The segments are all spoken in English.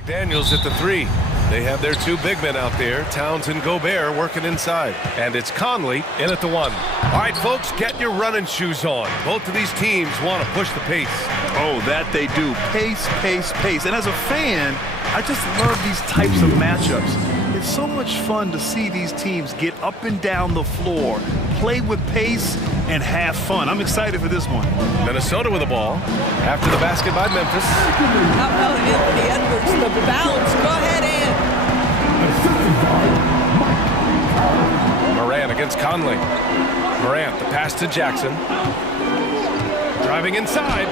McDaniels at the three. They have their two big men out there, Towns and Gobert, working inside. And it's Conley in at the one. All right, folks, get your running shoes on. Both of these teams want to push the pace. Oh, that they do. Pace, pace, pace. And as a fan, I just love these types of matchups. It's so much fun to see these teams get up and down the floor, play with pace, and have fun. I'm excited for this one. Minnesota with the ball. After the basket by Memphis. How about Anthony Edwards, the bounce? Go ahead, Ant. Morant against Conley. Morant, the pass to Jackson. Driving inside.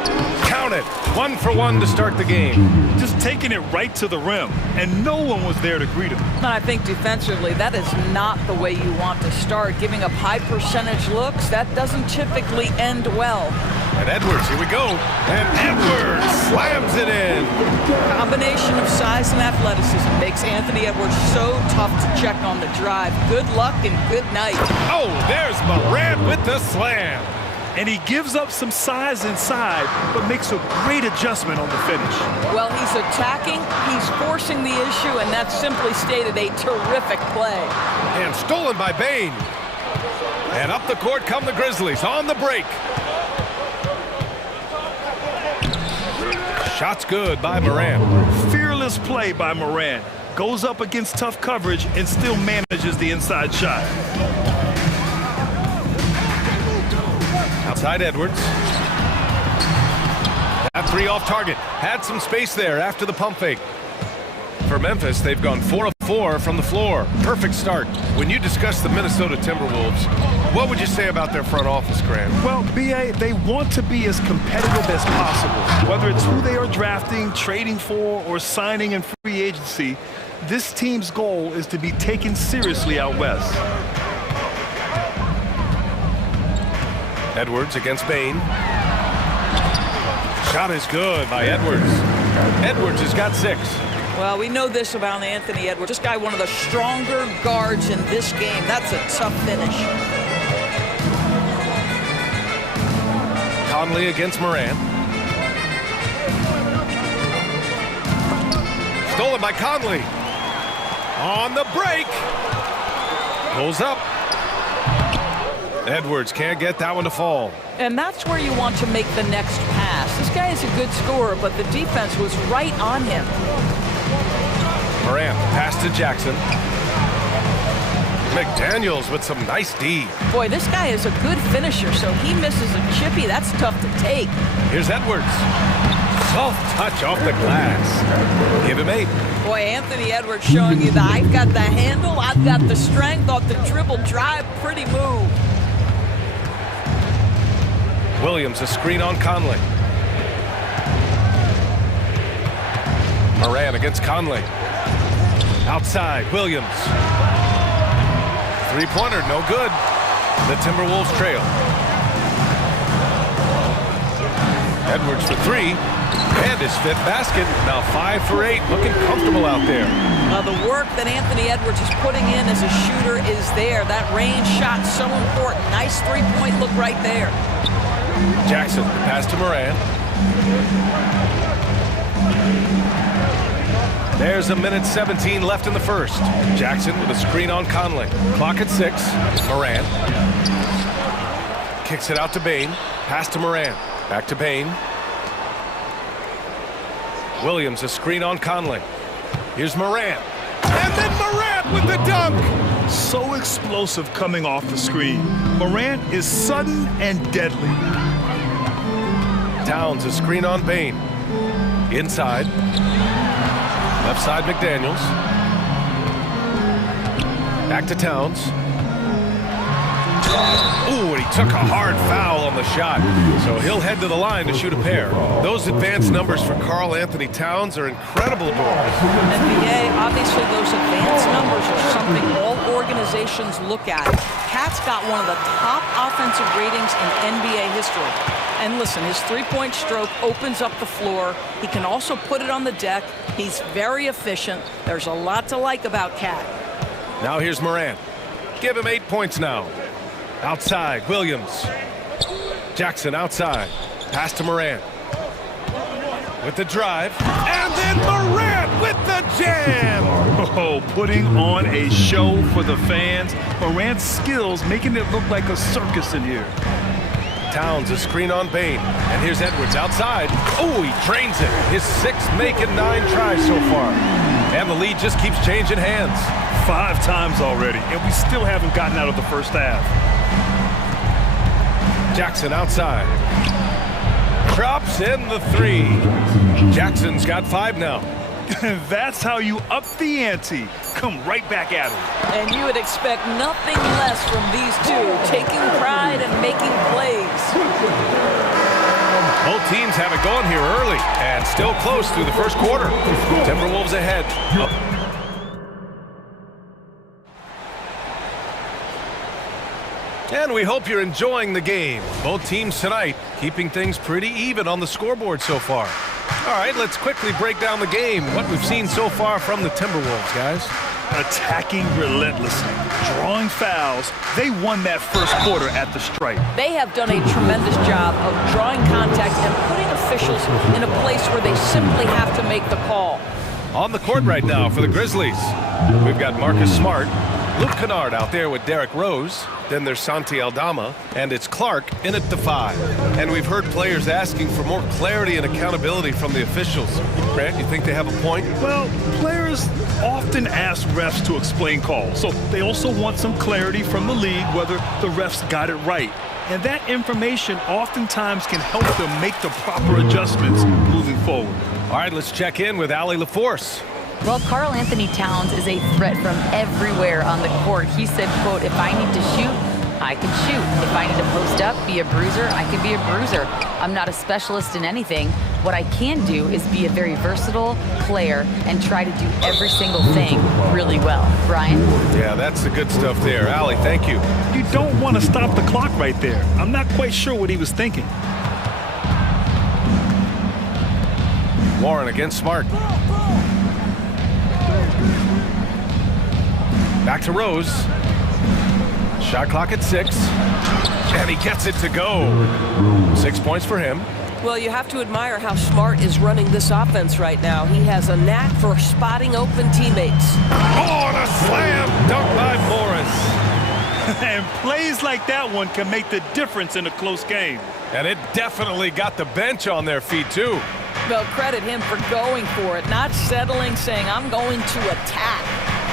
Count it. 1-for-1 to start the game. Just taking it right to the rim, and no one was there to greet him. And I think defensively, that is not the way you want to start. Giving up high percentage looks, that doesn't typically end well. And Edwards, here we go. And Edwards slams it in. Combination of size and athleticism makes Anthony Edwards so tough to check on the drive. Good luck and good night. Oh, there's Morant with the slam. And he gives up some size inside, but makes a great adjustment on the finish. Well, he's attacking, he's forcing the issue, and that's simply stated a terrific play. And stolen by Bane. And up the court come the Grizzlies on the break. Shot's good by Morant. Fearless play by Morant. Goes up against tough coverage and still manages the inside shot. Outside Edwards. That three off target. Had some space there after the pump fake. For Memphis, they've gone 4 of 4 from the floor. Perfect start. When you discuss the Minnesota Timberwolves, what would you say about their front office, Graham? Well, B.A., they want to be as competitive as possible. Whether it's who they are drafting, trading for, or signing in free agency, this team's goal is to be taken seriously out west. Edwards against Bane. Shot is good by Edwards. Edwards has got 6. Well, we know this about Anthony Edwards. This guy, one of the stronger guards in this game. That's a tough finish. Conley against Morant. Stolen by Conley. On the break. Pulls up. Edwards can't get that one to fall. And that's where you want to make the next pass. This guy is a good scorer, but the defense was right on him. Morant, pass to Jackson. McDaniels with some nice D. Boy, this guy is a good finisher, so he misses a chippy. That's tough to take. Here's Edwards. Soft touch off the glass. Give him 8. Boy, Anthony Edwards showing you that I've got the handle, I've got the strength off the dribble drive. Pretty move. Williams, a screen on Conley. Morant against Conley. Outside, Williams. Three-pointer, no good. The Timberwolves trail. Edwards for 3. And his 5th basket. Now 5 for 8. Looking comfortable out there. The work that Anthony Edwards is putting in as a shooter is there. That range shot so important. Nice three-point look right there. Jackson, pass to Morant. There's 1:17 left in the first. Jackson with a screen on Conley. Clock at 6. Morant. Kicks it out to Bane. Pass to Morant. Back to Bane. Williams, a screen on Conley. Here's Morant. And then Morant with the dunk. So explosive coming off the screen. Morant is sudden and deadly. Towns, a screen on Bane. Inside. Left side, McDaniels. Back to Towns. Ooh, and he took a hard foul on the shot. So he'll head to the line to shoot a pair. Those advanced numbers for Karl Anthony Towns are incredible balls. NBA, obviously those advanced numbers are something all organizations look at. Cat's got one of the top offensive ratings in NBA history. And listen, his three-point stroke opens up the floor. He can also put it on the deck. He's very efficient. There's a lot to like about Cat. Now here's Morant. Give him 8 points now. Outside, Williams. Jackson outside. Pass to Morant. with the drive. And then Morant with the jam. Oh, putting on a show for the fans. Morant's skills making it look like a circus in here. Towns a screen on Bain. And here's Edwards outside. Oh, he drains it. His sixth make in 9 tries so far. And the lead just keeps changing hands. 5 times already, and we still haven't gotten out of the first half. Jackson outside. Drops in the 3. Jackson's got 5 now. That's how you up the ante. Come right back at him. And you would expect nothing less from these two, taking pride and making plays. Both teams have it going here early and still close through the first quarter. Timberwolves ahead. And we hope you're enjoying the game. Both teams tonight keeping things pretty even on the scoreboard so far. All right, let's quickly break down the game, what we've seen so far from the Timberwolves, guys. Attacking relentlessly, drawing fouls. They won that first quarter at the stripe. They have done a tremendous job of drawing contact and putting officials in a place where they simply have to make the call. On the court right now for the Grizzlies, we've got Marcus Smart, Luke Kennard out there with Derrick Rose. Then there's Santi Aldama, and it's Clark in at the 5. And we've heard players asking for more clarity and accountability from the officials. Grant, you think they have a point? Well, players often ask refs to explain calls, so they also want some clarity from the league whether the refs got it right. And that information oftentimes can help them make the proper adjustments moving forward. All right, let's check in with Allie LaForce. Well, Karl Anthony Towns is a threat from everywhere on the court. He said, quote, if I need to shoot, I can shoot. If I need to post up, be a bruiser, I can be a bruiser. I'm not a specialist in anything. What I can do is be a very versatile player and try to do every single thing really well. Brian? Yeah, that's the good stuff there. Allie, thank you. You don't want to stop the clock right there. I'm not quite sure what he was thinking. Warren against Smart. Back to Rose. Shot clock at 6. And he gets it to go. 6 points for him. Well, you have to admire how Smart is running this offense right now. He has a knack for spotting open teammates. Oh, and a slam dunk by Morris. And plays like that one can make the difference in a close game. And it definitely got the bench on their feet, too. Well, credit him for going for it, not settling, saying, I'm going to attack.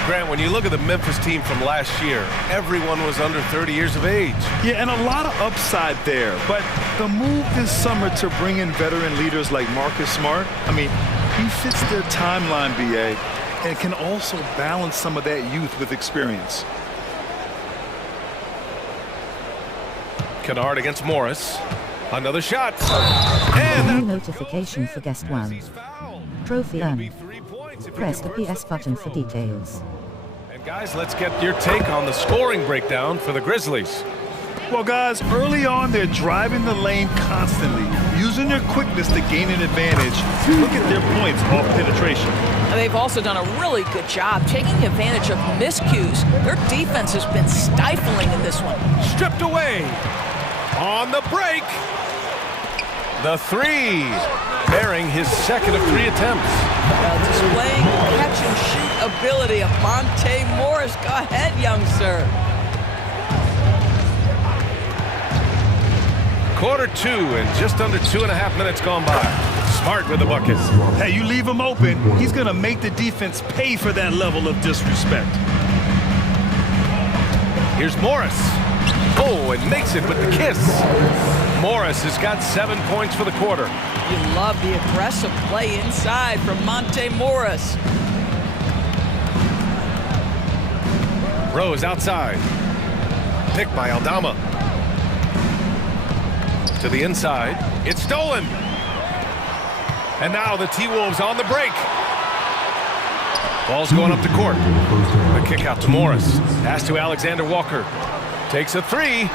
Grant, when you look at the Memphis team from last year, everyone was under 30 years of age. Yeah, and a lot of upside there. But the move this summer to bring in veteran leaders like Marcus Smart, I mean, he fits their timeline, BA, and can also balance some of that youth with experience. Kennard against Morris. Another shot. And New notification for guest 1. Trophy earned. Press the PS button for details. And guys, let's get your take on the scoring breakdown for the Grizzlies. Well, guys, early on, they're driving the lane constantly, using their quickness to gain an advantage. Look at their points off penetration. And they've also done a really good job taking advantage of miscues. Their defense has been stifling in this one. Stripped away. On the break. The 3. Bearing his second of 3 attempts. Displaying catch-and-shoot ability of Monte Morris. Go ahead, young sir. Quarter 2 and just under 2.5 minutes gone by. Smart with the bucket. Hey, you leave him open, he's going to make the defense pay for that level of disrespect. Here's Morris. Oh, and makes it with the kiss. Morris has got 7 points for the quarter. You love the aggressive play inside from Monte Morris. Rose outside. Picked by Aldama. To the inside. It's stolen. And now the T-Wolves on the break. Ball's going up the court. The kick out to Morris. Pass to Alexander Walker. Takes a 3.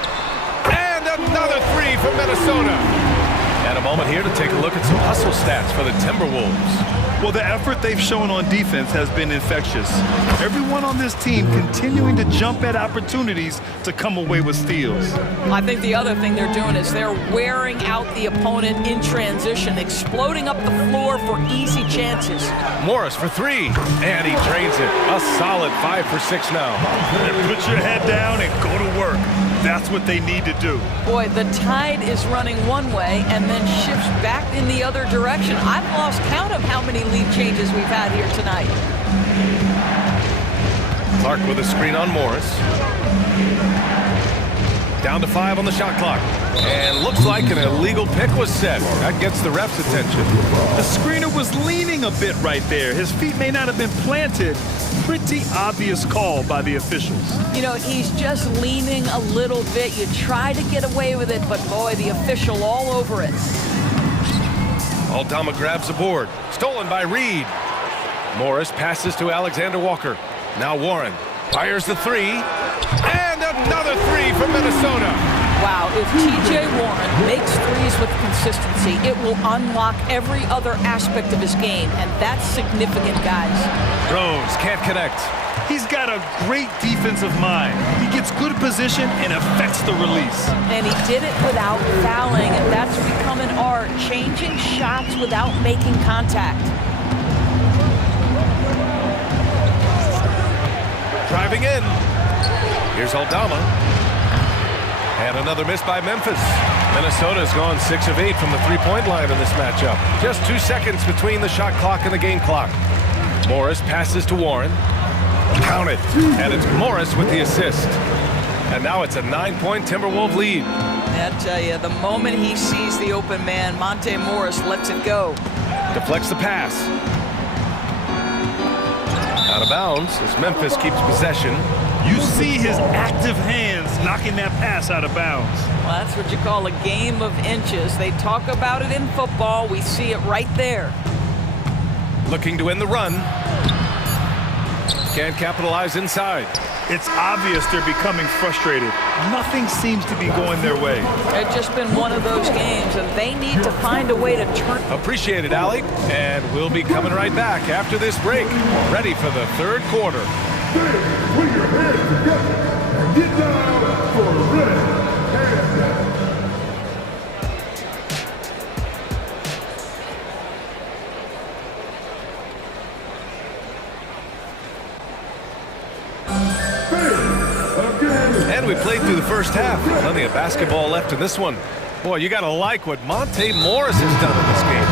And another 3 for Minnesota. And a moment here to take a look at some hustle stats for the Timberwolves. Well, the effort they've shown on defense has been infectious. Everyone on this team continuing to jump at opportunities to come away with steals. I think the other thing they're doing is they're wearing out the opponent in transition, exploding up the floor for easy chances. Morris for three, and he drains it. A solid 5 for 6 now. And put your head down and go to work. That's what they need to do. Boy, the tide is running one way and then shifts back in the other direction. I've lost count of how many lead changes we've had here tonight. Clark with a screen on Morris. Down to 5 on the shot clock. And looks like an illegal pick was set. That gets the ref's attention. The screener was leaning a bit right there. His feet may not have been planted. Pretty obvious call by the officials. You know, he's just leaning a little bit. You try to get away with it, but boy, the official all over it. Aldama grabs the board. Stolen by Reed. Morris passes to Alexander Walker. Now Warren fires the three. And another three from Minnesota. Wow, if T.J. Warren makes threes with consistency, it will unlock every other aspect of his game, and that's significant, guys. Rose can't connect. He's got a great defensive mind. He gets good position and affects the release. And he did it without fouling, and that's become an art, changing shots without making contact. Driving in. Here's Aldama. And another miss by Memphis. Minnesota's gone 6 of 8 from the three-point line in this matchup. Just 2 seconds between the shot clock and the game clock. Morris passes to Warren. Count it. And it's Morris with the assist. And now it's a 9-point Timberwolves lead. I tell you, the moment he sees the open man, Monte Morris lets it go. Deflects the pass. Out of bounds as Memphis keeps possession. You see his active hands knocking that pass out of bounds. Well, that's what you call a game of inches. They talk about it in football. We see it right there. Looking to end the run. Can't capitalize inside. It's obvious they're becoming frustrated. Nothing seems to be going their way. It's just been one of those games, and they need to find a way to turn. Appreciate it, Allie. And we'll be coming right back after this break. Ready for the third quarter. Put your hands together and get down for the red hand down. And we played through the first half. Plenty of basketball left in this one. Boy, you got to like what Monte Morris has done in this game.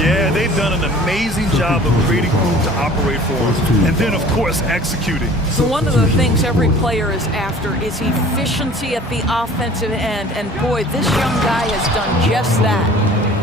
Yeah, they've done an amazing job of creating room to operate for him. And then, of course, executing. So one of the things every player is after is efficiency at the offensive end. And boy, this young guy has done just that.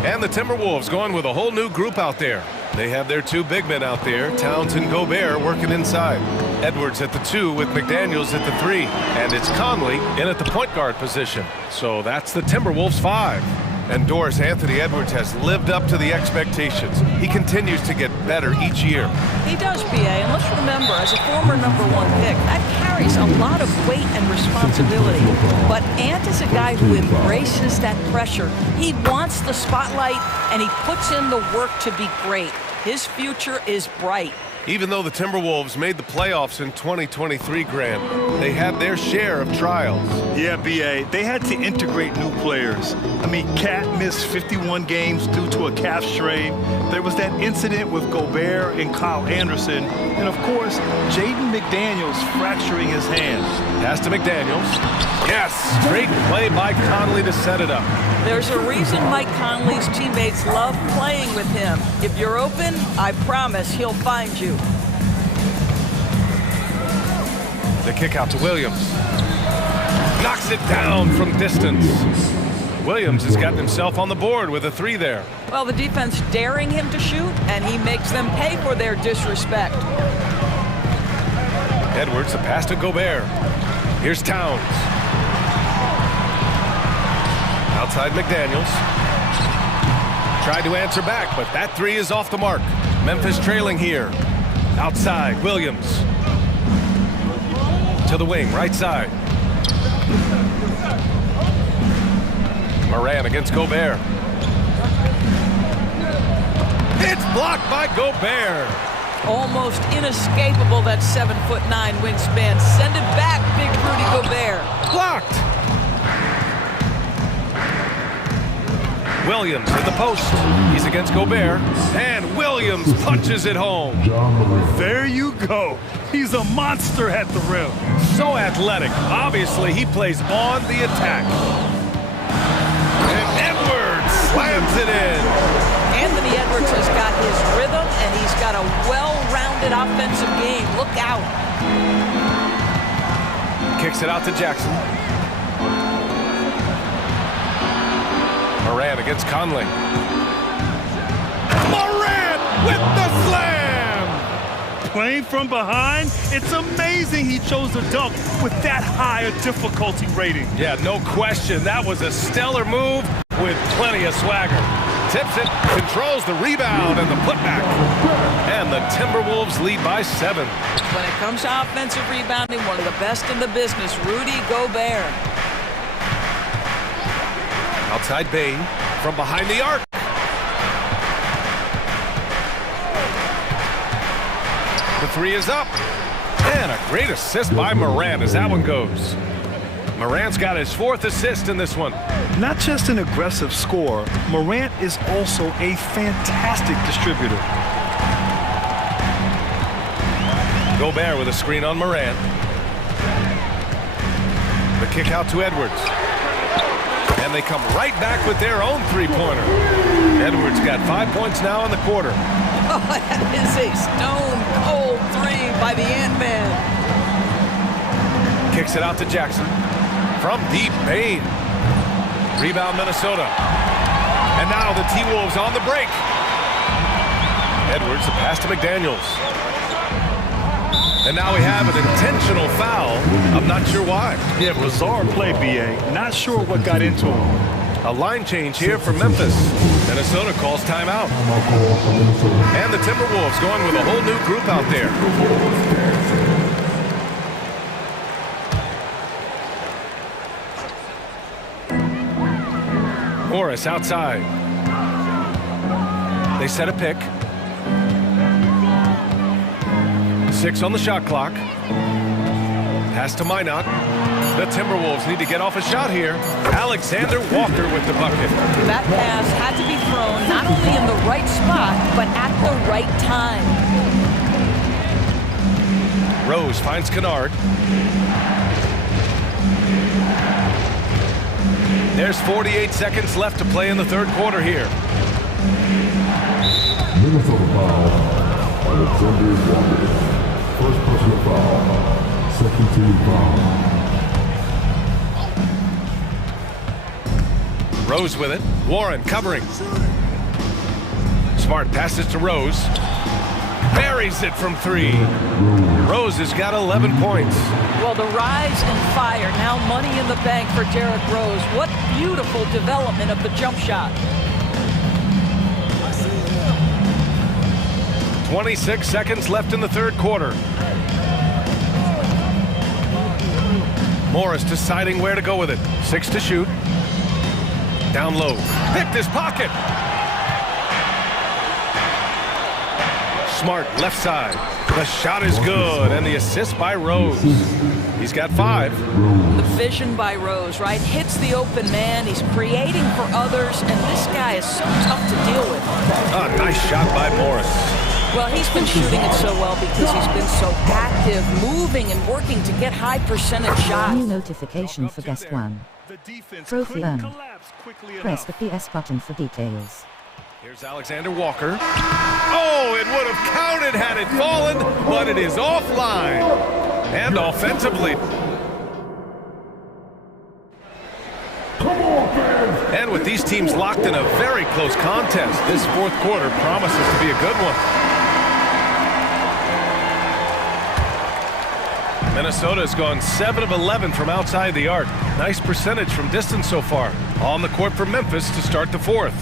And the Timberwolves going with a whole new group out there. They have their 2 big men out there, Towns and Gobert, working inside. Edwards at the 2 with McDaniels at the 3. And it's Conley in at the point guard position. So that's the Timberwolves 5. And Doris Anthony Edwards has lived up to the expectations. He continues to get better each year. He does, BA, and let's remember, as a former #1 pick, that carries a lot of weight and responsibility. But Ant is a guy who embraces that pressure. He wants the spotlight, and he puts in the work to be great. His future is bright. Even though the Timberwolves made the playoffs in 2023, Graham, they had their share of trials. Yeah, BA, they had to integrate new players. I mean, Cat missed 51 games due to a calf strain. There was that incident with Gobert and Kyle Anderson. And, of course, Jaden McDaniels fracturing his hand. Pass to McDaniels. Yes, great play by Conley to set it up. There's a reason Mike Conley's teammates love playing with him. If you're open, I promise he'll find you. The kick out to Williams. Knocks it down from distance. Williams has gotten himself on the board with a 3 there. Well, the defense daring him to shoot, and he makes them pay for their disrespect. Edwards, the pass to Gobert. Here's Towns. Outside McDaniels. Tried to answer back, but that 3 is off the mark. Memphis trailing here. Outside, Williams. To the wing, right side. Moran against Gobert. It's blocked by Gobert. Almost inescapable, that 7'9" wingspan. Send it back, big Rudy Gobert. Blocked. Williams in the post. He's against Gobert. And Williams punches it home. There you go. He's a monster at the rim. So athletic. Obviously, he plays on the attack. And Edwards slams it in. Anthony Edwards has got his rhythm, and he's got a well-rounded offensive game. Look out. Kicks it out to Jackson. Morant against Conley. Morant with the slam! Playing from behind, it's amazing he chose to dunk with that higher difficulty rating. Yeah, no question. That was a stellar move with plenty of swagger. Tips it, controls the rebound and the putback. And the Timberwolves lead by 7. When it comes to offensive rebounding, one of the best in the business, Rudy Gobert. Outside Bane from behind the arc. The three is up. And a great assist by Morant as that one goes. Morant's got his 4th assist in this one. Not just an aggressive scorer, Morant is also a fantastic distributor. Gobert with a screen on Morant. The kick out to Edwards. And they come right back with their own three-pointer. Edwards got 5 points now in the quarter. Oh, that is a stone-cold three by the Ant-Man. Kicks it out to Jackson. From deep, Bane. Rebound, Minnesota. And now the T-Wolves on the break. Edwards, the pass to McDaniels. And now we have an intentional foul. I'm not sure why. Yeah, bizarre play, B.A. Not sure what got into him. A line change here for Memphis. Minnesota calls timeout. And the Timberwolves going with a whole new group out there. Morris outside. They set a pick. 6 on the shot clock. Pass to Minot. The Timberwolves need to get off a shot here. Alexander Walker with the bucket. That pass had to be thrown not only in the right spot, but at the right time. Rose finds Kennard. There's 48 seconds left to play in the third quarter here. Minnesota foul. Alexander Walker. First personal foul. Second team foul. Rose with it. Warren covering. Smart passes to Rose. Buries it from 3. Rose has got 11 points. Well, the rise and fire, now money in the bank for Derrick Rose. What beautiful development of the jump shot. 26 seconds left in the third quarter. Morris deciding where to go with it. 6 to shoot. Down low. Picked his pocket. Smart left side. The shot is good, and the assist by Rose. He's got 5. The vision by Rose, right? Hits the open man. He's creating for others, and this guy is so tough to deal with. A nice shot by Morris. Well, he's been shooting it so well because he's been so active, moving and working to get high percentage shots. New notification for guest 1. Trophy earned. Press the PS button for details. Here's Alexander Walker. Oh, it would have counted had it fallen, but it is offline. And offensively. And with these teams locked in a very close contest, this fourth quarter promises to be a good one. Minnesota has gone 7 of 11 from outside the arc. Nice percentage from distance so far. On the court for Memphis to start the fourth.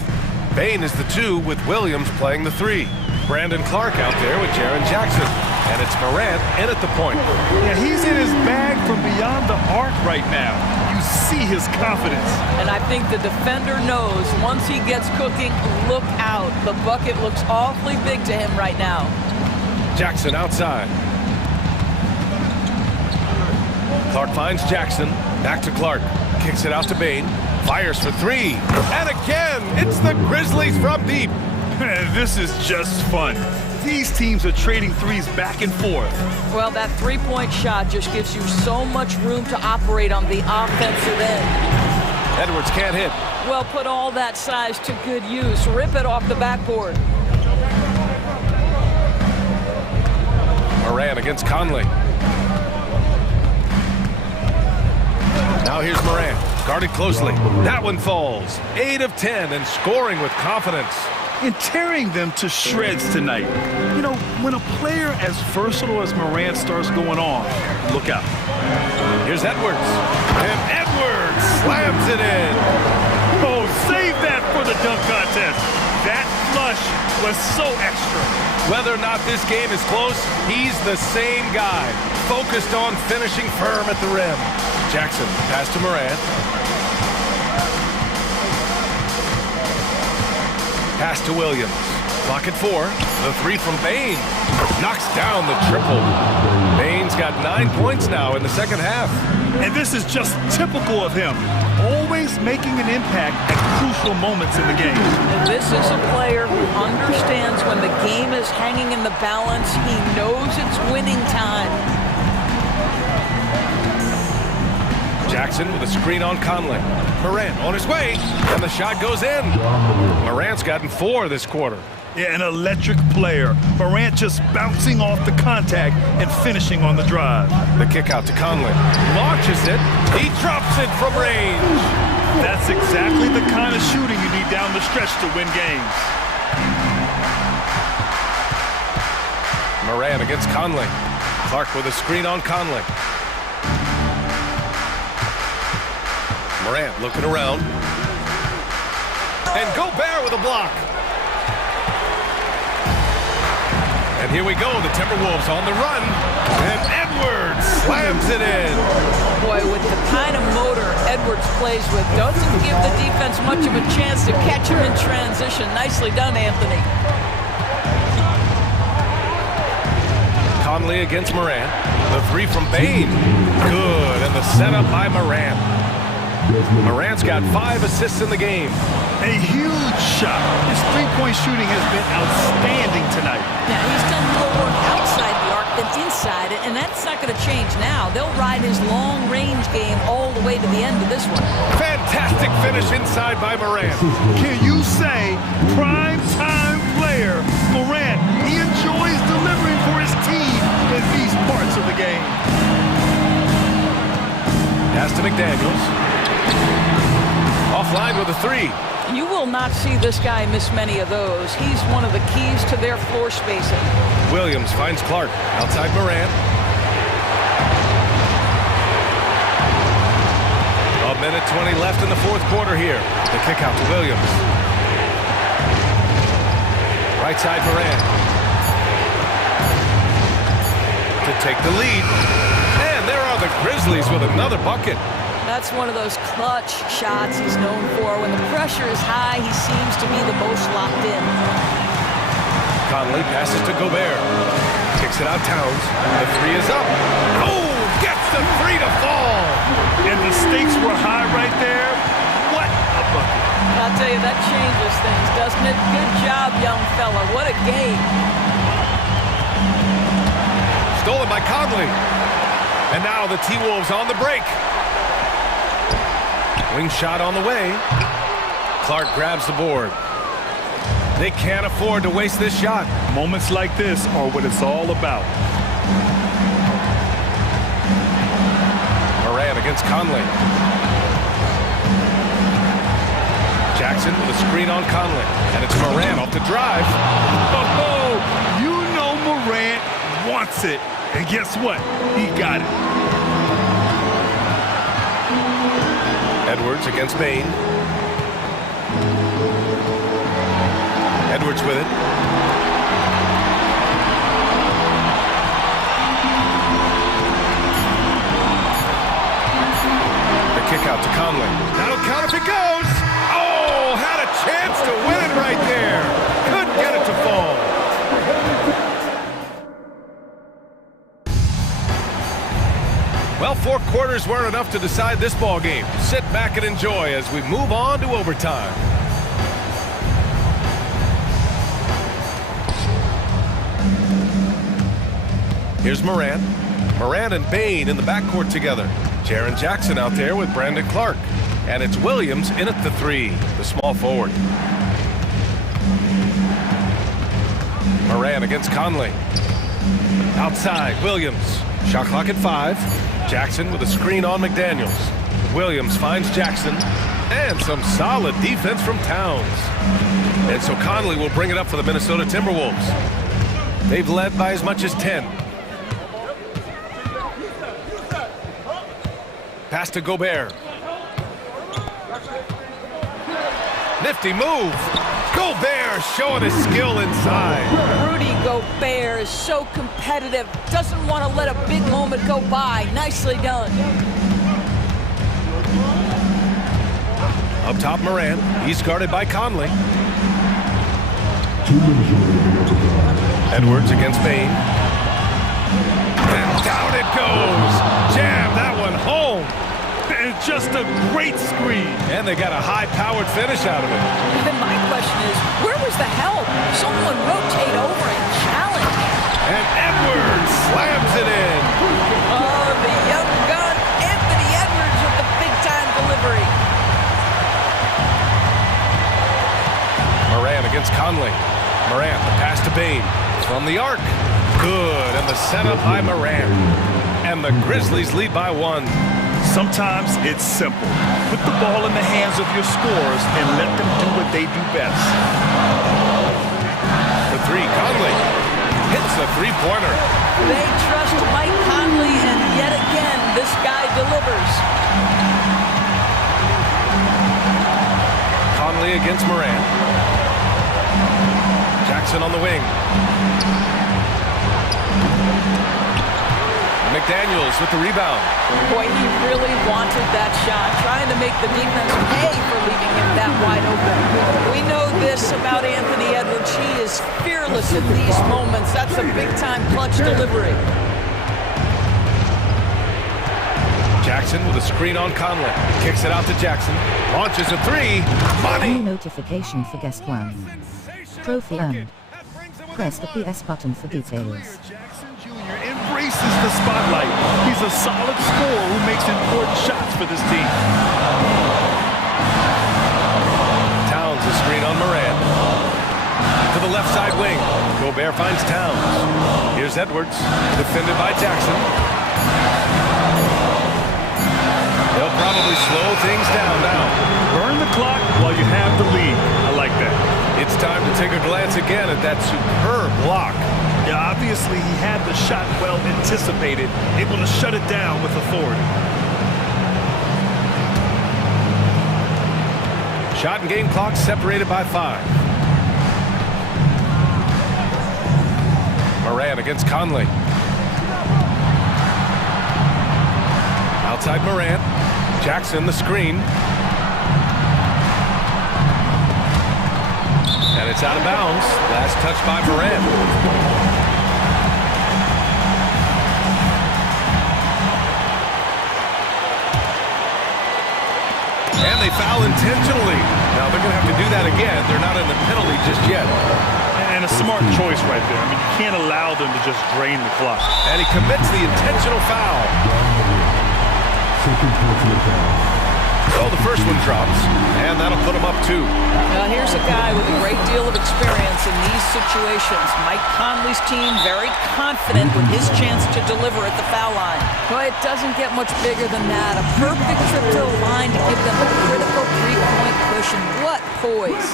Bane is the 2 with Williams playing the 3. Brandon Clark out there with Jaren Jackson. And it's Morant in at the point. Yeah, he's in his bag from beyond the arc right now. You see his confidence. And I think the defender knows once he gets cooking, look out. The bucket looks awfully big to him right now. Jackson outside. Clark finds Jackson. Back to Clark. Kicks it out to Bain. Fires for three. And again, it's the Grizzlies from deep. This is just fun. These teams are trading threes back and forth. Well, that three-point shot just gives you so much room to operate on the offensive end. Edwards can't hit. Well, put all that size to good use. Rip it off the backboard. Moran against Conley. Now here's Moran, guarded closely. That one falls. 8 of 10 and scoring with confidence. And tearing them to shreds tonight. You know, when a player as versatile as Morant starts going on, look out. Here's Edwards. And Edwards slams it in. Oh, save that for the dunk contest. That flush was so extra. Whether or not this game is close, he's the same guy. Focused on finishing firm at the rim. Jackson, pass to Morant. Pass to Williams. Clock at 4. The three from Bain. Knocks down the triple. Bain's got 9 points now in the second half. And this is just typical of him. Always making an impact at crucial moments in the game. And this is a player who understands when the game is hanging in the balance. He knows it's winning time. Jackson with a screen on Conley. Morant on his way, and the shot goes in. Morant's gotten 4 this quarter. Yeah, an electric player. Morant just bouncing off the contact and finishing on the drive. The kick out to Conley. Launches it. He drops it from range. That's exactly the kind of shooting you need down the stretch to win games. Morant against Conley. Clark with a screen on Conley. Morant looking around. And Gobert with a block. And here we go, the Timberwolves on the run. And Edwards slams it in. Boy, with the kind of motor Edwards plays with, doesn't give the defense much of a chance to catch him in transition. Nicely done, Anthony. Conley against Morant. The three from Bain. Good, and the setup by Morant. Morant's got 5 assists in the game. A huge shot. His three-point shooting has been outstanding tonight. Now, he's done more work outside the arc than inside it, and that's not going to change now. They'll ride his long-range game all the way to the end of this one. Fantastic finish inside by Morant. Can you say prime-time player Morant? He enjoys delivering for his team in these parts of the game. Pass to McDaniels. Offline with a 3. You will not see this guy miss many of those. He's one of the keys to their floor spacing. Williams finds Clark outside Morant. A minute 20 left in the fourth quarter here. The kick out to Williams. Right side Morant. To take the lead. And there are the Grizzlies with another bucket. That's one of those clutch shots he's known for. When the pressure is high, he seems to be the most locked in. Conley passes to Gobert. Kicks it out Towns. The 3 is up. Oh, gets the 3 to fall. And the stakes were high right there. What a bucket. I'll tell you, that changes things, doesn't it? Good job, young fella. What a game. Stolen by Conley. And now the T-Wolves on the break. Wing shot on the way. Clark grabs the board. They can't afford to waste this shot. Moments like this are what it's all about. Moran against Conley. Jackson with a screen on Conley. And it's Moran off the drive. Oh, you know Morant wants it. And guess what? He got it. Edwards against Bain. Edwards with it. The kick out to 4 quarters weren't enough to decide this ball game. Sit back and enjoy as we move on to overtime. Here's Morant. Morant and Bain in the backcourt together. Jaren Jackson out there with Brandon Clark. And it's Williams in at the 3, the small forward. Morant against Conley. Outside, Williams. Shot clock at 5. Jackson with a screen on McDaniels. Williams finds Jackson. And some solid defense from Towns. And so Conley will bring it up for the Minnesota Timberwolves. They've led by as much as 10. Pass to Gobert. Nifty move. Gobert showing his skill inside. Rudy Gobert is so competitive. Doesn't want to let a big moment go by. Nicely done. Up top, Morant. He's guarded by Conley. 2 minutes remaining. Edwards against Bain. And down it goes. Jam that one home. And just a great screen. And they got a high-powered finish out of it. Then my question is, where was the help? Someone rotate over and challenge. And Edwards slams it in. Oh, the young gun, Anthony Edwards with the big-time delivery. Morant against Conley. Morant, the pass to Bain. From the arc. Good, and the setup by Morant. And the Grizzlies lead by 1. Sometimes it's simple. Put the ball in the hands of your scorers and let them do what they do best. The 3, Conley. Hits a 3-pointer. They trust Mike Conley, and yet again, this guy delivers. Conley against Morant. Jackson on the wing. McDaniels with the rebound. Boy, he really wanted that shot, trying to make the defense pay for leaving him that wide open. We know this about Anthony Edwards. He is fearless in these moments. That's a big-time clutch delivery. Jackson with a screen on Conley. Kicks it out to Jackson. Launches a 3. Money! New notification for guest 1. Trophy earned. Press the PS button for details. Jackson Jr. embraces the spotlight. He's a solid scorer who makes important shots for this team. Towns a screen on Morant. To the left side wing. Gobert finds Towns. Here's Edwards. Defended by Jackson. They'll probably slow things down now. Burn the clock while you have the lead. I like that. It's time to take a glance again at that superb block. Yeah, obviously he had the shot well anticipated, able to shut it down with authority. Shot and game clock separated by 5. Morant against Conley. Outside Morant. Jackson the screen. And it's out of bounds. Last touch by Morant. And they foul intentionally. Now they're going to have to do that again. They're not in the penalty just yet. And a smart choice right there. I mean, you can't allow them to just drain the clock. And he commits the intentional foul. Second personal foul. So the first one drops, and that'll put him up 2. Now here's a guy with a great deal of experience in these situations. Mike Conley's team very confident with his chance to deliver at the foul line. But it doesn't get much bigger than that. A perfect trip to the line to give them a critical 3-point cushion. What poise.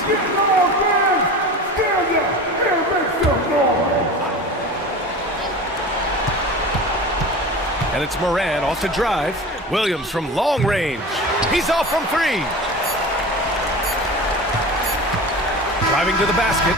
And it's Morant off to drive. Williams from long range. He's off from 3. Driving to the basket.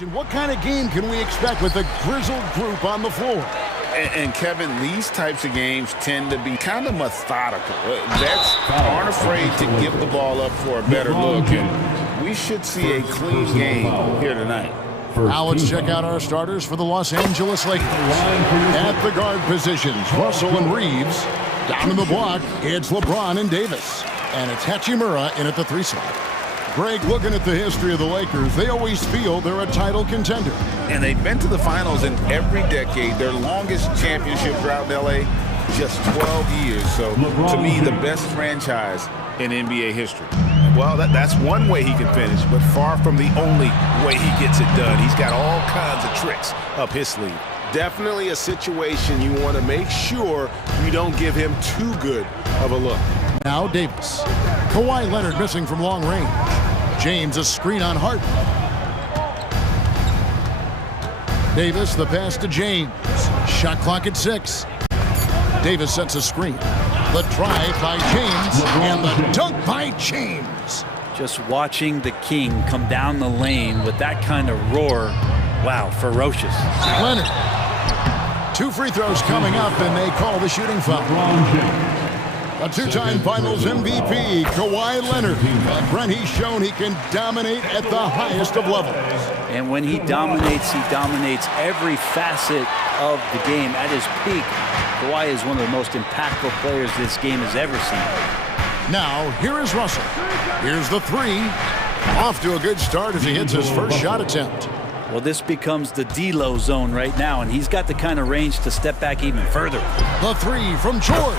What kind of game can we expect with the grizzled group on the floor? And Kevin, these types of games tend to be kind of methodical. Vets aren't afraid to give the ball up for a better look, and we should see a clean game here tonight. Now let's check out our starters for the Los Angeles Lakers. At the guard positions, Russell and Reeves. Down in the block, it's LeBron and Davis. And it's Hachimura in at the 3 slot. Greg, looking at the history of the Lakers, they always feel they're a title contender. And they've been to the finals in every decade. Their longest championship drought in L.A., just 12 years. So, to me, the best franchise in NBA history. Well, that's one way he can finish, but far from the only way he gets it done. He's got all kinds of tricks up his sleeve. Definitely a situation you want to make sure you don't give him too good of a look. Now Davis. Kawhi Leonard missing from long range. James a screen on Harden. Davis the pass to James. Shot clock at 6. Davis sets a screen. The drive by James and the dunk by James. Just watching the King come down the lane with that kind of roar, wow, ferocious. Leonard. 2 free throws coming up, and they call the shooting foul. A 2-time Finals MVP, Kawhi Leonard. Brent, he's shown he can dominate at the highest of levels. And when he dominates every facet of the game. At his peak, Kawhi is one of the most impactful players this game has ever seen. Now, here is Russell. Here's the 3. Off to a good start as he hits his first shot attempt. Well, this becomes the D-low zone right now, and he's got the kind of range to step back even further. The 3 from George.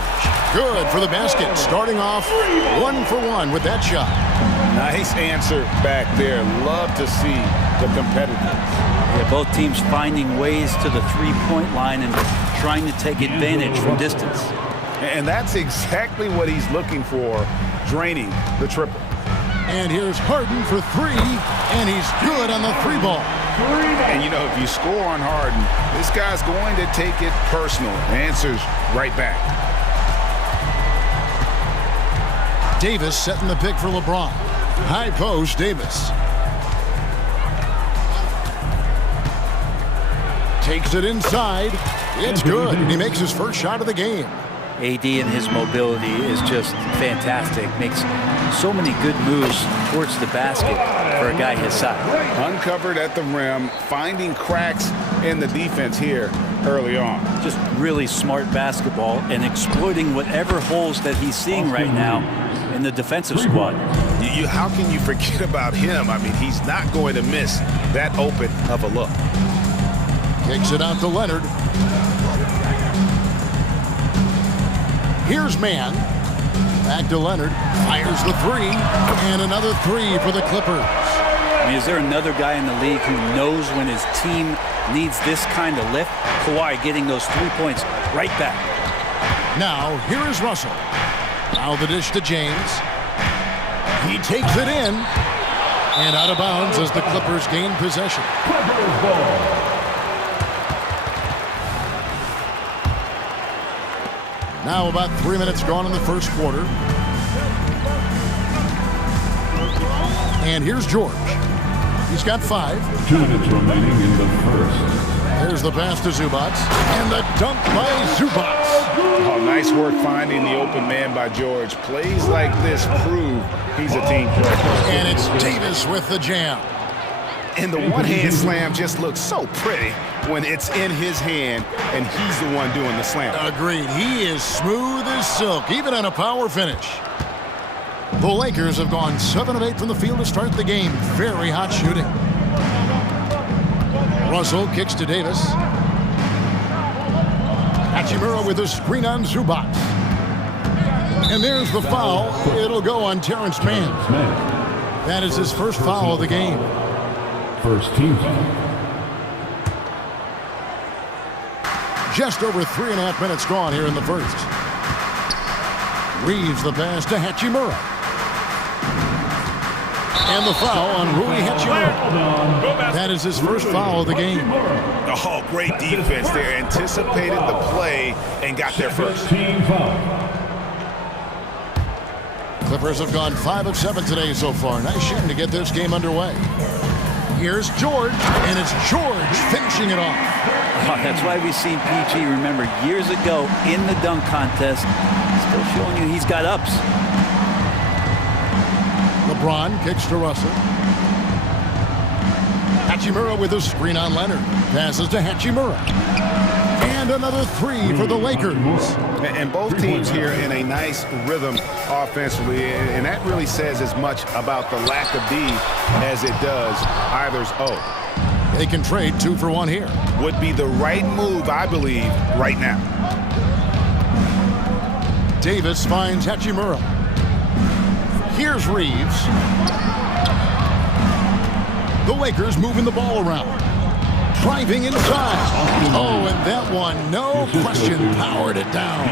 Good for the basket. Starting off 1 for 1 with that shot. Nice answer back there. Love to see the competitiveness. Yeah, both teams finding ways to the 3-point line and trying to take advantage from distance. And that's exactly what he's looking for, draining the triple. And here's Harden for 3, and he's good on the 3 ball. And, you know, if you score on Harden, this guy's going to take it personal. The answer's right back. Davis setting the pick for LeBron. High post, Davis. Takes it inside. It's good, and he makes his first shot of the game. AD and his mobility is just fantastic. Makes so many good moves towards the basket for a guy his size. Uncovered at the rim, finding cracks in the defense here early on. Just really smart basketball and exploiting whatever holes that he's seeing right now in the defensive squad. How can you forget about him? I mean, he's not going to miss that open of a look. Kicks it out to Leonard. Here's Mann. Back to Leonard. Fires the 3. And another 3 for the Clippers. I mean, is there another guy in the league who knows when his team needs this kind of lift? Kawhi getting those 3 points right back. Now, here is Russell. Now the dish to James. He takes it in. And out of bounds as the Clippers gain possession. Clippers ball. Now about 3 minutes gone in the first quarter. And here's George. He's got 5. 2 minutes remaining in the first. There's the pass to Zubats. And the dunk by Zubats. Oh, nice work finding the open man by George. Plays like this prove he's a team player. And it's Davis with the jam. And the one-hand slam just looks so pretty when it's in his hand and he's the one doing the slam. Agreed. He is smooth as silk, even on a power finish. The Lakers have gone 7 of 8 from the field to start the game. Very hot shooting. Russell kicks to Davis. Hachimura with a screen on Zubats. And there's the foul. It'll go on Terrence Mann. That is his first foul of the game. First team foul. Just over 3.5 minutes gone here in the first. Reeves the pass to Hachimura. And the foul on Rui Hachimura. That is his first foul of the game. Oh, great defense there. Anticipated the play and got there first. Team foul. Clippers have gone 5 of 7 today so far. Nice shooting to get this game underway. Here's George, and it's George finishing it off. Oh, that's why we've seen PG, remember, years ago in the dunk contest, still showing you he's got ups. LeBron kicks to Russell. Hachimura with a screen on Leonard. Passes to Hachimura. And another three for the Lakers. And both teams here in a nice rhythm offensively, and that really says as much about the lack of D as it does either's O. They can trade 2 for 1 here. Would be the right move, I believe, right now. Davis finds Hachimura. Here's Reeves. The Lakers moving the ball around. Driving inside. Oh, and that one, no question, powered it down.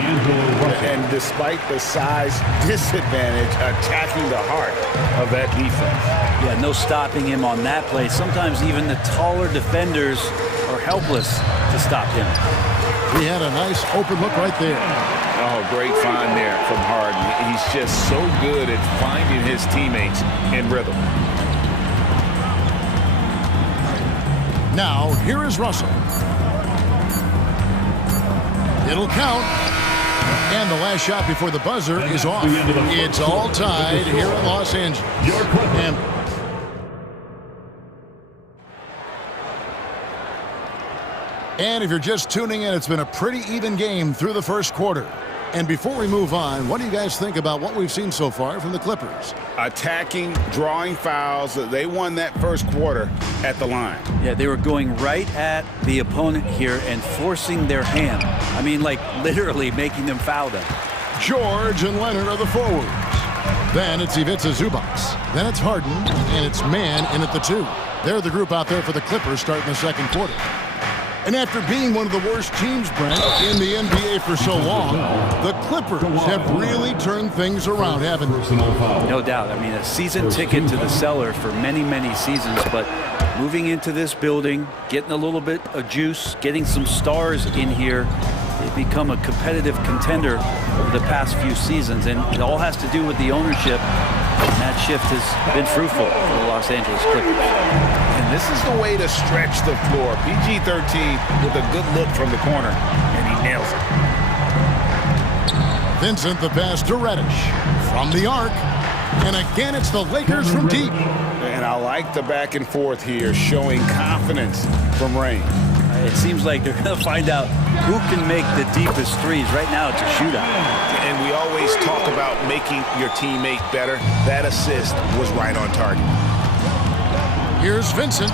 And despite the size disadvantage, attacking the heart of that defense. Yeah, no stopping him on that play. Sometimes even the taller defenders are helpless to stop him. He had a nice open look right there. Oh, great find there from Harden. He's just so good at finding his teammates in rhythm. Now, here is Russell. It'll count. And the last shot before the buzzer is off. It's all tied here in Los Angeles. And if you're just tuning in, it's been a pretty even game through the first quarter. And before we move on, what do you guys think about what we've seen so far from the Clippers? Attacking, drawing fouls. They won that first quarter at the line. Yeah, they were going right at the opponent here and forcing their hand. I mean, like literally making them foul them. George and Leonard are the forwards. Then it's Ivica Zubac. Then it's Harden, and it's Mann in at the 2. They're the group out there for the Clippers starting the second quarter. And after being one of the worst teams, Brent, in the NBA for so long, the Clippers have really turned things around, haven't they? No doubt. I mean, a season ticket to the cellar for many, many seasons, but moving into this building, getting a little bit of juice, getting some stars in here, they've become a competitive contender over the past few seasons, and it all has to do with the ownership, and that shift has been fruitful for the Los Angeles Clippers. And this is the way to stretch the floor. PG-13 with a good look from the corner, and he nails it. Vincent the pass to Reddish from the arc. And again, it's the Lakers from deep. And I like the back and forth here, showing confidence from Rain. It seems like they're going to find out who can make the deepest threes. Right now, it's a shootout. And we always talk about making your teammate better. That assist was right on target. Here's Vincent.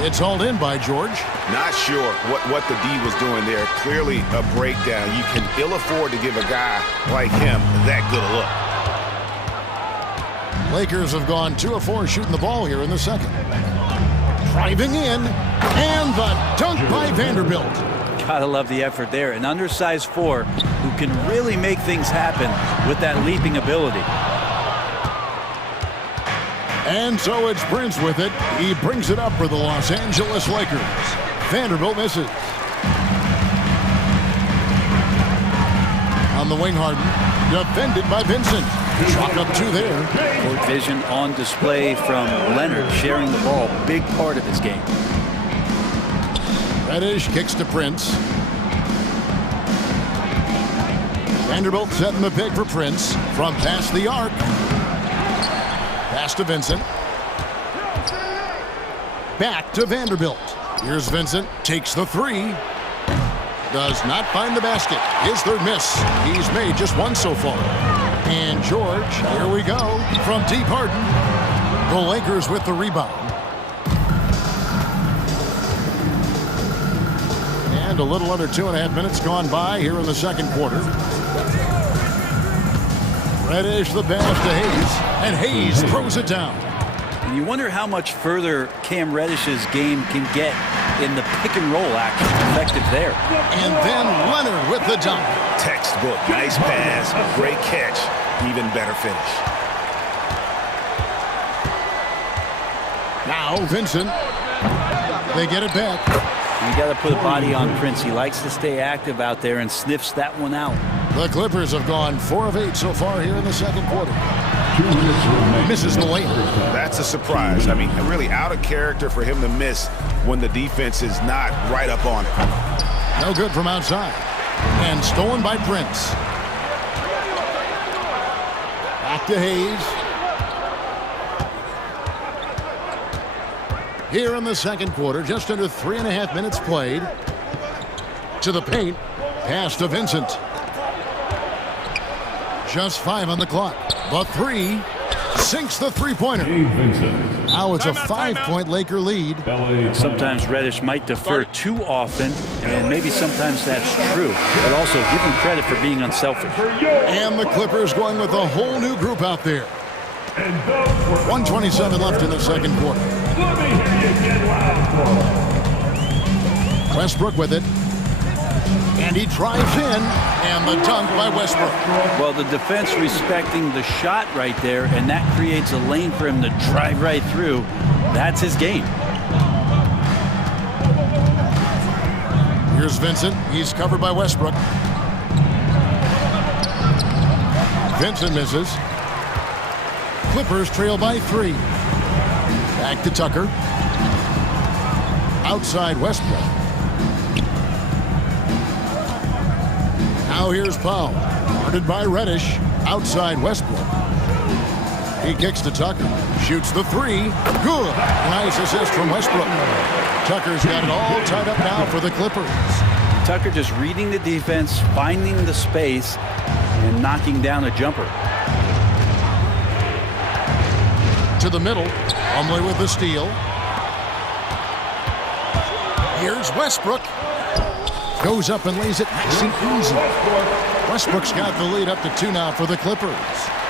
It's hauled in by George. Not sure what the D was doing there. Clearly a breakdown. You can ill afford to give a guy like him that good a look. Lakers have gone 2 of 4 shooting the ball here in the second. Driving in, and the dunk by Vanderbilt. Gotta love the effort there. An undersized 4 who can really make things happen with that leaping ability. And so it's Prince with it. He brings it up for the Los Angeles Lakers. Vanderbilt misses. On the wing, Harden. Defended by Vincent. Chalk up 2 there. Court vision on display from Leonard, sharing the ball. Big part of his game. Reddish kicks to Prince. Vanderbilt setting the pick for Prince from past the arc. Pass to Vincent. Back to Vanderbilt. Here's Vincent. Takes the 3. Does not find the basket. His 3rd miss. He's made just 1 so far. And George, here we go, from deep Harden. The Lakers with the rebound. And a little under 2.5 minutes gone by here in the second quarter. Reddish the pass to Hayes, and Hayes throws it down. And you wonder how much further Cam Reddish's game can get in the pick and roll action. Effective there. And then Leonard with the dunk. Textbook, nice pass, great catch, even better finish. Now Vincent. They get it back. You got to put a body on Prince. He likes to stay active out there and sniffs that one out. The Clippers have gone 4 of 8 so far here in the second quarter. Misses the layup. That's a surprise. I mean, really out of character for him to miss when the defense is not right up on him. No good from outside. And stolen by Prince. Back to Hayes. Here in the second quarter, just under 3.5 minutes played. To the paint. Pass to Vincent. Just 5 on the clock. The three sinks the three-pointer. Now it's a 5-point Laker lead. Sometimes Reddish might defer too often, and maybe sometimes that's true. But also give him credit for being unselfish. And the Clippers going with a whole new group out there. 1:27 left in the second quarter. Westbrook with it. And he drives in, and the dunk by Westbrook. Well, the defense respecting the shot right there, and that creates a lane for him to drive right through. That's his game. Here's Vincent. He's covered by Westbrook. Vincent misses. Clippers trail by 3. Back to Tucker. Outside Westbrook. Now here's Powell. Guarded by Reddish. Outside Westbrook. He kicks to Tucker. Shoots the 3. Good. Nice assist from Westbrook. Tucker's got it all tied up now for the Clippers. Tucker just reading the defense, finding the space, and knocking down a jumper. To the middle. Plumlee with the steal. Here's Westbrook. Goes up and lays it nice and easy. Westbrook's got the lead up to 2 now for the Clippers.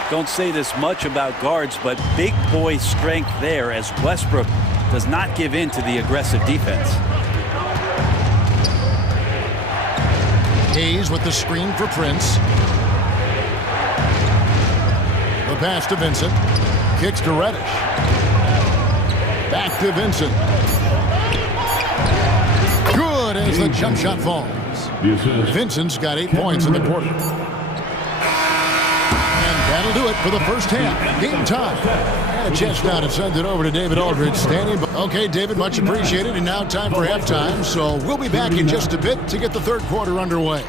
Don't say this much about guards, but big boy strength there as Westbrook does not give in to the aggressive defense. Hayes with the screen for Prince. The pass to Vincent. Kicks to Reddish. Back to Vincent. Good as the jump shot falls. Vincent's got 8 points in the quarter. And that'll do it for the first half. Game time. And a chance now to send it over to David Aldridge standing. Okay, David, much appreciated. And now time for halftime. So we'll be back in just a bit to get the third quarter underway.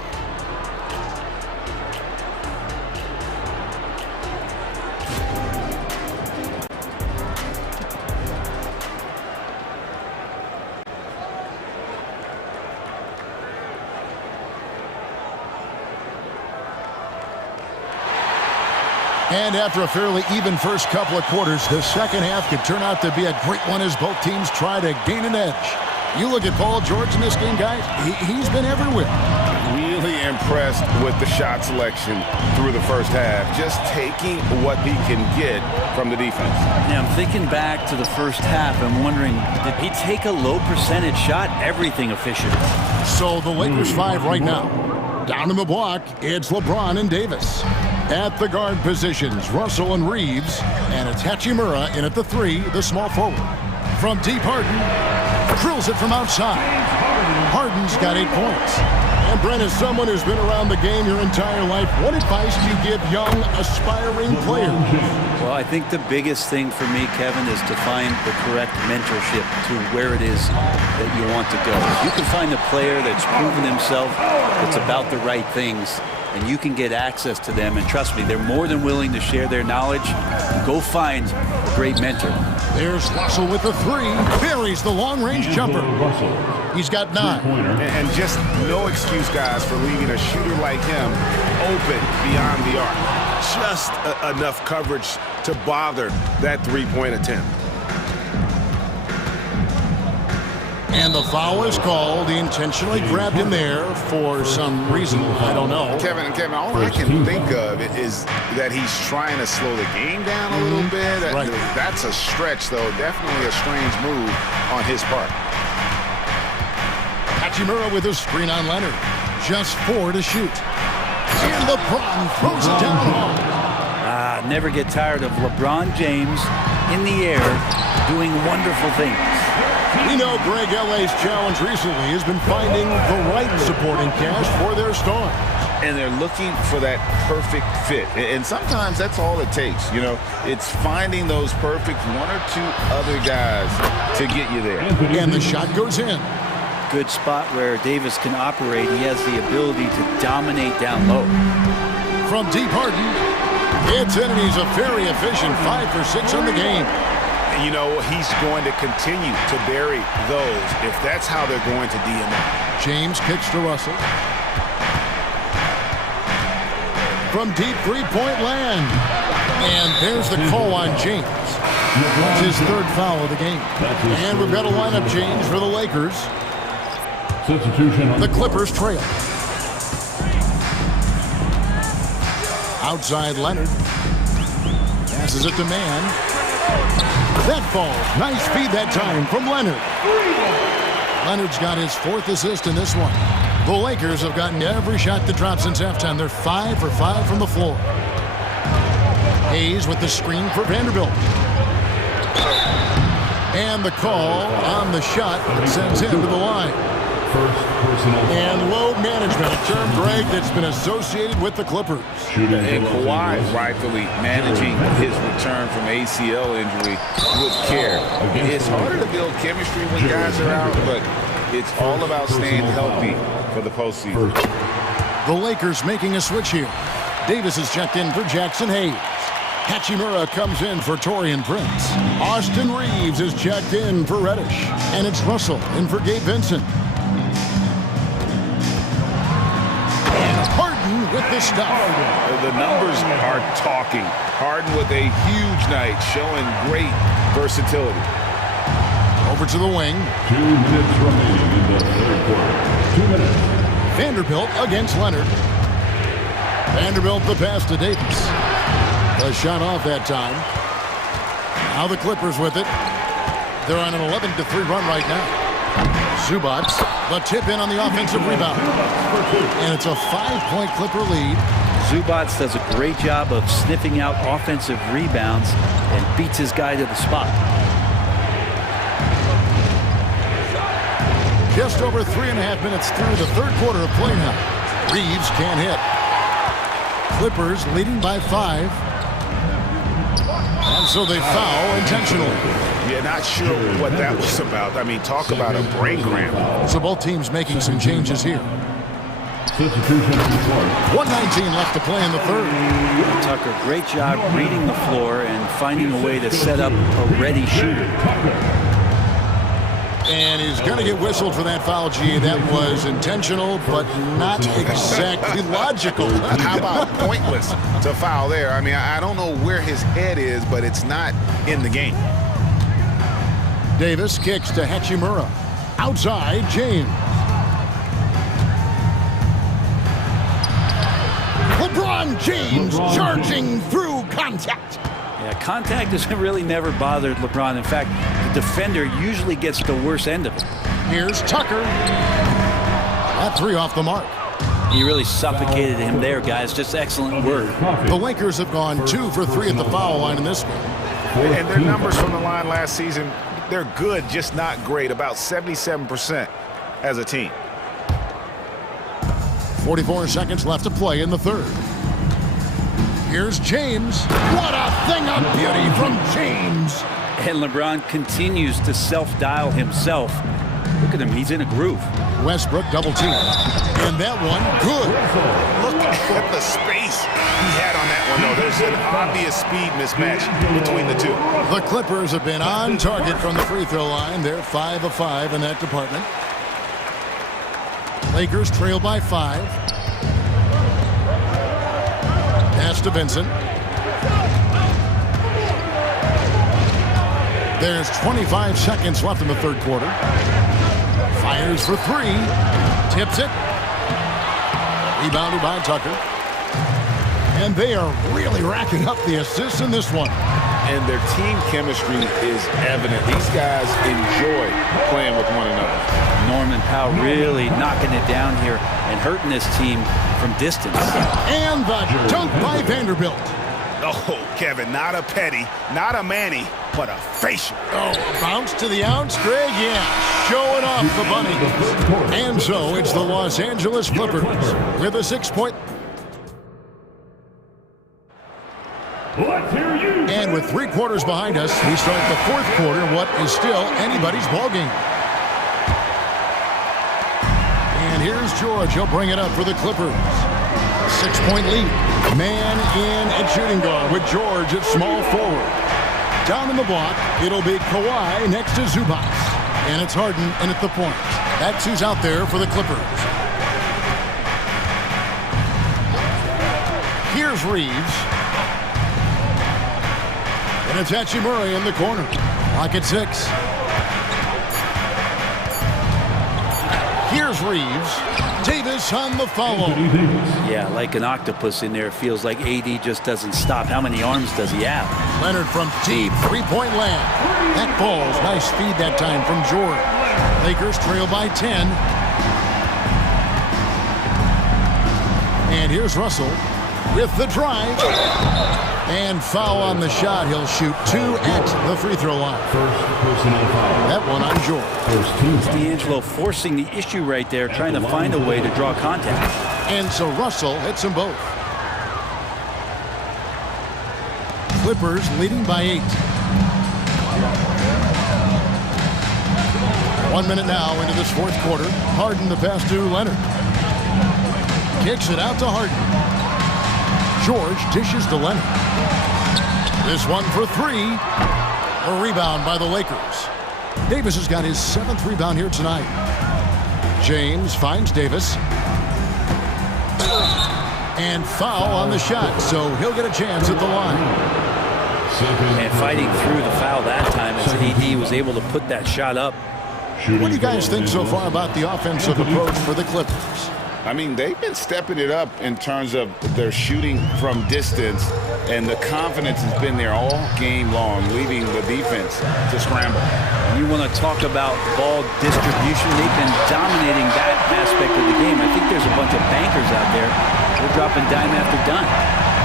And after a fairly even first couple of quarters, the second half could turn out to be a great one as both teams try to gain an edge. You look at Paul George in this game, guys. He's been everywhere. Really impressed with the shot selection through the first half. Just taking what he can get from the defense. Now, I'm thinking back to the first half. I'm wondering, did he take a low percentage shot? Everything efficient. So the Lakers 5 right now. Down in the block, it's LeBron and Davis. At the guard positions, Russell and Reeves. And it's Hachimura in at the 3, the small forward. From deep, Harden drills it from outside. Harden's got 8 points. And Brent, as someone who's been around the game your entire life, what advice do you give young, aspiring players? Well, I think the biggest thing for me, Kevin, is to find the correct mentorship to where it is that you want to go. If you can find a player that's proven himself, that's about the right things, and you can get access to them, and trust me, they're more than willing to share their knowledge. Go find a great mentor. There's Russell with the 3. Buries the long-range jumper. He's got 9. And just no excuse, guys, for leaving a shooter like him open beyond the arc. Just enough coverage to bother that three-point attempt. And the foul is called. He intentionally grabbed him there for some reason. I don't know. Kevin, all I can think of is that he's trying to slow the game down a little bit. Right. That's a stretch, though. Definitely a strange move on his part. Hachimura with a screen on Leonard. Just 4 to shoot. And LeBron throws it down hard. Never get tired of LeBron James in the air doing wonderful things. We know Greg LA's challenge recently has been finding the right supporting cast for their stars. And they're looking for that perfect fit. And sometimes that's all it takes. You know, it's finding those perfect one or two other guys to get you there. And the shot goes in. Good spot where Davis can operate. He has the ability to dominate down low. From deep Harden, it's in, and he's a very efficient 5 for 6 on the game. And you know, he's going to continue to bury those if that's how they're going to DMA. James kicks to Russell. From deep three-point land. And there's the call on James. That's his third foul of the game. And we've got a lineup change for the Lakers. The Clippers trail. Outside Leonard. Passes it to Mann. That falls. Nice feed that time from Leonard. Leonard's got his 4th assist in this one. The Lakers have gotten every shot that dropped since halftime. They're 5 for 5 from the floor. Hayes with the screen for Vanderbilt. And the call on the shot that sends him to the line. And load management, a term, Greg, that's been associated with the Clippers. And Kawhi rightfully managing his return from ACL injury with care. It's harder to build chemistry when guys are out, but it's all about staying healthy for the postseason. The Lakers making a switch here. Davis is checked in for Jackson Hayes. Hachimura comes in for Taurean Prince. Austin Reeves is checked in for Reddish. And it's Russell in for Gabe Vincent. And Harden with the stuff. The numbers are talking. Harden with a huge night, showing great versatility. Over to the wing. 2 minutes remaining in the third quarter. 2 minutes. Vanderbilt against Leonard. Vanderbilt the pass to Davis. A shot off that time. Now the Clippers with it. They're on an 11-3 run right now. Zubac, the tip in on the offensive rebound. And it's a 5-point Clipper lead. Zubac does a great job of sniffing out offensive rebounds and beats his guy to the spot. Just over 3.5 minutes through the third quarter of play now. Reeves can't hit. Clippers leading by 5. And so they foul intentionally. Yeah, not sure what that was about. I mean, talk about a brain cramp. So both teams making some changes here. 1:19 left to play in the third. Tucker, great job reading the floor and finding a way to set up a ready shooter. And he's going to get whistled for that foul, G. That was intentional, but not exactly logical. How about pointless to foul there? I mean, I don't know where his head is, but it's not in the game. Davis kicks to Hachimura. Outside, James. LeBron James charging through contact. Yeah, contact has really never bothered LeBron. In fact, the defender usually gets the worst end of it. Here's Tucker. That 3 off the mark. He really suffocated him there, guys. Just excellent work. The Lakers have gone 2 for 3 at the foul line in this one. And their numbers from the line last season, they're good, just not great. About 77% as a team. 44 seconds left to play in the third. Here's James. What a thing of beauty from James. And LeBron continues to self-dial himself. Look at him. He's in a groove. Westbrook double team. And that one, good. Look at the space he had on that one, though. There's an obvious speed mismatch between the two. The Clippers have been on target from the free throw line. They're 5 of 5 in that department. Lakers trail by 5. Pass to Vincent. There's 25 seconds left in the third quarter. Fires for 3. Tips it. Rebounded by Tucker. And they are really racking up the assists in this one. And their team chemistry is evident. These guys enjoy playing with one another. Norman Powell really knocking it down here and hurting this team from distance. And the dunk by Vanderbilt. Oh, Kevin, not a petty, not a Manny, but a facial. Oh, a bounce to the ounce, Greg, yeah. Showing off the bunny. And so it's the Los Angeles Clippers with a 6-point. And with 3 quarters behind us, we start the 4th quarter, what is still anybody's ballgame. And here's George. He'll bring it up for the Clippers. 6-point lead. Man in at shooting guard with George at small forward. Down in the block, it'll be Kawhi next to Zubac. And it's Harden in at the point. That's who's out there for the Clippers. Here's Reeves. And it's Hachimura in the corner. Lock at 6. Here's Reeves. Davis on the follow. Yeah, like an octopus in there. It feels like AD just doesn't stop. How many arms does he have? Leonard from deep, 3-point land. That falls. Nice feed that time from George. Lakers trail by 10. And here's Russell with the drive. And foul on the shot. He'll shoot 2 at the free throw line. First personal foul. That one on George. D'Angelo forcing the issue right there, trying to find a way to draw contact. And so Russell hits them both. Clippers leading by 8. 1 minute now into this 4th quarter. Harden the pass to Leonard. Kicks it out to Harden. George dishes to Leonard. This one for 3. A rebound by the Lakers. Davis has got his 7th rebound here tonight. James finds Davis. And foul on the shot, so he'll get a chance at the line. And fighting through the foul that time as AD was able to put that shot up. What do you guys think so far about the offensive approach for the Clippers? I mean, they've been stepping it up in terms of their shooting from distance, and the confidence has been there all game long, leaving the defense to scramble. You want to talk about ball distribution. They've been dominating that aspect of the game. I think there's a bunch of bankers out there. They're dropping dime after dime.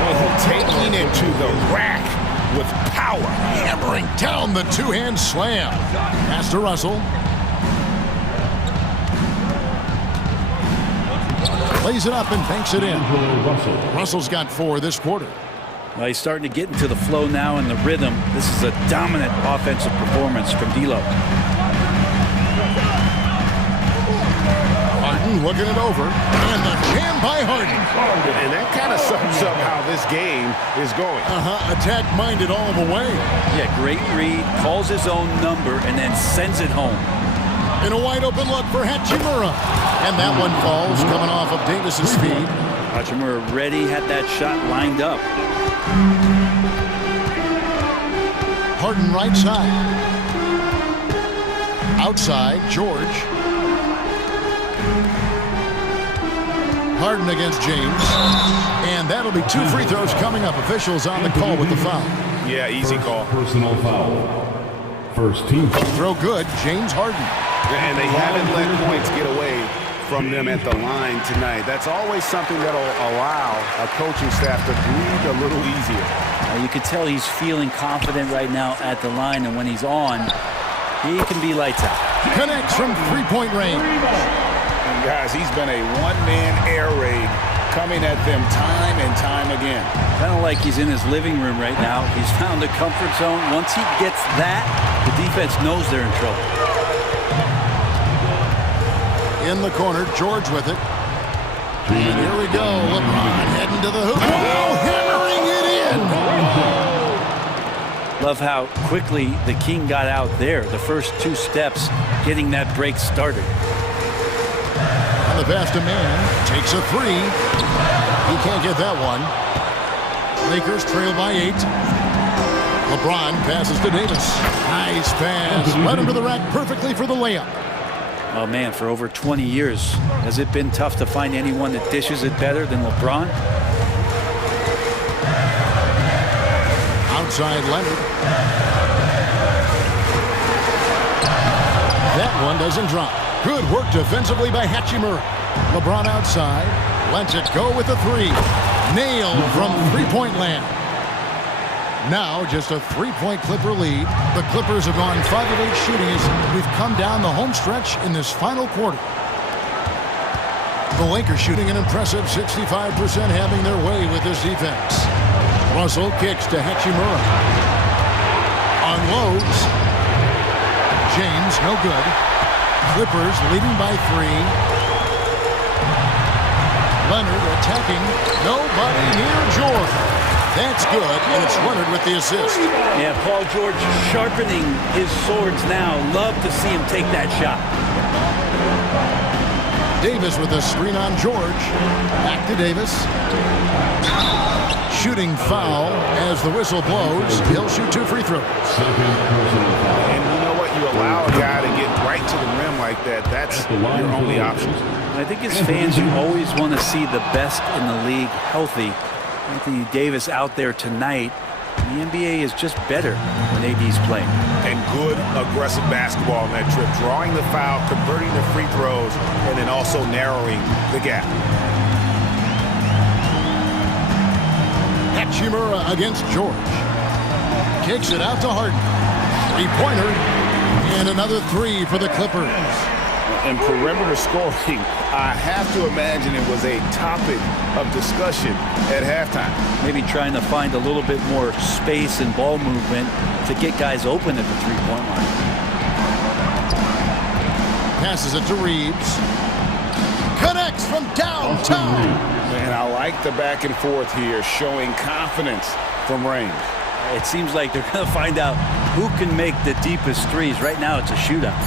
Oh, taking it to the rack with power. Hammering down the 2-hand slam. Pass to Russell. Lays it up and banks it in. Russell's got 4 this quarter. Well, he's starting to get into the flow now and the rhythm. This is a dominant offensive performance from D'Lo. Harden looking it over. And the jam by Harden. And that kind of sums up how this game is going. Attack-minded all the way. Yeah, great read. Calls his own number and then sends it home. In a wide-open look for Hachimura. And that one falls, coming off of Davis's feed. Hachimura ready, had that shot lined up. Harden right side. Outside, George. Harden against James. And that'll be 2 free throws coming up. Officials on the call with the foul. Yeah, easy call. Personal foul. First team. Throw good, James Harden. And they haven't let points get away from them at the line tonight. That's always something that'll allow a coaching staff to breathe a little easier. You can tell he's feeling confident right now at the line, and when he's on, he can be lights out. Connects from 3-point range. And guys, he's been a one-man air raid coming at them time and time again. Kind of like he's in his living room right now. He's found a comfort zone. Once he gets that, the defense knows they're in trouble. In the corner, George with it. And here we go. LeBron heading to the hoop. Oh, hammering it in. Love how quickly the King got out there. The first 2 steps getting that break started. And the pass to man. Takes a 3. He can't get that one. Lakers trail by 8. LeBron passes to Davis. Nice pass. Led him to the rack perfectly for the layup. Oh, man, for over 20 years, has it been tough to find anyone that dishes it better than LeBron? Outside Leonard. That one doesn't drop. Good work defensively by Hachimura. LeBron outside. Lets it go with the 3. Nailed from 3-point land. Now just a 3-point Clipper lead. The Clippers have gone 5 of 8 shooting as we've come down the home stretch in this final quarter. The Lakers shooting an impressive 65%, having their way with this defense. Russell kicks to Hachimura. Unloads. James, no good. Clippers leading by 3. Leonard attacking. Nobody near George. That's good, and it's Leonard with the assist. Yeah, Paul George sharpening his swords now. Love to see him take that shot. Davis with a screen on George. Back to Davis. Shooting foul as the whistle blows. He'll shoot 2 free throws. And you know what? You allow a guy to get right to the rim like that. That's your only option. I think as fans, you always want to see the best in the league healthy. Anthony Davis out there tonight. The NBA is just better when AD's playing. And good aggressive basketball on that trip. Drawing the foul, converting the free throws, and then also narrowing the gap. Hachimura against George. Kicks it out to Harden. 3-pointer. And another 3 for the Clippers. And perimeter scoring, I have to imagine it was a topic of discussion at halftime. Maybe trying to find a little bit more space and ball movement to get guys open at the 3-point line. Passes it to Reeves. Connects from downtown. And I like the back and forth here, showing confidence from range. It seems like they're going to find out who can make the deepest threes. Right now, it's a shootout.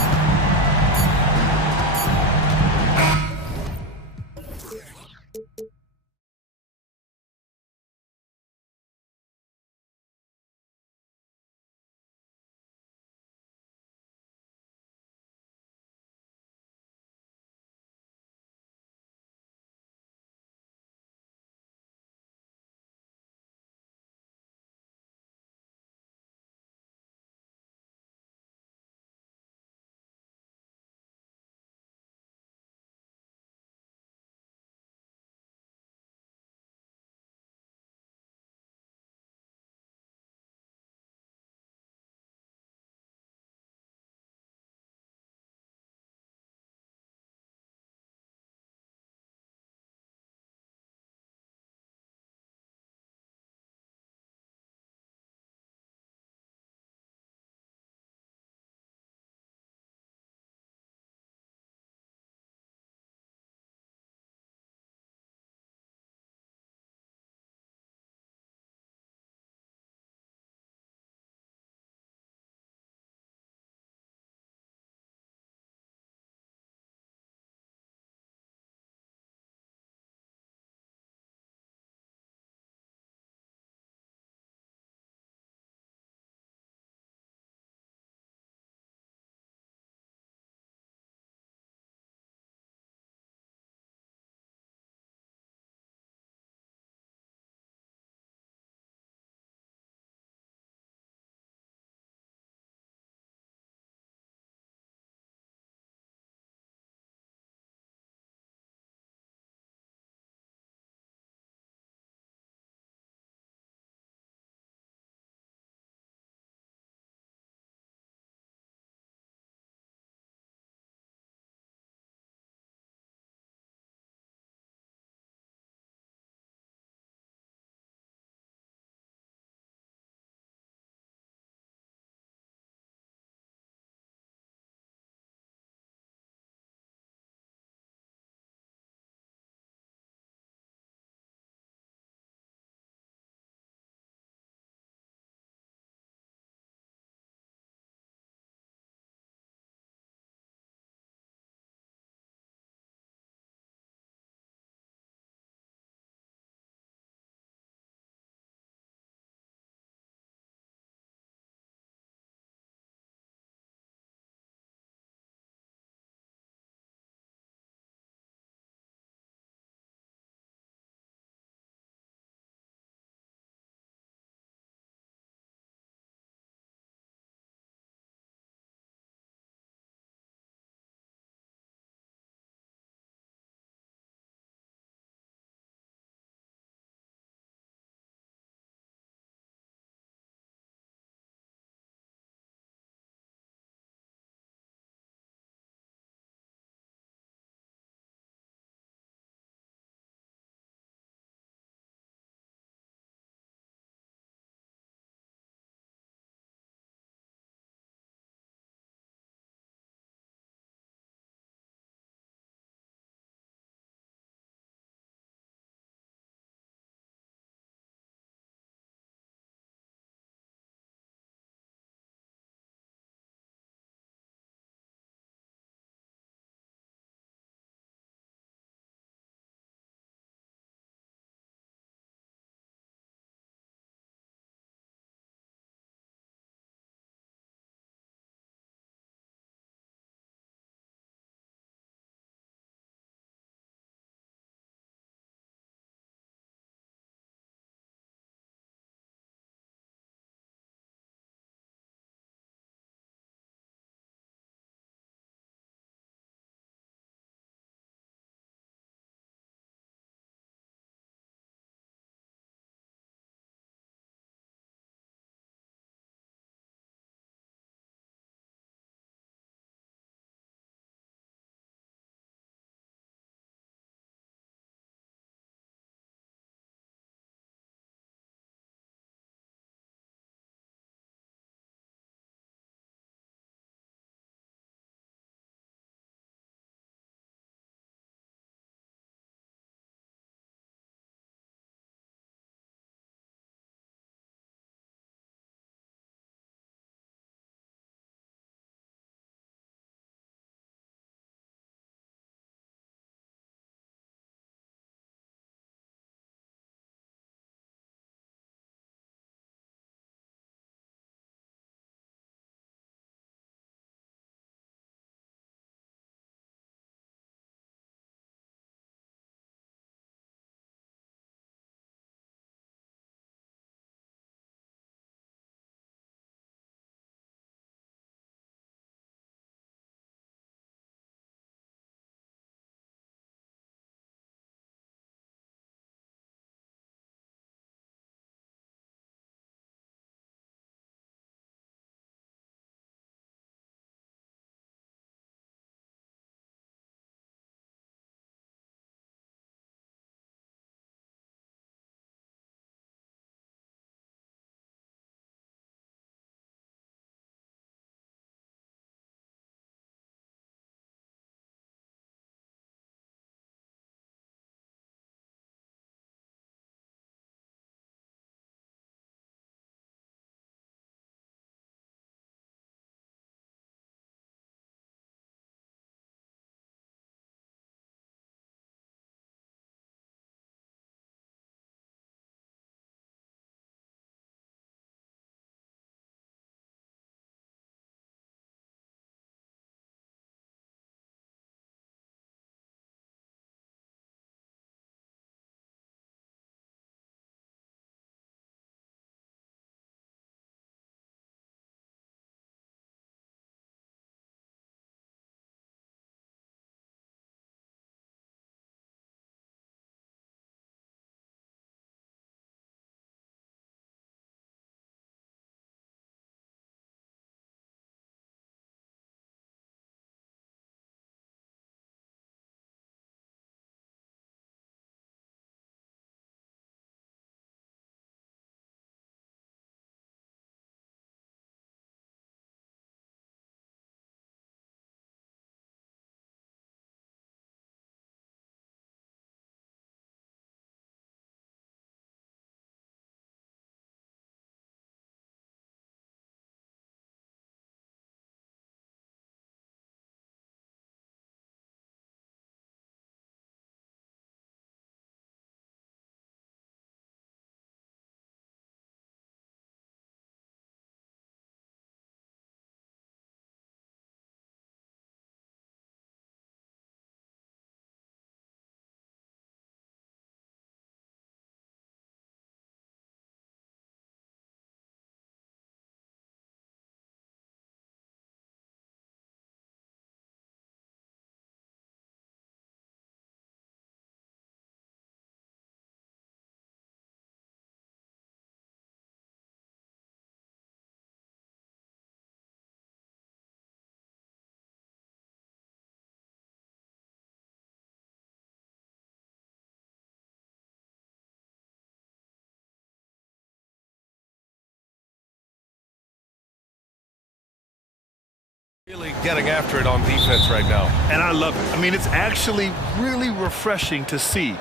Really getting after it on defense right now. And I love it. I mean, it's actually really refreshing to see.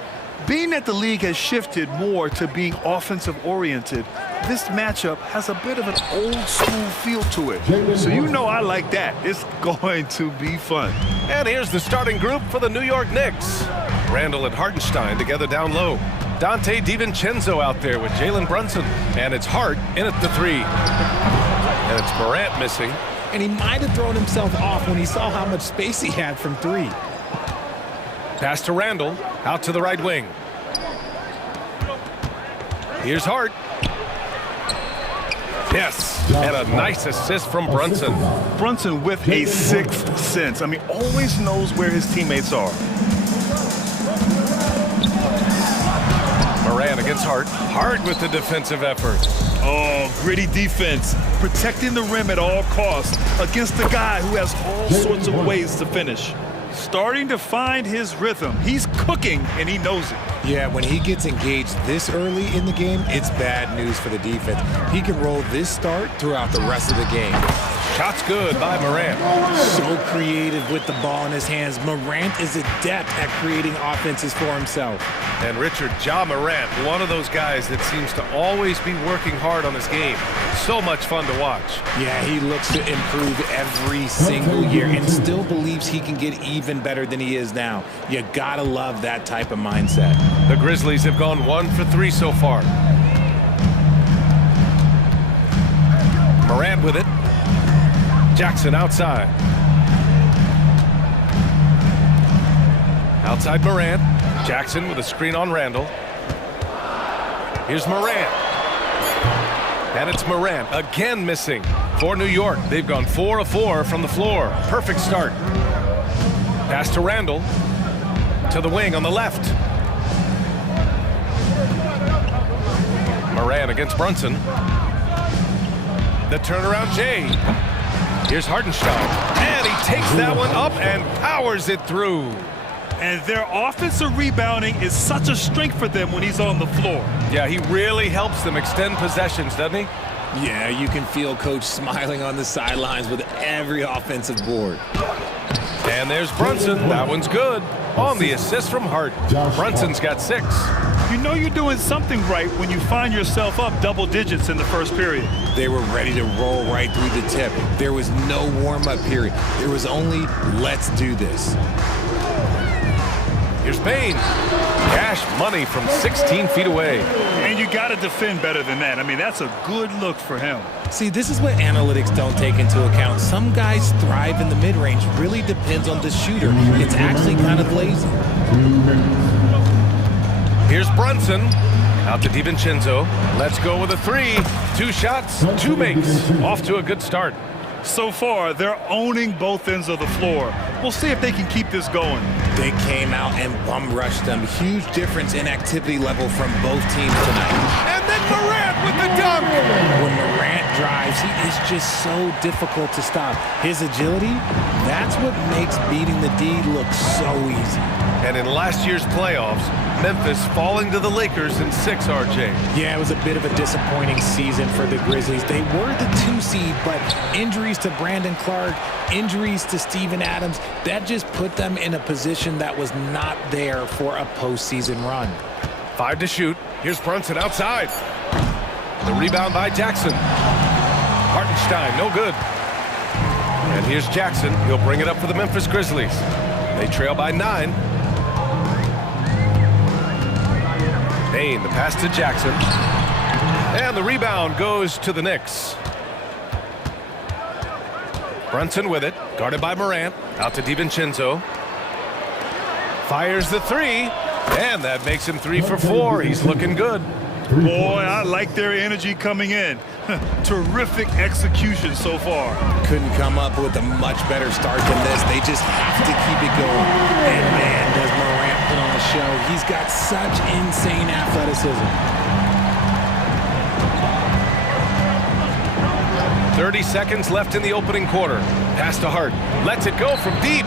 Being that the league has shifted more to being offensive-oriented, this matchup has a bit of an old-school feel to it. So you know I like that. It's going to be fun. And here's the starting group for the New York Knicks. Randall and Hartenstein together down low. Dante DiVincenzo out there with Jalen Brunson. And it's Hart in at the 3. And it's Morant missing. And he might have thrown himself off when he saw how much space he had from 3. Pass to Randall, out to the right wing. Here's Hart. Yes, and a nice assist from Brunson. Brunson with a sixth sense. I mean, always knows where his teammates are. Moran against Hart. Hart with the defensive effort. Oh, gritty defense. Protecting the rim at all costs against a guy who has all sorts of ways to finish. Starting to find his rhythm. He's cooking, and he knows it. Yeah, when he gets engaged this early in the game, it's bad news for the defense. He can roll this start throughout the rest of the game. Shot's good by Morant. So creative with the ball in his hands. Morant is adept at creating offenses for himself. And Richard, Ja Morant, one of those guys that seems to always be working hard on his game. So much fun to watch. Yeah, he looks to improve every single year and still believes he can get even better than he is now. You gotta love that type of mindset. The Grizzlies have gone 1 for 3 so far. Morant with it. Jackson outside. Outside Morant. Jackson with a screen on Randall. Here's Morant. And it's Morant again missing for New York. They've gone 4 of 4 from the floor. Perfect start. Pass to Randall. To the wing on the left. Morant against Brunson. The turnaround Jay. Here's Hartenstein. And he takes that one up and powers it through. And their offensive rebounding is such a strength for them when he's on the floor. Yeah, he really helps them extend possessions, doesn't he? Yeah, you can feel Coach smiling on the sidelines with every offensive board. And there's Brunson. That one's good. On the assist from Hart. Brunson's got 6. You know you're doing something right when you find yourself up double digits in the first period. They were ready to roll right through the tip. There was no warm-up period. There was only, let's do this. Here's Payne. Cash money from 16 feet away. And you got to defend better than that. I mean, that's a good look for him. See, this is what analytics don't take into account. Some guys thrive in the mid-range. Really depends on the shooter. It's actually kind of lazy. Here's Brunson. Out to DiVincenzo. Let's go with a 3. 2 shots, 2 makes. Off to a good start. So far, they're owning both ends of the floor. We'll see if they can keep this going. They came out and bum-rushed them. Huge difference in activity level from both teams tonight. And then Morant with the dunk. When Morant drives, he is just so difficult to stop. His agility, that's what makes beating the D look so easy. And in last year's playoffs, Memphis falling to the Lakers in 6, RJ. Yeah, it was a bit of a disappointing season for the Grizzlies. They were the 2 seed, but injuries to Brandon Clark, injuries to Steven Adams, that just put them in a position that was not there for a postseason run. 5 to shoot. Here's Brunson outside. The rebound by Jackson. Hartenstein, no good. And here's Jackson. He'll bring it up for the Memphis Grizzlies. They trail by 9. Payne, the pass to Jackson. And the rebound goes to the Knicks. Brunson with it, guarded by Morant. Out to DiVincenzo. Fires the 3, and that makes him 3 for 4. He's looking good. Boy, I like their energy coming in. Terrific execution so far. Couldn't come up with a much better start than this. They just have to keep it going. And man, does Morant put on a show. He's got such insane athleticism. 30 seconds left in the opening quarter. Pass to Hart. Lets it go from deep.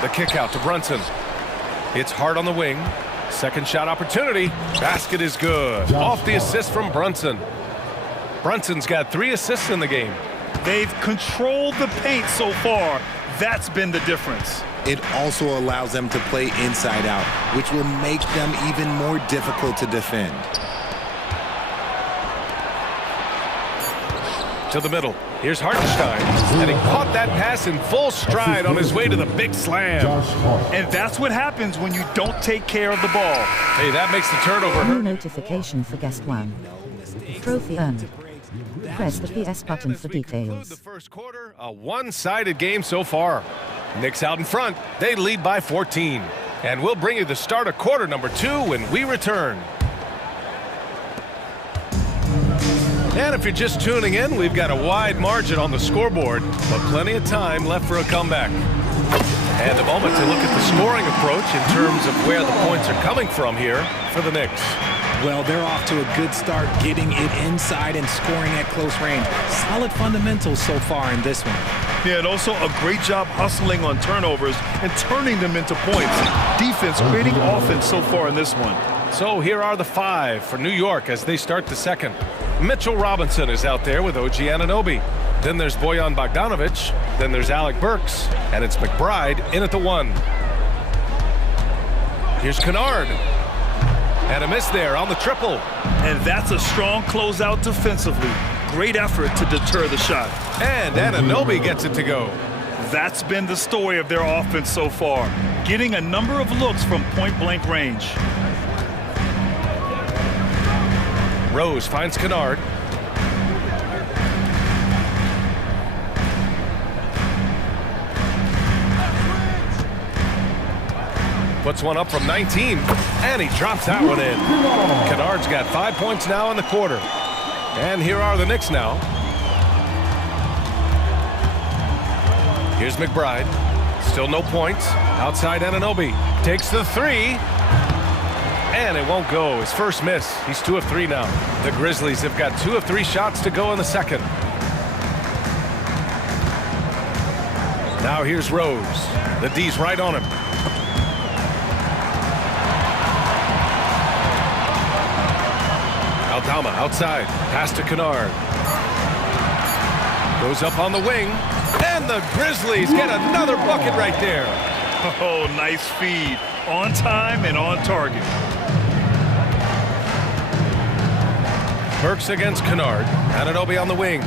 The kick out to Brunson. It's Hart on the wing. Second shot opportunity. Basket is good. Off the assist from Brunson. Brunson's got 3 assists in the game. They've controlled the paint so far. That's been the difference. It also allows them to play inside out, which will make them even more difficult to defend. To the middle. Here's Hartenstein. And he caught that pass in full stride on his way to the big slam. And that's what happens when you don't take care of the ball. Hey, that makes the turnover. New notification for guest 1. Trophy earned. Press the PS button for details. The first quarter, a one-sided game so far. Knicks out in front. They lead by 14. And we'll bring you the start of quarter number 2 when we return. And if you're just tuning in, we've got a wide margin on the scoreboard, but plenty of time left for a comeback. And a moment to look at the scoring approach in terms of where the points are coming from here for the Knicks. Well, they're off to a good start getting it inside and scoring at close range. Solid fundamentals so far in this one. Yeah, and also a great job hustling on turnovers and turning them into points. Defense creating offense so far in this one. So here are the 5 for New York as they start the second. Mitchell Robinson is out there with OG Anunoby. Then there's Bojan Bogdanovic. Then there's Alec Burks. And it's McBride in at the 1. Here's Kennard. And a miss there on the triple. And that's a strong closeout defensively. Great effort to deter the shot. And Anunoby gets it to go. That's been the story of their offense so far. Getting a number of looks from point-blank range. Rose finds Kennard. Puts one up from 19, and he drops that one in. Kennard's got 5 points now in the quarter. And here are the Knicks now. Here's McBride. Still no points. Outside Anunoby. Takes the 3. And it won't go. His first miss. He's 2 of 3 now. The Grizzlies have got 2 of 3 shots to go in the second. Now here's Rose. The D's right on him. Aldama outside. Pass to Kennard. Goes up on the wing. And the Grizzlies get another bucket right there. Oh, nice feed. On time and on target. Burks against Kennard. Anunoby on the wing.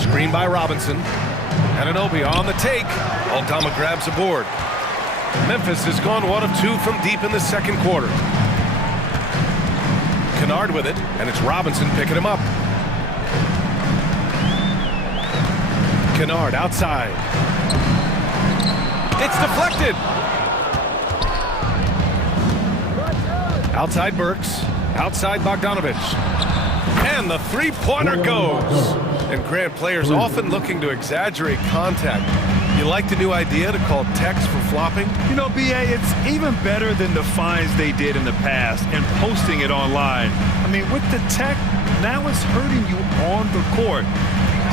Screen by Robinson. Anunoby on the take. Aldama grabs the board. Memphis has gone 1 of 2 from deep in the second quarter. Kennard with it, and it's Robinson picking him up. Kennard outside. It's deflected. Outside Burks. Outside Bogdanovic. And the 3-pointer goes. And Grant, players often looking to exaggerate contact. You like the new idea to call techs for flopping? You know, BA, it's even better than the fines they did in the past and posting it online. I mean, with the tech, now it's hurting you on the court.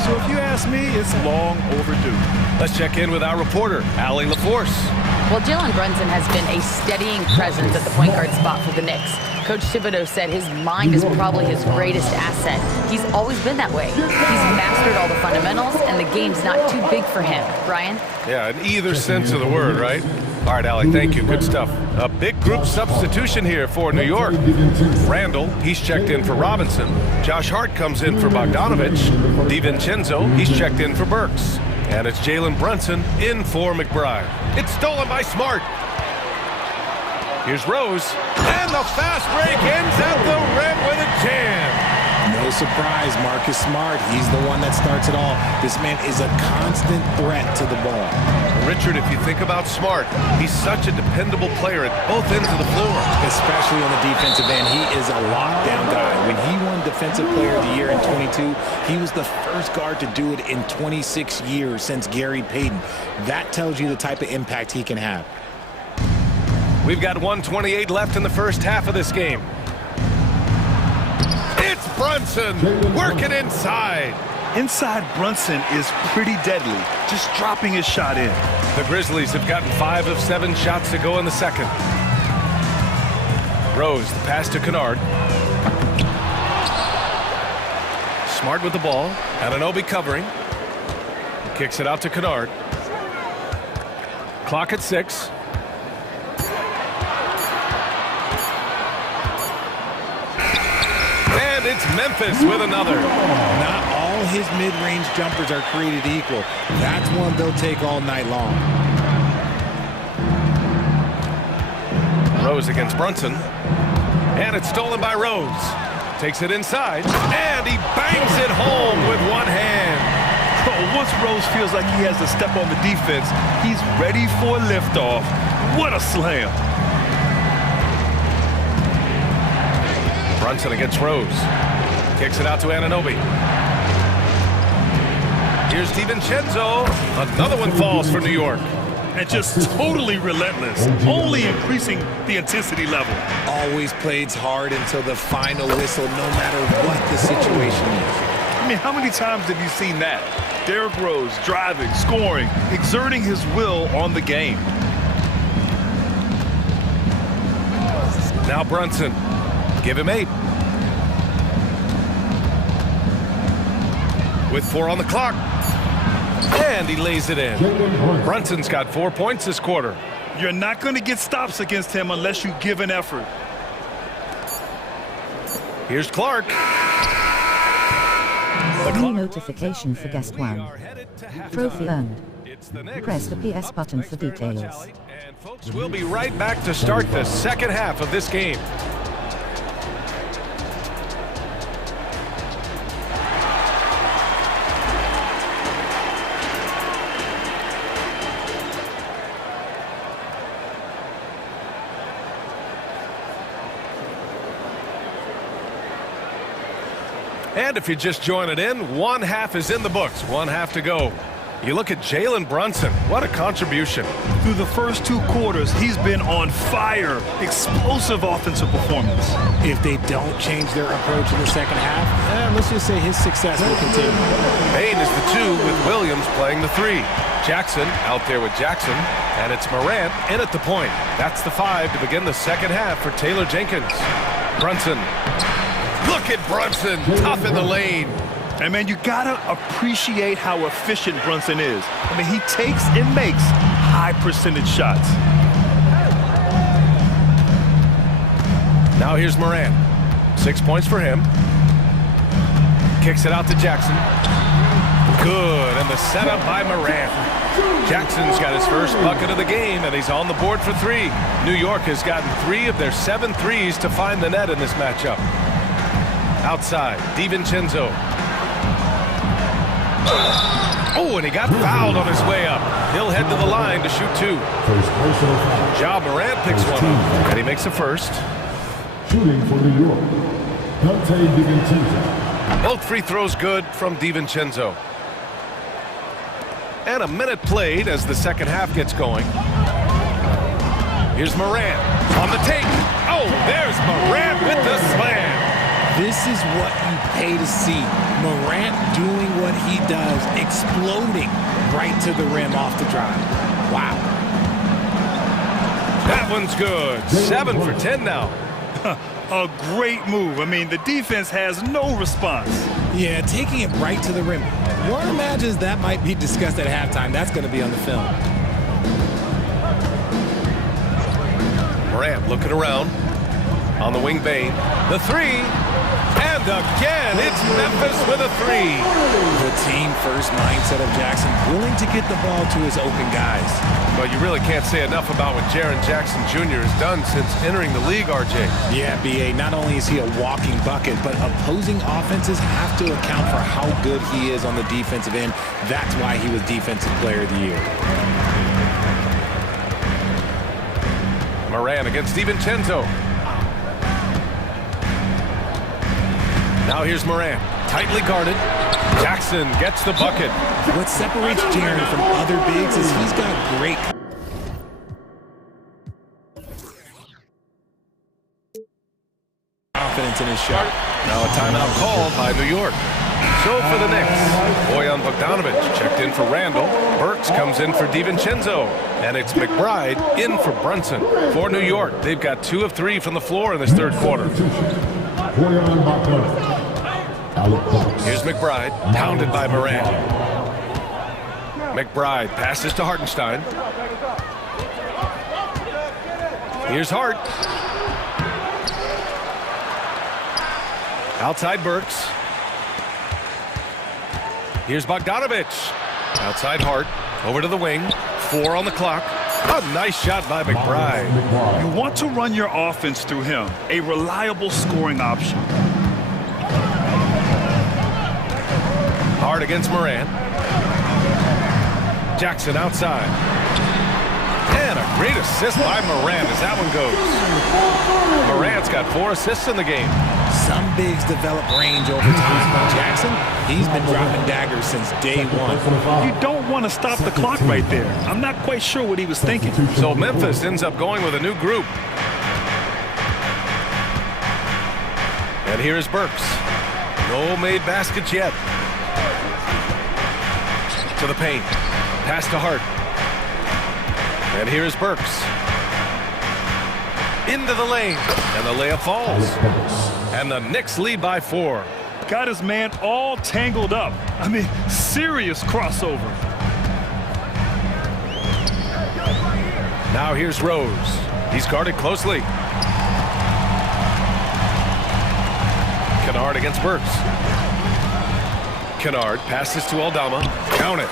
So if you ask me, it's long overdue. Let's check in with our reporter, Allie LaForce. Well, Jalen Brunson has been a steadying presence at the point guard spot for the Knicks. Coach Thibodeau said his mind is probably his greatest asset. He's always been that way. He's mastered all the fundamentals, and the game's not too big for him. Brian? Yeah, in either sense of the word, right? All right, Allie, thank you. Good stuff. A big group substitution here for New York. Randall, he's checked in for Robinson. Josh Hart comes in for Bogdanovic. DiVincenzo, he's checked in for Burks. And it's Jalen Brunson in for McBride. It's stolen by Smart. Here's Rose. And the fast break ends at the rim with a jam. No surprise, Marcus Smart. He's the one that starts it all. This man is a constant threat to the ball. Richard, if you think about Smart, he's such a dependable player at both ends of the floor. Especially on the defensive end. He is a lockdown guy. When he won Defensive Player of the Year in 22, he was the first guard to do it in 26 years since Gary Payton. That tells you the type of impact he can have. We've got 1:28 left in the first half of this game. It's Brunson working inside. Inside Brunson is pretty deadly, just dropping his shot in. The Grizzlies have gotten 5 of 7 shots to go in the second. Rose, the pass to Kennard. Smart with the ball. Anunoby covering. Kicks it out to Kennard. Clock at 6. And it's Memphis with another. Not all his mid-range jumpers are created equal. That's one they'll take all night long. Rose against Brunson. And it's stolen by Rose. Takes it inside. And he bangs it home with one hand. Oh, once Rose feels like he has to step on the defense, he's ready for a liftoff. What a slam. Brunson against Rose. Kicks it out to Anunoby. Here's DiVincenzo. Another one falls for New York. And just totally relentless, only increasing the intensity level. Always plays hard until the final whistle, no matter what the situation is. I mean, how many times have you seen that? Derrick Rose driving, scoring, exerting his will on the game. Now Brunson. Give him 8. With 4 on the clock. And he lays it in. Brunson's got 4 points this quarter. You're not going to get stops against him unless you give an effort. Here's Clark. New notification for guest 1. Trophy earned. Press the PS button for details. And folks, we'll be right back to start the second half of this game. And if you're just joining in, one half is in the books, one half to go. You look at Jalen Brunson, what a contribution. Through the first 2 quarters, he's been on fire. Explosive offensive performance. If they don't change their approach in the second half, let's just say his success will continue. Payne is the 2 with Williams playing the 3. Jackson out there with Jackson, and it's Morant in at the point. That's the 5 to begin the second half for Taylor Jenkins. Brunson. Look at Brunson, tough in the lane. And man, you gotta appreciate how efficient Brunson is. I mean, he takes and makes high percentage shots. Now here's Morant. 6 points for him. Kicks it out to Jackson. Good, and the setup by Morant. Jackson's got his first bucket of the game, and he's on the board for 3. New York has gotten 3 of their 7 threes to find the net in this matchup. Outside, DiVincenzo. Oh, and he got fouled on his way up. He'll head to the line to shoot 2. Ja Morant picks one up, and he makes the first. Shooting for New York, DiVincenzo. Both free throws good from DiVincenzo. And a minute played as the second half gets going. Here's Morant on the take. Oh, there's Morant with the slam. This is what you pay to see. Morant doing what he does, exploding right to the rim off the drive. Wow. That one's good. 7 for 10 now. A great move. I mean, the defense has no response. Yeah, taking it right to the rim. One imagines that might be discussed at halftime. That's going to be on the film. Morant looking around on the wing Bane. The 3. And again, it's Memphis with a 3. The team-first mindset of Jackson, willing to get the ball to his open guys. Well, you really can't say enough about what Jaren Jackson Jr. has done since entering the league, RJ. Yeah, B.A., not only is he a walking bucket, but opposing offenses have to account for how good he is on the defensive end. That's why he was Defensive Player of the Year. Morant against DiVincenzo. Now here's Morant, tightly guarded. Jackson gets the bucket. What separates Jaren from other bigs is he's got great confidence in his shot. Now a timeout called by New York. So for the Knicks, Bojan Bogdanovic checked in for Randall. Burks comes in for DiVincenzo. And it's McBride in for Brunson. For New York, they've got 2 of 3 from the floor in this third quarter. Here's McBride, pounded by Moran. McBride passes to Hartenstein. Here's Hart. Outside Burks. Here's Bogdanovich. Outside Hart. Over to the wing. 4 on the clock. A nice shot by McBride. You want to run your offense through him. A reliable scoring option. Hart against Moran. Jackson outside. And a great assist by Moran as that one goes. Moran's got 4 assists in the game. Some bigs develop range over time. Jackson, he's been dropping daggers since day one. You don't want to stop the clock right there. I'm not quite sure what he was thinking. So Memphis ends up going with a new group. And here's Burks. No made baskets yet. To the paint. Pass to Hart. And here's Burks. Into the lane. And the layup falls. And the Knicks lead by 4. Got his man all tangled up. I mean, serious crossover. Now here's Rose. He's guarded closely. Kennard against Burks. Kennard passes to Aldama. Count it.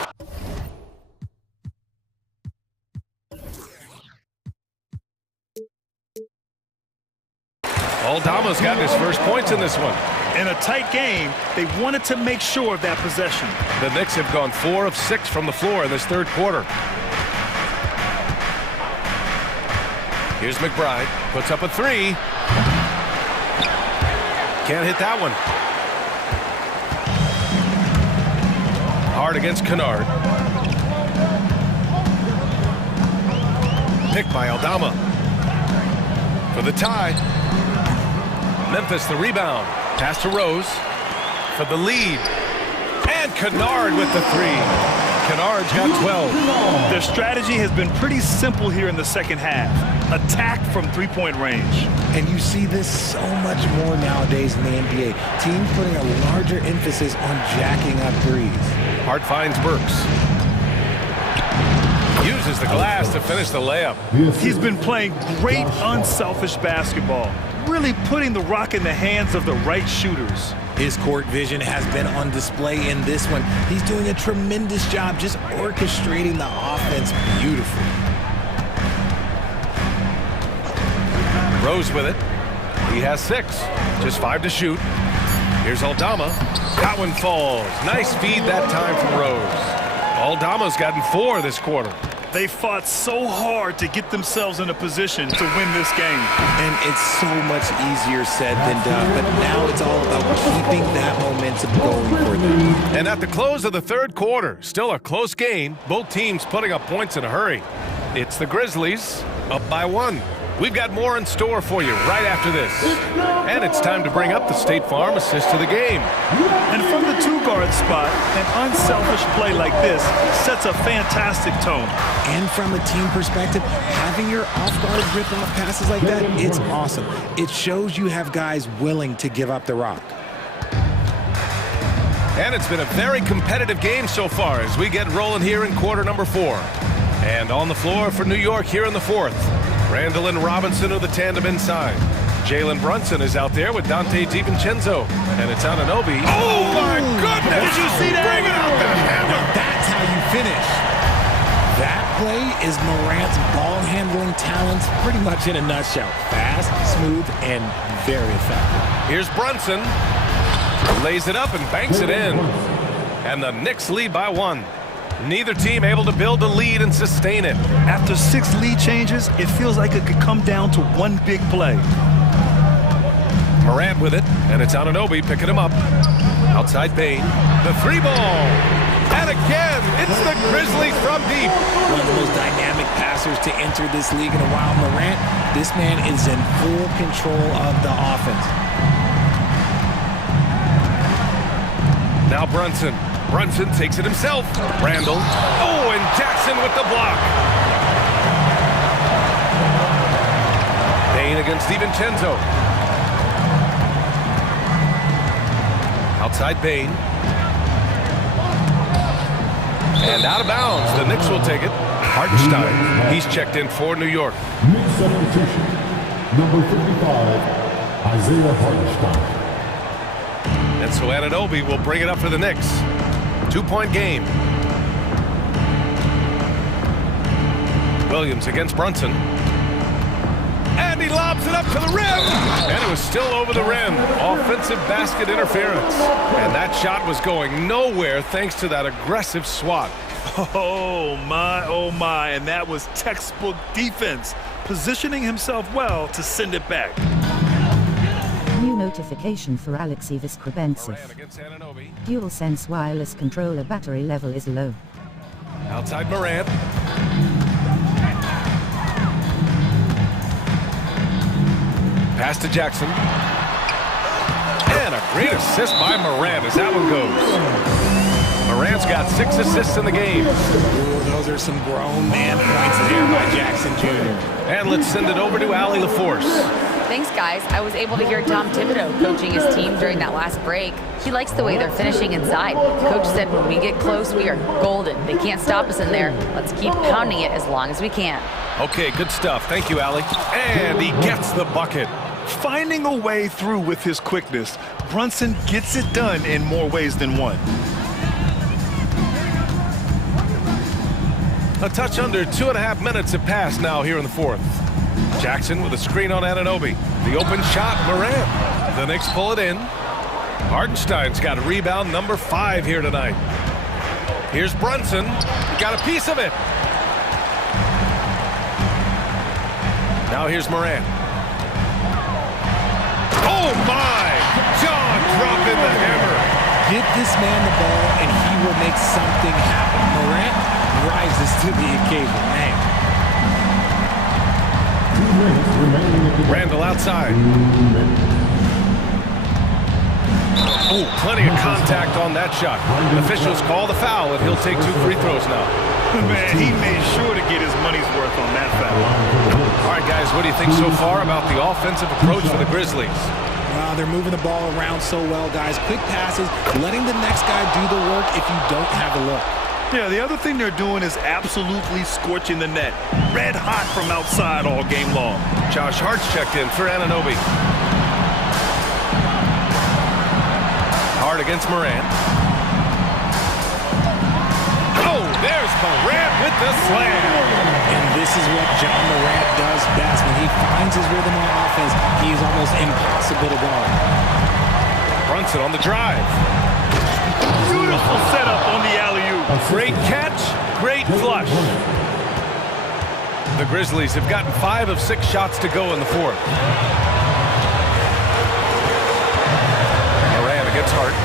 Aldama's gotten his first points in this one. In a tight game, they wanted to make sure of that possession. The Knicks have gone 4 of 6 from the floor in this third quarter. Here's McBride. Puts up a 3. Can't hit that one. Hard against Kennard. Picked by Aldama. For the tie. Memphis the rebound. Pass to Rose for the lead. And Kennard with the 3. Kennard's got 12. Their strategy has been pretty simple here in the second half. Attack from three-point range. And you see this so much more nowadays in the NBA. Teams putting a larger emphasis on jacking up threes. Hart finds Burks. Uses the glass to finish the layup. He's been playing great unselfish basketball. Really putting the rock in the hands of the right shooters. His court vision has been on display in this one. He's doing a tremendous job just orchestrating the offense beautifully. Rose with it. He has 6. Just 5 to shoot. Here's Aldama. That one falls. Nice feed that time from Rose. Aldama's gotten 4 this quarter. They fought so hard to get themselves in a position to win this game. And it's so much easier said than done, but now it's all about keeping that momentum going for them. And at the close of the third quarter, still a close game, both teams putting up points in a hurry. It's the Grizzlies up by 1. We've got more in store for you right after this. And it's time to bring up the State Farm assist to the game. And from the 2-guard spot, an unselfish play like this sets a fantastic tone. And from a team perspective, having your off-guard rip-off passes like that, it's awesome. It shows you have guys willing to give up the rock. And it's been a very competitive game so far as we get rolling here in quarter number 4. And on the floor for New York here in the 4th. Randall and Robinson are the tandem inside. Jalen Brunson is out there with Dante DiVincenzo. And it's Anunoby. Oh, my goodness! Did you see that? Bring out the hammer! That's how you finish. That play is Morant's ball-handling talents pretty much in a nutshell. Fast, smooth, and very effective. Here's Brunson. Lays it up and banks it in. And the Knicks lead by 1. Neither team able to build a lead and sustain it. After 6 lead changes, it feels like it could come down to one big play. Morant with it, and it's Anunoby picking him up. Outside Bain, the 3-ball. And again, it's the Grizzlies from deep. One of the most dynamic passers to enter this league in a while. Morant, this man is in full control of the offense. Now Brunson. Brunson takes it himself. Randall. Oh, and Jackson with the block. Bain against DiVincenzo. Outside Bain. And out of bounds. The Knicks will take it. Hartenstein. He's checked in for New York. Knicks substitution. Number 55, Isaiah Hartenstein. And so Anunoby will bring it up for the Knicks. 2-point game. Williams against Brunson. And he lobs it up to the rim. And it was still over the rim. Offensive basket interference. And that shot was going nowhere thanks to that aggressive swat. Oh my, and that was textbook defense, positioning himself well to send it back. New notification for Alexei Viskrabensev. DualSense wireless controller battery level is low. Outside Morant. Pass to Jackson. And a great assist by Morant as that one goes. Morant's got 6 assists in the game. Ooh, those are some grown man points there by Jackson Jr. And let's send it over to Allie LaForce. Thanks, guys. I was able to hear Tom Thibodeau coaching his team during that last break. He likes the way they're finishing inside. Coach said when we get close, we are golden. They can't stop us in there. Let's keep pounding it as long as we can. Okay, good stuff. Thank you, Allie. And he gets the bucket. Finding a way through with his quickness, Brunson gets it done in more ways than one. A touch under 2.5 minutes have passed now here in the fourth. Jackson with a screen on Anunoby. The open shot, Morant. The Knicks pull it in. Hartenstein's got rebound number 5 here tonight. Here's Brunson. He got a piece of it. Now here's Morant. Oh my! John dropping the hammer. Get this man the ball and he will make something happen. Morant rises to the occasion, man. Randall outside. Oh, plenty of contact on that shot. Officials call the foul, and he'll take 2 free throws now. Man, he made sure to get his money's worth on that foul. All right, guys, what do you think so far about the offensive approach for the Grizzlies? They're moving the ball around so well, guys. Quick passes, letting the next guy do the work if you don't have a look. Yeah, the other thing they're doing is absolutely scorching the net. Red hot from outside all game long. Josh Hart's checked in for Anunoby. Hart against Morant. Oh, there's Morant with the slam. And this is what John Morant does best. When he finds his rhythm on offense, he is almost impossible to guard. Brunson on the drive. Beautiful setup on the alley-oop. Great catch, great flush. The Grizzlies have gotten 5 of 6 shots to go in the fourth. Morant against Hart.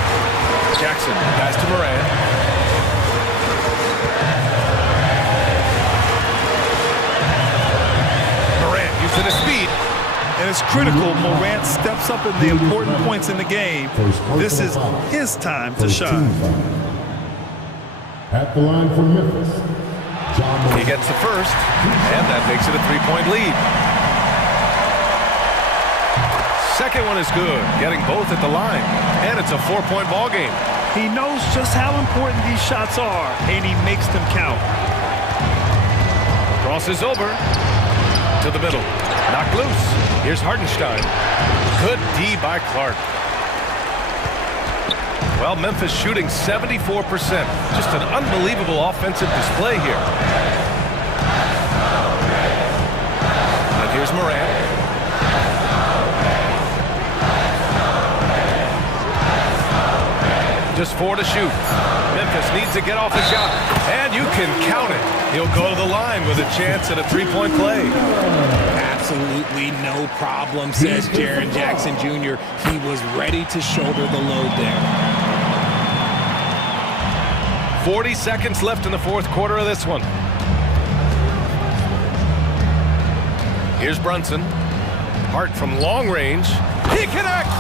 Jackson, pass to Morant. Morant using his speed. And it's critical Morant steps up in the important points in the game. This is his time to shine. At the line for Memphis, He gets the first, and that makes it a 3-point lead. Second one is good, getting both at the line, and it's a 4-point ball game. He knows just how important these shots are, and he makes them count. Crosses over to the middle, knocked loose. Here's Hartenstein. Good D by Clark. Well, Memphis shooting 74%. Just an unbelievable offensive display here. And here's Morant. Just 4 to shoot. Memphis needs to get off a shot. And you can count it. He'll go to the line with a chance at a 3-point play. Absolutely no problem, says Jaren Jackson Jr. He was ready to shoulder the load there. 40 seconds left in the fourth quarter of this one. Here's Brunson. Hart from long range. He connects!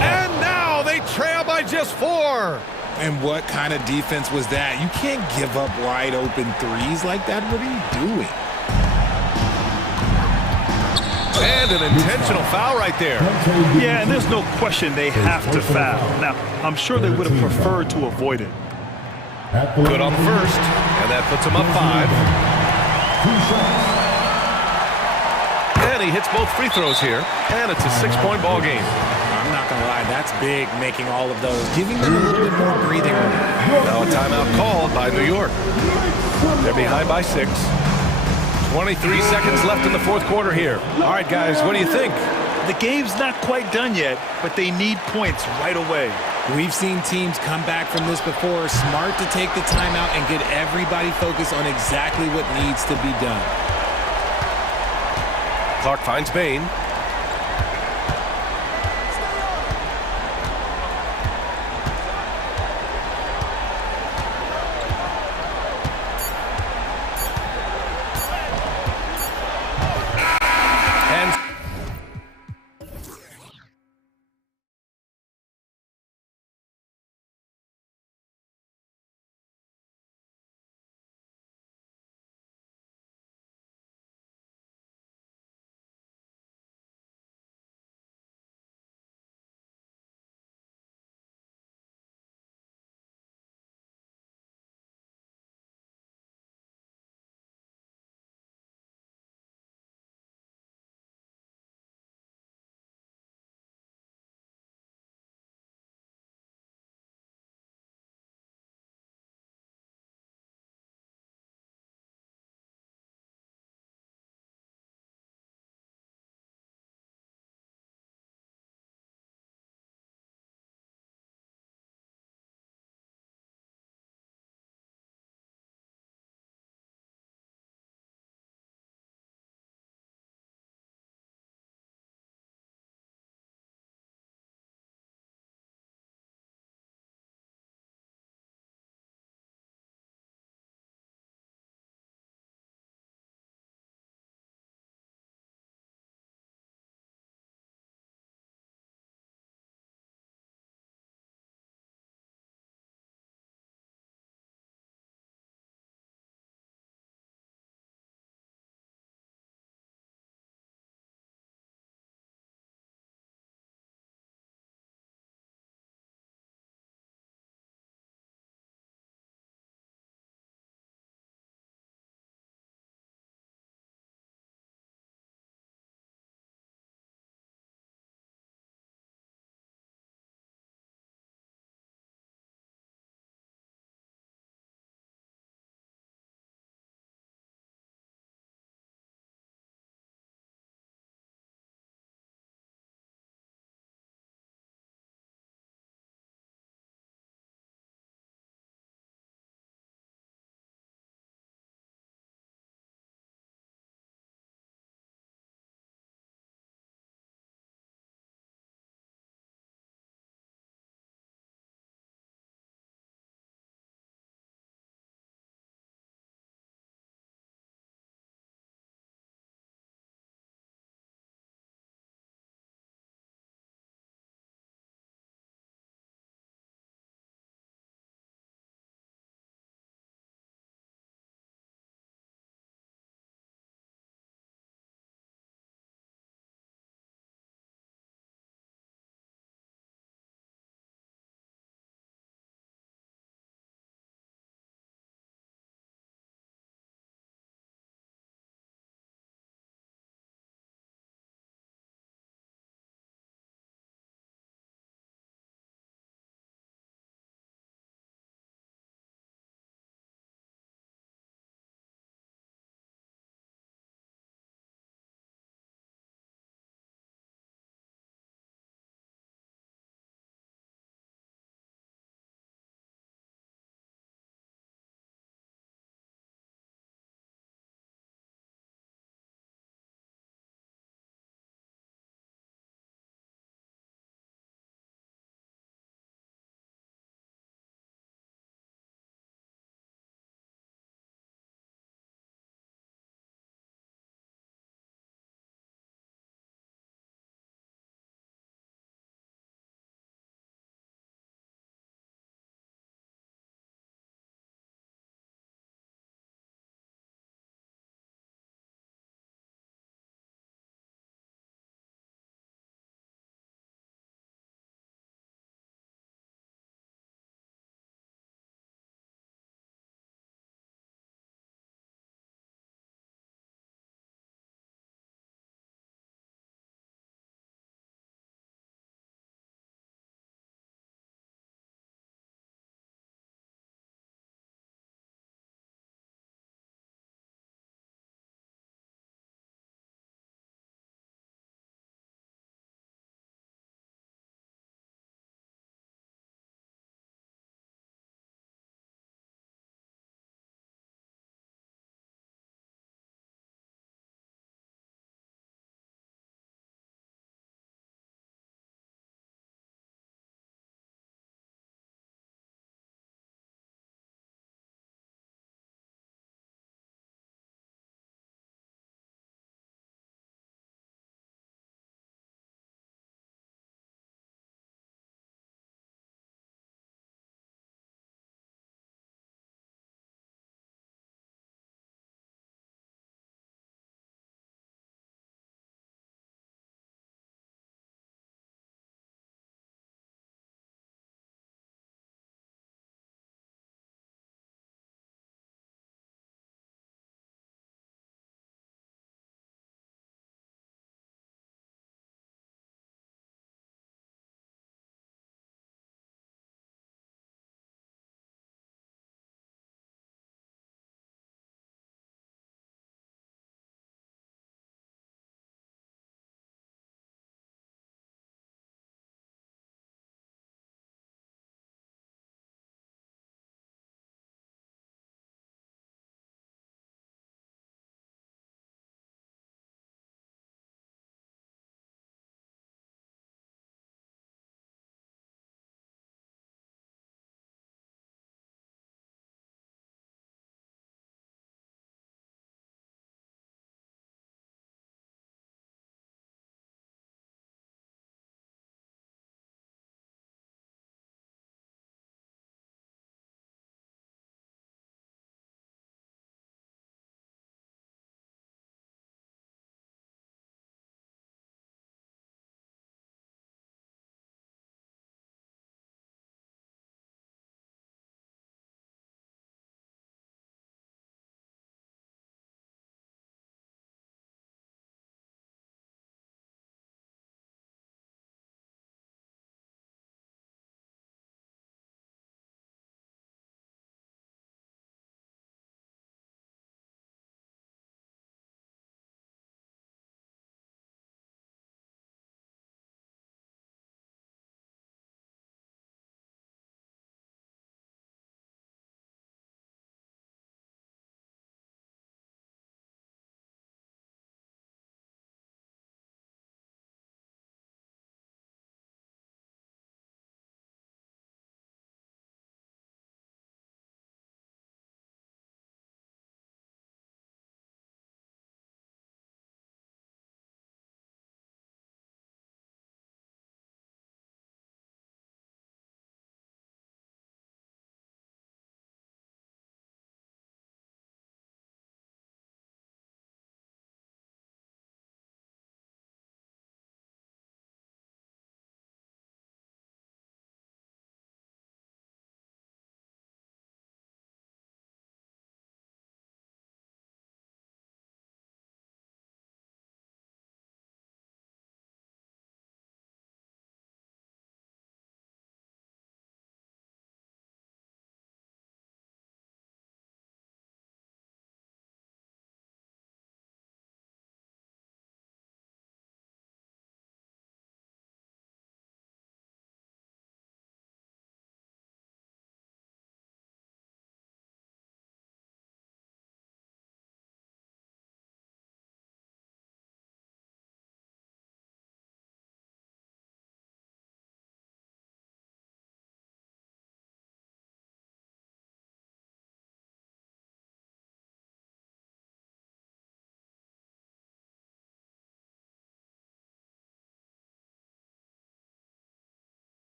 And now they trail by just 4. And what kind of defense was that? You can't give up wide open threes like that. What are you doing? And an intentional foul right there. Yeah, and there's no question they have to foul. Now, I'm sure they would have preferred to avoid it. Good on the first, and that puts him up 5. And he hits both free throws here, and it's a 6-point ball game. I'm not going to lie, that's big, making all of those, giving them a little bit more breathing room. Now a timeout called by New York. They're behind by 6. 23 seconds left in the fourth quarter here. All right, guys, what do you think? The game's not quite done yet, but they need points right away. We've seen teams come back from this before. Smart to take the timeout and get everybody focused on exactly what needs to be done. Clark finds Bain.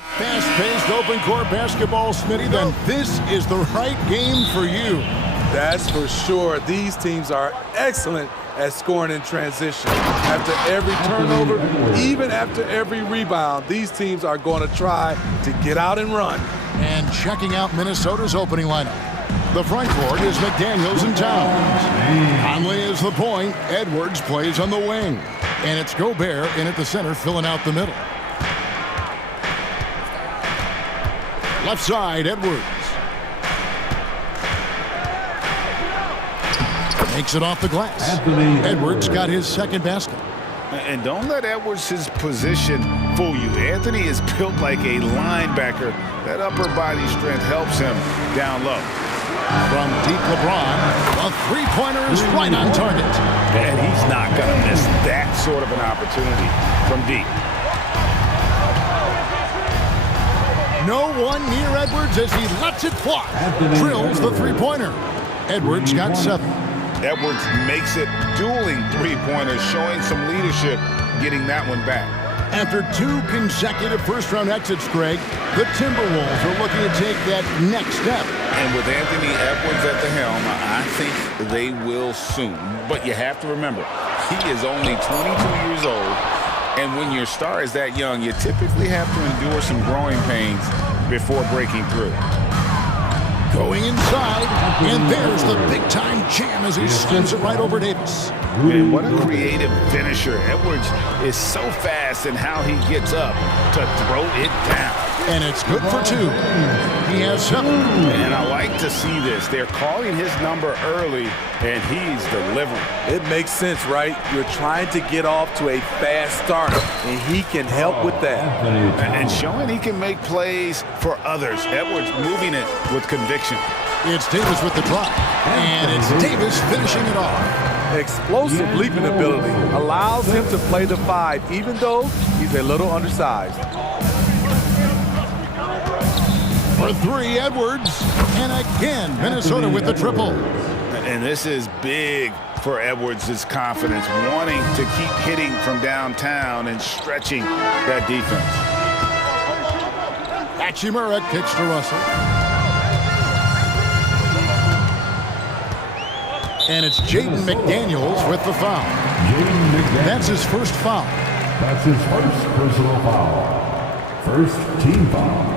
Fast-paced open court basketball, Smitty, then this is the right game for you. That's for sure. These teams are excellent at scoring in transition. After every turnover, even after every rebound, these teams are going to try to get out and run. And checking out Minnesota's opening lineup. The front court is McDaniels and Towns. Conley is the point. Edwards plays on the wing. And it's Gobert in at the center, filling out the middle. Left side, Edwards. Makes it off the glass. Edwards got his second basket. And don't let Edwards' position fool you. Anthony is built like a linebacker. That upper body strength helps him down low. From deep, LeBron, a three-pointer is right on target. And he's not going to miss that sort of an opportunity from deep. No one near Edwards as he lets it fly. Drills the three-pointer. Edwards got 7. Edwards makes it dueling three-pointers, showing some leadership, getting that one back. After 2 consecutive first-round exits, Greg, the Timberwolves are looking to take that next step. And with Anthony Edwards at the helm, I think they will soon. But you have to remember, he is only 22 years old, and when your star is that young, you typically have to endure some growing pains before breaking through. Going inside, and there's the big-time jam as he slams it right over Davis. And what a creative finisher. Edwards is so fast in how he gets up to throw it down. And it's good for 2. He has 7. And I like to see this. They're calling his number early, and he's delivering. It makes sense, right? You're trying to get off to a fast start, and he can help with that. And showing he can make plays for others. Edwards moving it with conviction. It's Davis with the drive, and it's Davis finishing it off. Explosive leaping ability allows him to play the 5, even though he's a little undersized. For 3, Edwards, and again, Minnesota with the triple. And this is big for Edwards' confidence, wanting to keep hitting from downtown and stretching that defense. Hachimura kicks to Russell. And it's Jaden McDaniels with the foul. That's his first foul. That's his first personal foul. First team foul.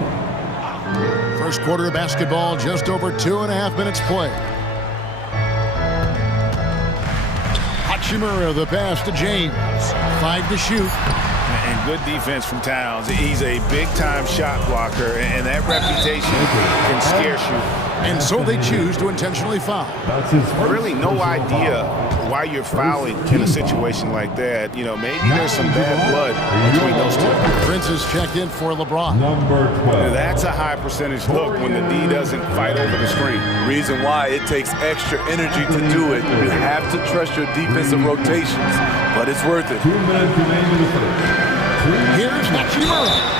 First quarter of basketball, just over 2.5 minutes played. Hachimura, the pass to James. 5 to shoot. And good defense from Towns. He's a big-time shot blocker, and that reputation can scare you. And so they choose to intentionally foul. Really no idea why you're fouling in a situation like that. You know, maybe there's some bad blood between those two. Prince is checked in for LeBron. Number 12. That's a high percentage look when the D doesn't fight over the screen. Reason why it takes extra energy to do it. You have to trust your defensive rotations, but it's worth it. 2 minutes remaining in the first. Here's Hachimura.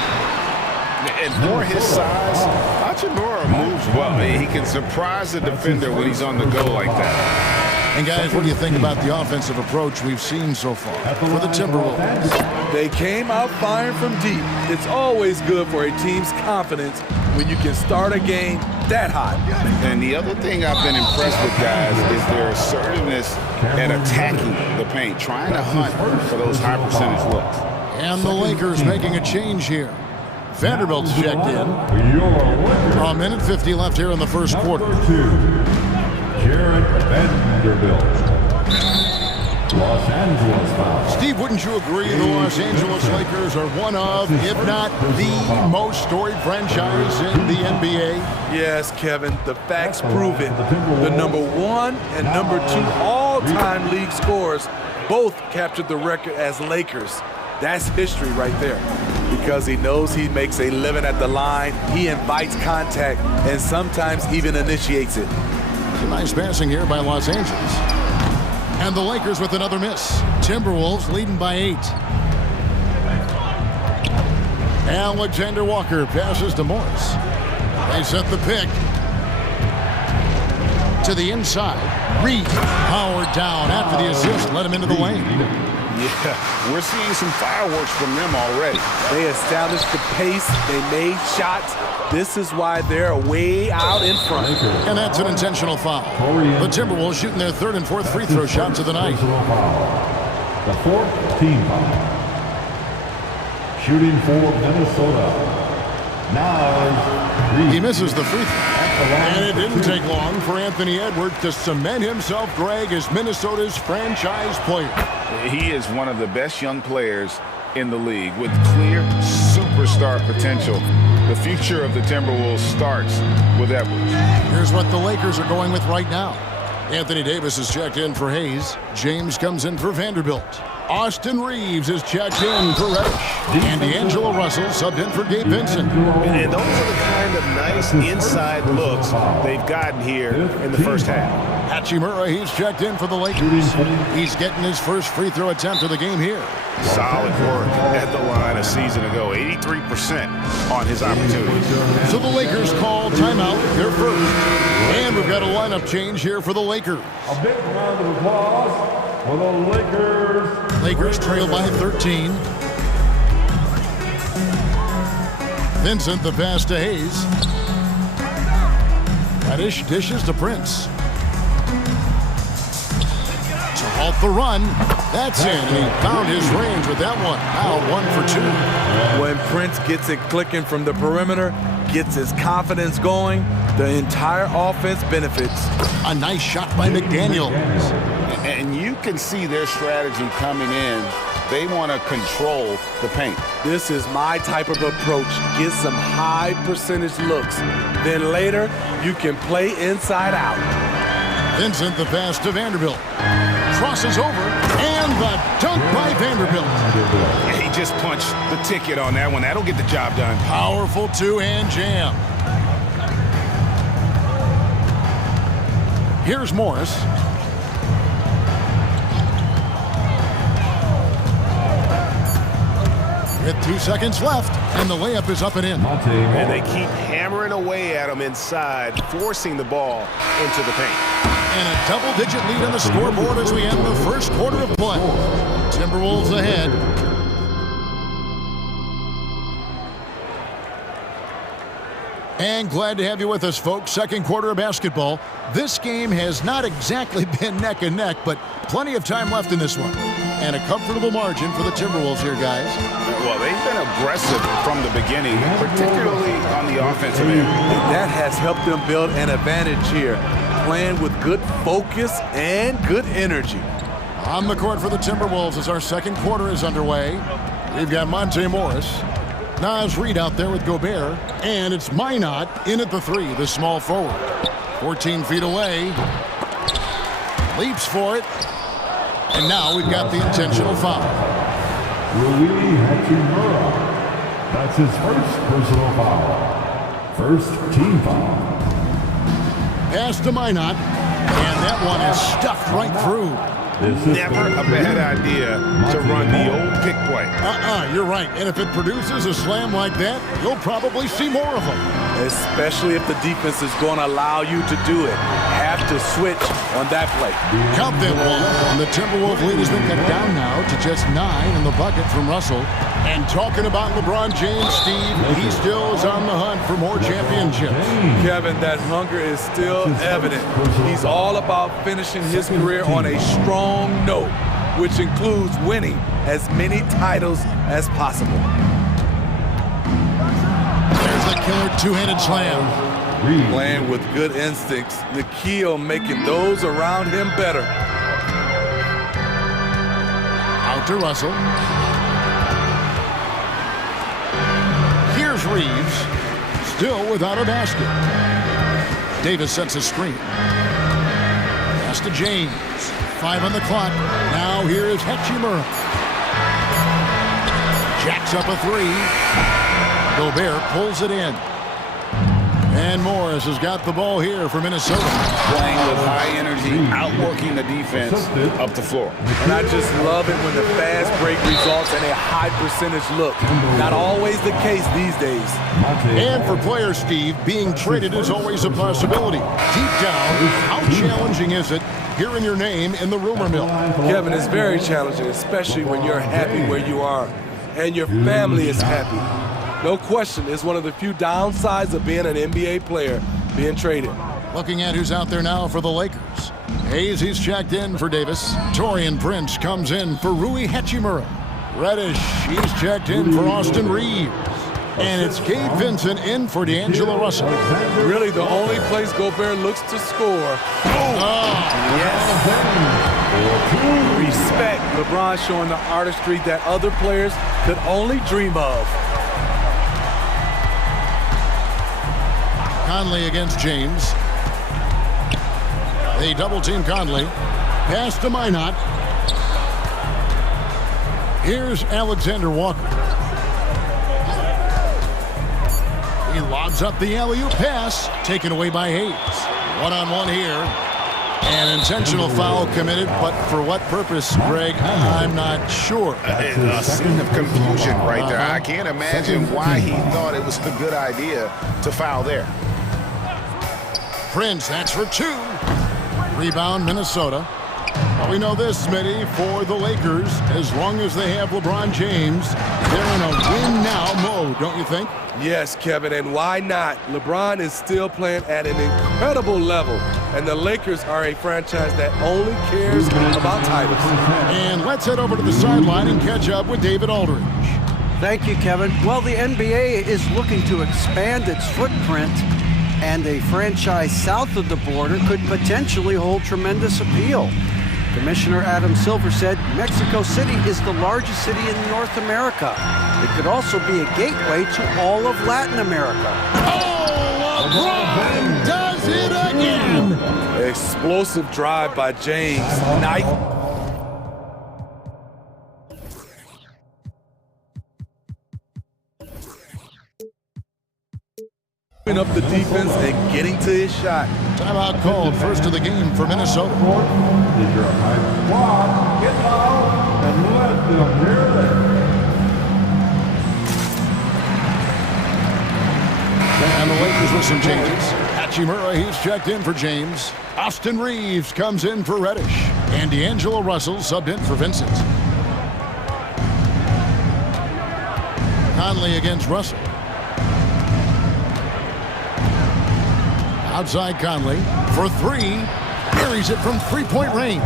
And for his size, Hachimura moves well. He can surprise the defender when he's on the go like that. And guys, what do you think about the offensive approach we've seen so far for the Timberwolves? They came out firing from deep. It's always good for a team's confidence when you can start a game that hot. And the other thing I've been impressed with, guys, is their assertiveness at attacking the paint, trying to hunt for those high percentage looks. And the Lakers making a change here. Vanderbilt's checked in. A minute 50 left here in the first quarter. Jared Vanderbilt. Los Angeles foul. Steve, wouldn't you agree the Los Angeles Lakers are one of, if not the most storied franchise in the NBA? Yes, Kevin, the facts prove it. The number 1 and number 2 all-time league scorers both captured the record as Lakers. That's history right there. Because he knows he makes a living at the line, he invites contact, and sometimes even initiates it. Nice passing here by Los Angeles. And the Lakers with another miss. Timberwolves leading by 8. Alexander Walker passes to Morris. They set the pick. To the inside. Reed powered down after the assist. Let him into the lane. Yeah, we're seeing some fireworks from them already. They established the pace. They made shots. This is why they're way out in front. And that's an intentional foul. The Timberwolves shooting their third and fourth free throw shots of the night. The fourth team foul. Shooting for Minnesota. Now he misses the free throw. And it didn't take long for Anthony Edwards to cement himself, Greg, as Minnesota's franchise player. He is one of the best young players in the league with clear superstar potential. The future of the Timberwolves starts with Edwards. Here's what the Lakers are going with right now. Anthony Davis is checked in for Hayes. James comes in for Vanderbilt. Austin Reeves is checked in for Reddish. And D'Angelo Russell subbed in for Gabe Vincent. And those are the kind of nice inside looks they've gotten here in the first half. Hachimura, he's checked in for the Lakers. He's getting his first free throw attempt of the game here. Solid work at the line a season ago. 83% on his opportunities. So the Lakers call timeout, their first. And we've got a lineup change here for the Lakers. a big round of applause for the Lakers. Lakers trail by 13. Vincent the pass to Hayes. Reddish dishes to Prince. To halt the run. That's in, and he found his range with that one. Now 1 for 2. When Prince gets it clicking from the perimeter, gets his confidence going, the entire offense benefits. A nice shot by McDaniels. And you can see their strategy coming in. They want to control the paint. This is my type of approach. Get some high percentage looks. Then later, you can play inside out. Vincent the pass to Vanderbilt. Crosses over, and the dunk by Vanderbilt. Yeah, he just punched the ticket on that one. That'll get the job done. Powerful two-hand jam. Here's Morris. With 2 seconds left, and the layup is up and in. And they keep hammering away at him inside, forcing the ball into the paint. And a double-digit lead on the scoreboard as we end the first quarter of play. Timberwolves ahead. And glad to have you with us, folks. Second quarter of basketball. This game has not exactly been neck and neck, but plenty of time left in this one. And a comfortable margin for the Timberwolves here, guys. Well, they've been aggressive from the beginning, particularly on the offensive end. And that has helped them build an advantage here, playing with good focus and good energy. On the court for the Timberwolves as our second quarter is underway. We've got Monte Morris. Naz Reid out there with Gobert. And it's Minot in at the 3, the small forward. 14 feet away. Leaps for it. And now we've got the intentional foul. Rui Hachimura. That's his first personal foul. First team foul. Pass to Minot. And that one is stuffed right through. Never a bad idea to run the old pick play. You're right. And if it produces a slam like that, you'll probably see more of them. Especially if the defense is going to allow you to do it. Have to switch on that play. Count that one. And the Timberwolves lead has been cut down now to just 9 in the bucket from Russell. And talking about LeBron James, Steve, he still is on the hunt for more championships. Kevin, that hunger is still evident. He's all about finishing his career on a strong note, which includes winning as many titles as possible. There's the killer two-handed slam. Playing with good instincts, Nikhil making those around him better. Out to Russell. Here's Reeves, still without a basket. Davis sets a screen. Pass to James. 5 on the clock. Now here is Hachimura. Jacks up a 3. Gobert pulls it in. And Morris has got the ball here for Minnesota. Playing with high energy, outworking the defense up the floor. And I just love it when the fast break results in a high percentage look. Not always the case these days. And for players, Steve, being traded is always a possibility. Deep down, how challenging is it hearing your name in the rumor mill. Kevin, it's very challenging, especially when you're happy where you are and your family is happy. No question, it's one of the few downsides of being an NBA player, being traded. Looking at who's out there now for the Lakers. Hayes, he's checked in for Davis. Torian Prince comes in for Rui Hachimura. Reddish, he's checked in for Austin Reeves. And it's Gabe Vincent in for D'Angelo Russell. Really, the only place Gobert looks to score. Yes. Respect. LeBron showing the artistry that other players could only dream of. Conley against James. They double-team Conley. Pass to Minot. Here's Alexander Walker. He lobs up the alley-oop pass, taken away by Hayes. One-on-one here. An intentional foul committed, but for what purpose, Greg, I'm not sure. A scene of confusion right there. I can't imagine why he thought it was a good idea to foul there. Prince, that's for two. Rebound, Minnesota. Well, we know this, Smitty, for the Lakers, as long as they have LeBron James, they're in a win-now mode, don't you think? Yes, Kevin, and why not? LeBron is still playing at an incredible level, and the Lakers are a franchise that only cares about titles. And let's head over to the sideline and catch up with David Aldridge. Thank you, Kevin. Well, the NBA is looking to expand its footprint, and a franchise south of the border could potentially hold tremendous appeal. Commissioner Adam Silver said Mexico City is the largest city in North America. It could also be a gateway to all of Latin America. Oh, LeBron does it again! Explosive drive by James. Nice. Up the defense and getting to his shot. Timeout called, first of the game for Minnesota. And the Lakers with some changes. Hachimura, he's checked in for James. Austin Reeves comes in for Reddish. And D'Angelo Russell subbed in for Vincent. Conley against Russell. Outside Conley for three. Buries it from three-point range.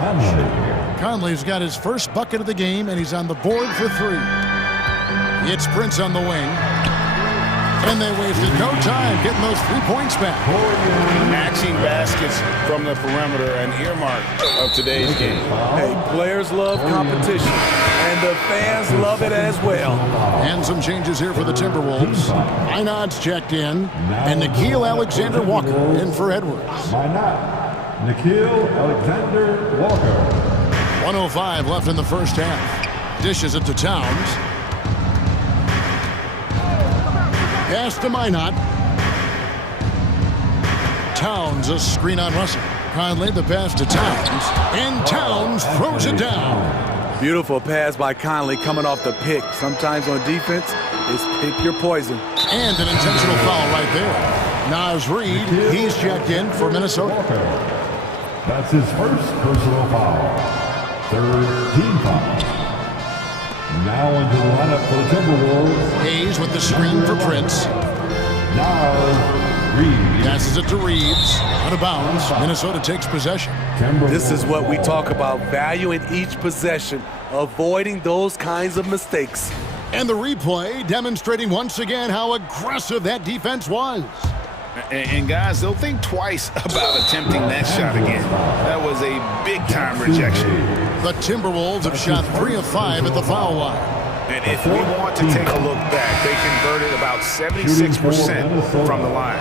Conley's got his first bucket of the game, and he's on the board for three. It's Prince on the wing. And they wasted no time getting those 3 points back. Matching baskets from the perimeter, an earmark of today's game. Hey, players love competition, and the fans love it as well. And some changes here for the Timberwolves. Minot's checked in, and Nickeil Alexander-Walker in for Edwards. Nickeil Alexander-Walker. 1:05 left in the first half. Dishes it to Towns. Pass to Minot. Towns, a screen on Russell. Conley, the pass to Towns. And Towns throws it down. Beautiful pass by Conley coming off the pick. Sometimes on defense, it's pick your poison. And an intentional foul right there. Naz Reid, he's checked in for Minnesota. That's his first personal foul. Third team foul. Now into the lineup for the Timberwolves. Hayes with the screen for Prince. Now Reeves. Passes it to Reeves. Out of bounds. Minnesota takes possession. This is what we talk about, valuing each possession, avoiding those kinds of mistakes. And the replay demonstrating once again how aggressive that defense was. And guys, they'll think twice about attempting that shot again. That was a big-time rejection. The Timberwolves have shot 3 of 5 at the foul line. And if we want to take a look back, they converted about 76% from the line.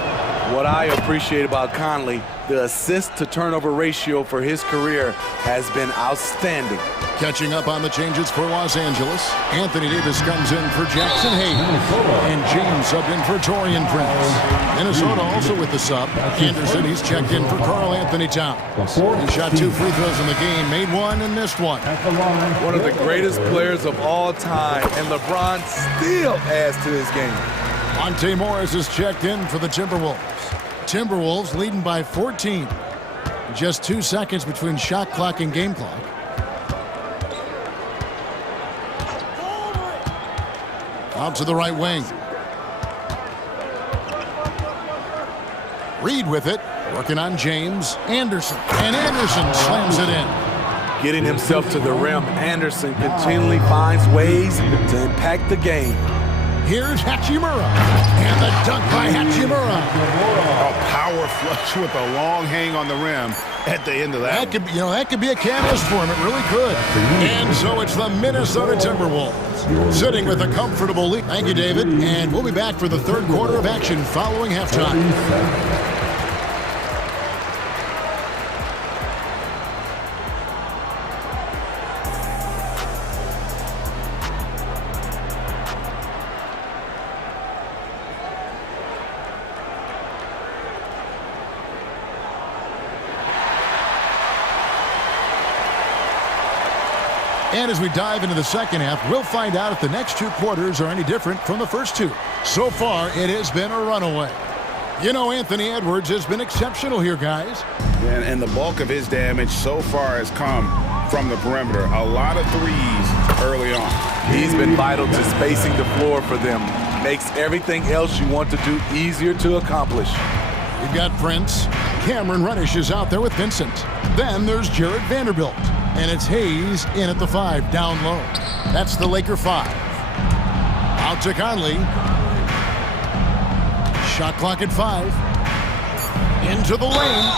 What I appreciate about Conley, the assist-to-turnover ratio for his career has been outstanding. Catching up on the changes for Los Angeles, Anthony Davis comes in for Jackson Hayes. And James subbed in for Torian Prince. Minnesota also with the sub. Anderson, he's checked in for Karl Anthony Towns. He shot 2 free throws in the game, made 1 and missed 1. One of the greatest players of all time, and LeBron still adds to his game. Monte Morris is checked in for the Timberwolves. Timberwolves leading by 14. Just 2 seconds between shot clock and game clock. Out to the right wing. Reed with it, working on James. Anderson, and Anderson slams it in. Getting himself to the rim, Anderson continually finds ways to impact the game. Here's Hachimura, and the dunk by Hachimura. A power flush with a long hang on the rim at the end of that. That could be a catalyst for him. It really could. And so it's the Minnesota Timberwolves sitting with a comfortable lead. Thank you, David. And we'll be back for the third quarter of action following halftime. And as we dive into the second half, we'll find out if the next 2 quarters are any different from the first 2. So far, it has been a runaway. You know, Anthony Edwards has been exceptional here, guys. And the bulk of his damage so far has come from the perimeter. A lot of threes early on. He's been vital to spacing the floor for them. Makes everything else you want to do easier to accomplish. We've got Prince. Cameron Reddish is out there with Vincent. Then there's Jared Vanderbilt. And it's Hayes in at the 5, down low. That's the Laker 5. Out to Conley. Shot clock at 5. Into the lane.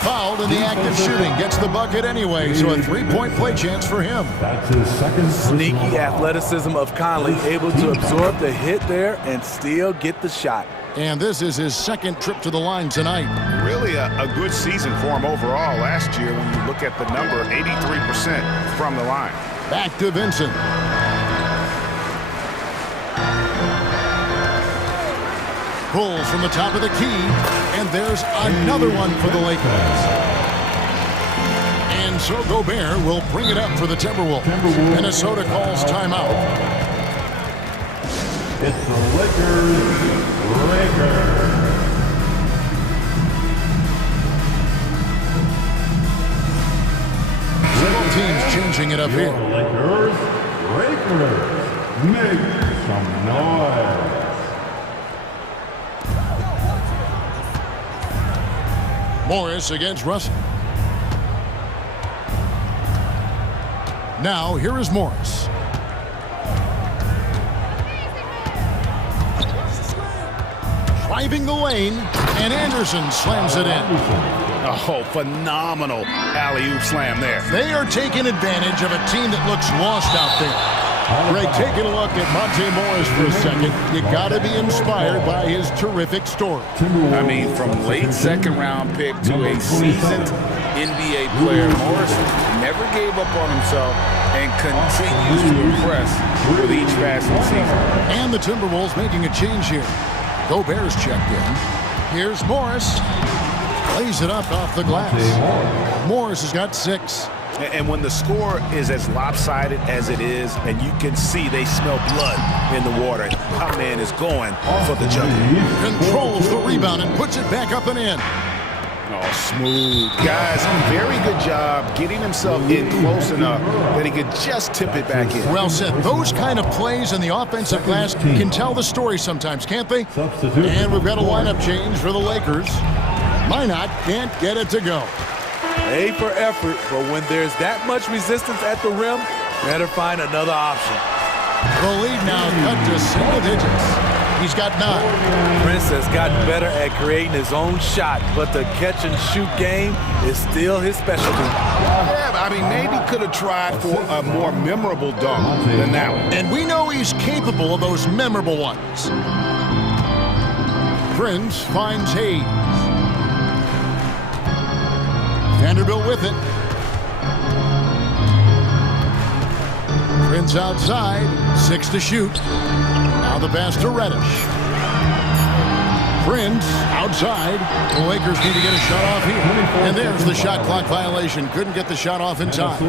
Fouled in the act of shooting. Gets the bucket anyway, so a 3-point play chance for him. That's his second. Sneaky athleticism of Conley, able to absorb the hit there and still get the shot. And this is his second trip to the line tonight. Really a good season for him overall last year when you look at the number, 83% from the line. Back to Vincent. Pulls from the top of the key, and there's another one for the Lakers. And so Gobert will bring it up for the Timberwolves. Minnesota calls timeout. It's the Lakers. Several teams changing it up here. Lakers. Make some noise. Morris against Russell. Now here is Morris. Driving the lane, and Anderson slams it in. Oh, phenomenal alley-oop slam there. They are taking advantage of a team that looks lost out there. Greg, taking a look at Monte Morris for a second, you got to be inspired by his terrific story. I mean, from late second-round pick to a seasoned NBA player, Morris never gave up on himself and continues to impress with each passing season. And the Timberwolves making a change here. Gobert's checked in. Here's Morris. Lays it up off the glass. Morris has got 6. And when the score is as lopsided as it is, and you can see they smell blood in the water, our man is going for the jugger. Controls the rebound and puts it back up and in. Oh, smooth. Guys, very good job getting himself in close enough that he could just tip it back in. Well said. Those kind of plays in the offensive glass can tell the story sometimes, can't they? And we've got a lineup change for the Lakers. Minot can't get it to go. A for effort, but when there's that much resistance at the rim, better find another option. The lead now cut to single digits. He's got 9. Prince has gotten better at creating his own shot, but the catch-and-shoot game is still his specialty. Yeah, I mean, maybe could have tried for a more memorable dunk than that one. And we know he's capable of those memorable ones. Prince finds Hayes. Vanderbilt with it. Prince outside, 6 to shoot. Now the pass to Reddish. Prince outside. The Lakers need to get a shot off here. And there's the shot clock violation. Couldn't get the shot off in time.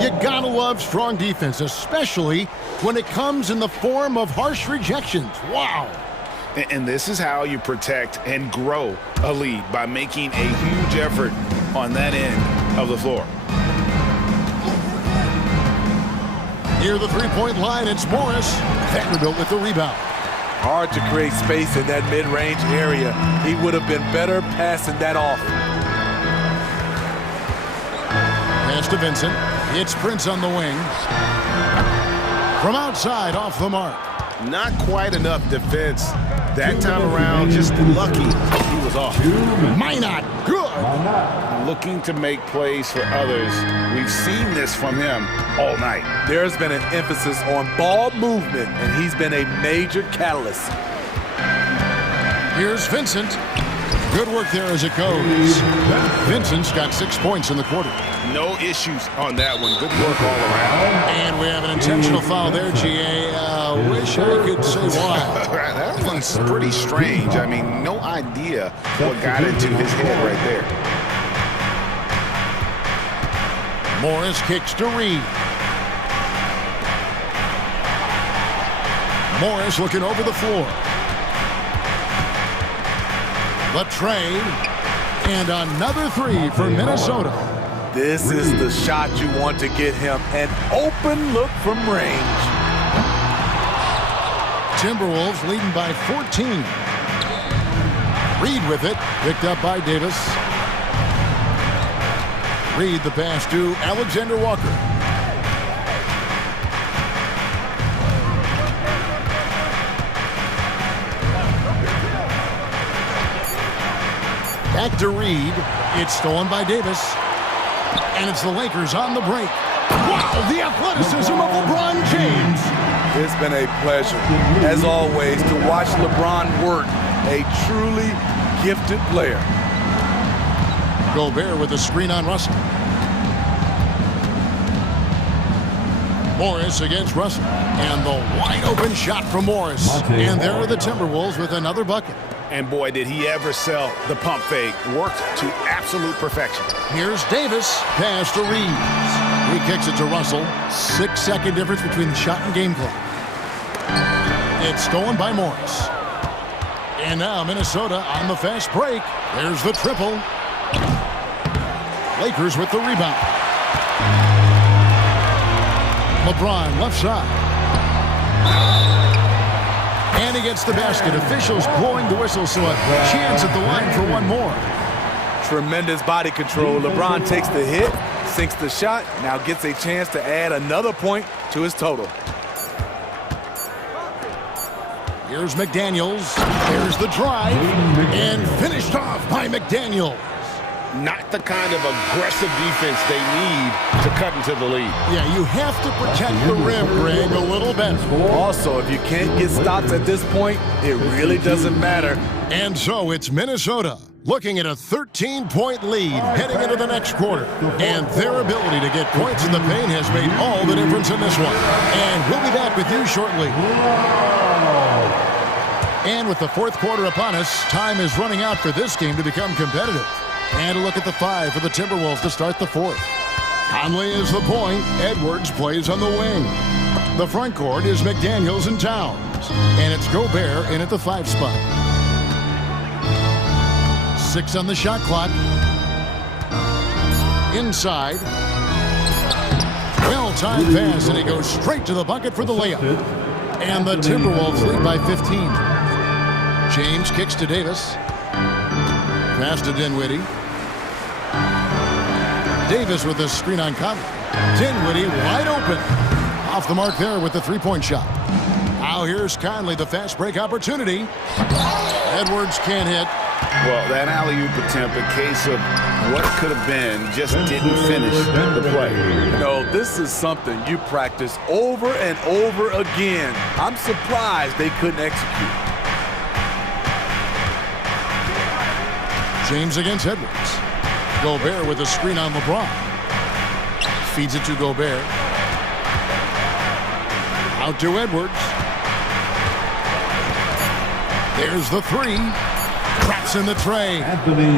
You gotta love strong defense, especially when it comes in the form of harsh rejections. Wow. And this is how you protect and grow a lead, by making a huge effort on that end of the floor. Near the three-point line, it's Morris. Vanderbilt with the rebound. Hard to create space in that mid-range area. He would have been better passing that off. Pass to Vincent. It's Prince on the wing. From outside, off the mark. Not quite enough defense that time around. Just lucky he was off. Minot, good. Looking to make plays for others. We've seen this from him all night. There's been an emphasis on ball movement, and he's been a major catalyst. Here's Vincent. Good work there as it goes. Vincent's got 6 points in the quarter. No issues on that one. Good work all around. And we have an intentional foul there, GA. Wish I could say why. That one's pretty strange. I mean, no idea what got into his head right there. Morris kicks to Reed. Morris looking over the floor. The trade. And another three for Minnesota. This is the shot you want to get him. An open look from range. Timberwolves leading by 14. Reed with it. Picked up by Davis. Reed the pass to Alexander Walker. Back to Reed. It's stolen by Davis. And it's the Lakers on the break. Wow, the athleticism of LeBron James. It's been a pleasure, as always, to watch LeBron work. A truly gifted player. Gobert with a screen on Russell. Morris against Russell. And the wide open shot from Morris. And there are the Timberwolves with another bucket. And boy, did he ever sell the pump fake. Worked to absolute perfection. Here's Davis. Pass to Reeves. He kicks it to Russell. 6-second difference between the shot and game clock. It's stolen by Morris. And now Minnesota on the fast break. There's the triple. Lakers with the rebound. LeBron left side. And he gets the basket. Officials blowing the whistle, so a chance at the line for one more. Tremendous body control. LeBron takes the hit, sinks the shot, now gets a chance to add another point to his total. Here's McDaniels. There's the drive. And finished off by McDaniels. Not the kind of aggressive defense they need to cut into the lead. Yeah, you have to protect the rim, Greg, a little bit. Also, if you can't get stops at this point, it really doesn't matter. And so it's Minnesota looking at a 13-point lead heading into the next quarter. And their ability to get points in the paint has made all the difference in this one. And we'll be back with you shortly. And with the fourth quarter upon us, time is running out for this game to become competitive. And a look at the five for the Timberwolves to start the fourth. Conley is the point. Edwards plays on the wing. The front court is McDaniels and Towns. And it's Gobert in at the 5 spot. 6 on the shot clock. Inside. Well-timed pass, and he goes straight to the bucket for the layup. And the Timberwolves lead by 15. James kicks to Davis. Pass to Dinwiddie. Davis with a screen on Conley. Dinwiddie wide open. Off the mark there with the three-point shot. Now here's Conley, the fast break opportunity. Edwards can't hit. Well, that alley-oop attempt, a case of what could have been, just didn't finish the play. No, this is something you practice over and over again. I'm surprised they couldn't execute. James against Edwards. Gobert with a screen on LeBron. Feeds it to Gobert. Out to Edwards. There's the three. Traps in the tray.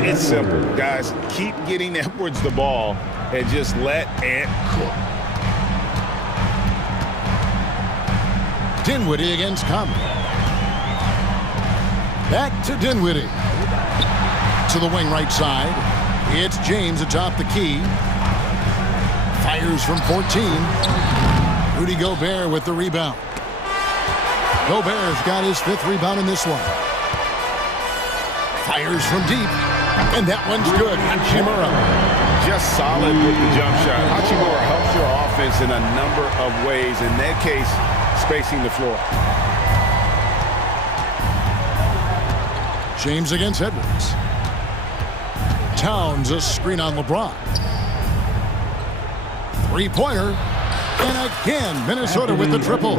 It's simple, guys. Keep getting Edwards the ball and just let Ant cook. Dinwiddie against Conley. Back to Dinwiddie. To the wing right side. It's James atop the key. Fires from 14. Rudy Gobert with the rebound. Gobert's got his 5th rebound in this one. Fires from deep. And that one's good. Hachimura. Just solid with the jump shot. Hachimura helps your offense in a number of ways. In that case, spacing the floor. James against Edwards. Towns a screen on LeBron. Three-pointer. And again, Minnesota with the triple.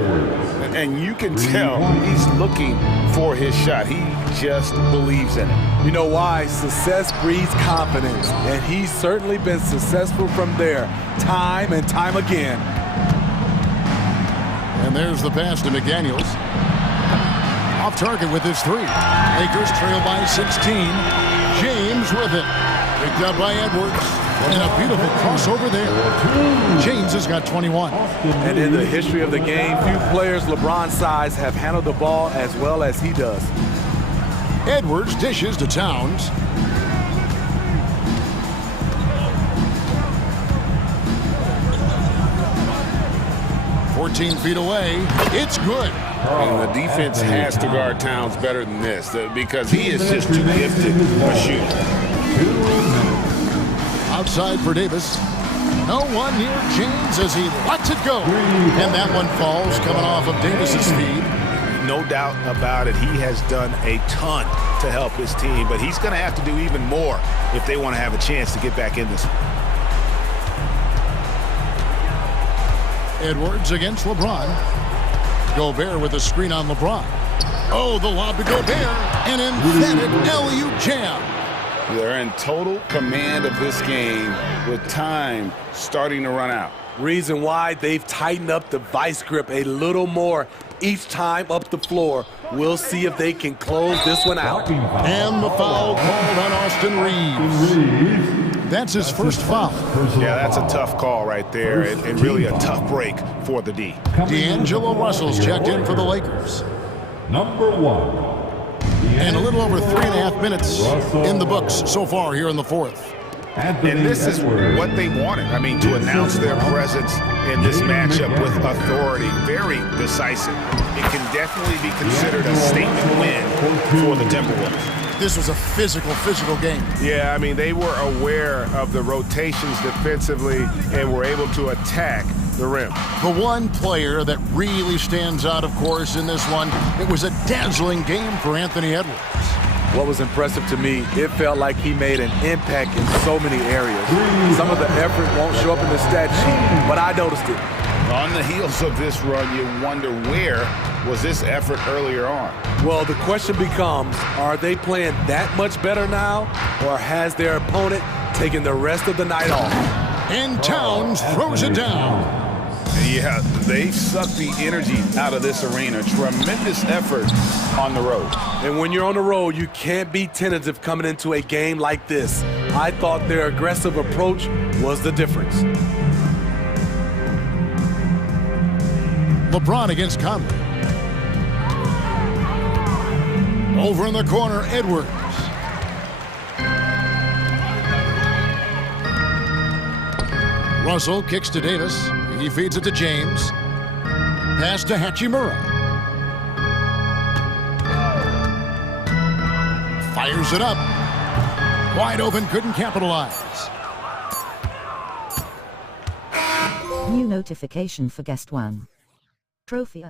And you can tell he's looking for his shot. He just believes in it. You know why? Success breeds confidence, and he's certainly been successful from there, time and time again. And there's the pass to McDaniels. Off target with his 3. Lakers trail by 16. James with it. Picked up by Edwards. And a beautiful crossover there. James has got 21. And in the history of the game, few players LeBron's size have handled the ball as well as he does. Edwards dishes to Towns. "14 feet away. It's good." And the defense has to guard Towns better than this because he is just too gifted a shooter. Outside for Davis. No one near James as he lets it go. And that one falls coming off of Davis's feed. No doubt about it. He has done a ton to help his team, but he's going to have to do even more if they want to have a chance to get back in this. Edwards against LeBron. Gobert with a screen on LeBron. Oh, the lob to Gobert. An emphatic LU jam. They're in total command of this game with time starting to run out. Reason why they've tightened up the vice grip a little more each time up the floor. We'll see if they can close this one out. And the foul called on Austin Reeves. That's his first foul. Yeah, that's a tough call right there, and really a tough break for the D. D'Angelo Russell's checked in for the Lakers. Number 1. And a little over 3.5 minutes in the books so far here in the 4th. And this is what they wanted. I mean, to announce their presence in this matchup with authority, very decisive. It can definitely be considered a statement win for the Timberwolves. This was a physical game. Yeah, I mean, they were aware of the rotations defensively and were able to attack the rim. The one player that really stands out, of course, in this one, it was a dazzling game for Anthony Edwards. What was impressive to me, it felt like he made an impact in so many areas. Some of the effort won't show up in the stat sheet, but I noticed it. On the heels of this run, you wonder where was this effort earlier on? Well, the question becomes, are they playing that much better now, or has their opponent taken the rest of the night off? And Towns throws it down. Yeah, they sucked the energy out of this arena. Tremendous effort on the road. And when you're on the road, you can't be tentative coming into a game like this. I thought their aggressive approach was the difference. LeBron against Conley. Over in the corner, Edwards. Russell kicks to Davis. He feeds it to James. Pass to Hachimura. Fires it up. Wide open, couldn't capitalize. New notification for guest 1. Trophy.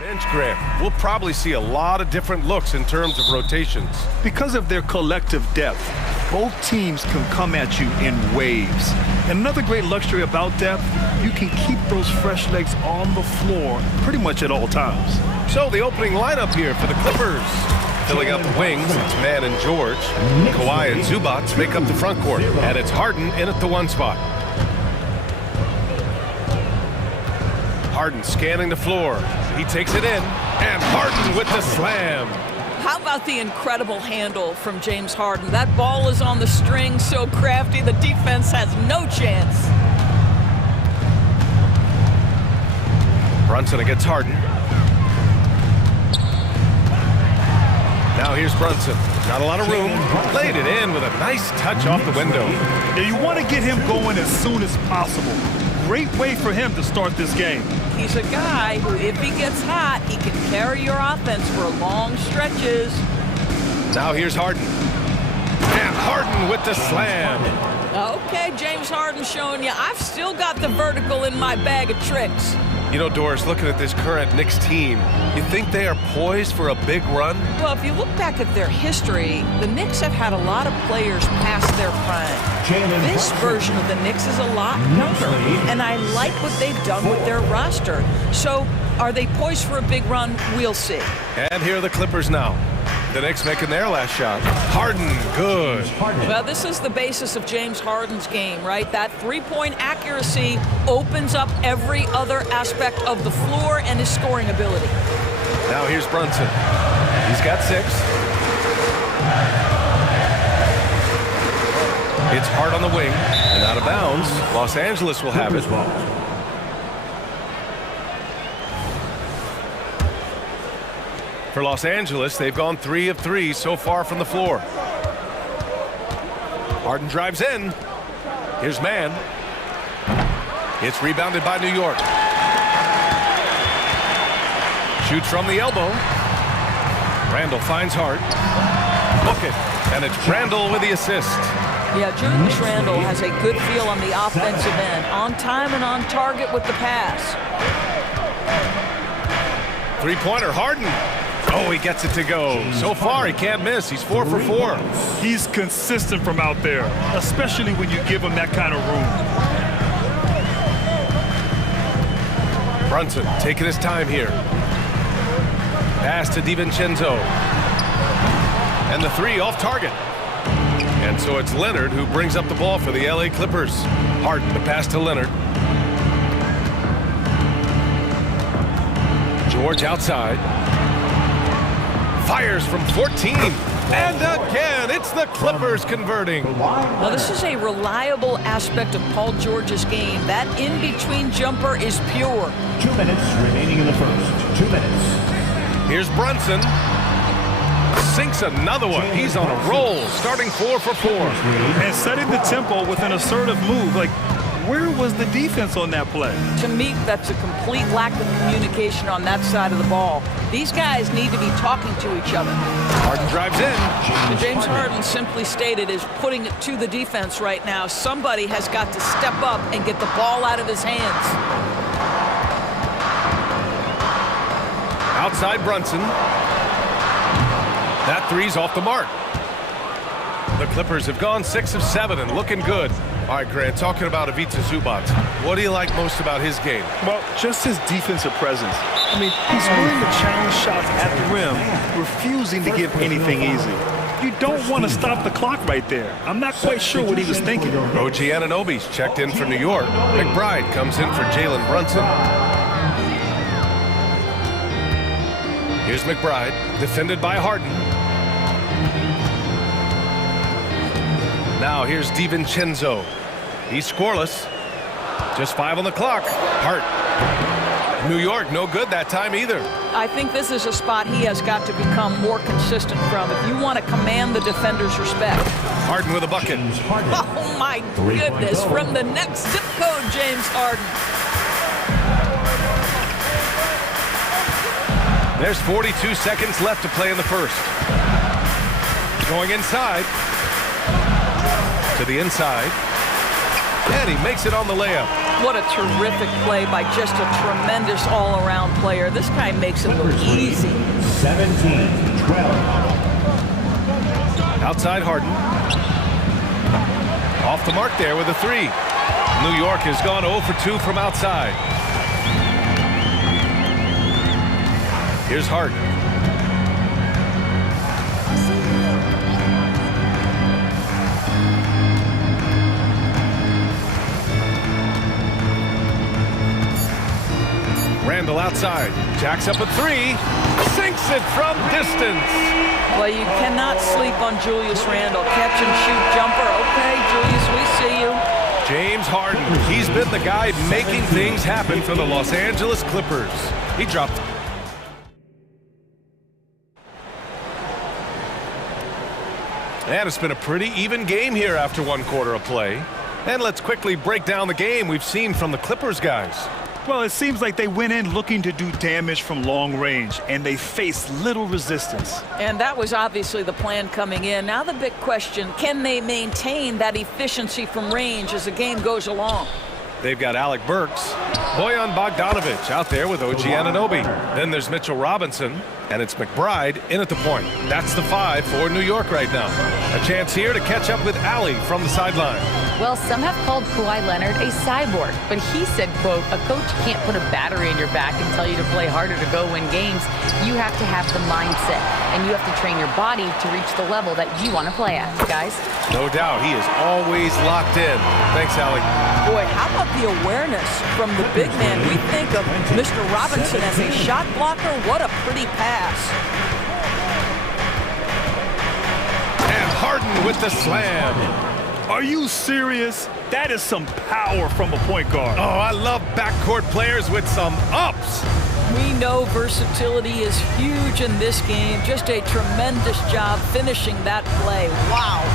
Bench grab. We'll probably see a lot of different looks in terms of rotations. Because of their collective depth, both teams can come at you in waves. And another great luxury about depth, you can keep those fresh legs on the floor pretty much at all times. So the opening lineup here for the Clippers. Filling out the wings, it's Mann and George. Kawhi and Zubac make up the front court. And it's Harden in at the 1 spot. Harden scanning the floor. He takes it in. And Harden with the slam. How about the incredible handle from James Harden? That ball is on the string, so crafty, the defense has no chance. Brunson against Harden. Now here's Brunson. Not a lot of room. Laid it in with a nice touch off the window. Yeah, you want to get him going as soon as possible. Great way for him to start this game. He's a guy who, if he gets hot, he can carry your offense for long stretches. Now here's Harden. And Harden with the slam. Okay, James Harden showing you, I've still got the vertical in my bag of tricks. You know, Doris, looking at this current Knicks team, you think they are poised for a big run? Well, if you look back at their history, the Knicks have had a lot of players past their prime. This version of the Knicks is a lot younger, and I like what they've done with their roster. So, are they poised for a big run? We'll see. And here are the Clippers now. The Knicks making their last shot. Harden, good. Well, this is the basis of James Harden's game, right? That three-point accuracy opens up every other aspect of the floor and his scoring ability. Now here's Brunson. He's got 6. It's hard on the wing and out of bounds. Los Angeles will have it. For Los Angeles, they've gone 3 of 3 so far from the floor. Harden drives in. Here's Mann. It's rebounded by New York. Shoots from the elbow. Randall finds Hart. Book it. And it's Randall with the assist. Yeah, Julius Randall has a good feel on the offensive end. On time and on target with the pass. Three-pointer, Harden. Oh, he gets it to go. So far, he can't miss. He's 4 for 4. He's consistent from out there, especially when you give him that kind of room. Brunson taking his time here. Pass to DiVincenzo. And the 3 off target. And so it's Leonard who brings up the ball for the LA Clippers. Harden, the pass to Leonard. George outside. Fires from 14. And again, it's the Clippers converting. Now, this is a reliable aspect of Paul George's game. That in-between jumper is pure. 2 minutes remaining in the first. 2 minutes. Here's Brunson. Sinks another one. He's on a roll, starting 4 for 4. And setting the tempo with an assertive move. Like, where was the defense on that play? To me, that's a complete lack of communication on that side of the ball. These guys need to be talking to each other. Harden drives in. And James Harden simply stated is putting it to the defense right now. Somebody has got to step up and get the ball out of his hands. Outside Brunson. That 3's off the mark. The Clippers have gone 6 of 7 and looking good. All right, Grant, talking about Ivica Zubac, what do you like most about his game? Well, just his defensive presence. I mean, he's willing to challenge shots at the rim, refusing to give anything easy. You don't want to stop the clock right there. I'm not quite sure what he was thinking. OG Anunoby's checked in for New York. McBride comes in for Jalen Brunson. Here's McBride, defended by Harden. Now here's DiVincenzo. He's scoreless. Just 5 on the clock. Hart. New York, no good that time either. I think this is a spot he has got to become more consistent from if you want to command the defender's respect. Harden with a bucket. Oh, my goodness. From the next zip code, James Harden. There's 42 seconds left to play in the first. Going inside. To the inside. And he makes it on the layup. What a terrific play by just a tremendous all-around player. This guy makes it look easy. 17-12. Outside Harden. Off the mark there with a three. New York has gone 0 for 2 from outside. Here's Harden. Randall outside. Jacks up a three. Sinks it from distance. Well, you cannot sleep on Julius Randle. Catch and shoot jumper. Okay, Julius, we see you. James Harden. He's been the guy making things happen for the Los Angeles Clippers. He dropped. And it's been a pretty even game here after 1 quarter of play. And let's quickly break down the game we've seen from the Clippers guys. Well, it seems like they went in looking to do damage from long range, and they faced little resistance. And that was obviously the plan coming in. Now the big question, can they maintain that efficiency from range as the game goes along? They've got Alec Burks, Bojan Bogdanovic out there with OG Anunoby. Then there's Mitchell Robinson, and it's McBride in at the point. That's the 5 for New York right now. A chance here to catch up with Allie from the sideline. Well, some have called Kawhi Leonard a cyborg, but he said, quote, a coach can't put a battery in your back and tell you to play harder to go win games. You have to have the mindset, and you have to train your body to reach the level that you want to play at, guys. No doubt, he is always locked in. Thanks, Allie. Boy, how about the awareness from the big man? We think of Mr. Robinson as a shot blocker. What a pretty pass. And Harden with the slam. Are you serious? That is some power from a point guard. Oh, I love backcourt players with some ups. We know versatility is huge in this game. Just a tremendous job finishing that play. Wow.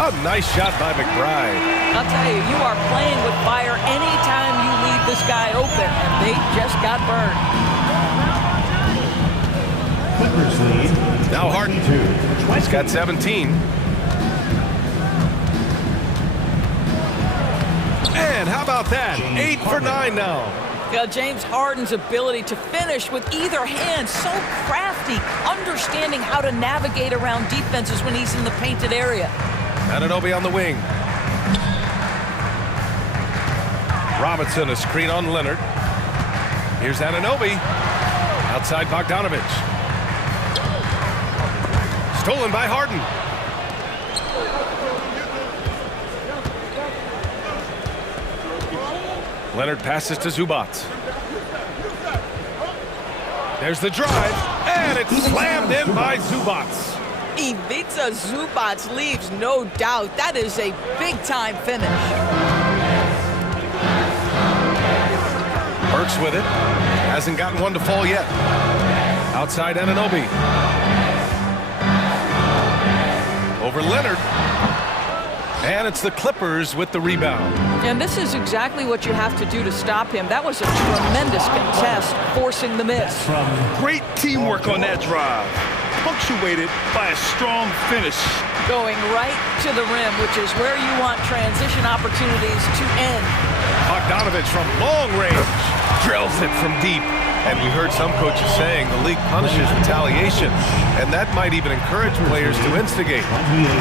A nice shot by McBride. I'll tell you, you are playing with fire anytime you leave this guy open, and they just got burned. Clippers lead. Now Harden. He's got 17. And how about that? 8 for 9 now. James Harden's ability to finish with either hand, so crafty, understanding how to navigate around defenses when he's in the painted area. Anunoby on the wing. Robinson, a screen on Leonard. Here's Anunoby. Outside Bogdanovic. Stolen by Harden. Leonard passes to Zubac. There's the drive, and it's slammed in by Zubac. Ivica Zubac leaves no doubt. That is a big-time finish. Burks with it. Hasn't gotten one to fall yet. Outside Anunoby. Over Leonard. And it's the Clippers with the rebound. And this is exactly what you have to do to stop him. That was a tremendous contest, forcing the miss. Great teamwork on that drive, punctuated by a strong finish. Going right to the rim, which is where you want transition opportunities to end. Bogdanovic from long range drills it from deep. And we heard some coaches saying the league punishes retaliation, and that might even encourage players to instigate.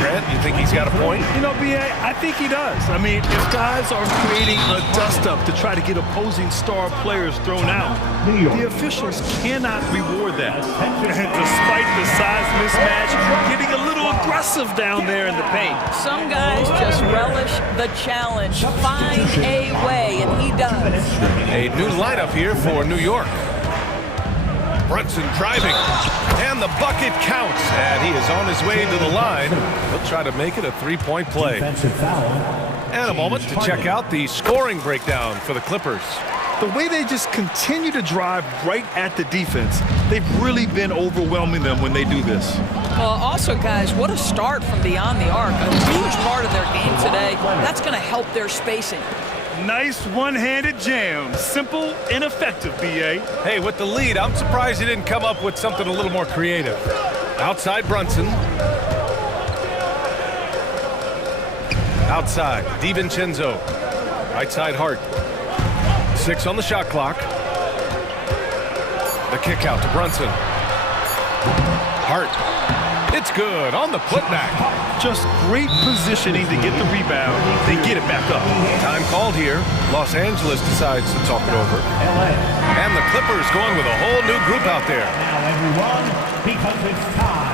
Grant, you think he's got a point? You know, B.A., I think he does. I mean, if guys are creating a dust-up to try to get opposing star players thrown out, the officials cannot reward that. And despite the size mismatch, getting a little aggressive down there in the paint. Some guys just relish the challenge, find a way, and he does. A new lineup here for New York. Brunson driving, and the bucket counts, and he is on his way to the line. He'll try to make it a three-point play. Defensive foul. And a moment to check out the scoring breakdown for the Clippers. The way they just continue to drive right at the defense, they've really been overwhelming them when they do this. Also, guys, what a start from beyond the arc. A huge part of their game today. That's going to help their spacing. Nice one-handed jam. Simple and effective, B.A. Hey, with the lead, I'm surprised he didn't come up with something a little more creative. Outside Brunson. Outside, DiVincenzo. Right side Hart. 6 on the shot clock. The kick out to Brunson. Hart. It's good on the putback. Just great positioning to get the rebound. They get it back up. Time called here. Los Angeles decides to talk it over. And the Clippers going with a whole new group out there. Now everyone, because it's time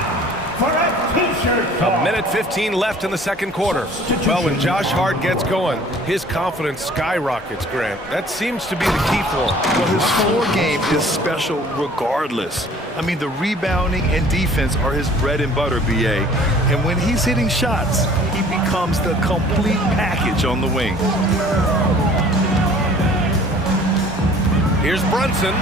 for a t-shirt. A minute 15 left in the second quarter. Well, when Josh Hart gets going, his confidence skyrockets, Grant. That seems to be the key for him. Well, his floor game is special regardless. I mean, the rebounding and defense are his bread and butter, BA. And when he's hitting shots, he becomes the complete package on the wing. Here's Brunson.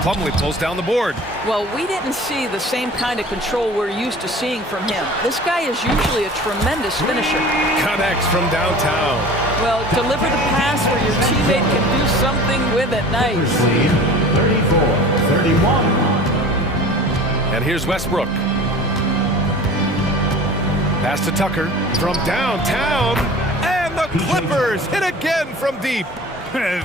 Plumlee pulls down the board. Well, we didn't see the same kind of control we're used to seeing from him. This guy is usually a tremendous finisher. Connects from downtown. Well, deliver the pass where your teammate can do something with it. Nice. 34-31. And here's Westbrook. Pass to Tucker from downtown. And the Clippers hit again from deep.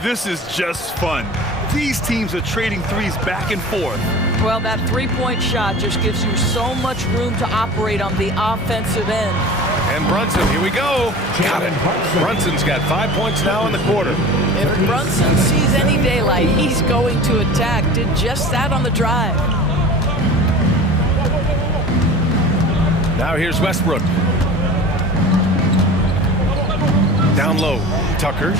This is just fun. These teams are trading threes back and forth. Well, that three-point shot just gives you so much room to operate on the offensive end. And Brunson, here we go. Got it. Brunson's got 5 points now in the quarter. If Brunson sees any daylight, he's going to attack. Did just that on the drive. Now here's Westbrook. Down low, Tucker.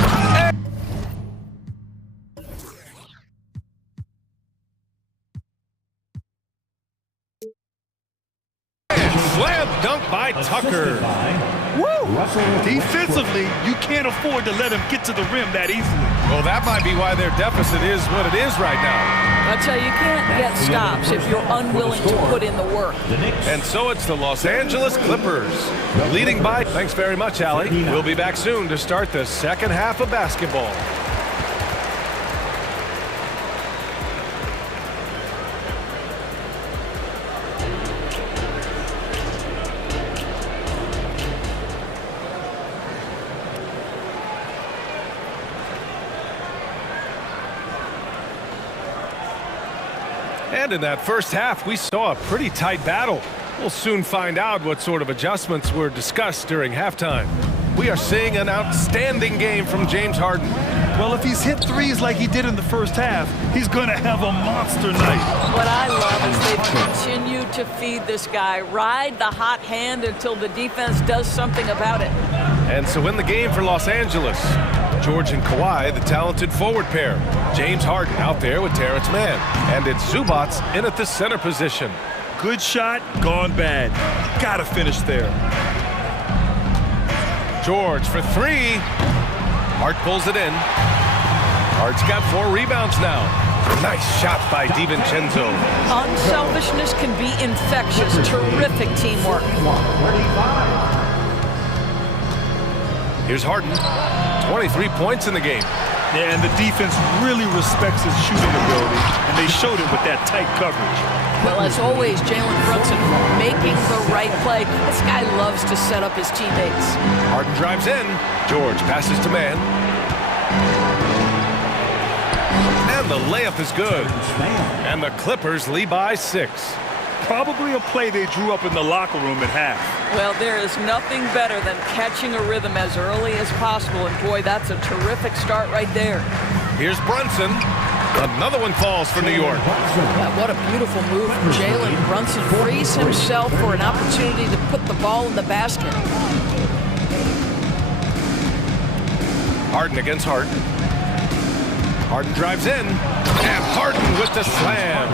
Slam dunk by Tucker. Woo! Defensively, you can't afford to let him get to the rim that easily. Well, that might be why their deficit is what it is right now. I tell you, you can't get stops if you're unwilling to put in the work. And so it's the Los Angeles Clippers leading by. Thanks very much, Allie. We'll be back soon to start the second half of basketball. And in that first half, we saw a pretty tight battle. We'll soon find out what sort of adjustments were discussed during halftime. We are seeing an outstanding game from James Harden. Well, if he's hit threes like he did in the first half, he's going to have a monster night. What I love is they've continued to feed this guy. Ride the hot hand until the defense does something about it. And so in the game for Los Angeles, George and Kawhi, the talented forward pair. James Harden out there with Terrence Mann. And it's Zubats in at the center position. Good shot, gone bad. Gotta finish there. George for three. Hart pulls it in. Hart's got 4 rebounds now. Nice shot by DiVincenzo. Unselfishness can be infectious. Terrific teamwork. Here's Harden. 23 points in the game. Yeah, and the defense really respects his shooting ability, and they showed it with that tight coverage. Well, as always, Jalen Brunson making the right play. This guy loves to set up his teammates. Harden drives in. George passes to Mann. And the layup is good. And the Clippers lead by 6. Probably a play they drew up in the locker room at half. Well, there is nothing better than catching a rhythm as early as possible. And boy, that's a terrific start right there. Here's Brunson. Another one falls for New York. Yeah, what a beautiful move from Jalen Brunson. Frees himself for an opportunity to put the ball in the basket. Harden against Hart. Harden drives in. And Harden with the slam.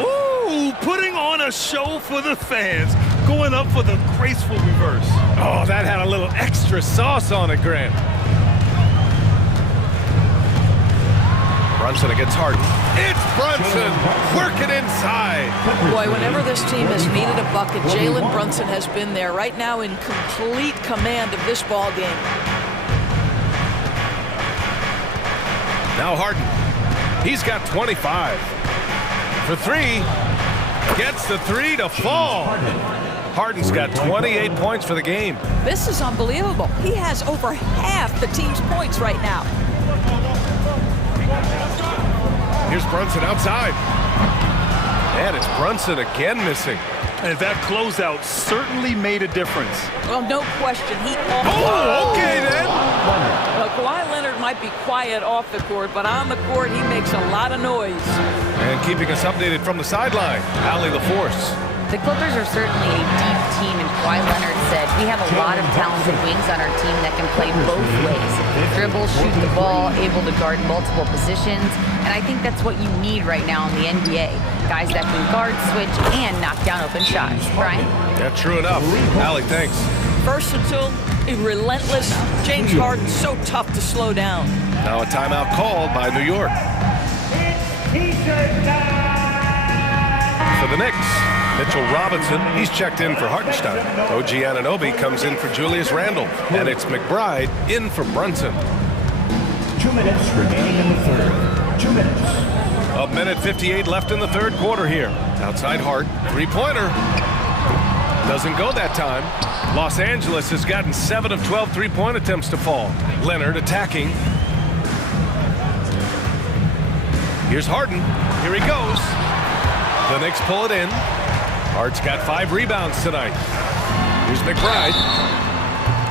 Ooh, putting on a show for the fans. Going up for the graceful reverse. Oh, that had a little extra sauce on it, Grant. Brunson against Harden. It's Brunson working inside. Boy, whenever this team has needed a bucket, Jalen Brunson has been there. Right now in complete command of this ball game. Now Harden. He's got 25. For 3. Gets the 3 to fall. Harden's got 28 points for the game. This is unbelievable. He has over half the team's points right now. Here's Brunson outside. And it's Brunson again missing. And that closeout certainly made a difference. Well, no question. Okay then. Well, Kawhi Leonard might be quiet off the court, but on the court, he makes a lot of noise. And keeping us updated from the sideline, Allie LaForce. The Clippers are certainly a deep team, and Kawhi Leonard said, we have a lot of talented wings on our team that can play both ways. Dribble, shoot the ball, able to guard multiple positions, and I think that's what you need right now in the NBA. Guys that can guard, switch, and knock down open shots. Brian? Yeah, true enough. Allie, thanks. Versatile, relentless. James Harden, so tough to slow down. Now a timeout called by New York. For the Knicks, Mitchell Robinson, he's checked in for Hartenstein. OG Anunoby comes in for Julius Randle. And it's McBride in for Brunson. 2 minutes remaining in the third. 2 minutes. A minute 58 left in the third quarter here. Outside Hart, three-pointer. Doesn't go that time. Los Angeles has gotten 7 of 12 three-point attempts to fall. Leonard attacking. Here's Harden. Here he goes. The Knicks pull it in. Hart's got 5 rebounds tonight. Here's McBride.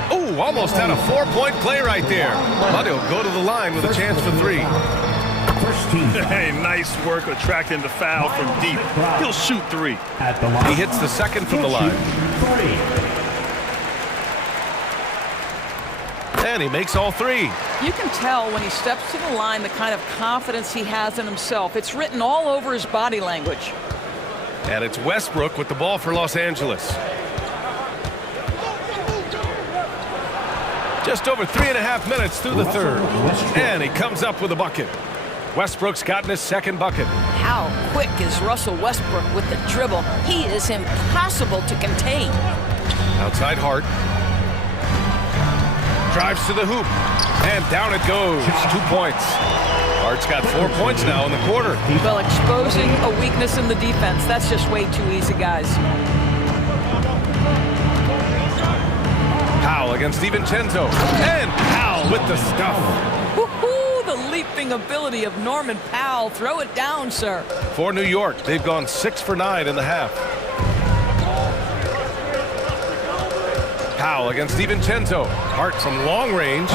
Oh, almost had a 4-point play right there. But he'll go to the line with a chance for 3. Hey, nice work attracting the foul from deep. He'll shoot 3. He hits the second from the line. And he makes all 3. You can tell when he steps to the line the kind of confidence he has in himself. It's written all over his body language. And it's Westbrook with the ball for Los Angeles. Just over 3.5 minutes through the third. And he comes up with a bucket. Westbrook's gotten his second bucket. How quick is Russell Westbrook with the dribble? He is impossible to contain. Outside Hart. Drives to the hoop. And down it goes. 2 points. Hart's got 4 points now in the quarter. Well, exposing a weakness in the defense, that's just way too easy, guys. Powell against DiVincenzo. And Powell with the stuff. Woohoo! The leaping ability of Norman Powell. Throw it down, sir. For New York, they've gone 6 for 9 in the half. Powell against DiVincenzo. Hart from long range.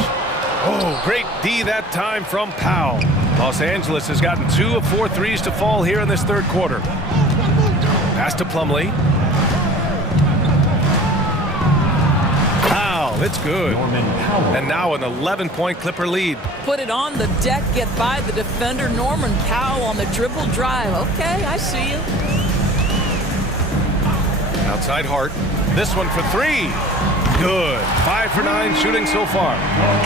Oh, great D that time from Powell. Los Angeles has gotten 2 of 4 threes to fall here in this third quarter. Pass to Plumlee. Powell, it's good. And now an 11-point Clipper lead. Put it on the deck, get by the defender. Norman Powell on the dribble drive. Okay, I see you. Outside Hart. This one for 3. Good. 5 for 9 shooting so far.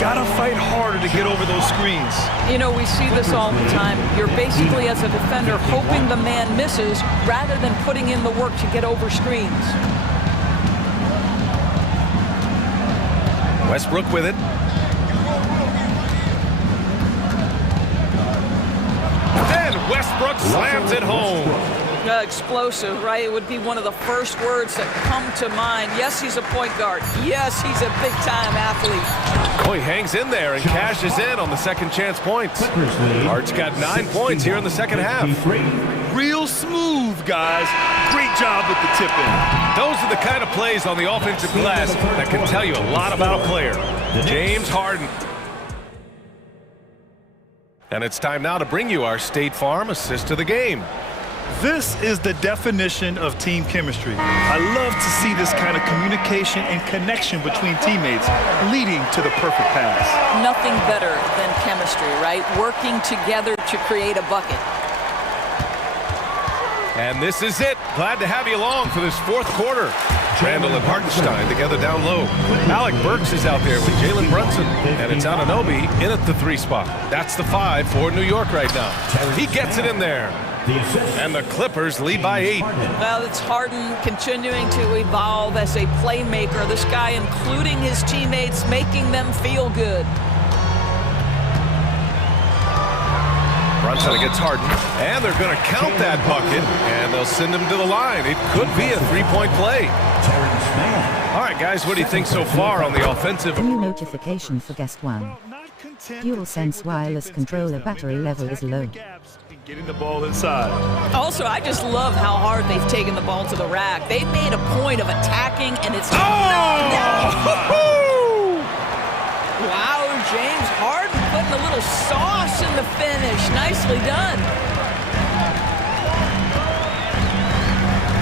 Gotta fight harder to get over those screens. You know, we see this all the time. You're basically, as a defender, hoping the man misses rather than putting in the work to get over screens. Westbrook with it. And Westbrook slams it home. Explosive, right? It would be one of the first words that come to mind. Yes, he's a point guard. Yes, he's a big-time athlete. Oh, he hangs in there and cashes in on the second chance points. Hart's got 9 points here in the second half. Real smooth, guys. Great job with the tip-in. Those are the kind of plays on the offensive glass that can tell you a lot about a player. James Harden. And it's time now to bring you our State Farm assist of the game. This is the definition of team chemistry. I love to see this kind of communication and connection between teammates leading to the perfect pass. Nothing better than chemistry, right? Working together to create a bucket. And this is it. Glad to have you along for this fourth quarter. Randall and Hartenstein together down low. Alec Burks is out there with Jalen Brunson. And it's Anunoby in at the 3 spot. That's the 5 for New York right now. He gets it in there. And the Clippers lead by 8. Well, it's Harden continuing to evolve as a playmaker. This guy, including his teammates, making them feel good. Brunson against Harden. And they're going to count that bucket. And they'll send him to the line. It could be a 3-point play. All right, guys, what do you think so far on the offensive? New notification for guest 1. DualSense wireless controller battery level is low. Getting the ball inside. Also, I just love how hard they've taken the ball to the rack. They made a point of attacking, and it's... Wow, James Harden putting a little sauce in the finish. Nicely done.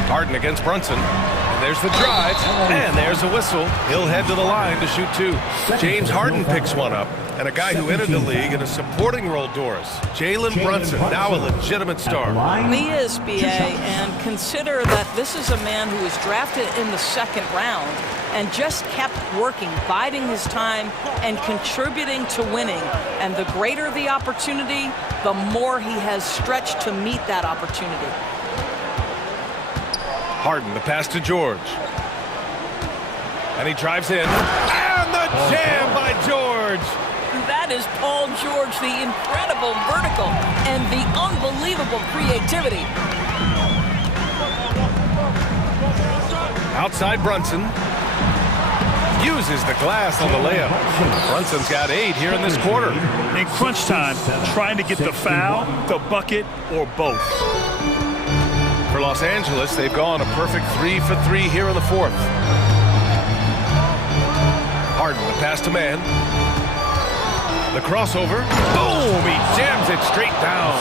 Harden against Brunson. And there's the drive. And there's a whistle. He'll head to the line to shoot two. James Harden picks one up. And a guy who entered the league in a supporting role, Doris. Jalen Brunson, now a legitimate star. He is, BA, and consider that this is a man who was drafted in the second round and just kept working, biding his time, and contributing to winning. And the greater the opportunity, the more he has stretched to meet that opportunity. Harden, the pass to George. And he drives in. And the jam by George! That is Paul George, the incredible vertical and the unbelievable creativity. Outside Brunson. Uses the glass on the layup. Brunson's got 8 here in this quarter. In crunch time, trying to get the foul, the bucket, or both. For Los Angeles, they've gone a perfect 3 for 3 here in the fourth. Harden, the pass to man. The crossover. Boom! He jams it straight down.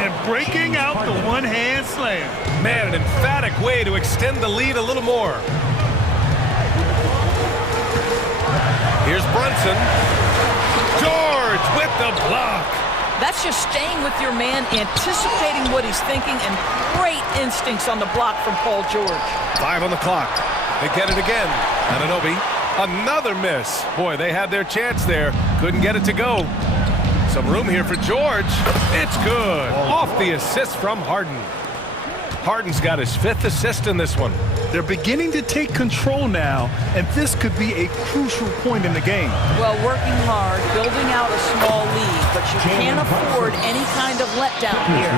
And breaking out the one-hand slam. Man, an emphatic way to extend the lead a little more. Here's Brunson. George with the block. That's just staying with your man, anticipating what he's thinking, and great instincts on the block from Paul George. 5 on the clock. They get it again. Anunoby. Another miss. Boy, they had their chance there. Couldn't get it to go. Some room here for George. It's good. Off the assist from Harden. Harden's got his 5th assist in this one. They're beginning to take control now, and this could be a crucial point in the game. Well, working hard, building out a small lead, but you can't afford any kind of letdown here.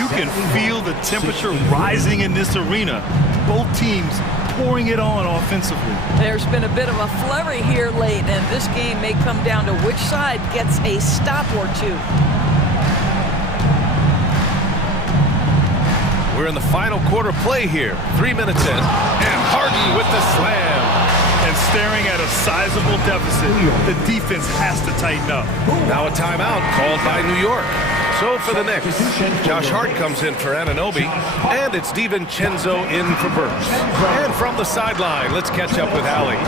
You can feel the temperature rising in this arena. Both teams pouring it on offensively. There's been a bit of a flurry here late, and this game may come down to which side gets a stop or two. We're in the final quarter play here. 3 minutes in. And Harden with the slam. And staring at a sizable deficit, the defense has to tighten up. Now a timeout called by New York. So for the Knicks, Josh Hart comes in for Anunoby, and it's DiVincenzo in for Burks. And from the sideline, let's catch up with Allie.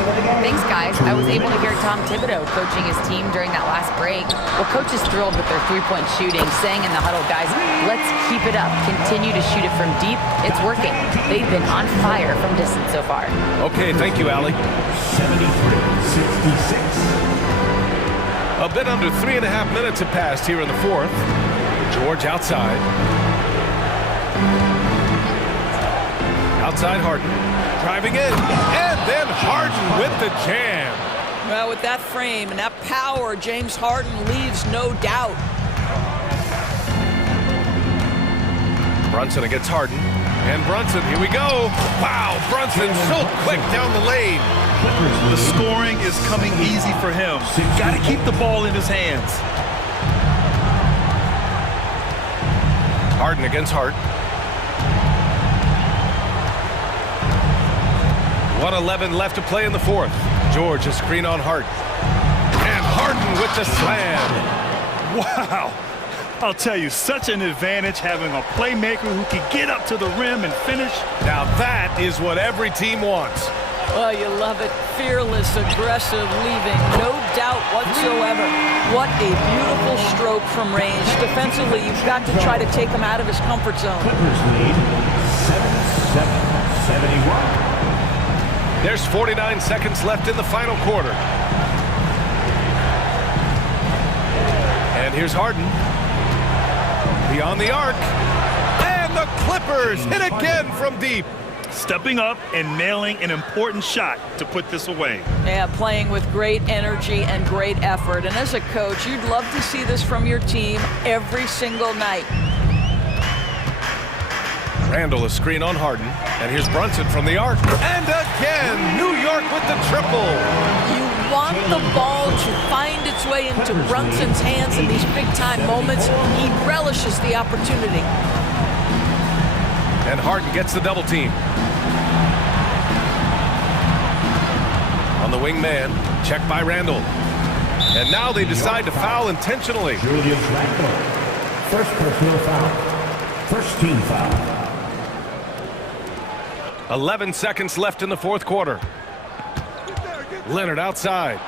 Thanks, guys. I was able to hear Tom Thibodeau coaching his team during that last break. Well, coach is thrilled with their three-point shooting, saying in the huddle, guys, let's keep it up. Continue to shoot it from deep. It's working. They've been on fire from distance so far. Okay, thank you, Allie. 73-66. A bit under 3.5 minutes have passed here in the fourth. George outside. Outside Harden. Driving in. And then Harden with the jam. Well, with that frame and that power, James Harden leaves no doubt. Brunson against Harden. And Brunson, here we go. Wow, Brunson so quick down the lane. The scoring is coming easy for him. Got to keep the ball in his hands. Harden against Hart. 1:11 left to play in the fourth. George, a screen on Hart. And Harden with the slam. Wow. I'll tell you, such an advantage having a playmaker who can get up to the rim and finish. Now that is what every team wants. Well, you love it. Fearless, aggressive, leaving. No doubt whatsoever. What a beautiful stroke from range. Defensively, you've got to try to take him out of his comfort zone. Clippers lead 77-71. There's 49 seconds left in the final quarter. And here's Harden. Beyond the arc. And the Clippers hit again from deep. Stepping up and nailing an important shot to put this away. Yeah, playing with great energy and great effort. And as a coach, you'd love to see this from your team every single night. Randall a screen on Harden, and here's Brunson from the arc. And again, New York with the triple. You want the ball to find its way into Brunson's hands in these big-time moments. He relishes the opportunity. And Harden gets the double team. On the wing man, checked by Randall. And now they decide to foul intentionally. Julius Randle. First personal foul. First team foul. 11 seconds left in the fourth quarter. Leonard outside.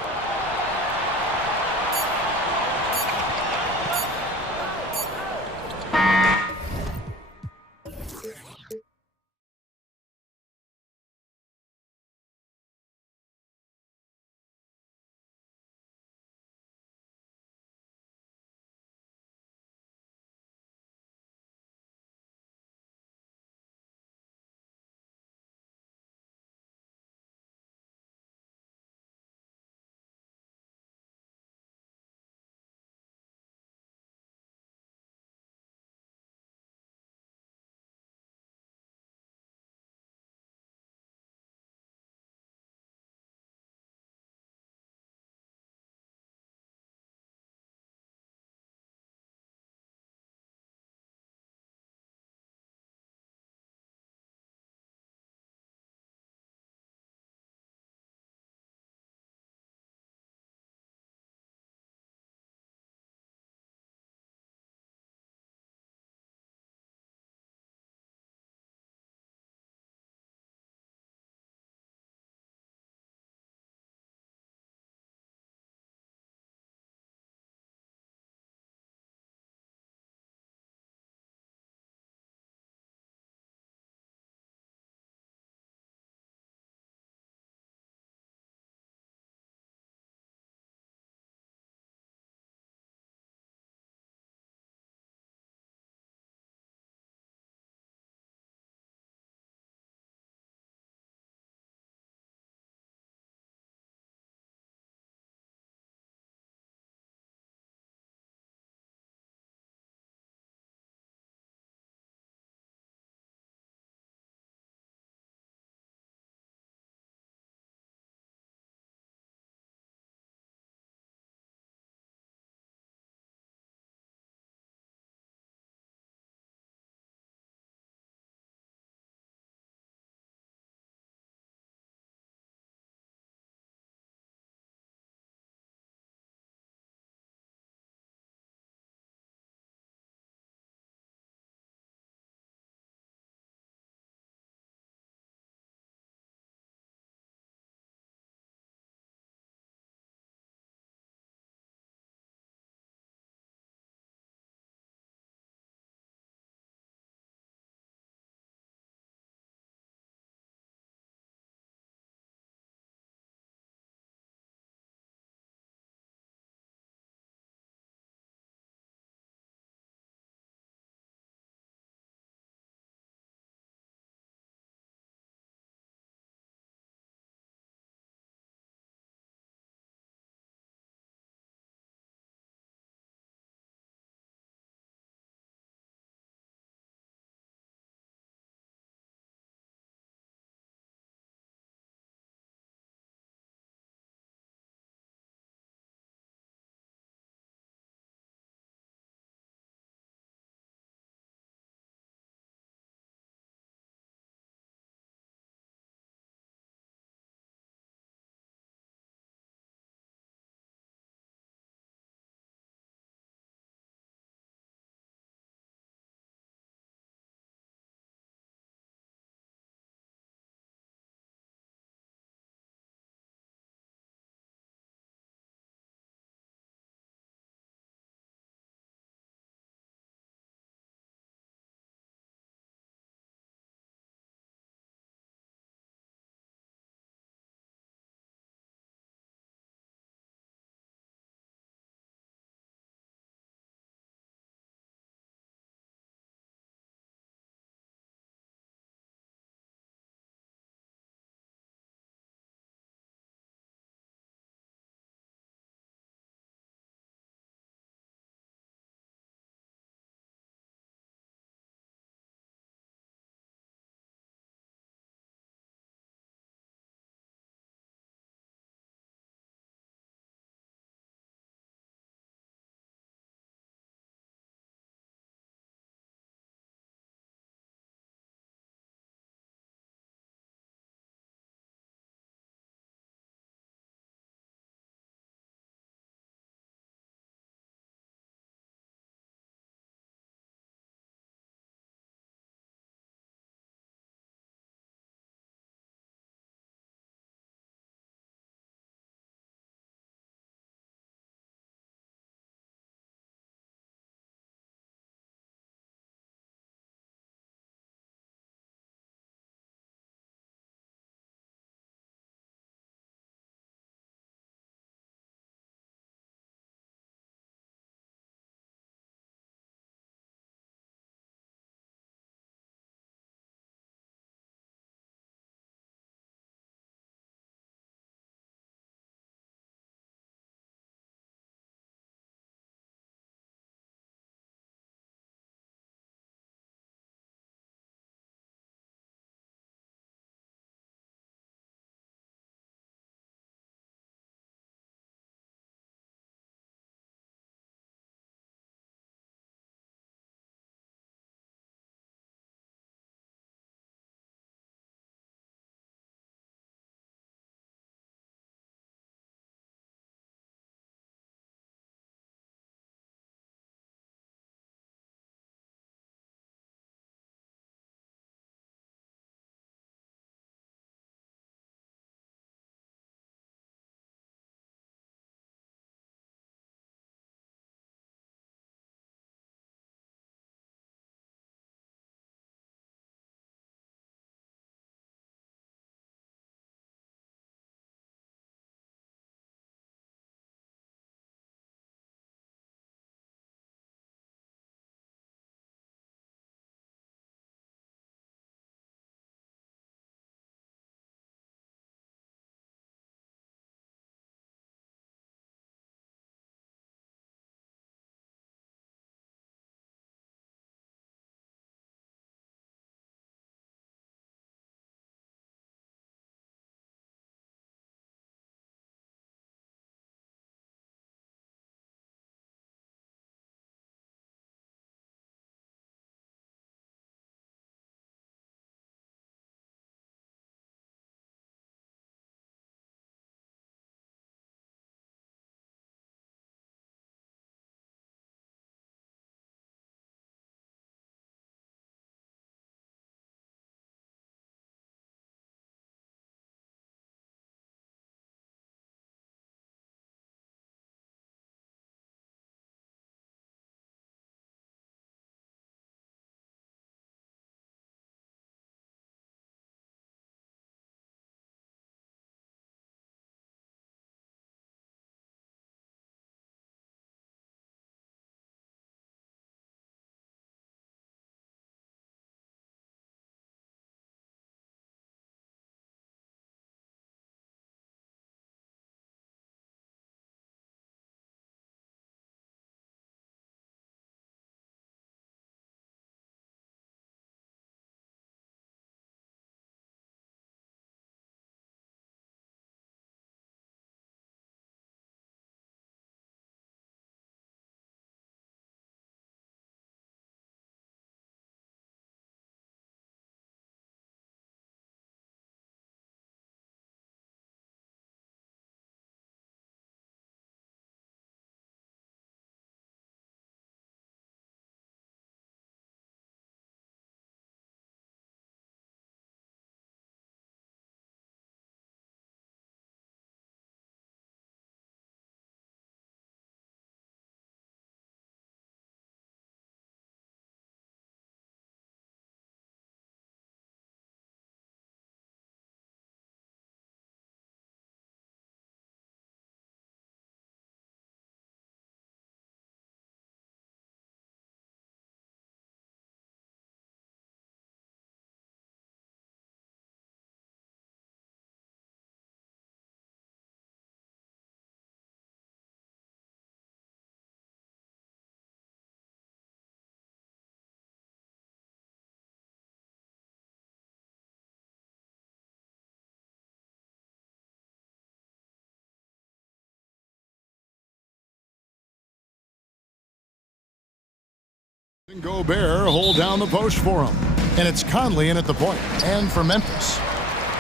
Gobert hold down the post for him. And it's Conley in at the point. And for Memphis,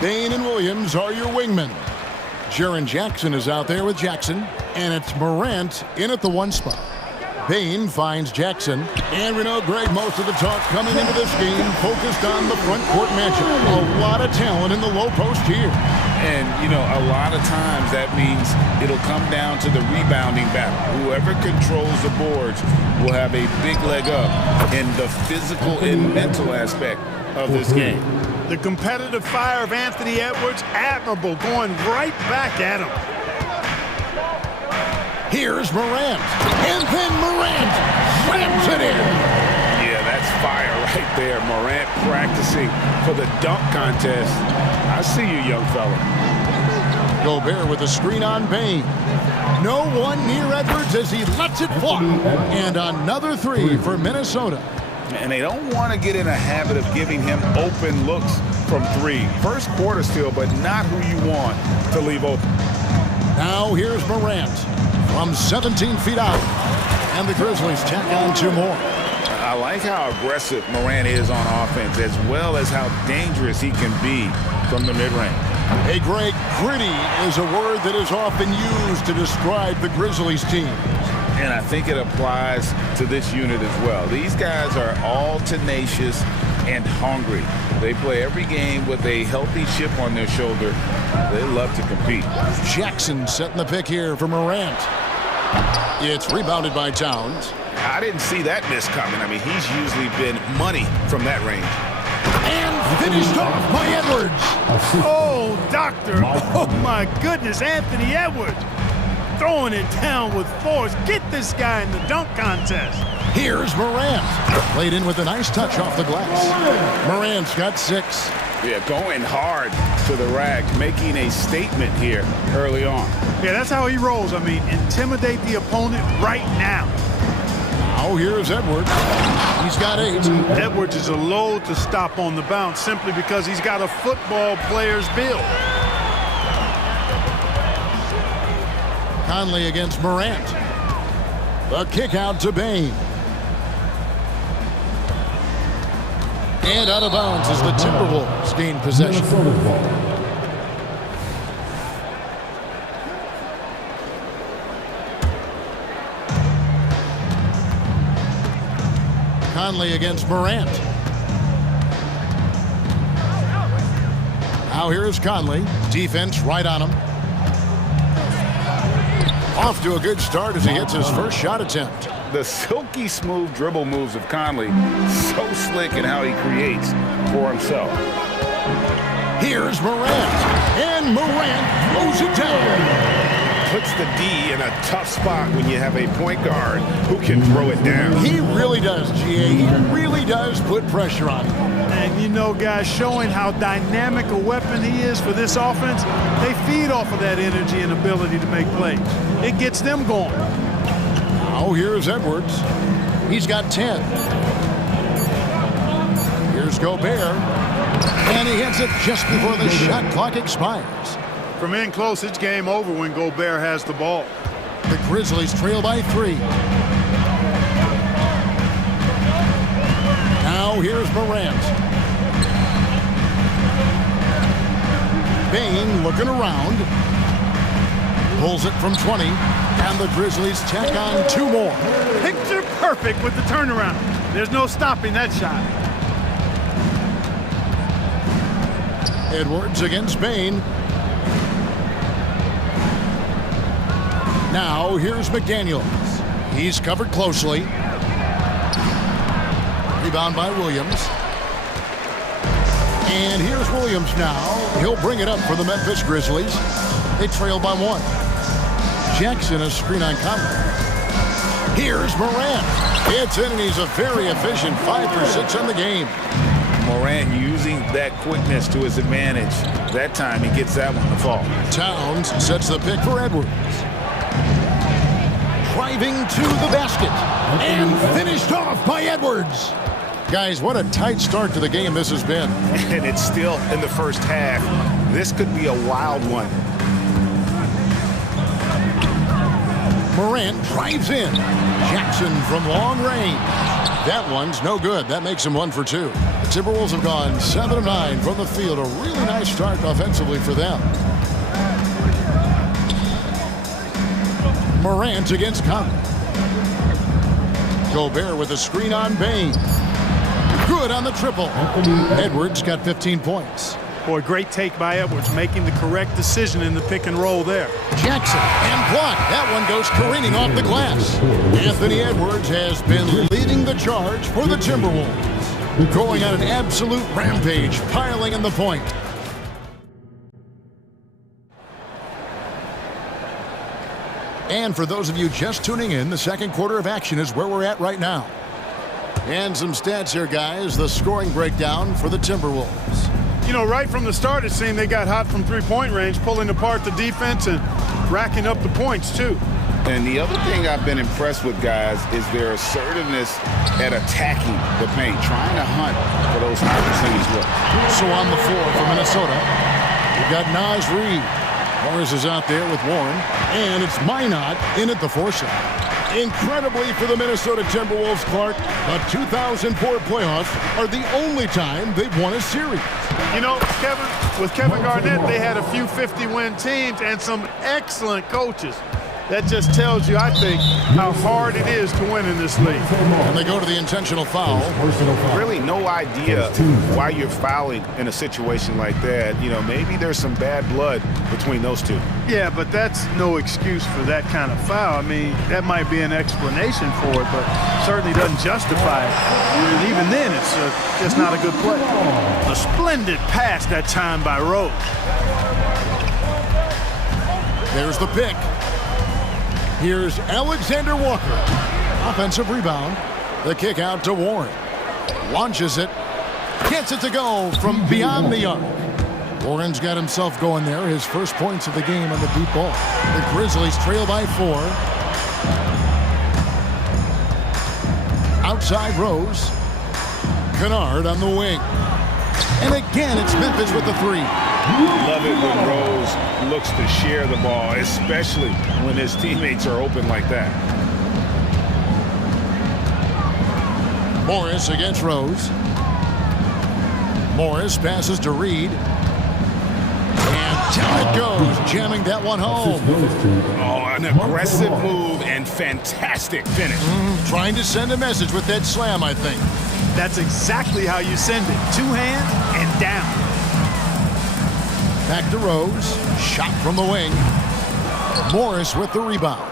Bain and Williams are your wingmen. Jaren Jackson is out there with Jackson. And it's Morant in at the 1 spot. Bain finds Jackson. And we know, Greg, most of the talk coming into this game focused on the front court matchup. A lot of talent in the low post here. And, you know, a lot of times that means it'll come down to the rebounding battle. Whoever controls the boards will have a big leg up in the physical and mental aspect of this game. The competitive fire of Anthony Edwards, admirable, going right back at him. Here's Morant. And then Morant slams it in. Yeah, that's fire right there. Morant practicing for the dunk contest. I see you, young fella. Gobert with a screen on Bain. No one near Edwards as he lets it fly. And another 3 for Minnesota. And they don't want to get in a habit of giving him open looks from 3. First quarter still, but not who you want to leave open. Now here's Morant from 17 feet out. And the Grizzlies tack on 2 more. I like how aggressive Morant is on offense, as well as how dangerous he can be from the mid-range. Hey, Greg, gritty is a word that is often used to describe the Grizzlies team. And I think it applies to this unit as well. These guys are all tenacious and hungry. They play every game with a healthy chip on their shoulder. They love to compete. Jackson setting the pick here for Morant. It's rebounded by Towns. I didn't see that miss coming. I mean, he's usually been money from that range. And finished off by Edwards. Oh, doctor. Oh, my goodness, Anthony Edwards. Throwing it down with force. Get this guy in the dunk contest. Here's Morant. Played in with a nice touch off the glass. Morant's got 6. Yeah, going hard to the rack, making a statement here early on. Yeah, that's how he rolls. I mean, intimidate the opponent right now. Now here's Edwards. He's got 8. Edwards is a load to stop on the bounce simply because he's got a football player's build. Conley against Morant. The kick out to Bain. And out of bounds as the Timberwolves gain possession. Conley against Morant. Now here's Conley. Defense right on him. Off to a good start as he hits his first shot attempt. The silky smooth dribble moves of Conley, so slick in how he creates for himself. Here's Morant. And Morant throws it down. Puts the D in a tough spot when you have a point guard who can throw it down. He really does, GA. He really does put pressure on him. And you know, guys, showing how dynamic a weapon he is for this offense, they feed off of that energy and ability to make plays. It gets them going. Now here's Edwards. He's got 10. Here's Gobert. And he hits it just before the shot clock expires. From in close, it's game over when Gobert has the ball. The Grizzlies trail by 3. Now here's Morant. Bain looking around. Pulls it from 20. And the Grizzlies tack on 2 more. Picture perfect with the turnaround. There's no stopping that shot. Edwards against Bain. Now here's McDaniels. He's covered closely. Rebound by Williams. And here's Williams now. He'll bring it up for the Memphis Grizzlies. They trail by 1. Jackson a screen on Conley. Here's Morant. It's in and he's a very efficient 5 for 6 in the game. Morant using that quickness to his advantage. That time he gets that one to fall. Towns sets the pick for Edwards. Driving to the basket. And finished off by Edwards. Guys, what a tight start to the game this has been. And it's still in the first half. This could be a wild one. Morant drives in. Jackson from long range. That one's no good. That makes them 1 for 2. The Timberwolves have gone 7 of 9 from the field. A really nice start offensively for them. Morant against Conley. Gobert with a screen on Bain. Good on the triple. Edwards got 15 points. Boy, great take by Edwards, making the correct decision in the pick and roll there. Jackson and blocked. That one goes careening off the glass. Anthony Edwards has been leading the charge for the Timberwolves. Going on an absolute rampage, piling in the point. And for those of you just tuning in, the second quarter of action is where we're at right now. And some stats here, guys. The scoring breakdown for the Timberwolves. You know, right from the start, it seemed they got hot from three-point range, pulling apart the defense and racking up the points, too. And the other thing I've been impressed with, guys, is their assertiveness at attacking the paint, trying to hunt for those high percentage looks. So on the floor for Minnesota, we've got Naz Reid. Morris is out there with Warren, and it's Minot in at the foresight. Incredibly for the Minnesota Timberwolves, Clark, the 2004 playoffs are the only time they've won a series. You know, with Kevin Garnett, they had a few 50-win teams and some excellent coaches. That just tells you, I think, how hard it is to win in this league. And they go to the intentional foul. Really no idea why you're fouling in a situation like that. You know, maybe there's some bad blood between those two. Yeah, but that's no excuse for that kind of foul. I mean, that might be an explanation for it, but certainly doesn't justify it. And even then, it's just not a good play. A splendid pass that time by Rose. There's the pick. Here's Alexander Walker. Offensive rebound. The kick out to Warren. Launches it. Gets it to go from beyond the arc. Warren's got himself going there. His first points of the game on the deep ball. The Grizzlies trail by 4. Outside Rose. Kennard on the wing. And again, it's Memphis with the 3. Love it when Rose looks to share the ball, especially when his teammates are open like that. Morris against Rose. Morris passes to Reed. And down it goes, jamming that one home. Oh, an aggressive move and fantastic finish. Trying to send a message with that slam, I think. That's exactly how you send it. 2 hands and down. Back to Rose. Shot from the wing. Morris with the rebound.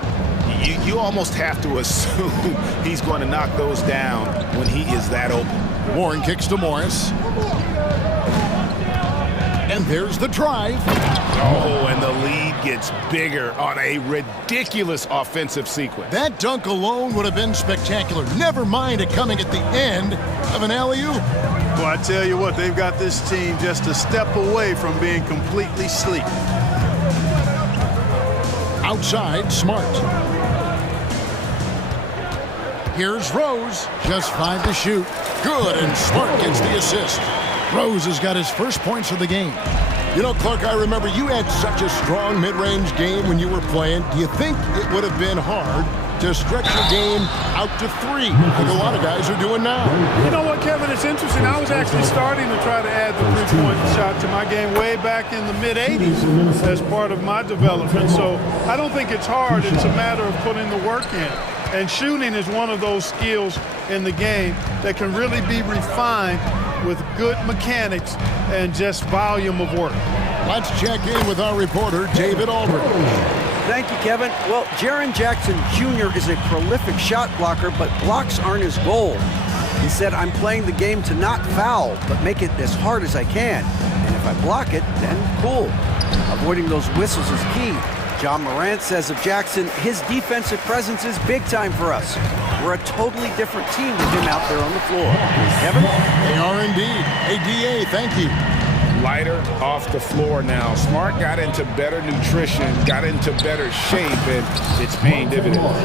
You almost have to assume he's going to knock those down when he is that open. Warren kicks to Morris. And there's the drive. Oh, and the lead gets bigger on a ridiculous offensive sequence. That dunk alone would have been spectacular. Never mind it coming at the end of an alley-oop. Well, I tell you what, they've got this team just a step away from being completely asleep. Outside, Smart. Here's Rose. Just 5 to shoot. Good, and Smart gets the assist. Rose has got his first points of the game. You know, Clark, I remember you had such a strong mid-range game when you were playing. Do you think it would have been hard to stretch your game out to 3, like a lot of guys are doing now? You know what, Kevin? It's interesting. I was actually starting to try to add the three-point shot to my game way back in the mid-'80s as part of my development. So I don't think it's hard. It's a matter of putting the work in. And shooting is one of those skills in the game that can really be refined with good mechanics and just volume of work. Let's check in with our reporter, David Aldridge. Thank you, Kevin. Well, Jaren Jackson Jr. is a prolific shot blocker, but blocks aren't his goal. He said, I'm playing the game to not foul, but make it as hard as I can. And if I block it, then cool. Avoiding those whistles is key. John Morant says of Jackson, his defensive presence is big time for us. We're a totally different team with him out there on the floor. Kevin? They are indeed. ADA, thank you. Lighter off the floor now. Smart got into better nutrition, got into better shape, and it's paying dividends.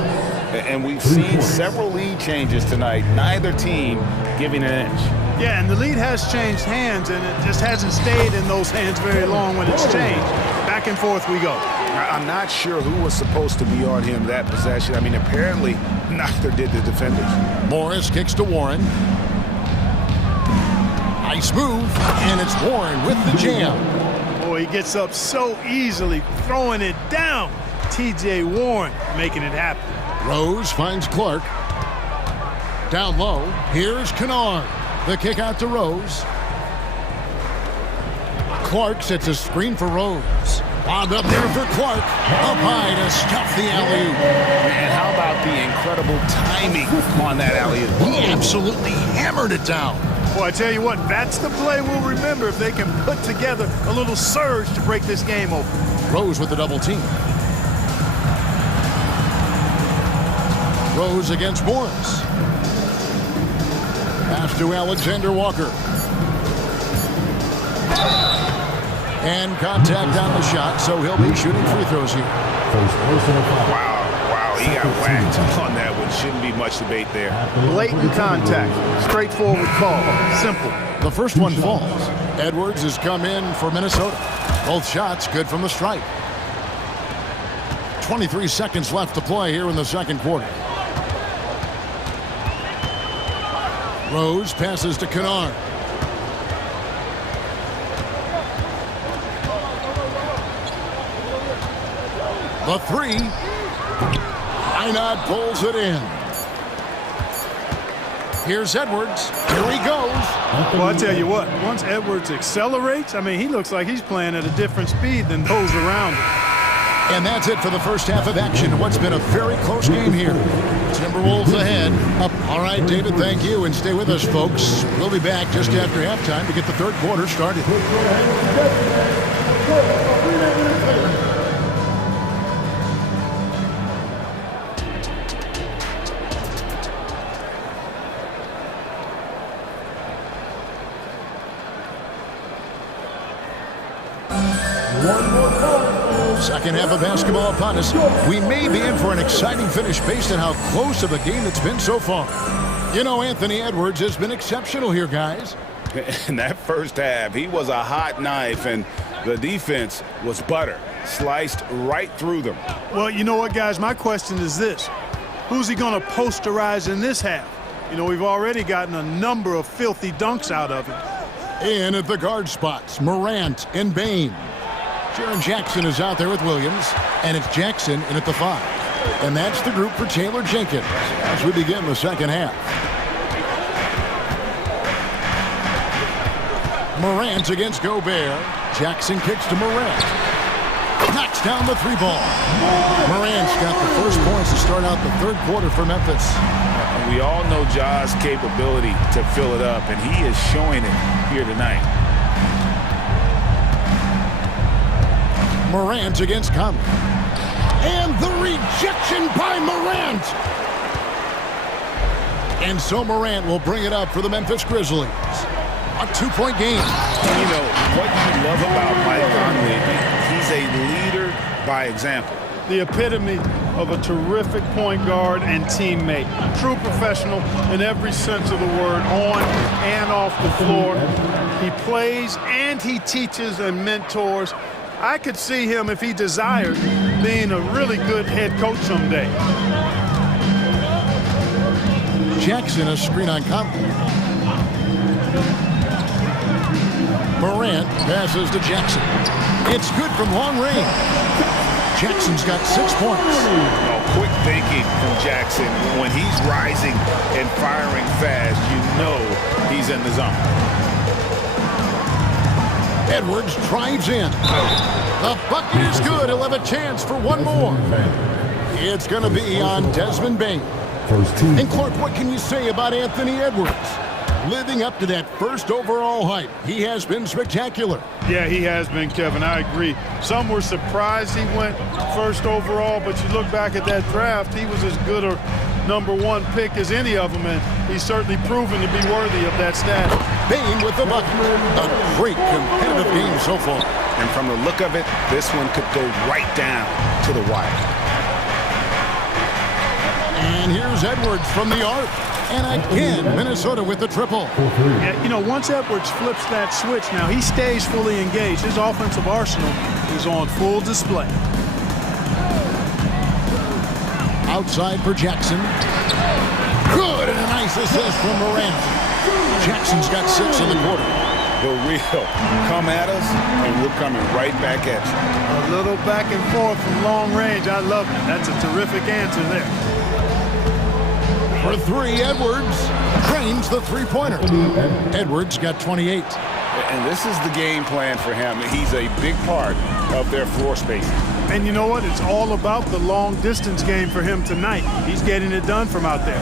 And we've seen several lead changes tonight, neither team giving an edge. Yeah, and the lead has changed hands, and it just hasn't stayed in those hands very long when it's changed. Back Back and forth we go. I'm not sure who was supposed to be on him that possession. I mean, apparently neither did the defenders. Morris kicks to Warren. Nice move, and it's Warren with the jam. Boy, he gets up so easily, throwing it down. T.J. Warren making it happen. Rose finds Clark. Down low, here's Kennard. The kick out to Rose. Clark sets a screen for Rose. Wound up there for Clark. Up high to stuff the alley-oop. And how about the incredible timing on that alley-oop? He absolutely hammered it down. Well, I tell you what, that's the play we'll remember if they can put together a little surge to break this game open. Rose with the double team. Rose against Morris. Pass to Alexander Walker. And contact on the shot, so he'll be shooting free throws here. Wow, he got whacked on that one. Shouldn't be much debate there. Blatant contact, straightforward call, simple. The first one falls. Edwards has come in for Minnesota. Both shots good from the stripe. 23 seconds left to play here in the second quarter. Rose passes to Kennard. The three. Einad pulls it in. Here's Edwards. Here he goes. Well, I tell you what, once Edwards accelerates, I mean, he looks like he's playing at a different speed than those around him. And that's it for the first half of action. What's been a very close game here. Timberwolves ahead. All right, David, thank you. And stay with us, folks. We'll be back just after halftime to get the third quarter started. Second half of basketball upon us. We may be in for an exciting finish based on how close of a game it's been so far. You know, Anthony Edwards has been exceptional here, guys. In that first half, he was a hot knife, and the defense was butter. Sliced right through them. Well, you know what, guys? My question is this. Who's he going to posterize in this half? You know, we've already gotten a number of filthy dunks out of him. In at the guard spots, Morant and Bain. Jaren Jackson is out there with Williams, and it's Jackson in at the 5. And that's the group for Taylor Jenkins as we begin the second half. Morant against Gobert. Jackson kicks to Morant. Knocks down the 3 ball. Morant's got the first points to start out the third quarter for Memphis. We all know Ja's capability to fill it up, and he is showing it here tonight. Morant against Conley. And the rejection by Morant. And so Morant will bring it up for the Memphis Grizzlies. A 2-point game. You know, what you love about Mike Conley, he's a leader by example. The epitome of a terrific point guard and teammate. True professional in every sense of the word, on and off the floor. He plays and he teaches and mentors. I could see him, if he desired, being a really good head coach someday. Jackson, a screen on Conley. Morant passes to Jackson. It's good from long range. Jackson's got 6 points. Oh, quick thinking from Jackson. When he's rising and firing fast, you know he's in the zone. Edwards drives in. The bucket is good. He'll have a chance for one more. It's going to be on Desmond Bain. And Clark, what can you say about Anthony Edwards? Living up to that first overall hype, he has been spectacular. Yeah, he has been, Kevin. I agree. Some were surprised he went first overall, but you look back at that draft, he was as good a #1 pick as any of them, and he's certainly proven to be worthy of that status. Bain with the bucket. A great competitive game so far. And from the look of it, this one could go right down to the wire. And here's Edwards from the arc. And again, Minnesota with the triple. Yeah, you know, once Edwards flips that switch, now he stays fully engaged. His offensive arsenal is on full display. Outside for Jackson. Good, and a nice assist from Morant. Jackson's got 6 in the quarter. The real come at us, and we're coming right back at you. A little back and forth from long range. I love it. That's a terrific answer there. For 3, Edwards trains the three-pointer. Edwards got 28. And this is the game plan for him. He's a big part of their floor spacing. And you know what? It's all about the long-distance game for him tonight. He's getting it done from out there.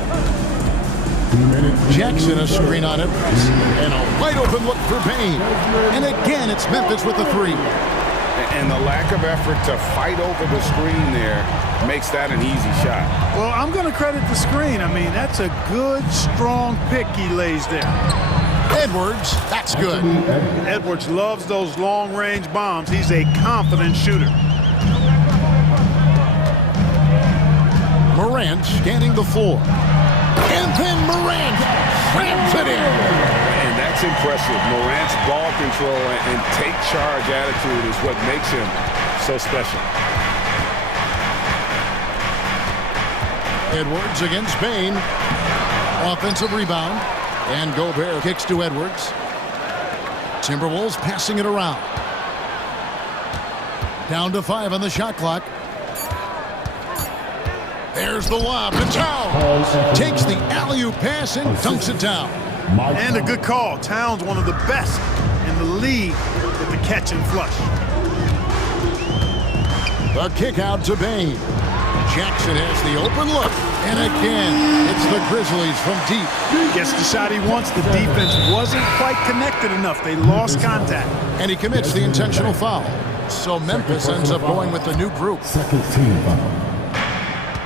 Jackson a screen on Edwards. And a wide-open look for Payne. And again, it's Memphis with the 3. And the lack of effort to fight over the screen there makes that an easy shot. Well, I'm going to credit the screen. I mean, that's a good, strong pick he lays there. Edwards, that's good. Edwards loves those long-range bombs. He's a confident shooter. Morant scanning the floor. And then Morant slams it in. And that's impressive. Morant's ball control and take charge attitude is what makes him so special. Edwards against Payne. Offensive rebound. And Gobert kicks to Edwards. Timberwolves passing it around. Down to 5 on the shot clock. There's the lob to Towns. Takes the alley-oop pass and dunks it down. And a good call. Towns, one of the best in the league with the catch and flush. The kick out to Payne. Jackson has the open look. And again, it's the Grizzlies from deep. Gets the shot he wants. The defense wasn't quite connected enough. They lost contact. And he commits the intentional foul. So Memphis ends up going with the new group. Second team foul.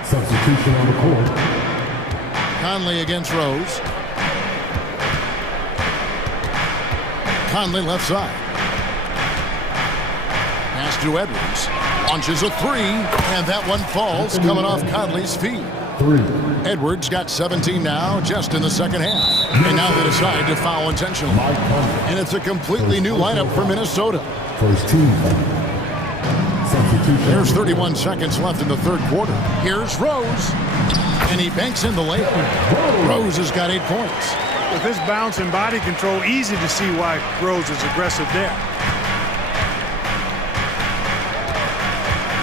Substitution on the court. Conley against Rose. Conley left side. Pass to Edwards. Launches a 3, and that one falls coming off Conley's feet. 3. Edwards got 17 now, just in the second half. And now they decide to foul intentionally. And it's a completely new lineup for Minnesota. First team foul. Substitution. There's 31 seconds left in the third quarter. Here's Rose. And he banks in the layup. Rose has got 8 points. With his bounce and body control, easy to see why Rose is aggressive there.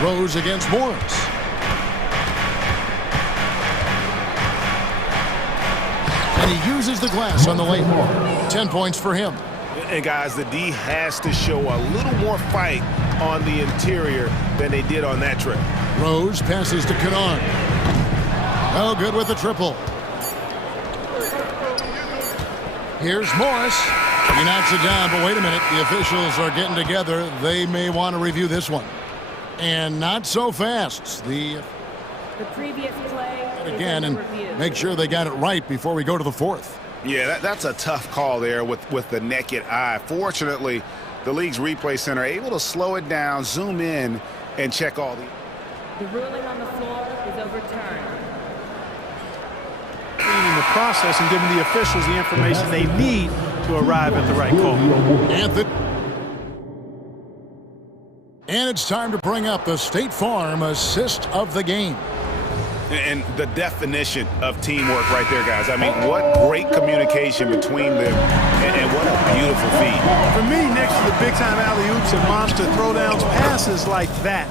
Rose against Morris. And he uses the glass on the layup. 10 points for him. And guys, the D has to show a little more fight on the interior than they did on that trip. Rose passes to Kennard. Oh, good with the triple. Here's Morris. He knocks it down, but wait a minute. The officials are getting together. They may want to review this one. And not so fast. The previous play again and make sure they got it right before we go to the fourth. Yeah, that's a tough call there with the naked eye. Fortunately, the league's replay center able to slow it down, zoom in, and check all the ruling on the floor is overturned. In the process and giving the officials the information they need to arrive at the right call. And it's time to bring up the State Farm assist of the game. And the definition of teamwork right there, guys. I mean, what great communication between them, and what a beautiful feed. For me, next to the big-time alley-oops and monster throwdowns, passes like that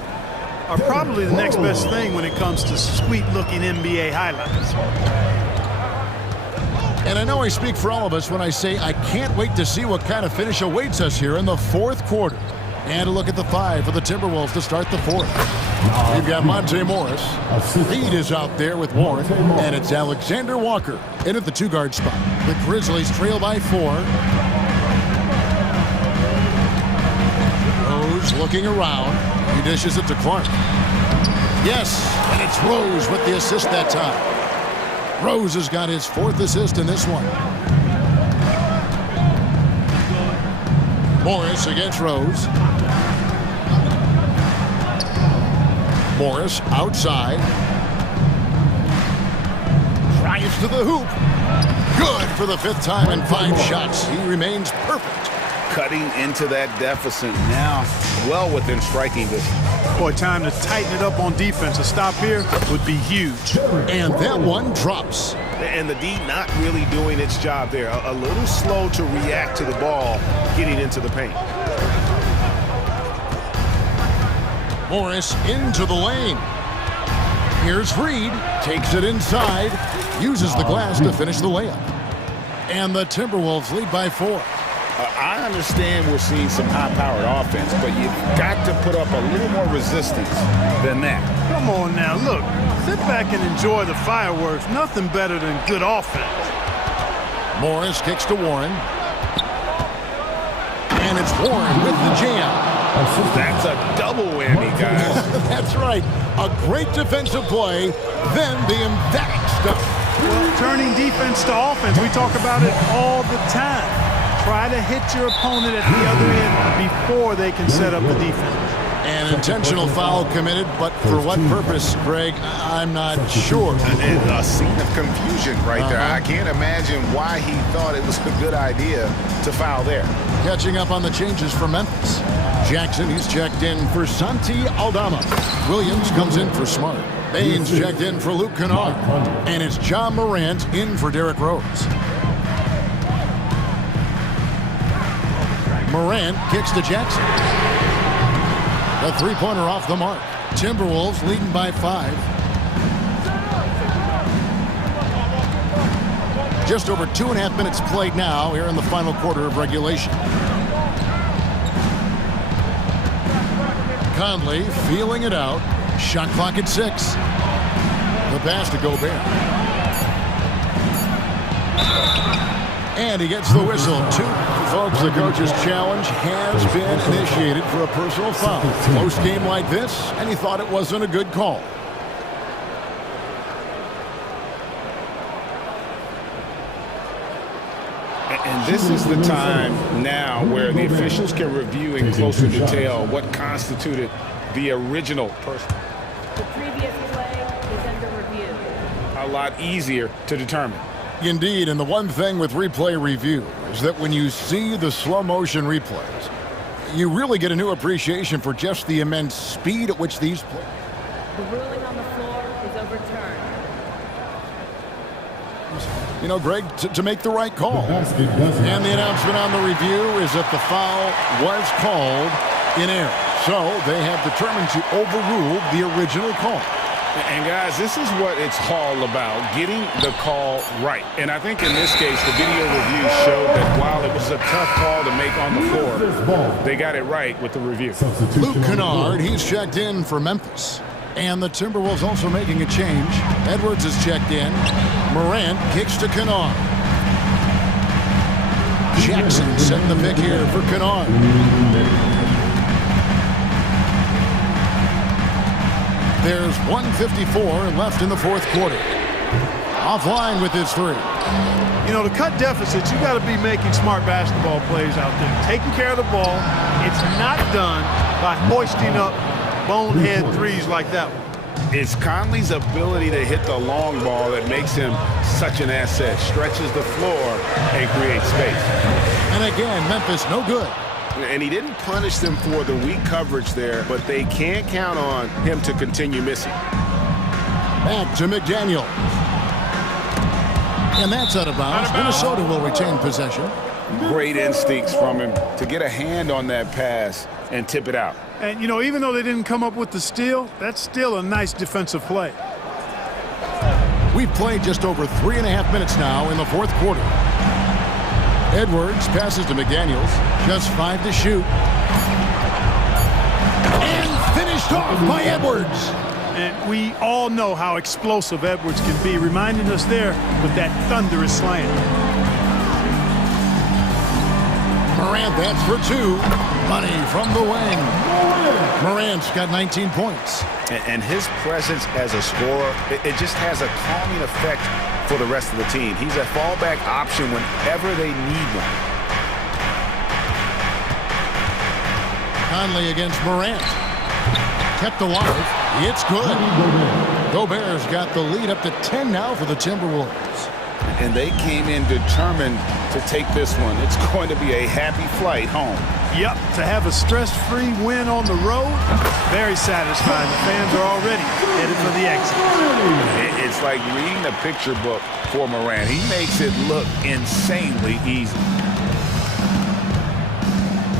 are probably the next best thing when it comes to sweet-looking NBA highlights. And I know I speak for all of us when I say I can't wait to see what kind of finish awaits us here in the fourth quarter. And a look at the 5 for the Timberwolves to start the fourth. We've got Monte Morris. Reed is out there with Warren. And it's Alexander Walker in at the 2-guard spot. The Grizzlies trail by 4. Rose looking around. He dishes it to Clark. Yes, and it's Rose with the assist that time. Rose has got his 4th assist in this one. Morris against Rose. Morris outside. Drives to the hoop. Good for the 5th time in 5 shots. He remains perfect. Cutting into that deficit now, well within striking distance. Boy, time to tighten it up on defense. A stop here would be huge. And that one drops. And the D not really doing its job there. A little slow to react to the ball getting into the paint. Morris into the lane. Here's Reed, takes it inside, uses the glass to finish the layup. And the Timberwolves lead by 4. I understand we're seeing some high-powered offense, but you've got to put up a little more resistance than that. Come on now, look. Sit back and enjoy the fireworks. Nothing better than good offense. Morris kicks to Warren. And it's Warren with the jam. That's a double whammy, guys. That's right. A great defensive play, then the emphatic stuff. Well, turning defense to offense, we talk about it all the time. Try to hit your opponent at the other end before they can set up the defense. An intentional foul committed, but for what purpose, Greg? I'm not sure. A scene of confusion right there. I can't imagine why he thought it was a good idea to foul there. Catching up on the changes for Memphis. Jackson, he's checked in for Santi Aldama. Williams comes in for Smart. Baines checked in for Luke Kennard. And it's John Morant in for Derrick Rose. Morant kicks to Jackson. The three-pointer off the mark. Timberwolves leading by 5. Just over 2.5 minutes played now here in the final quarter of regulation. Conley feeling it out. Shot clock at 6. The pass to Gobert. And he gets the whistle. 2. Folks, the coach's challenge has been initiated for a personal foul. Close game like this, and he thought it wasn't a good call. And this is the time now where the officials can review in closer detail what constituted the original person. The previous play is under review. A lot easier to determine. Indeed, and the one thing with replay review is that when you see the slow motion replays, you really get a new appreciation for just the immense speed at which these plays. The ruling on the floor is overturned. You know, Greg, to make the right call. And the announcement on the review is that the foul was called in error. So they have determined to overrule the original call. And guys, this is what it's all about, getting the call right. And I think in this case, the video review showed that while it was a tough call to make on the floor, they got it right with the review. Luke Kennard, he's checked in for Memphis. And the Timberwolves also making a change. Edwards is checked in. Morant kicks to Kennard. Jackson setting the pick here for Kennard. There's 1:54 left in the fourth quarter. Offline with his 3. You know, to cut deficits, you got to be making smart basketball plays out there. Taking care of the ball. It's not done by hoisting up bonehead threes like that one. It's Conley's ability to hit the long ball that makes him such an asset. Stretches the floor and creates space. And again, Memphis no good. And he didn't punish them for the weak coverage there, but they can't count on him to continue missing. Back to McDaniel. And that's out of bounds. Minnesota will retain possession. Great instincts from him to get a hand on that pass and tip it out. And, you know, even though they didn't come up with the steal, that's still a nice defensive play. We've played just over 3.5 minutes now in the fourth quarter. Edwards passes to McDaniels. Just 5 to shoot. And finished off by Edwards. And we all know how explosive Edwards can be, reminding us there with that thunderous slam. Morant, that's for 2. Money from the wing. Morant's got 19 points. And his presence as a scorer, it just has a calming effect for the rest of the team. He's a fallback option whenever they need one. Conley against Morant. Kept alive. It's good. Gobert's got the lead up to 10 now for the Timberwolves. and they came in determined to take this one. It's going to be a happy flight home. Yep, to have a stress-free win on the road, very satisfying. The fans are already headed for the exit. It's like reading a picture book for Morant. He makes it look insanely easy.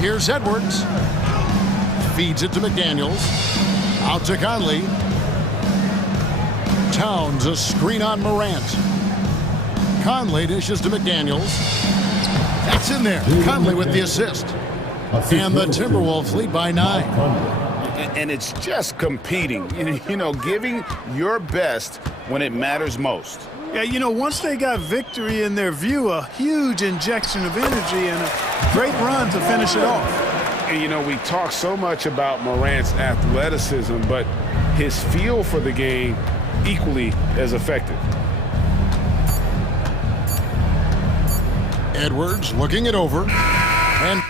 Here's Edwards. Feeds it to McDaniels. Out to Conley. Towns a screen on Morant. Conley dishes to McDaniels. That's in there. Conley with the assist. And the Timberwolves lead by 9. And it's just competing, you know, giving your best when it matters most. Yeah, you know, once they got victory in their view, a huge injection of energy and a great run to finish it off. And, you know, we talk so much about Morant's athleticism, but his feel for the game equally as effective. Edwards looking it over. And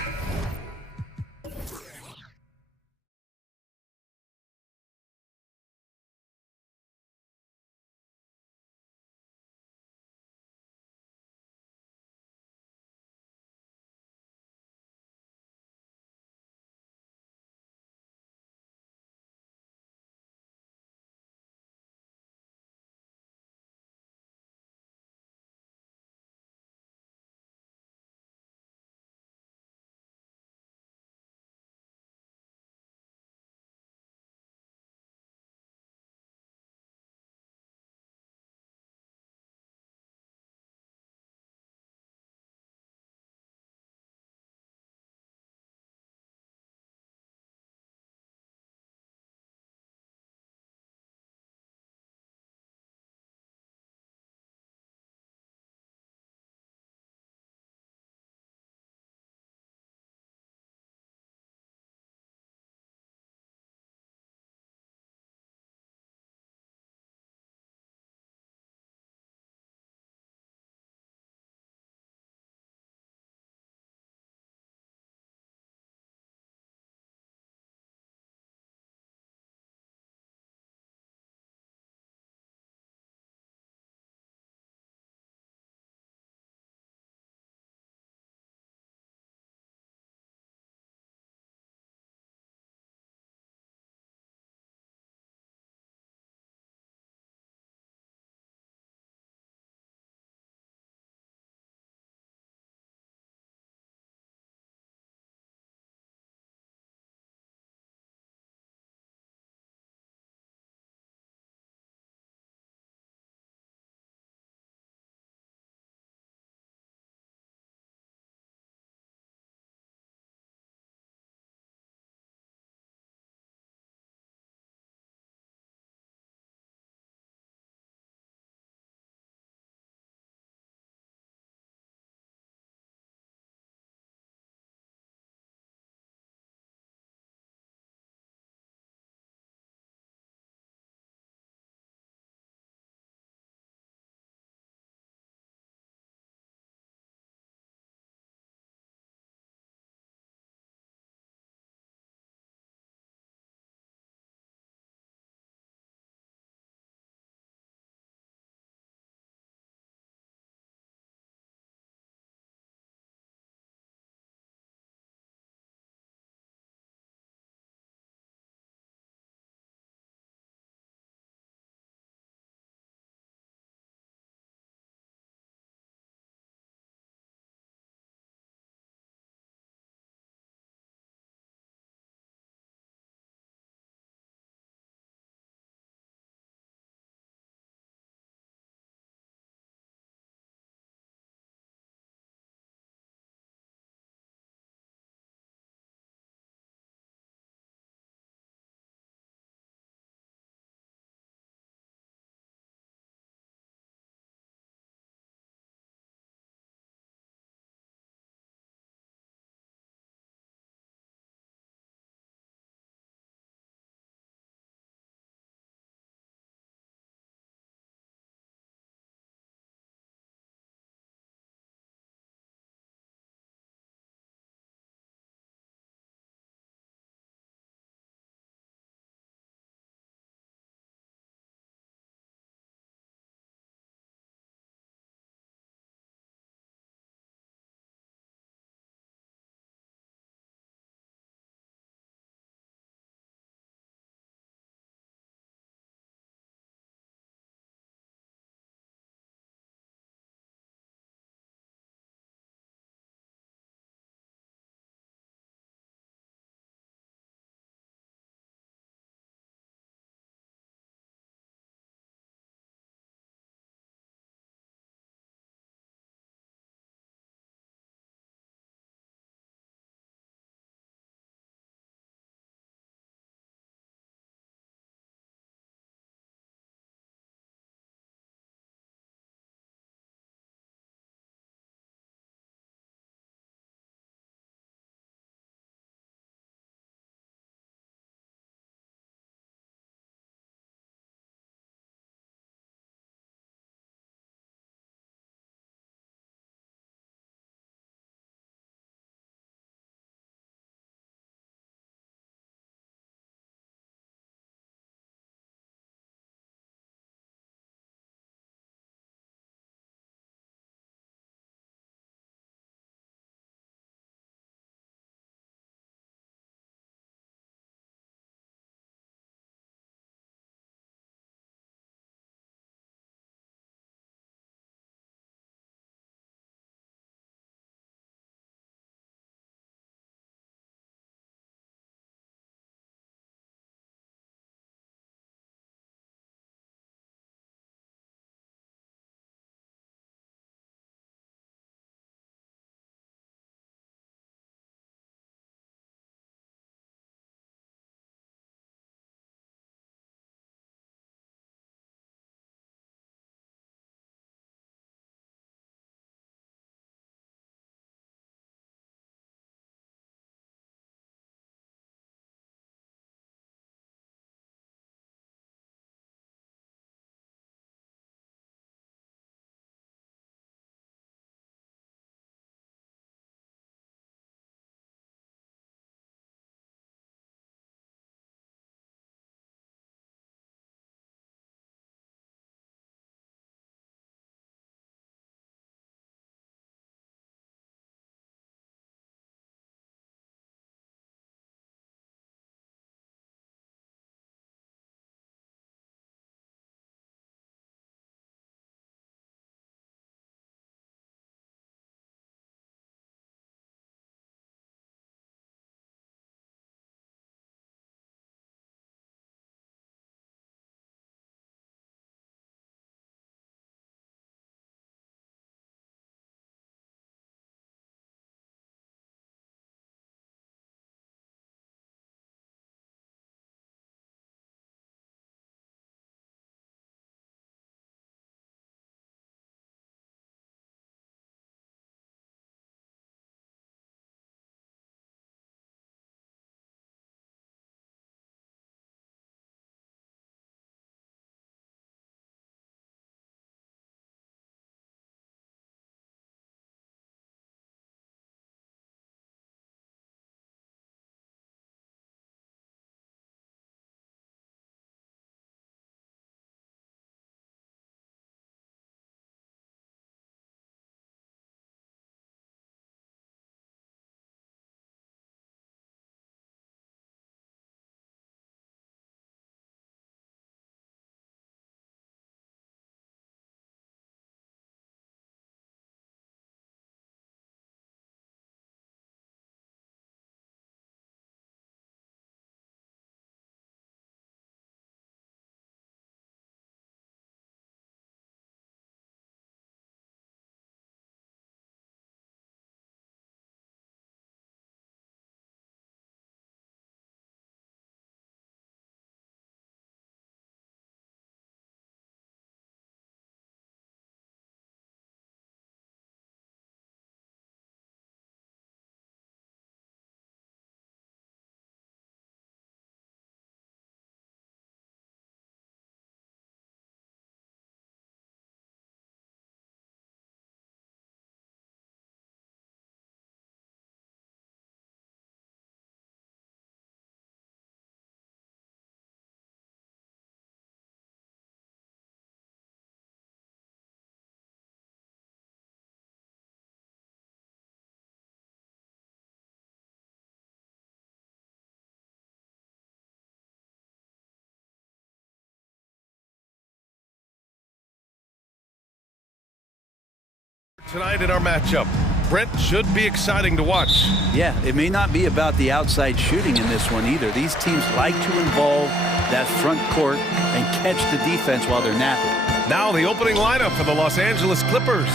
Tonight in our matchup, Brent should be exciting to watch. Yeah, it may not be about the outside shooting in this one either. These teams like to involve that front court and catch the defense while they're napping. Now the opening lineup for the Los Angeles Clippers.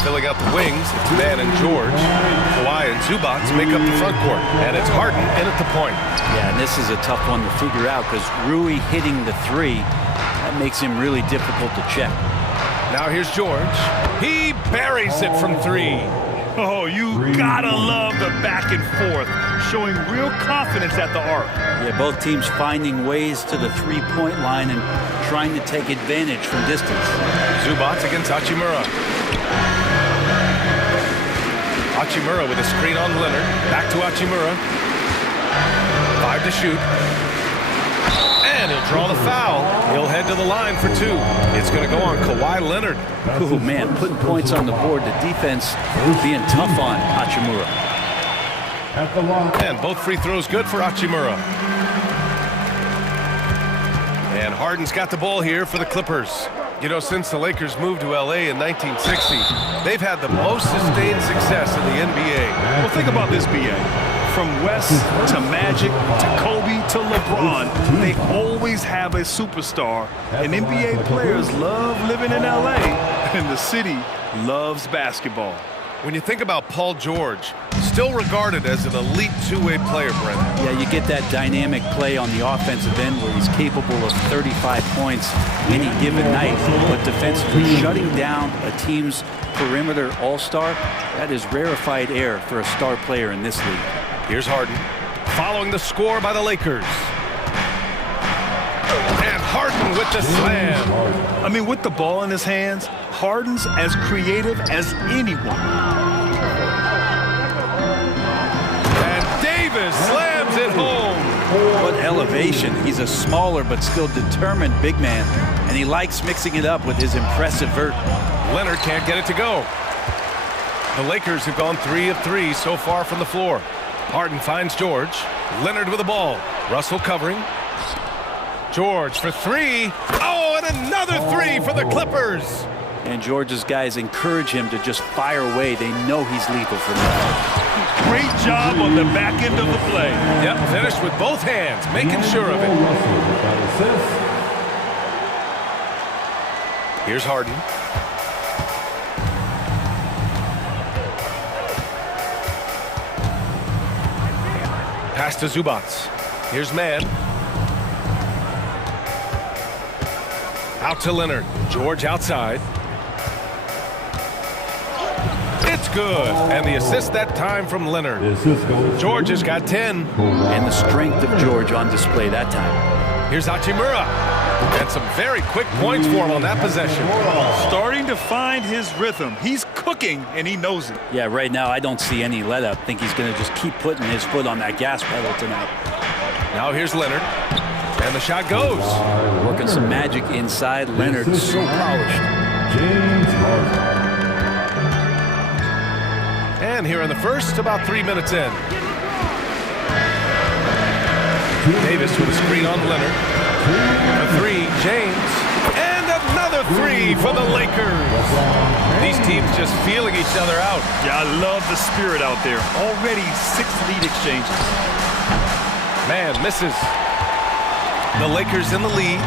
Filling out the wings, it's Mann and George. Kawhi and Zubats make up the front court. And it's Harden in at the point. Yeah, and this is a tough one to figure out because Rui hitting the three, that makes him really difficult to check. Now here's George. He buries it from three. Oh, you gotta love the back and forth, showing real confidence at the arc. Yeah, both teams finding ways to the three-point line and trying to take advantage from distance. Zubats against Hachimura. Hachimura with a screen on Leonard. Back to Hachimura. 5 to shoot. And he'll draw the foul. He'll head to the line for 2. It's going to go on Kawhi Leonard. Oh, man, putting points on the board. The defense being tough on Hachimura. And both free throws good for Hachimura. And Harden's got the ball here for the Clippers. You know, since the Lakers moved to LA in 1960, they've had the most sustained success in the NBA. Well, think about this, BA. From West to Magic to Kobe to LeBron, they always have a superstar. And NBA players love living in LA, and the city loves basketball. When you think about Paul George, still regarded as an elite two-way player, Brent. Yeah, you get that dynamic play on the offensive end where he's capable of 35 points any given night, but defensively shutting down a team's perimeter all-star, that is rarefied air for a star player in this league. Here's Harden, following the score by the Lakers. And Harden with the slam. I mean, with the ball in his hands, Harden's as creative as anyone. And Davis slams it home. What elevation. He's a smaller but still determined big man, and he likes mixing it up with his impressive vert. Leonard can't get it to go. The Lakers have gone 3 of 3 so far from the floor. Harden finds George. Leonard with the ball. Russell covering. George for 3. Oh, and another 3 for the Clippers. And George's guys encourage him to just fire away. They know he's lethal for them. Great job on the back end of the play. Yep, finished with both hands, making sure of it. Here's Harden. Pass to Zubats. Here's Mann. Out to Leonard. George outside. It's good. And the assist that time from Leonard. George has got 10. And the strength of George on display that time. Here's Hachimura. And some very quick points for him on that possession. Starting to find his rhythm. He's cooking, and he knows it. Yeah, right now I don't see any let-up. I think he's going to just keep putting his foot on that gas pedal tonight. Now here's Leonard. And the shot goes. Working some magic inside. Leonard so polished. And here in the first, about 3 minutes in. Davis with a screen on Leonard. A 3, James. And another 3 for the Lakers. These teams just feeling each other out. Yeah, I love the spirit out there. Already 6 lead exchanges. Man misses. The Lakers in the lead.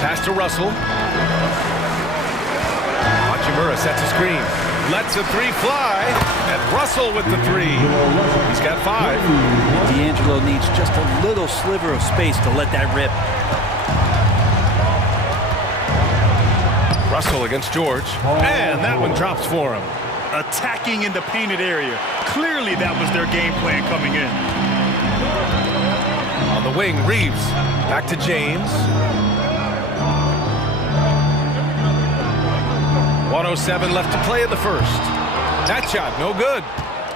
Pass to Russell. Hachimura sets a screen. Lets a 3 fly. And Russell with the 3. He's got 5. D'Angelo needs just a little sliver of space to let that rip. Russell against George. And that one drops for him. Attacking in the painted area. Clearly that was their game plan coming in. On the wing, Reeves. Back to James. 1:07 left to play in the first. That shot, no good.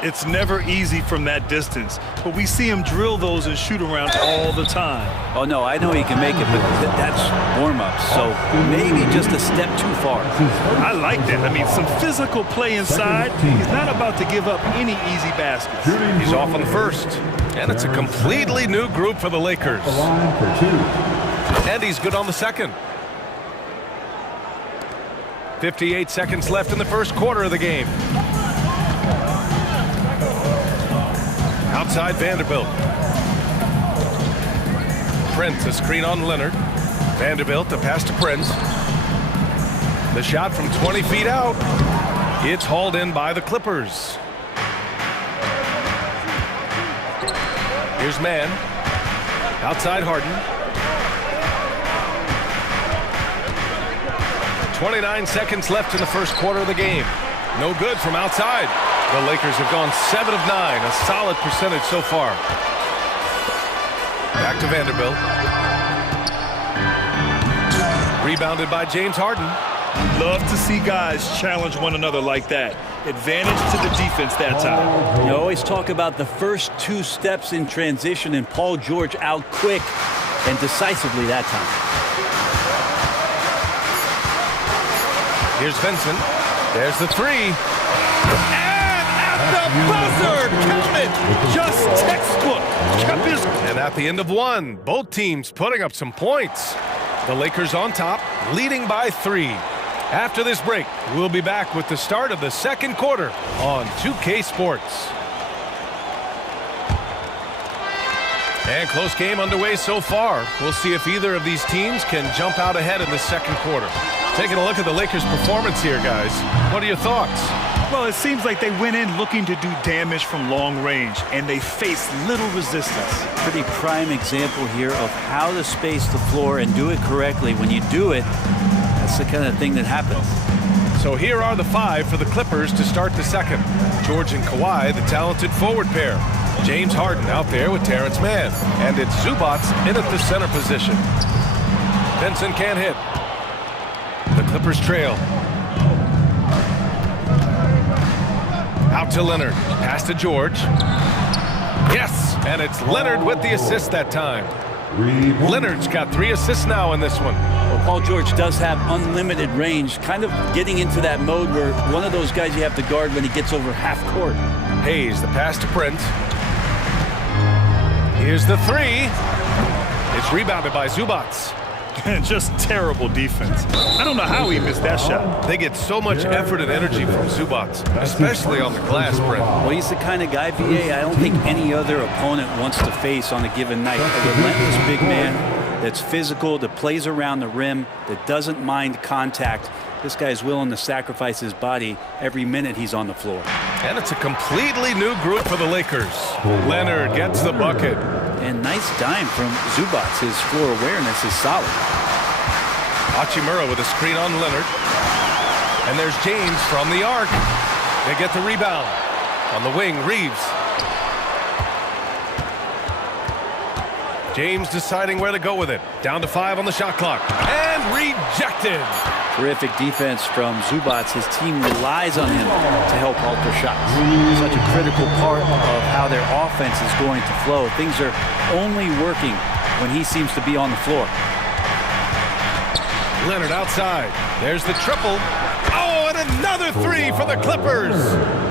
It's never easy from that distance, but we see him drill those and shoot around all the time. Oh, no, I know he can make it, but that's warm-up, so maybe just a step too far. I like that. I mean, some physical play inside. He's not about to give up any easy baskets. He's off on the first, and it's a completely new group for the Lakers. And he's good on the second. 58 seconds left in the first quarter of the game. Outside Vanderbilt. Prince, a screen on Leonard. Vanderbilt, a pass to Prince. The shot from 20 feet out. It's hauled in by the Clippers. Here's Mann. Outside Harden. 29 seconds left in the first quarter of the game. No good from outside. The Lakers have gone 7 of 9, a solid percentage so far. Back to Vanderbilt. Rebounded by James Harden. Love to see guys challenge one another like that. Advantage to the defense that time. You always talk about the first 2 steps in transition, and Paul George out quick and decisively that time. Here's Vincent. There's the 3. And at the buzzer! Count it! Just textbook. And at the end of 1, both teams putting up some points. The Lakers on top, leading by 3. After this break, we'll be back with the start of the second quarter on 2K Sports. And close game underway so far. We'll see if either of these teams can jump out ahead in the second quarter. Taking a look at the Lakers' performance here, guys. What are your thoughts? Well, it seems like they went in looking to do damage from long range, and they faced little resistance. Pretty prime example here of how to space the floor and do it correctly. When you do it, that's the kind of thing that happens. So here are the 5 for the Clippers to start the second. George and Kawhi, the talented forward pair. James Harden out there with Terrence Mann. And it's Zubac in at the center position. Vincent can't hit. The Clippers trail. Out to Leonard. Pass to George. Yes! And it's Leonard with the assist that time. Leonard's got 3 assists now in this one. Well, Paul George does have unlimited range, kind of getting into that mode where one of those guys you have to guard when he gets over half court. Hayes, the pass to Prince. Here's the 3. It's rebounded by Zubac. Just terrible defense. I don't know how he missed that shot. They get so much effort and energy from Zubac, especially on the glass, Brent. Well, he's the kind of guy, VA, I don't think any other opponent wants to face on a given night. A relentless big man that's physical, that plays around the rim, that doesn't mind contact. This guy's willing to sacrifice his body every minute he's on the floor. And it's a completely new group for the Lakers. Leonard gets the bucket. And nice dime from Zubac. His floor awareness is solid. Hachimura with a screen on Leonard. And there's James from the arc. They get the rebound. On the wing, Reeves. James deciding where to go with it. Down to 5 on the shot clock. And rejected. Terrific defense from Zubac. His team relies on him to help alter shots. Such a critical part of how their offense is going to flow. Things are only working when he seems to be on the floor. Leonard outside. There's the triple. Oh, and another 3 for the Clippers.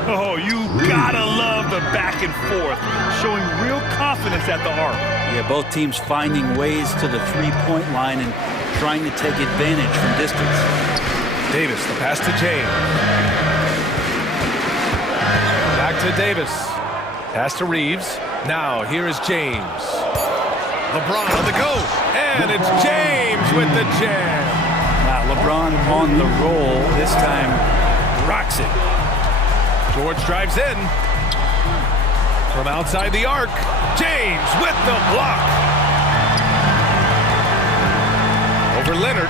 Oh, you gotta love the back and forth, showing real confidence at the arc. Yeah, both teams finding ways to the three-point line and trying to take advantage from distance. Davis, the pass to James. Back to Davis. Pass to Reeves. Now, here is James. LeBron on the go. And it's James with the jam. Wow, LeBron on the roll. This time, rocks it. George drives in. From outside the arc. James with the block. Over Leonard.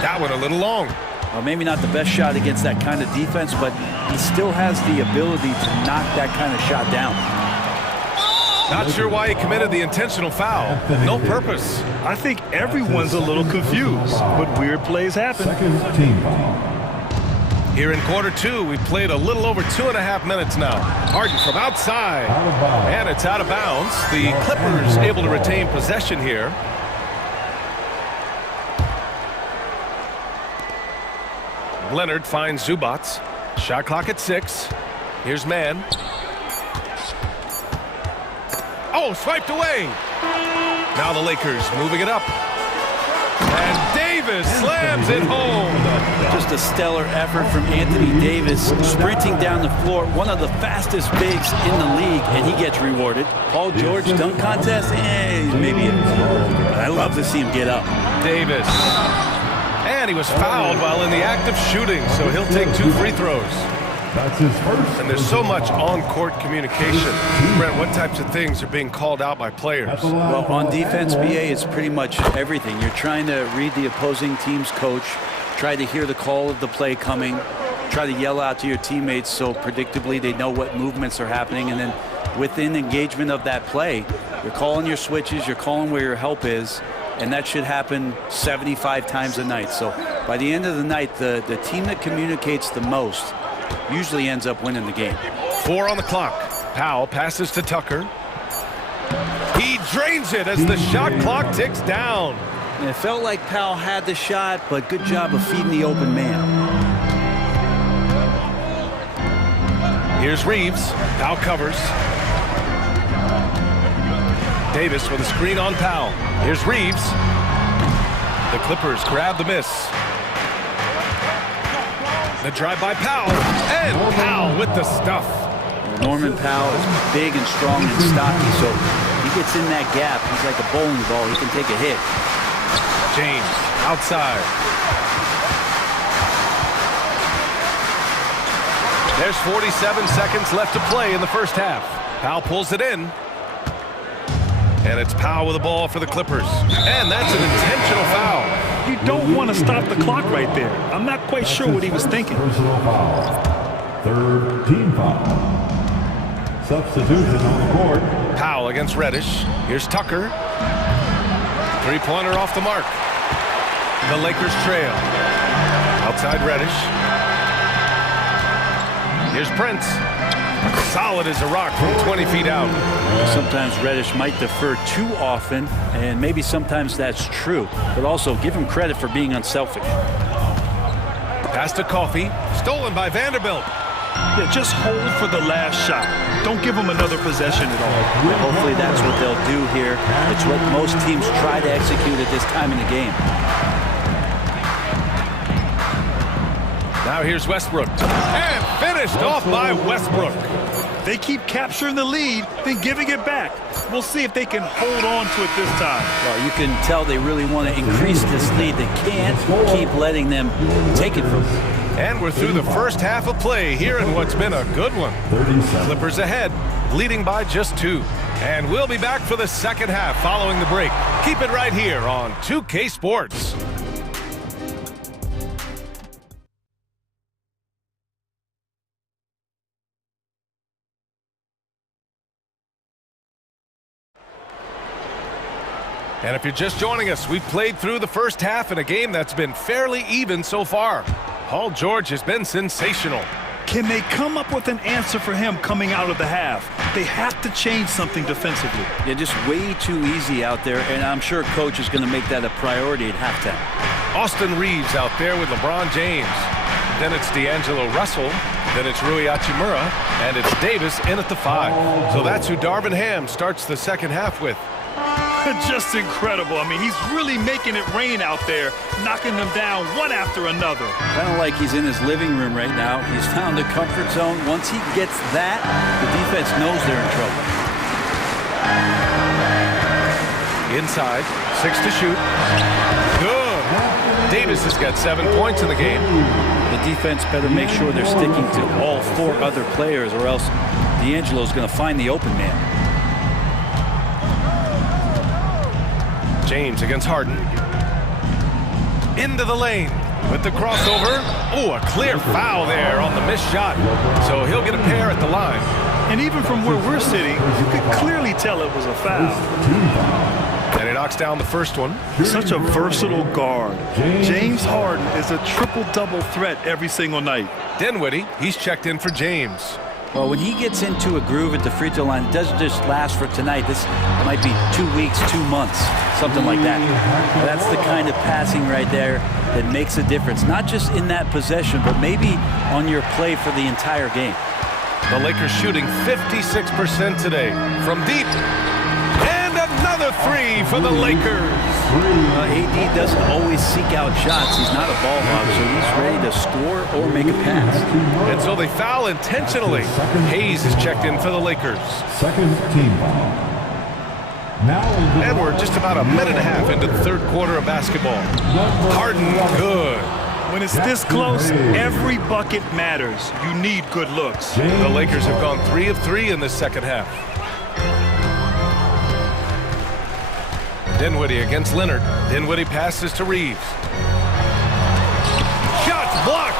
That one a little long. Well, maybe not the best shot against that kind of defense, but he still has the ability to knock that kind of shot down. Not sure why he committed the intentional foul. No purpose. I think everyone's a little confused, but weird plays happen. Second team foul. Here in quarter 2, we've played a little over 2.5 minutes now. Harden from outside. And it's out of bounds. The Clippers able to retain possession here. Leonard finds Zubac. Shot clock at 6. Here's Mann. Oh, swiped away. Now the Lakers moving it up. And Davis Davis slams it home. Just a stellar effort from Anthony Davis, sprinting down the floor, one of the fastest bigs in the league, and he gets rewarded. Paul George dunk contest, maybe I love to see him get up. Davis. And he was fouled while in the act of shooting, so he'll take 2 free throws. That's his first. And there's so much on-court communication. Brent, what types of things are being called out by players? Well, on defense, BA, it's pretty much everything. You're trying to read the opposing team's coach, try to hear the call of the play coming, try to yell out to your teammates so predictably they know what movements are happening, and then within engagement of that play, you're calling your switches, you're calling where your help is, and that should happen 75 times a night. So by the end of the night, the team that communicates the most usually ends up winning the game. 4 on the clock. Powell passes to Tucker. He drains it as the shot clock ticks down. And it felt like Powell had the shot, but good job of feeding the open man. Here's Reeves. Powell covers. Davis with a screen on Powell. Here's Reeves. The Clippers grab the miss. The drive by Powell, and Powell with the stuff. Norman Powell is big and strong and stocky, so he gets in that gap. He's like a bowling ball. He can take a hit. James outside. There's 47 seconds left to play in the first half. Powell pulls it in. And it's Powell with the ball for the Clippers. And that's an intentional foul. You don't want to stop the clock right there. I'm not quite sure what he was thinking. Personal foul. 3rd team foul. Substitution on the court. Powell against Reddish. Here's Tucker. 3-pointer off the mark. The Lakers trail. Outside Reddish. Here's Prince. Solid as a rock from 20 feet out. Sometimes Reddish might defer too often, and maybe sometimes that's true, but also give him credit for being unselfish. Pass to Coffey, stolen by Vanderbilt. Yeah, just hold for the last shot. Don't give him another possession at all. And hopefully that's what they'll do here. It's what most teams try to execute at this time in the game. Now here's Westbrook. And finished off by Westbrook. They keep capturing the lead, then giving it back. We'll see if they can hold on to it this time. Well, you can tell they really want to increase this lead. They can't keep letting them take it from them. And we're through the first half of play here in what's been a good one. Clippers ahead, leading by just 2. And we'll be back for the second half following the break. Keep it right here on 2K Sports. And if you're just joining us, we've played through the first half in a game that's been fairly even so far. Paul George has been sensational. Can they come up with an answer for him coming out of the half? They have to change something defensively. Yeah, just way too easy out there, and I'm sure coach is going to make that a priority at halftime. Austin Reeves out there with LeBron James. Then it's D'Angelo Russell. Then it's Rui Hachimura. And it's Davis in at the 5. So that's who Darvin Ham starts the second half with. Just incredible. I mean, he's really making it rain out there, knocking them down one after another. Kind of like he's in his living room right now. He's found a comfort zone. Once he gets that, the defense knows they're in trouble. Inside, 6 to shoot. Good. Davis has got 7 points in the game. The defense better make sure they're sticking to all 4 other players, or else D'Angelo's going to find the open man. James against Harden. Into the lane with the crossover. Oh, a clear foul there on the missed shot. So he'll get a pair at the line. And even from where we're sitting, you could clearly tell it was a foul. And he knocks down the first one. Such a versatile guard. James Harden is a triple-double threat every single night. Dinwiddie, he's checked in for James. Well, when he gets into a groove at the free throw line, it doesn't just last for tonight. This might be 2 weeks, 2 months, something like that. That's the kind of passing right there that makes a difference, not just in that possession, but maybe on your play for the entire game. The Lakers shooting 56% today from deep. And another 3 for the Lakers. AD doesn't always seek out shots. He's not a ball hog, so he's ready to score or make a pass. And so they foul intentionally. Hayes is checked in for the Lakers. Second team foul. And we're just about a minute and a half into the third quarter of basketball. Harden, good. When it's this close, every bucket matters. You need good looks. The Lakers have gone 3 of 3 in this second half. Dinwiddie against Leonard. Dinwiddie passes to Reeves. Shots blocked!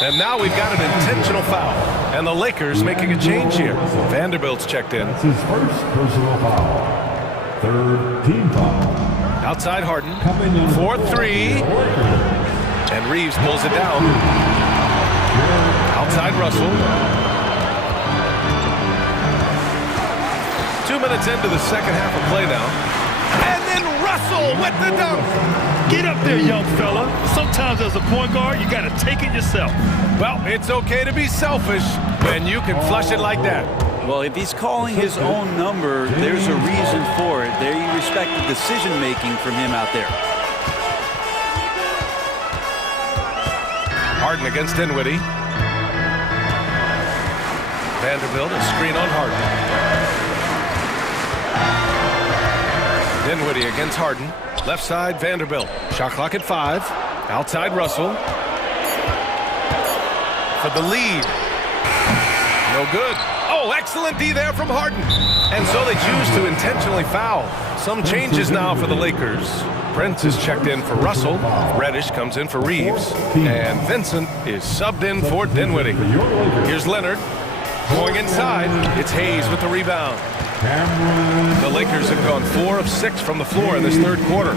And now we've got an intentional foul. And the Lakers making a change here. Vanderbilt's checked in. That's his first personal foul. Third team foul. Outside Harden. 4-3. And Reeves pulls it down. Outside Russell. 2 minutes into the second half of play now. And then Russell with the dunk. Get up there, young fella. Sometimes as a point guard, you got to take it yourself. Well, it's okay to be selfish when you can flush it like that. Well, if he's calling his own number, there's a reason for it. They respect the decision-making from him out there. Harden against Dinwiddie. Vanderbilt, a screen on Harden. Dinwiddie against Harden. Left side, Vanderbilt. Shot clock at 5. Outside Russell. For the lead. No good. Oh, excellent D there from Harden. And so they choose to intentionally foul. Some changes now for the Lakers. Prince is checked in for Russell. Reddish comes in for Reeves. And Vincent is subbed in for Dinwiddie. Here's Leonard. Going inside. It's Hayes with the rebound. The Lakers have gone 4 of 6 from the floor in this third quarter.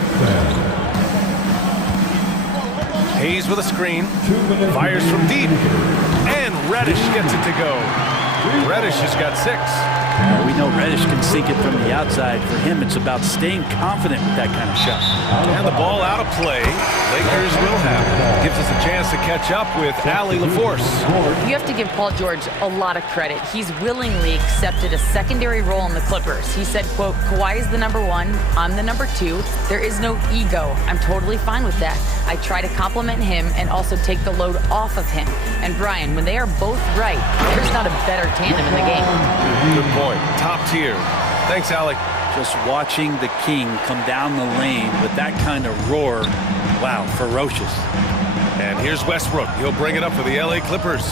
Hayes with a screen. Fires from deep. And Reddish gets it to go. Reddish has got 6. We know Reddish can sink it from the outside. For him, it's about staying confident with that kind of shot. And the ball out of play. Lakers will have it. Gives us a chance to catch up with Allie LaForce. You have to give Paul George a lot of credit. He's willingly accepted a secondary role in the Clippers. He said, quote, Kawhi is the number 1, I'm the number 2. There is no ego. I'm totally fine with that. I try to compliment him and also take the load off of him. And Brian, when they are both right, there's not a better tandem in the game. Good point. Top tier. Thanks, Alec. Just watching the King come down the lane with that kind of roar. Wow, ferocious. And here's Westbrook. He'll bring it up for the LA Clippers.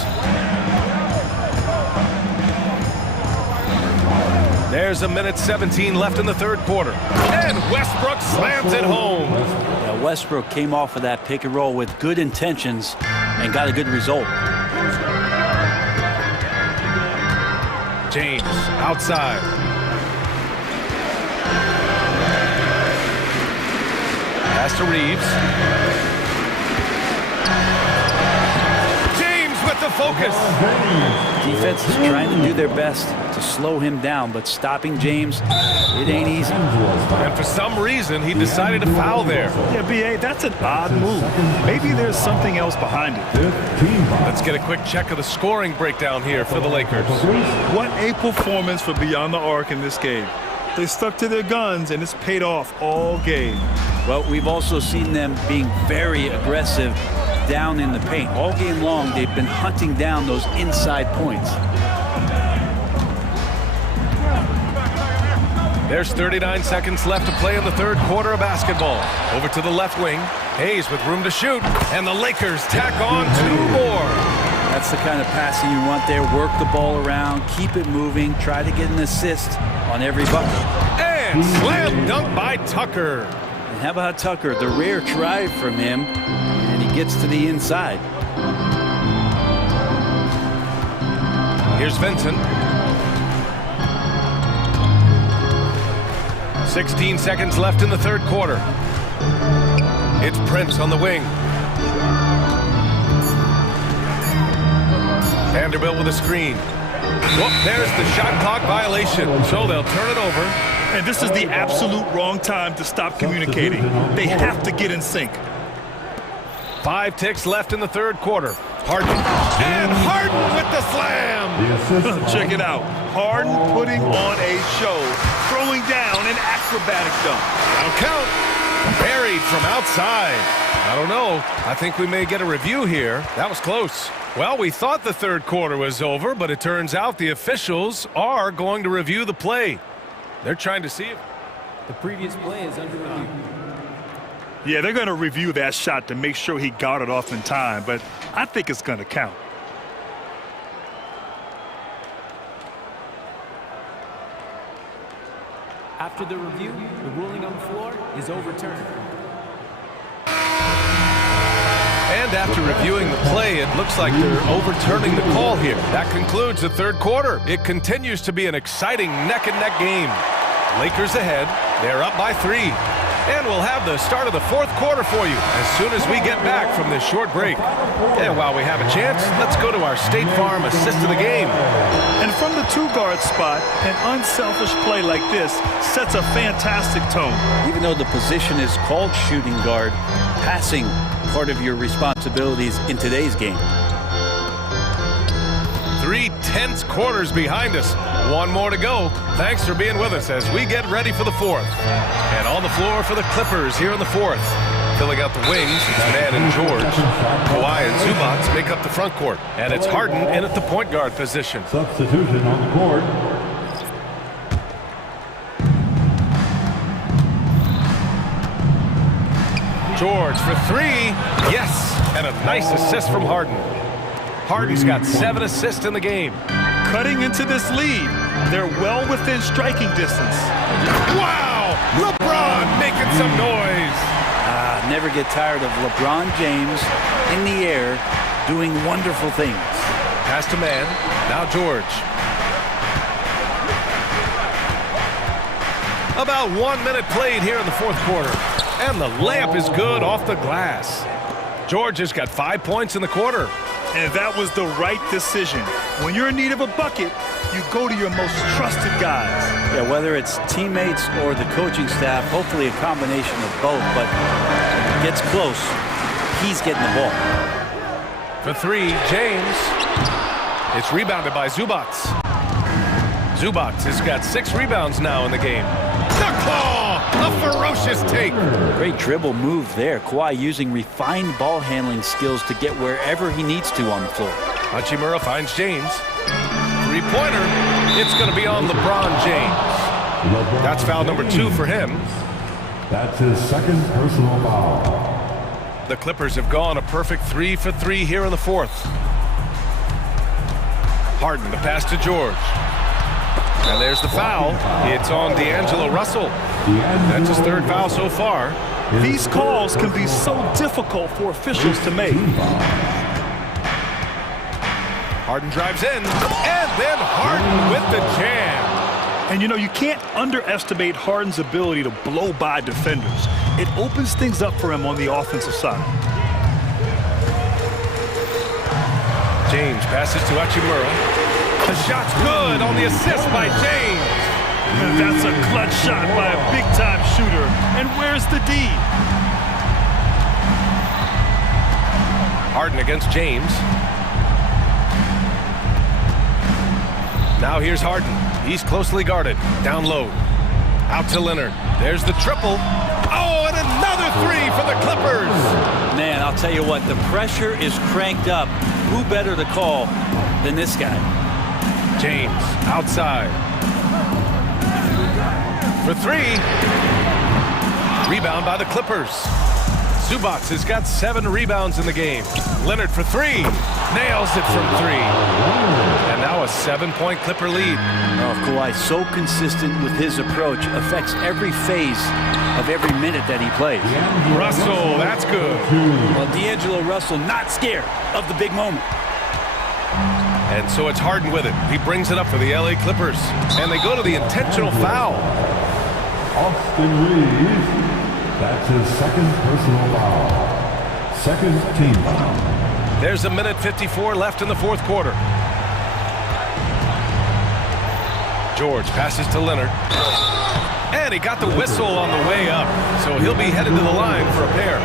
There's a minute 17 left in the third quarter. And Westbrook slams it home. Now Westbrook came off of that pick and roll with good intentions and got a good result. James outside. Pass to Reeves. James with the focus. Defense is trying to do their best to slow him down, but stopping James, it ain't easy. And for some reason, he decided to foul there. Yeah, B.A., that's an odd move. Maybe there's something else behind it. Let's get a quick check of the scoring breakdown here for the Lakers. What a performance for Beyond the Arc in this game. They stuck to their guns, and it's paid off all game. Well, we've also seen them being very aggressive down in the paint. All game long, they've been hunting down those inside points. There's 39 seconds left to play in the third quarter of basketball. Over to the left wing. Hayes with room to shoot. And the Lakers tack on 2 more. That's the kind of passing you want there. Work the ball around, keep it moving, try to get an assist on every bucket. And slam dunk by Tucker. And how about Tucker? The rare drive from him, and he gets to the inside. Here's Vincent. 16 seconds left in the third quarter. It's Prince on the wing. Vanderbilt with a screen. Whoop, there's the shot clock violation. So they'll turn it over. And this is the absolute wrong time to stop communicating. They have to get in sync. 5 ticks left in the third quarter. Harden. And Harden with the slam. Check it out. Harden putting on a show, throwing down an acrobatic dunk. That'll count. Buried from outside. I don't know. I think we may get a review here. That was close. Well, we thought the third quarter was over, but it turns out the officials are going to review the play. They're trying to see if the previous play is under review. Yeah, they're going to review that shot to make sure he got it off in time, but I think it's going to count. After the review, the ruling on the floor is overturned. And after reviewing the play, it looks like they're overturning the call here. That concludes the third quarter. It continues to be an exciting neck-and-neck game. Lakers ahead. They're up by 3. And we'll have the start of the fourth quarter for you as soon as we get back from this short break. And while we have a chance, let's go to our State Farm assist of the game. And from the two-guard spot, an unselfish play like this sets a fantastic tone. Even though the position is called shooting guard, passing part of your responsibilities in today's game. 3 tense quarters behind us. One more to go. Thanks for being with us as we get ready for the fourth. And on the floor for the Clippers here in the fourth. Filling out the wings, it's Mann and George. Kawhi and Zubac make up the front court. And it's Harden in at the point guard position. Substitution on the court. George for 3. Yes, and a nice assist from Harden. Harden's got 7 assists in the game. Cutting into this lead. They're well within striking distance. Wow! LeBron making some noise. Never get tired of LeBron James in the air doing wonderful things. Pass to Mann. Now George. About 1 minute played here in the fourth quarter. And the layup is good off the glass. George has got 5 points in the quarter. And that was the right decision. When you're in need of a bucket, you go to your most trusted guys. Yeah, whether it's teammates or the coaching staff, hopefully a combination of both, but when it gets close, he's getting the ball. For 3, James. It's rebounded by Zubac. Zubac has got 6 rebounds now in the game. The claw! A ferocious take. Great dribble move there. Kawhi using refined ball handling skills to get wherever he needs to on the floor. Hachimura finds James. 3-pointer. It's going to be on LeBron James. That's foul number 2 for him. That's his second personal foul. The Clippers have gone a perfect 3 for 3 here in the fourth. Harden, the pass to George. And there's the foul. It's on D'Angelo Russell. That's his 3rd foul so far. These calls can be so difficult for officials to make. Harden drives in, and then Harden with the jam. And you know, you can't underestimate Harden's ability to blow by defenders. It opens things up for him on the offensive side. James passes to Hachimura. The shot's good on the assist by James. That's a clutch shot by a big-time shooter. And where's the D? Harden against James. Now here's Harden. He's closely guarded. Down low. Out to Leonard. There's the triple. Oh, and another 3 for the Clippers. Man, I'll tell you what, the pressure is cranked up. Who better to call than this guy? James outside. For 3. Rebound by the Clippers. Zubac has got 7 rebounds in the game. Leonard for 3. Nails it from 3. And now a 7-point Clipper lead. Oh, Kawhi so consistent with his approach, affects every phase of every minute that he plays. Russell, that's good. Well, D'Angelo Russell not scared of the big moment. And so it's Harden with it. He brings it up for the LA Clippers. And they go to the intentional foul. Austin Reeves. That's his second personal foul. Second team foul. There's a minute 54 left in the fourth quarter. George passes to Leonard. And he got the whistle on the way up. So he'll be headed to the line for a pair.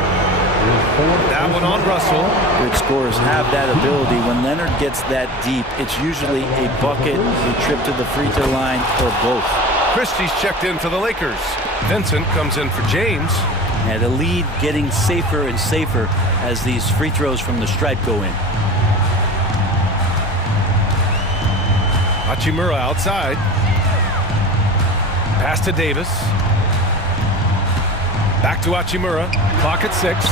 That one on Russell. Good scorers have that ability. When Leonard gets that deep, it's usually a bucket, a trip to the free throw line, or both. Christie's checked in for the Lakers. Vincent comes in for James. And the lead getting safer and safer as these free throws from the stripe go in. Hachimura outside. Pass to Davis. Back to Hachimura. Clock at 6.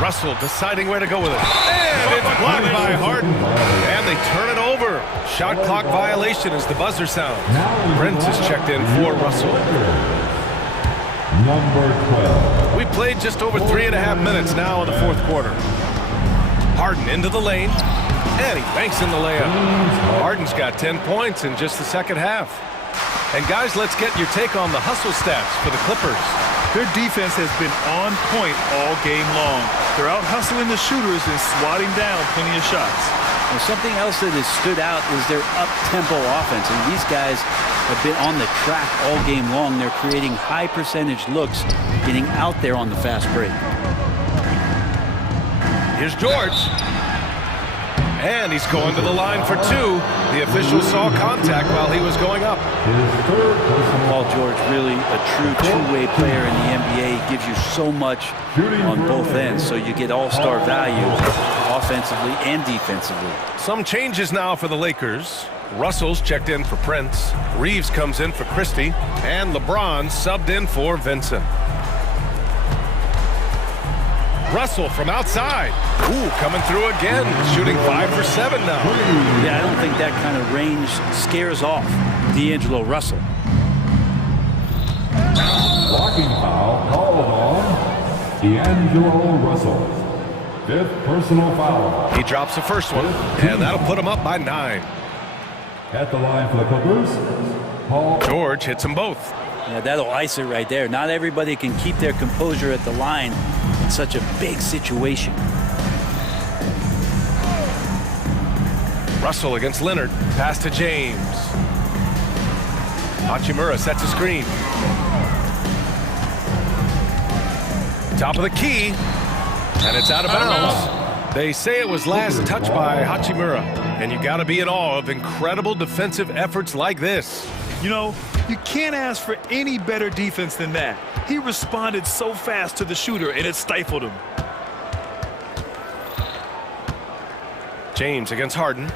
Russell deciding where to go with it. And it's blocked by Harden. And they turn it over. Shot clock violation as the buzzer sounds. Brent is checked in for Russell. Number 12. We played just over 3.5 minutes now in the fourth quarter. Harden into the lane. And he banks in the layup. Harden's got 10 points in just the second half. And guys, let's get your take on the hustle stats for the Clippers. Their defense has been on point all game long. They're out hustling the shooters and swatting down plenty of shots. And something else that has stood out is their up-tempo offense. And these guys have been on the track all game long. They're creating high percentage looks, getting out there on the fast break. Here's George. And he's going to the line for 2. The official saw contact while he was going up. Paul George, really a true two-way player in the NBA. Gives you so much on both ends, so you get all-star value offensively and defensively. Some changes now for the Lakers. Russell's checked in for Prince. Reeves comes in for Christie. And LeBron subbed in for Vincent. Russell from outside. Ooh, coming through again. Shooting 5 for 7 now. Yeah, I don't think that kind of range scares off D'Angelo Russell. Blocking foul called on D'Angelo Russell. 5th personal foul. He drops the first one, and that'll put him up by 9. At the line for the Clippers, Paul George hits them both. Yeah, that'll ice it right there. Not everybody can keep their composure at the line in such a big situation. Russell against Leonard. Pass to James. Hachimura sets a screen. Top of the key. And it's out of bounds. They say it was last touched by Hachimura. And you got to be in awe of incredible defensive efforts like this. You know, you can't ask for any better defense than that. He responded so fast to the shooter, and it stifled him. James against Harden.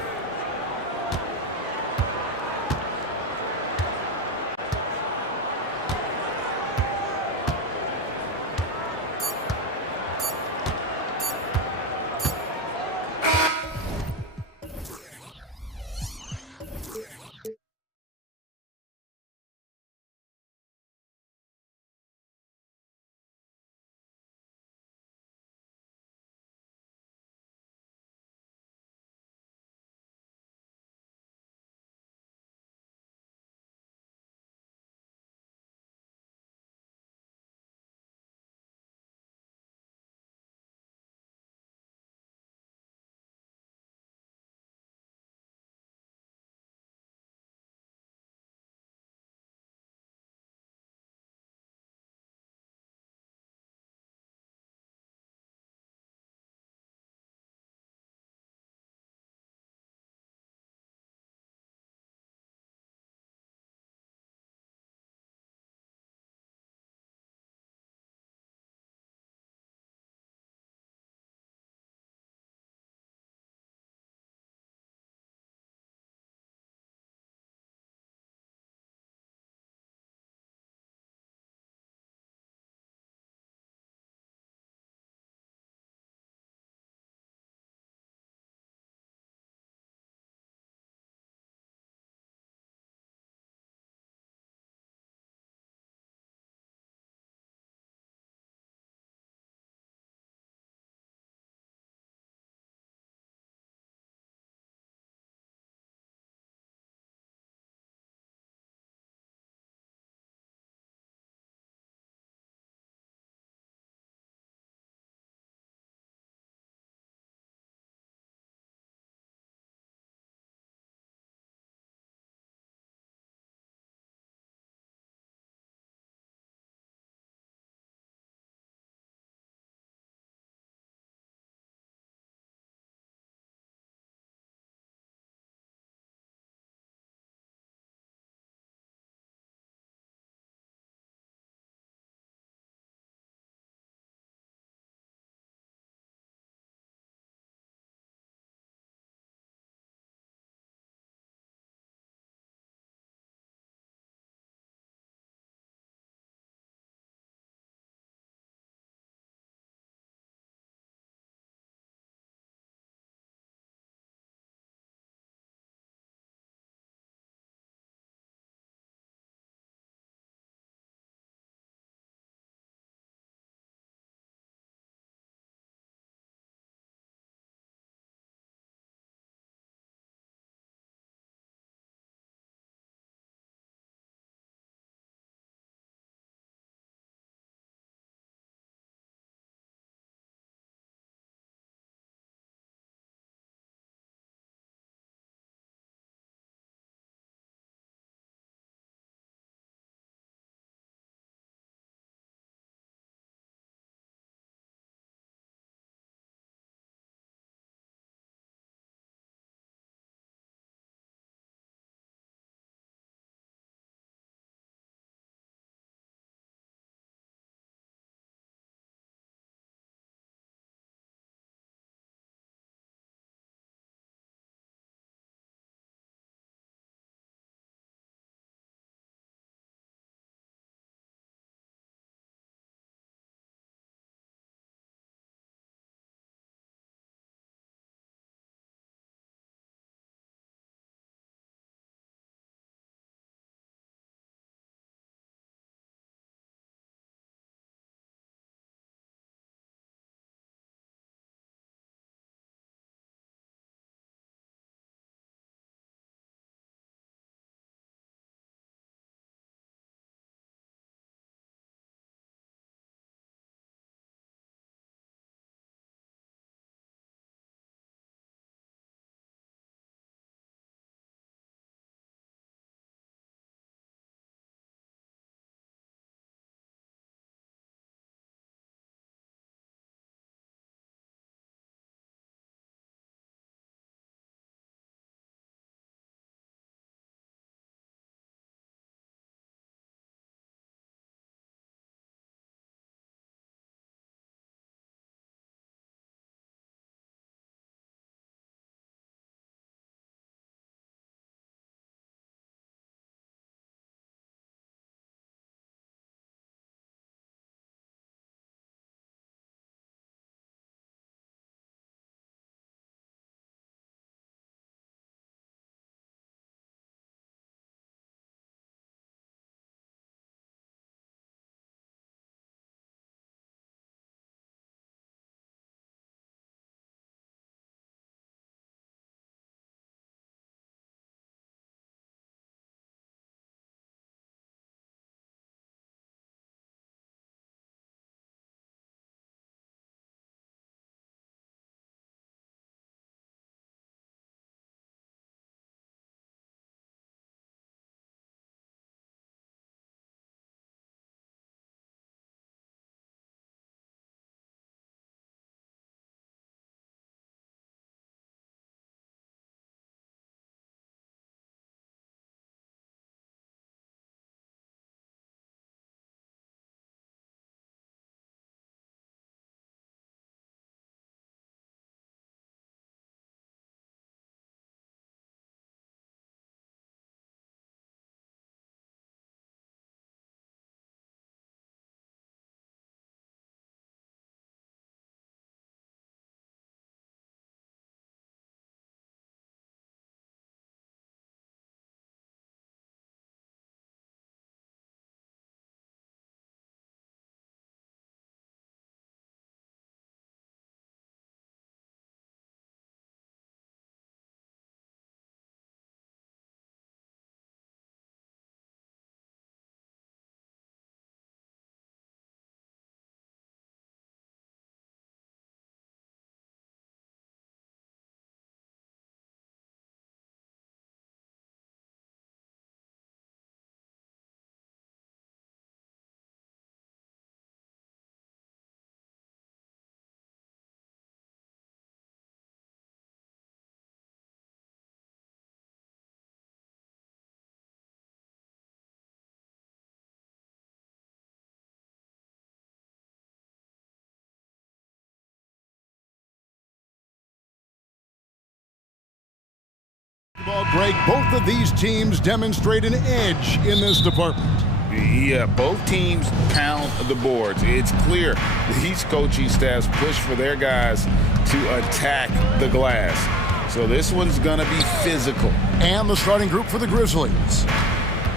Well, Greg, both of these teams demonstrate an edge in this department. Yeah, both teams pound the boards. It's clear these coaching staffs push for their guys to attack the glass. So this one's going to be physical. And the starting group for the Grizzlies.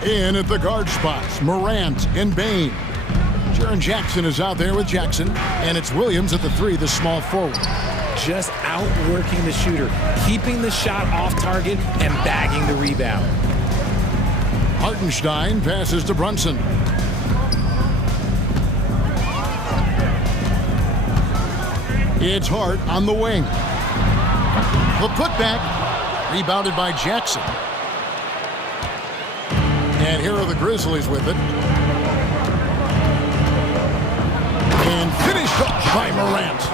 In at the guard spots, Morant and Bain. Jaren Jackson is out there with Jackson, and it's Williams at the 3, the small forward. Just outworking the shooter, keeping the shot off target and bagging the rebound. Hartenstein passes to Brunson. It's Hart on the wing. The putback, rebounded by Jackson. And here are the Grizzlies with it. And finished off by Morant.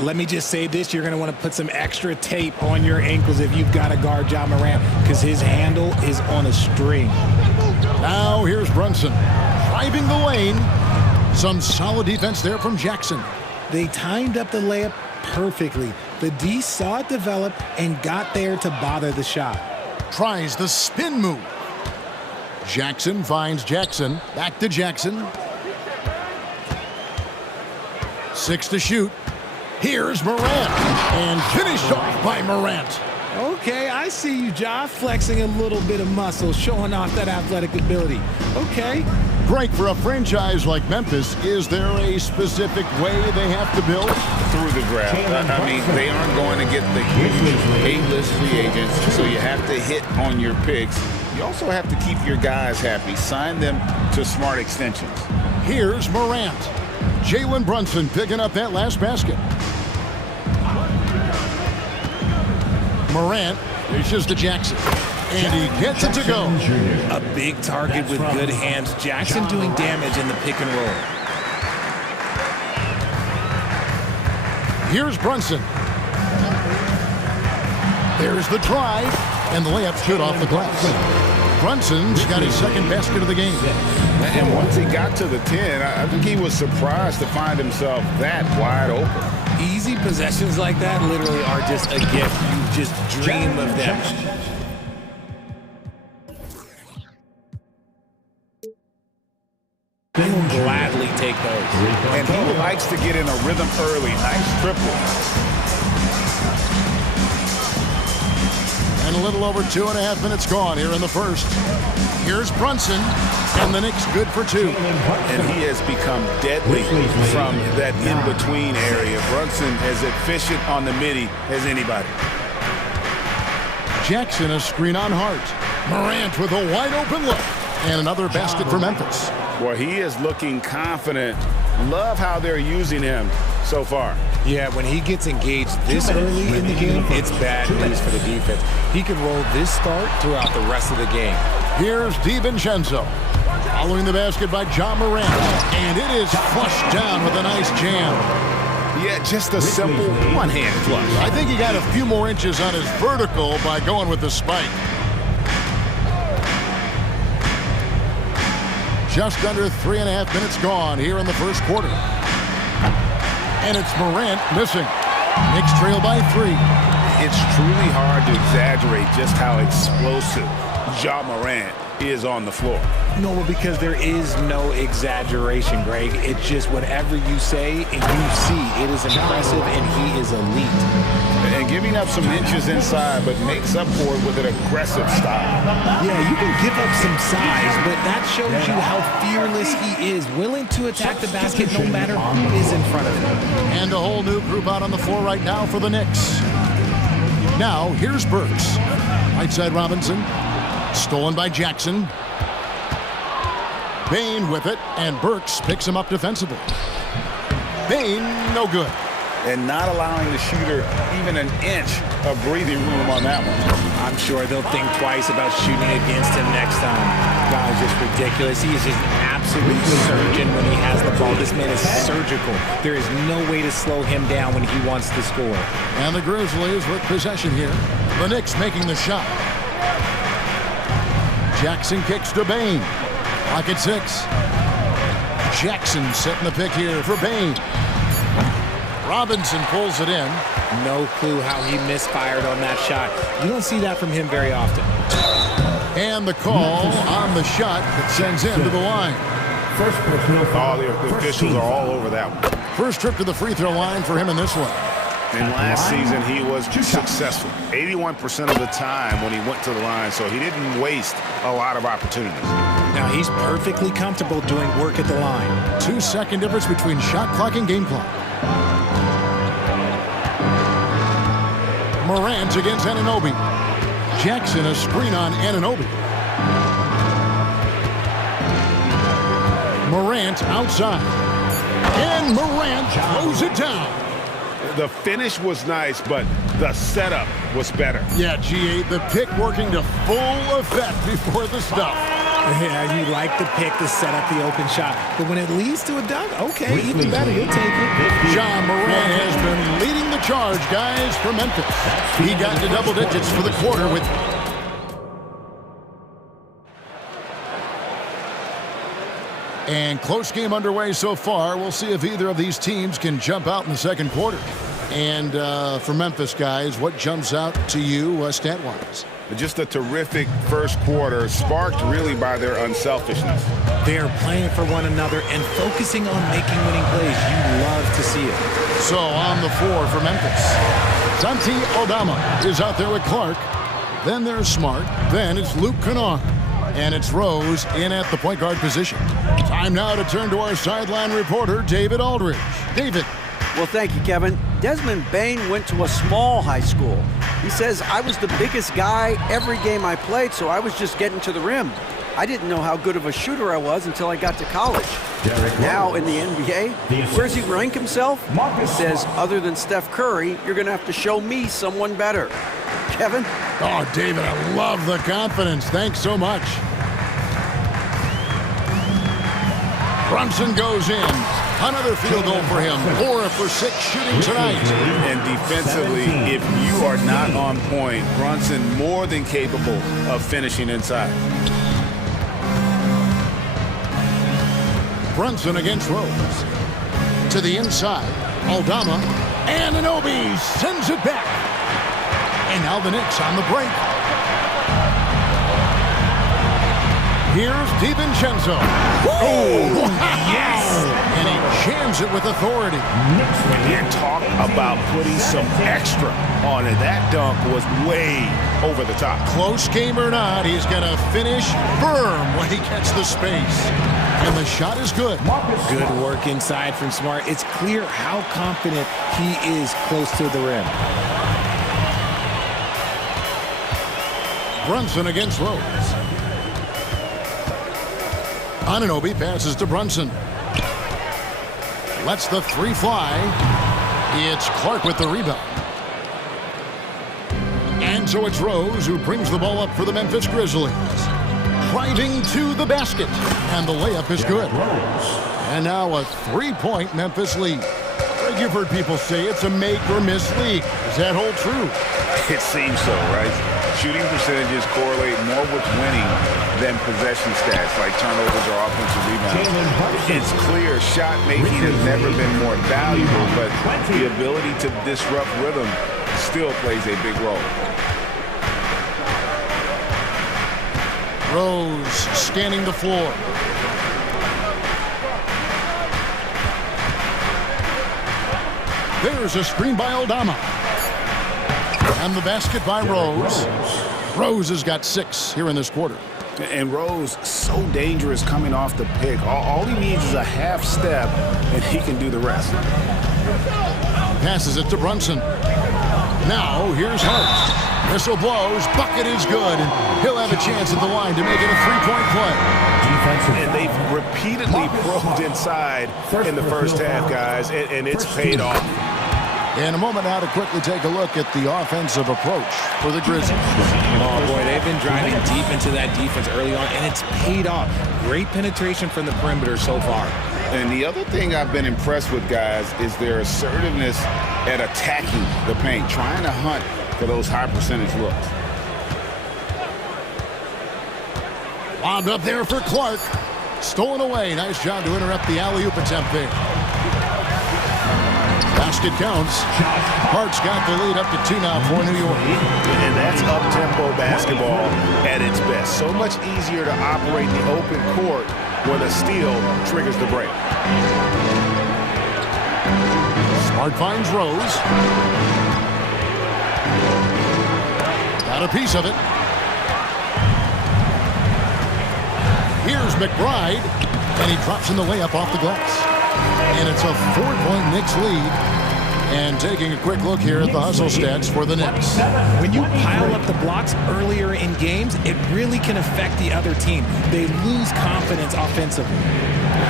Let me just say this, you're going to want to put some extra tape on your ankles if you've got to guard Ja Morant, because his handle is on a string. Now here's Brunson, driving the lane. Some solid defense there from Jackson. They timed up the layup perfectly. The D saw it develop and got there to bother the shot. Tries the spin move. Jackson finds Jackson. Back to Jackson. 6 to shoot. Here's Morant, and finished off by Morant. Okay, I see you, Ja, flexing a little bit of muscle, showing off that athletic ability. Okay. Greg, for a franchise like Memphis, is there a specific way they have to build? Through the draft. I mean, they aren't going to get the huge A-list free agents, so you have to hit on your picks. You also have to keep your guys happy. Sign them to smart extensions. Here's Morant. Jalen Brunson picking up that last basket. Morant reaches to Jackson, and he gets it to go. A big target with good hands. Jackson doing damage in the pick and roll. Here's Brunson. There's the drive, and the layup's good off the glass. Brunson's got his second basket of the game. And once he got to the 10, I think he was surprised to find himself that wide open. Easy possessions like that literally are just a gift. You just dream of them. He will gladly take those. And he likes to get in a rhythm early. Nice triple. And a little over 2.5 minutes gone here in the first. Here's Brunson, and the Knicks good for 2. And he has become deadly from that in-between area. Brunson as efficient on the midi as anybody. Jackson a screen on Hart. Morant with a wide open look. And another basket for Memphis. Well, he is looking confident. Love how they're using him so far. Yeah, when he gets engaged this early in the game, it's bad news for the defense. He can roll this start throughout the rest of the game. Here's DiVincenzo. Following the basket by Ja Morant. And it is flushed down with a nice jam. Yeah, just a simple one-hand flush. I think he got a few more inches on his vertical by going with the spike. Just under 3.5 minutes gone here in the first quarter. And it's Morant missing. Knicks trail by 3. It's truly hard to exaggerate just how explosive Ja Morant is on the floor. No, because there is no exaggeration, Greg. It's just whatever you say and you see. It is impressive, and he is elite. And giving up some inches inside, but makes up for it with an aggressive style. Yeah, you can give up some size, but that shows you how fearless he is, willing to attack the basket no matter who is in front of him. And a whole new group out on the floor right now for the Knicks. Now, here's Burks. Right side Robinson. Stolen by Jackson. Bain with it, and Burks picks him up defensively. Bain, no good. And not allowing the shooter even an inch of breathing room on that one. I'm sure they'll think twice about shooting against him next time. God, it's just ridiculous. He is just an absolute surgeon when he has the ball. This man is surgical. There is no way to slow him down when he wants to score. And the Grizzlies with possession here. The Knicks making the shot. Jackson kicks to Bain. Clock at 6. Jackson setting the pick here for Bain. Robinson pulls it in. No clue how he misfired on that shot. You don't see that from him very often. And the call on the shot that sends him to the line. First personal foul. The officials are all over that one. First trip to the free throw line for him in this one. And last season, he was successful 81% of the time when he went to the line, so he didn't waste a lot of opportunities. Now, he's perfectly comfortable doing work at the line. 2-second difference between shot clock and game clock. Morant against Anunoby. Jackson a screen on Anunoby. Morant outside. And Morant throws it down. The finish was nice, but the setup was better. Yeah, G8, the pick working to full effect before the stuff. Yeah, you like the pick to set up the open shot. But when it leads to a dunk, okay, even better, you'll take it. John Morant has been leading the charge, guys, for Memphis. He got to double digits for the quarter with... And close game underway so far. We'll see if either of these teams can jump out in the second quarter. And for Memphis, guys, what jumps out to you stat-wise? Just a terrific first quarter, sparked really by their unselfishness. They're playing for one another and focusing on making winning plays. You love to see it. So on the floor for Memphis, Santi Aldama is out there with Clark. Then there's Smart. Then it's Luke Kennard. And it's Rose in at the point guard position. Time now to turn to our sideline reporter, David Aldridge. David. Well, thank you, Kevin. Desmond Bain went to a small high school. He says, I was the biggest guy every game I played, so I was just getting to the rim. I didn't know how good of a shooter I was until I got to college. Now in the NBA, where does he rank himself? He says, other than Steph Curry, you're going to have to show me someone better. Kevin? Oh, David, I love the confidence. Thanks so much. Brunson goes in. Another field goal for him. 4 for 6 shooting tonight. And defensively, if you are not on point, Brunson more than capable of finishing inside. Brunson against Rose. To the inside. Aldama. And Anunoby sends it back. And now the Knicks on the break. Here's DiVincenzo. Oh, yes! And he jams it with authority. And talk about putting some extra on it. That dunk was way over the top. Close game or not, he's going to finish firm when he gets the space. And the shot is good. Good work inside from Smart. It's clear how confident he is close to the rim. Brunson against Rose. Anunoby passes to Brunson. Lets the three fly. It's Clark with the rebound. And so it's Rose who brings the ball up for the Memphis Grizzlies. Driving to the basket. And the layup is good. And now a three-point Memphis lead. You've heard people say it's a make-or-miss league. Does that hold true? It seems so, right? Shooting percentages correlate more with winning than possession stats like turnovers or offensive rebounds. It's clear shot making has never been more valuable, but the ability to disrupt rhythm still plays a big role. Rose scanning the floor. There's a screen by Aldama. And the basket by Rose. Rose has got 6 here in this quarter. And Rose, so dangerous coming off the pick. All he needs is a half step, and he can do the rest. Passes it to Brunson. Now, here's Hart. Whistle blows. Bucket is good. And he'll have a chance at the line to make it a three-point play. And they've repeatedly probed inside in the first half, guys, and it's paid off. In a moment now to quickly take a look at the offensive approach for the Grizzlies. Oh, boy, they've been driving deep into that defense early on, and it's paid off. Great penetration from the perimeter so far. And the other thing I've been impressed with, guys, is their assertiveness at attacking the paint, trying to hunt for those high-percentage looks. Lobbed up there for Clark. Stolen away. Nice job to interrupt the alley-oop attempt there. basket counts. Hart's got the lead up to 2 now for New York. And that's up-tempo basketball at its best. So much easier to operate the open court when a steal triggers the break. Smart finds Rose. Got a piece of it. Here's McBride, and he drops in the layup off the glass. And it's a 4-point Knicks lead. And taking a quick look here at the hustle stats for the Knicks. When you pile up the blocks earlier in games, it really can affect the other team. They lose confidence offensively.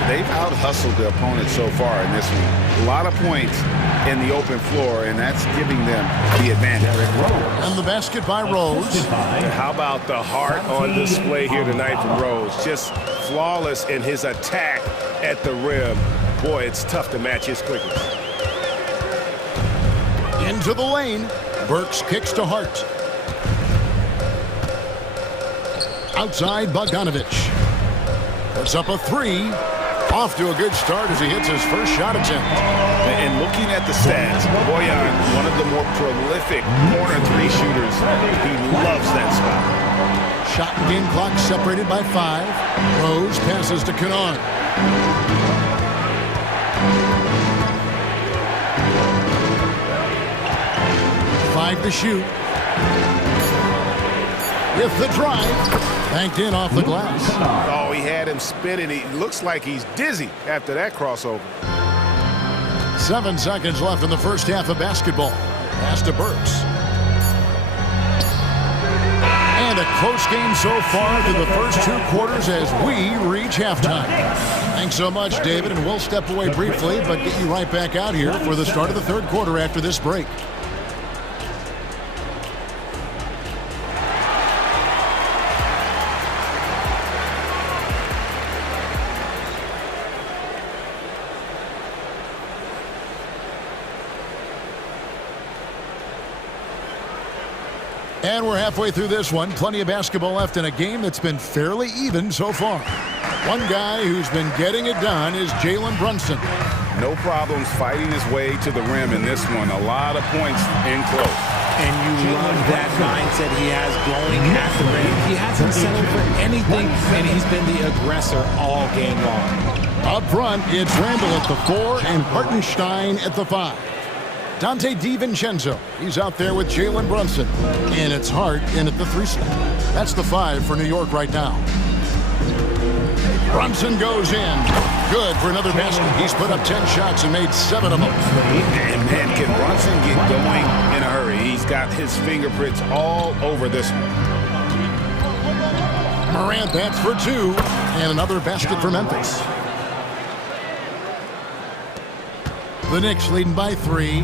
They've out-hustled their opponents so far in this one. A lot of points in the open floor, and that's giving them the advantage. And the basket by Rose. How about the heart on display here tonight from Rose? Just flawless in his attack at the rim. Boy, it's tough to match his quickness. Into the lane. Burks kicks to Hart. Outside Bogdanovich. Puts up a 3. Off to a good start as he hits his first shot attempt. And looking at the stats, Boyan, one of the more prolific corner 3 shooters. He loves that spot. Shot and game clock separated by 5. Rose passes to Kennard. 5 to shoot. With the drive, banked in off the glass. Oh, he had him spinning. He looks like he's dizzy after that crossover. 7 seconds left in the first half of basketball. Pass to Burks. And a close game so far through the first 2 quarters as we reach halftime. Thanks so much, David, and we'll step away briefly, but get you right back out here for the start of the third quarter after this break. And we're halfway through this one. Plenty of basketball left in a game that's been fairly even so far. One guy who's been getting it done is Jalen Brunson. No problems fighting his way to the rim in this one. A lot of points in close. And you love that mindset he has going at the rim. He hasn't settled for anything, and he's been the aggressor all game long. Up front, it's Randall at the 4 and Hartenstein at the 5. Dante DiVincenzo, he's out there with Jalen Brunson. And it's Hart in at the 3 slot. That's the 5 for New York right now. Brunson goes in. Good for another basket. He's put up 10 shots and made 7 of them. And man, can Brunson get going in a hurry? He's got his fingerprints all over this one. Morant, that's for 2. And another basket for Memphis. The Knicks leading by 3.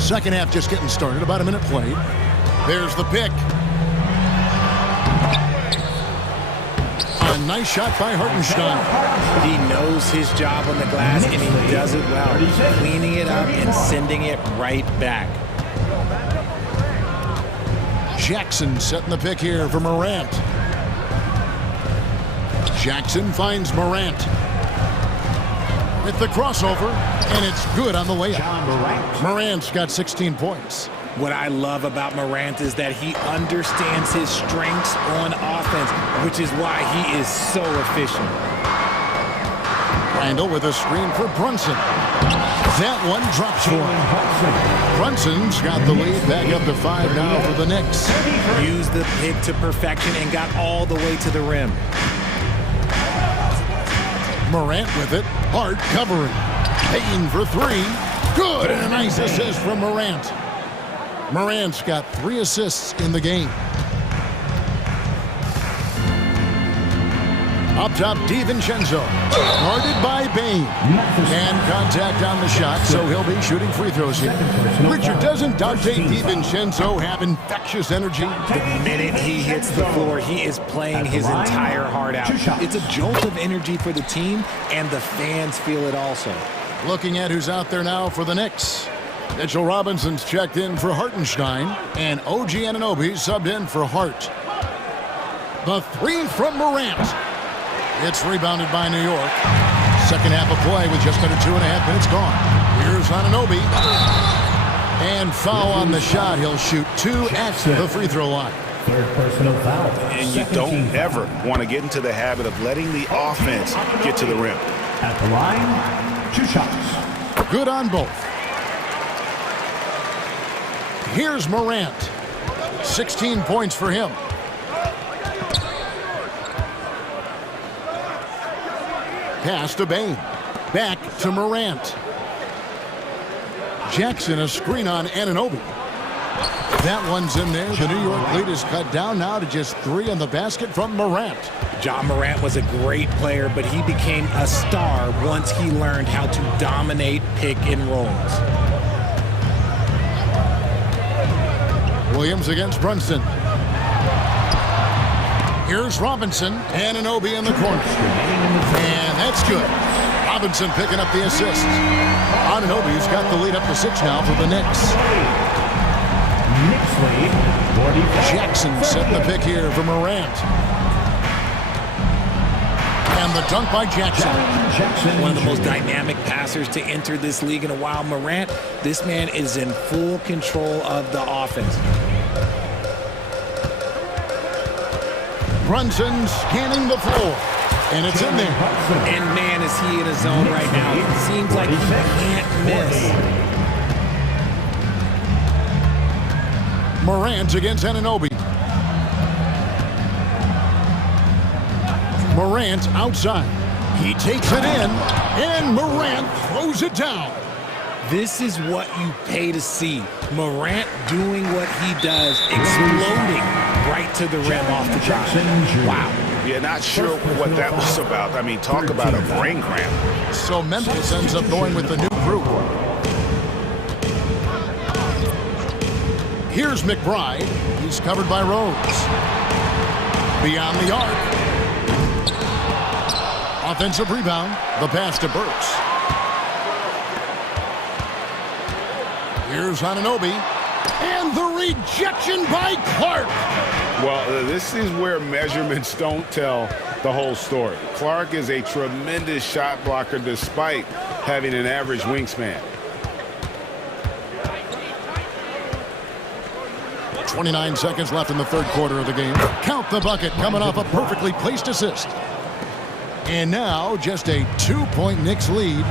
Second half just getting started. About a minute played. There's the pick. A nice shot by Hartenstein. He knows his job on the glass, and he does it well. Cleaning it up and sending it right back. Jackson setting the pick here for Morant. Jackson finds Morant. With the crossover, and it's good on the layup. Morant's got 16 points. What I love about Morant is that he understands his strengths on offense, which is why he is so efficient. Randall with a screen for Brunson. That one drops for him. Brunson's got the lead back up to 5 now for the Knicks. Used the pick to perfection and got all the way to the rim. Morant with it. Hart covering. Payne for 3. Good, and a nice assist from Morant. Morant's got 3 assists in the game. Up top, DiVincenzo. Guarded by Bain. And contact on the shot, so he'll be shooting free throws here. Richard, doesn't Dante DiVincenzo have infectious energy? The minute he hits the floor, he is playing his entire heart out. It's a jolt of energy for the team, and the fans feel it also. Looking at who's out there now for the Knicks. Mitchell Robinson's checked in for Hartenstein, and OG Anunoby subbed in for Hart. The 3 from Morant. It's rebounded by New York. Second half of play with just under 2.5 minutes gone. Here's Anunoby. And foul on the shot. He'll shoot 2 at the free throw line. Third personal foul. And you don't ever want to get into the habit of letting the offense get to the rim. At the line, 2 shots. Good on both. Here's Morant. 16 points for him. Pass to Bain. Back to Morant. Jackson, a screen on Anunoby. That one's in there. The New York lead is cut down now to just 3 on the basket from Morant. John Morant was a great player, but he became a star once he learned how to dominate pick and rolls. Williams against Brunson. Here's Robinson. Anunoby in the corner. And that's good. Robinson picking up the assist. Anunoby's got the lead up to 6 now for the Knicks. Knicks lead. Jackson setting the pick here for Morant. And the dunk by Jackson. One of the most dynamic passers to enter this league in a while. Morant, this man is in full control of the offense. Brunson scanning the floor. And it's in there. And man, is he in a zone right now. It seems like he can't miss. Morant against Anunoby. Morant outside. He takes it in, and Morant throws it down. This is what you pay to see. Morant doing what he does, exploding right to the rim off the drive. Wow. Yeah, not sure what that was about. I mean, talk about a brain cramp. So Memphis ends up going with the new group. Here's McBride. He's covered by Rose. Beyond the arc. Offensive rebound. The pass to Burks. Here's Anunoby. And the rejection by Clark. Well, this is where measurements don't tell the whole story. Clark is a tremendous shot blocker despite having an average wingspan. 29 seconds left in the third quarter of the game. Count the bucket coming off a perfectly placed assist. And now just a 2-point Knicks lead.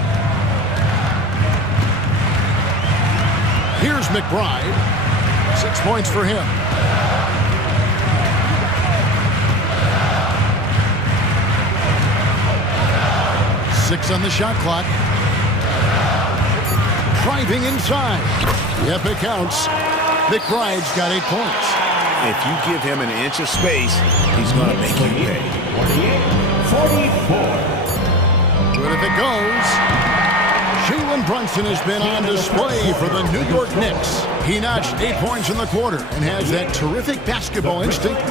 Here's McBride. 6 points for him. Six on the shot clock. Driving inside. Yep, it counts. McBride's got 8 points. If you give him an inch of space, he's going to make you pay. 44. Good if it goes. Jalen Brunson has been on display for the New York Knicks. He notched 8 points in the quarter and has that terrific basketball instinct.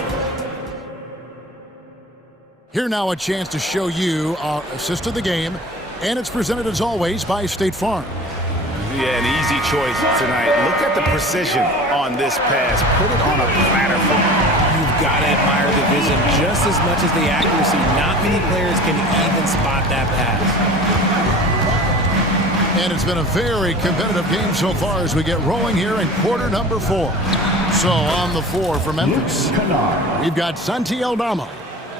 Here now a chance to show you our assist of the game, and it's presented as always by State Farm. Yeah, an easy choice tonight. Look at the precision on this pass. Put it on a platter for him. You've got to admire the vision just as much as the accuracy. Not many players can even spot that pass. And it's been a very competitive game so far as we get rolling here in quarter number 4. So on the floor for Memphis, we've got Santi Aldama.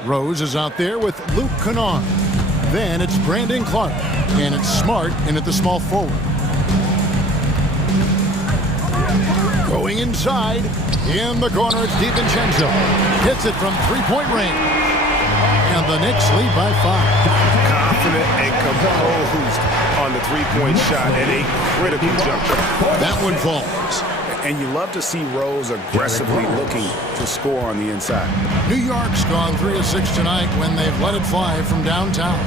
Rose is out there with Luke Kennard. Then it's Brandon Clark. And it's Smart in at the small forward. Going inside. In the corner, it's DiVincenzo. Hits it from three-point range. And the Knicks lead by 5. Confident and composed on the three-point shot at a critical juncture. That one falls. And you love to see Rose aggressively looking to score on the inside. New York's gone 3 of 6 tonight when they've let it fly from downtown.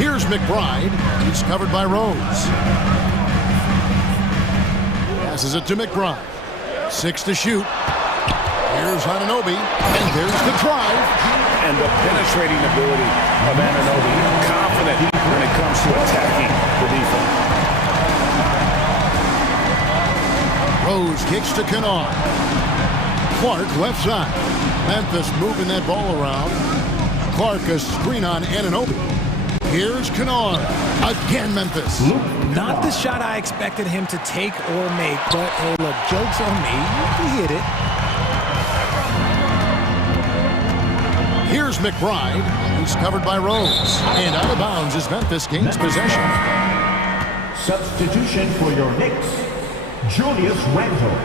Here's McBride. He's covered by Rose. Passes it to McBride. 6 to shoot. Here's Anunoby. And there's the drive. And the penetrating ability of Anunoby. Confident when it comes to attacking the defense. Rose kicks to Kennard. Clark left side. Memphis moving that ball around. Clark a screen on Anunoby. Here's Kennard. Again, Memphis. Not the shot I expected him to take or make, but hey, look, joke's on me. He hit it. Here's McBride, who's covered by Rose. And out of bounds as Memphis gains possession. Substitution for your Knicks, Julius Randle,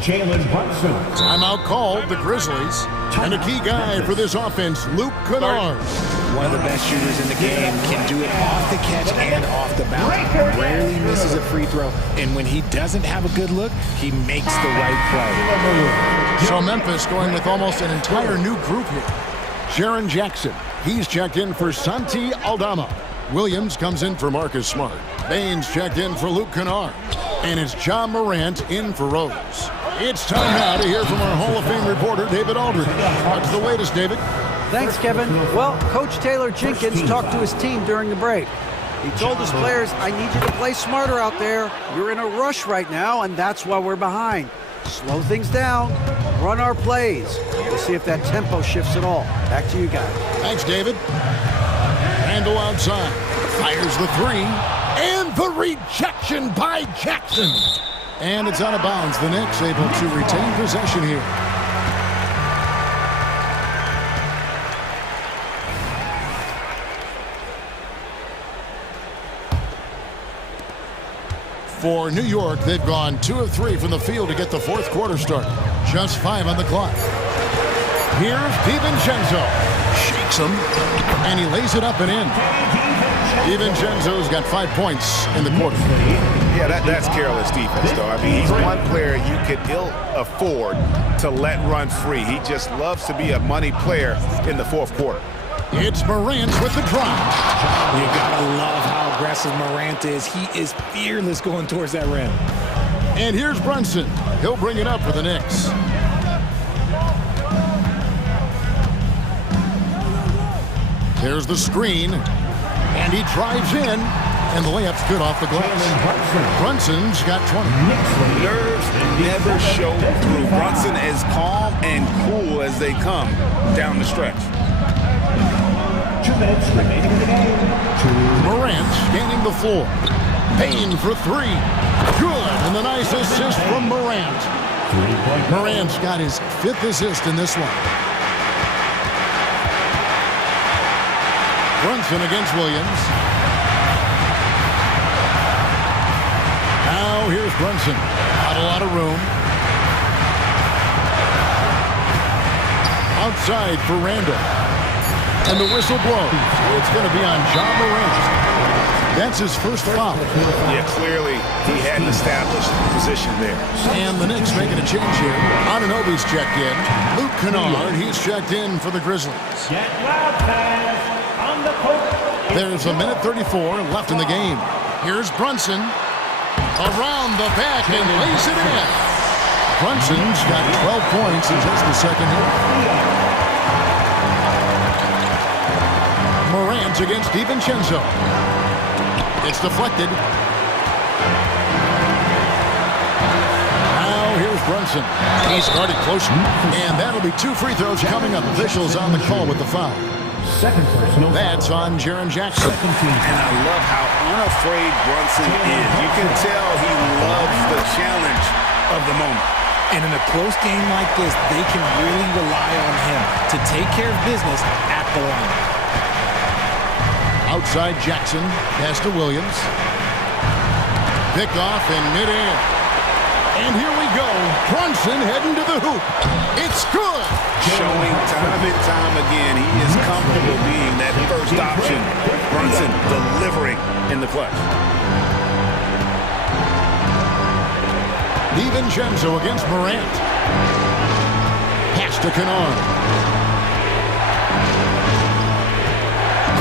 Jalen Brunson. Timeout called, the Grizzlies. And a key guy for this offense, Luke Kennard. One of the best shooters in the game, can do it off the catch and off the bounce. Rarely misses a free throw, and when he doesn't have a good look, he makes the right play. So Memphis going with almost an entire new group here. Jaren Jackson, he's checked in for Santi Aldama. Williams comes in for Marcus Smart. Baines checked in for Luke Kennard. And it's John Morant in for Rose. It's time now to hear from our Hall of Fame reporter, David Aldridge. What's the latest, David? Thanks, Kevin. Well, Coach Taylor Jenkins talked to his team during the break. He told his players, I need you to play smarter out there. You're in a rush right now, and that's why we're behind. Slow things down, run our plays. We'll see if that tempo shifts at all. Back to you guys. Thanks, David. Randall outside. Fires the three. And the rejection by Jackson. And it's out of bounds. The Knicks able to retain possession here. For New York, they've gone 2 of 3 from the field to get the fourth quarter started. Just 5 on the clock. Here's DiVincenzo. Shakes him, and he lays it up and in. DiVincenzo's got 5 points in the quarter. Yeah, that's careless defense, though. I mean, he's one player you could ill afford to let run free. He just loves to be a money player in the fourth quarter. It's Morant with the drive. You gotta love how aggressive Morant is. He is fearless going towards that rim. And here's Brunson. He'll bring it up for the Knicks. There's the screen. And he drives in. And the layup's good off the glass. Brunson's got 20. Nerves never show through. Brunson as calm and cool as they come down the stretch. 2 minutes remaining in the game. Morant scanning the floor. Payne for 3. Good. And the nice assist from Morant. Morant's got his 5th assist in this one. Brunson against Williams. Now here's Brunson. Not a lot of room. Outside for Randall. And the whistle blows. It's going to be on John Morant. That's his first foul. Yeah, clearly he hadn't established position there. And the Knicks making a change here. Anunoby's checked in. Luke Kennard, he's checked in for the Grizzlies. There's a minute 34 left in the game. Here's Brunson. Around the back and lays it in. Brunson's got 12 points in just the second half. Morant against DiVincenzo. It's deflected. Now here's Brunson. He's guarded close. And that'll be 2 free throws coming up. Officials on the call with the foul. Second personal. That's on Jaren Jackson. And I love how unafraid Brunson is. You can tell he loves the challenge of the moment. And in a close game like this, they can really rely on him to take care of business at the line. Outside Jackson, pass to Williams. Picked off in midair. And here we go. Brunson heading to the hoop. It's good. Showing time and time again, he is comfortable being that first option. Brunson delivering in the clutch. DiVincenzo against Morant. Pass to Kennard.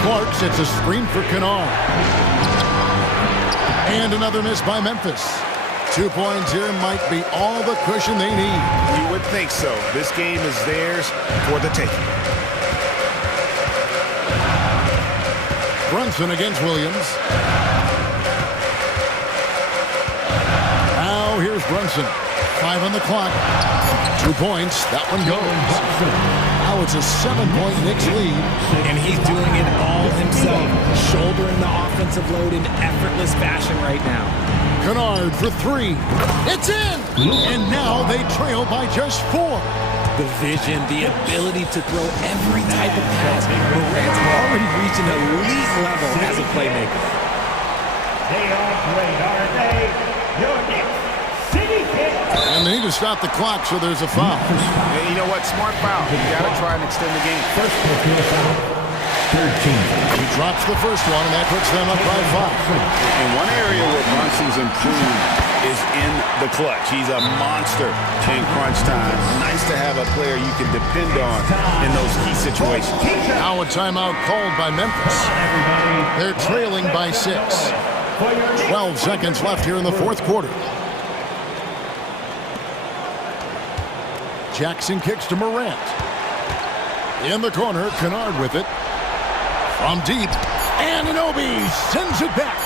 Clark sets a screen for Kennard. And another miss by Memphis. 2 points here might be all the cushion they need. You would think so. This game is theirs for the taking. Brunson against Williams. Now here's Brunson. 5 on the clock. 2 points. That one goes. Now it's a 7-point Knicks lead. And he's doing it all himself, shouldering the offensive load in effortless fashion right now. Kennard for 3. It's in! And now they trail by just 4. The vision, the ability to throw every type of pass. Morant's already reached an elite level as a playmaker. They are great, aren't they? Your Knicks City Kicks. And they need to stop the clock, so there's a foul. And you know what? Smart foul. You got to try and extend the game. First personal foul. 13. He drops the first one, and that puts them up by 5. And one area where Brunson's improved is in the clutch. He's a monster in crunch time. Nice to have a player you can depend on in those key situations. Now a timeout called by Memphis. They're trailing by 6. 12 seconds left here in the fourth quarter. Jackson kicks to Morant. In the corner, Kennard with it. From deep, Anunoby sends it back.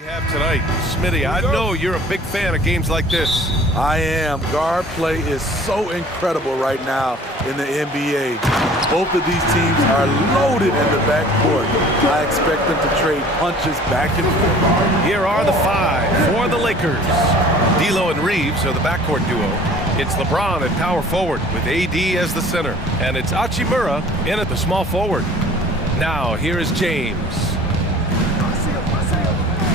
You have tonight, Smitty. I know you're a big fan of games like this. I am. Guard play is so incredible right now in the NBA. Both of these teams are loaded in the backcourt. I expect them to trade punches back and forth. Here are the five for the Lakers. D'Lo and Reeves are the backcourt duo. It's LeBron at power forward with AD as the center. And it's Hachimura in at the small forward. Now, here is James.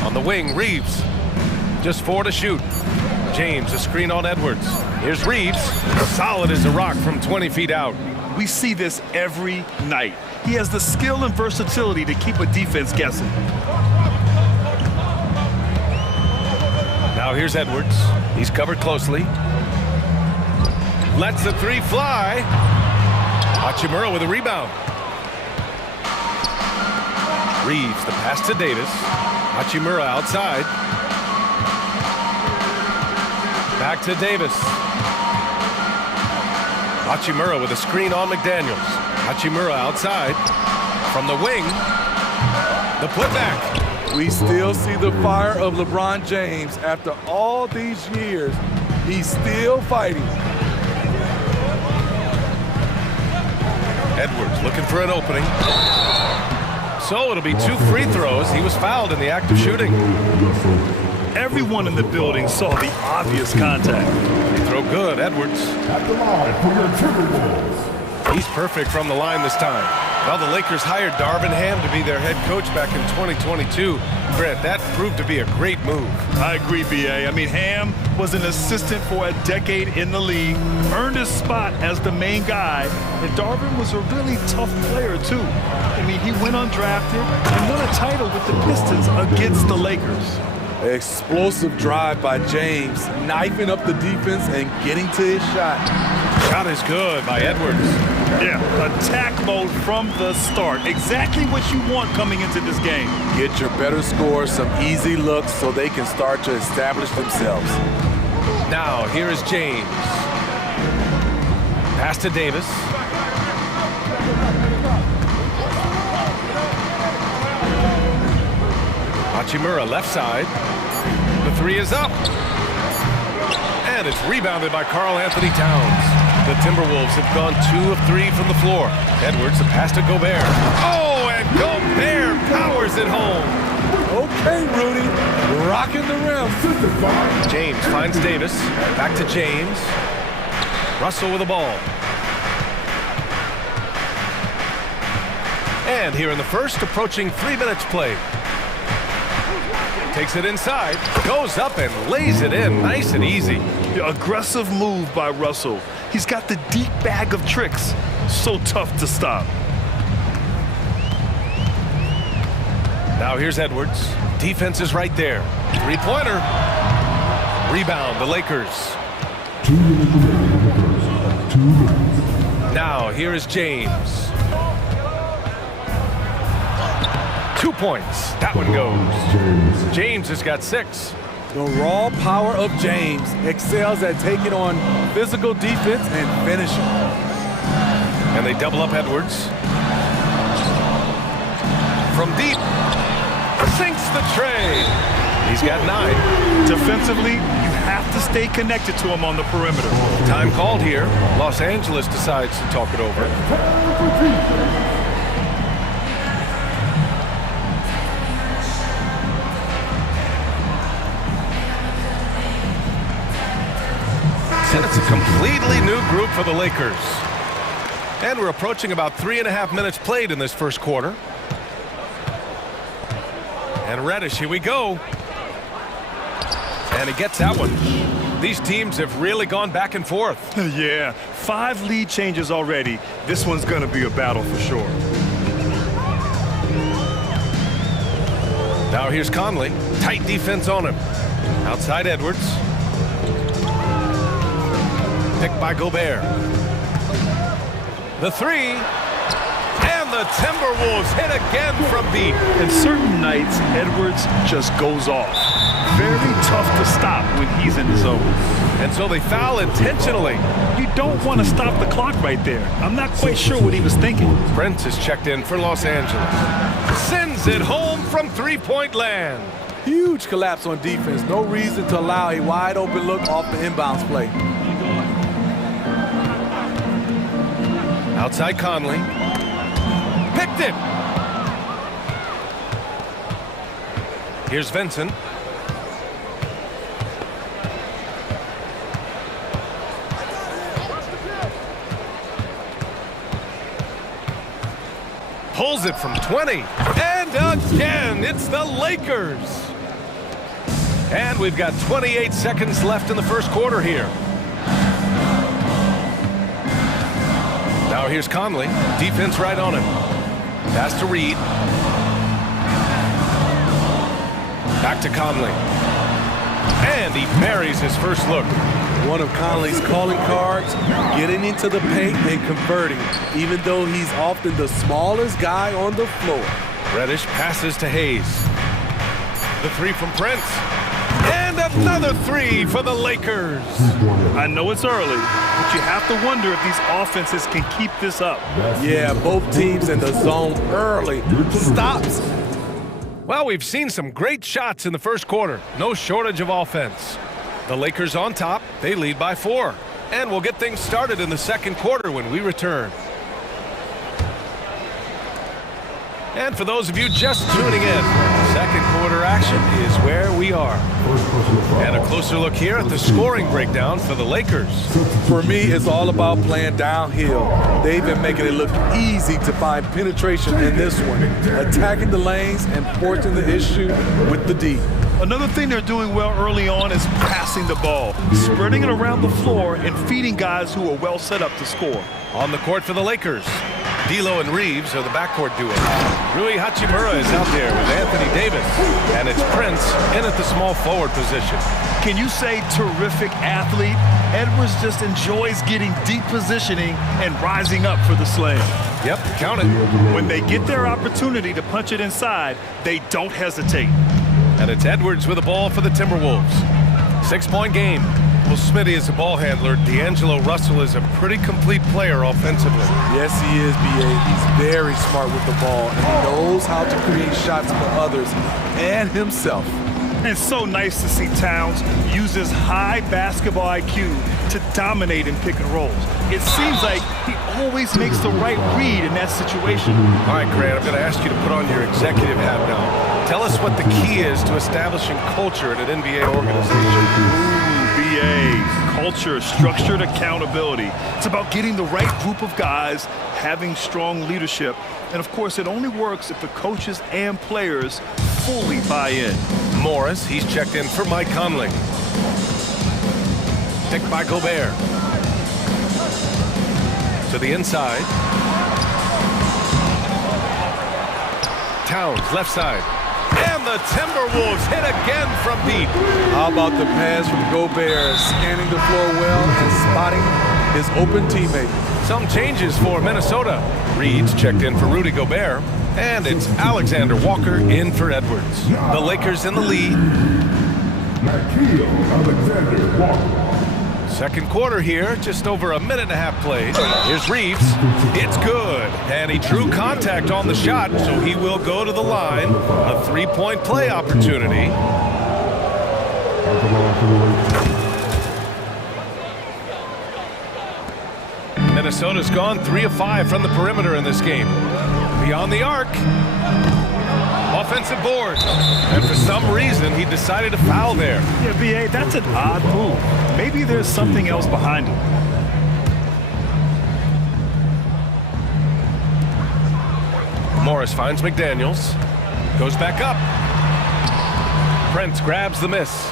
On the wing, Reeves. Just 4 to shoot. James, a screen on Edwards. Here's Reeves. Solid as a rock from 20 feet out. We see this every night. He has the skill and versatility to keep a defense guessing. Now here's Edwards. He's covered closely. Lets the three fly. Hachimura with a rebound. Reeves, the pass to Davis. Hachimura outside. Back to Davis. Hachimura with a screen on McDaniels. Hachimura outside. From the wing. The putback. We still see the fire of LeBron James after all these years. He's still fighting. Edwards looking for an opening. So it'll be 2 free throws. He was fouled in the act of shooting. Everyone in the building saw the obvious contact. They throw good, Edwards. At the line for your Timberwolves. He's perfect from the line this time. Well, the Lakers hired Darvin Ham to be their head coach back in 2022. Brett, that proved to be a great move. I agree, B.A. I mean, Ham was an assistant for a decade in the league, earned his spot as the main guy, and Darvin was a really tough player, too. I mean, he went undrafted and won a title with the Pistons against the Lakers. Explosive drive by James, knifing up the defense and getting to his shot. Shot is good by Edwards. Yeah, attack mode from the start. Exactly what you want coming into this game. Get your better score some easy looks so they can start to establish themselves. Now, here is James. Pass to Davis. Hachimura left side. The three is up. And it's rebounded by Karl Anthony Towns. The Timberwolves have gone 2 of 3 from the floor. Edwards, the pass to Gobert. Oh, and Gobert powers it home. Okay, Rudy, rocking the rim. James finds Davis. Back to James. Russell with the ball. And here in the first, approaching 3 minutes played. Takes it inside, goes up and lays it in, nice and easy. The aggressive move by Russell. He's got the deep bag of tricks. So tough to stop. Now here's Edwards. Defense is right there. 3-pointer. Rebound, the Lakers. 2 minutes remaining. 2 minutes. Now here is James. 2 points. That one goes. James has got 6. The raw power of James excels at taking on physical defense and finishing. And they double up Edwards. From deep. Sinks the tray. He's got 9. Defensively, you have to stay connected to him on the perimeter. Time called here. Los Angeles decides to talk it over. And it's a completely new group for the Lakers. And we're approaching about 3.5 minutes played in this first quarter. And Reddish, here we go. And he gets that one. These teams have really gone back and forth. Yeah, 5 lead changes already. This one's going to be a battle for sure. Now here's Conley. Tight defense on him. Outside Edwards. Picked by Gobert. The 3. And the Timberwolves hit again from deep. And certain nights, Edwards just goes off. Very tough to stop when he's in the zone. And so they foul intentionally. You don't want to stop the clock right there. I'm not quite sure what he was thinking. Brent is checked in for Los Angeles. Sends it home from 3-point land. Huge collapse on defense. No reason to allow a wide open look off the inbounds play. Outside Conley. Picked it. Here's Vincent. Pulls it from 20. And again, it's the Lakers. And we've got 28 seconds left in the first quarter here. Now here's Conley. Defense right on him. Pass to Reed. Back to Conley. And he buries his first look. One of Conley's calling cards, getting into the paint and converting, even though he's often the smallest guy on the floor. Reddish passes to Hayes. The three from Prince. And another three for the Lakers. I know it's early, but you have to wonder if these offenses can keep this up. Yeah, both teams in the zone early. Stops. Well, we've seen some great shots in the first quarter. No shortage of offense. The Lakers on top. They lead by 4. And we'll get things started in the second quarter when we return. And for those of you just tuning in, second quarter action is where we are. And a closer look here at the scoring breakdown for the Lakers. For me, it's all about playing downhill. They've been making it look easy to find penetration in this one, attacking the lanes and forcing the issue with the D. Another thing they're doing well early on is passing the ball, spreading it around the floor and feeding guys who are well set up to score. On the court for the Lakers, D'Lo and Reeves are the backcourt duo. Rui Hachimura is out there with Anthony Davis, and it's Prince in at the small forward position. Can you say terrific athlete? Edwards just enjoys getting deep positioning and rising up for the slam. Yep, count it. When they get their opportunity to punch it inside, they don't hesitate. And it's Edwards with the ball for the Timberwolves. 6-point game. Well, Smitty is a ball handler. D'Angelo Russell is a pretty complete player offensively. Yes, he is, B.A. He's very smart with the ball and he knows how to create shots for others and himself. It's so nice to see Towns use his high basketball IQ to dominate in pick and rolls. It seems like he always makes the right read in that situation. All right, Grant, I'm going to ask you to put on your executive hat now. Tell us what the key is to establishing culture at an NBA organization. BA, culture, structured accountability. It's about getting the right group of guys, having strong leadership, and of course it only works if the coaches and players fully buy in. Morris, he's checked in for Mike Conley. Picked by Gobert. To the inside. Towns, left side. And the Timberwolves hit again from deep. How about the pass from Gobert, scanning the floor well and spotting his open teammate. Some changes for Minnesota. Reed's checked in for Rudy Gobert. And it's Alexander Walker in for Edwards. The Lakers in the lead. Alexander Walker. Second quarter here, just over a minute and a half played. Here's Reeves. It's good. And he drew contact on the shot, so he will go to the line. A three-point play opportunity. Minnesota's gone 3 of 5 from the perimeter in this game. Beyond the arc. Offensive board. And for some reason, he decided to foul there. Yeah, B.A., that's an odd move. Maybe there's something else behind it. Morris finds McDaniels. Goes back up. Prince grabs the miss.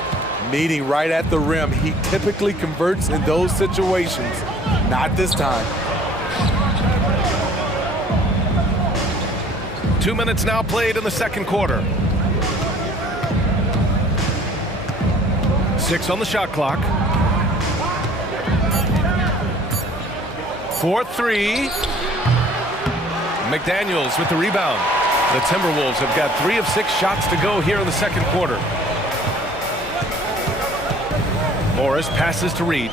Meeting right at the rim. He typically converts in those situations. Not this time. 2 minutes now played in the second quarter. 6 on the shot clock. 4-3. McDaniels with the rebound. The Timberwolves have got 3 of 6 shots to go here in the second quarter. Morris passes to Reed.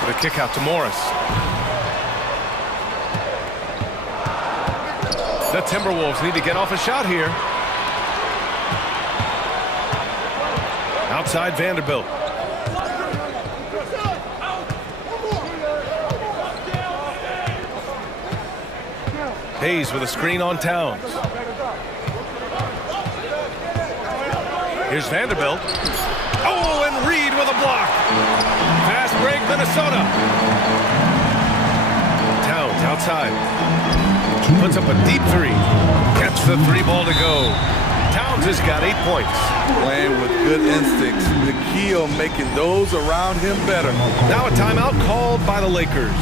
With a kick out to Morris. The Timberwolves need to get off a shot here. Outside Vanderbilt. Hayes with a screen on Towns. Here's Vanderbilt. Oh, and Reed with a block. Fast break, Minnesota. Towns outside. Puts up a deep three. Catch the three ball to go. Towns has got 8 points. Playing with good instincts. The key on making those around him better. Now a timeout called by the Lakers.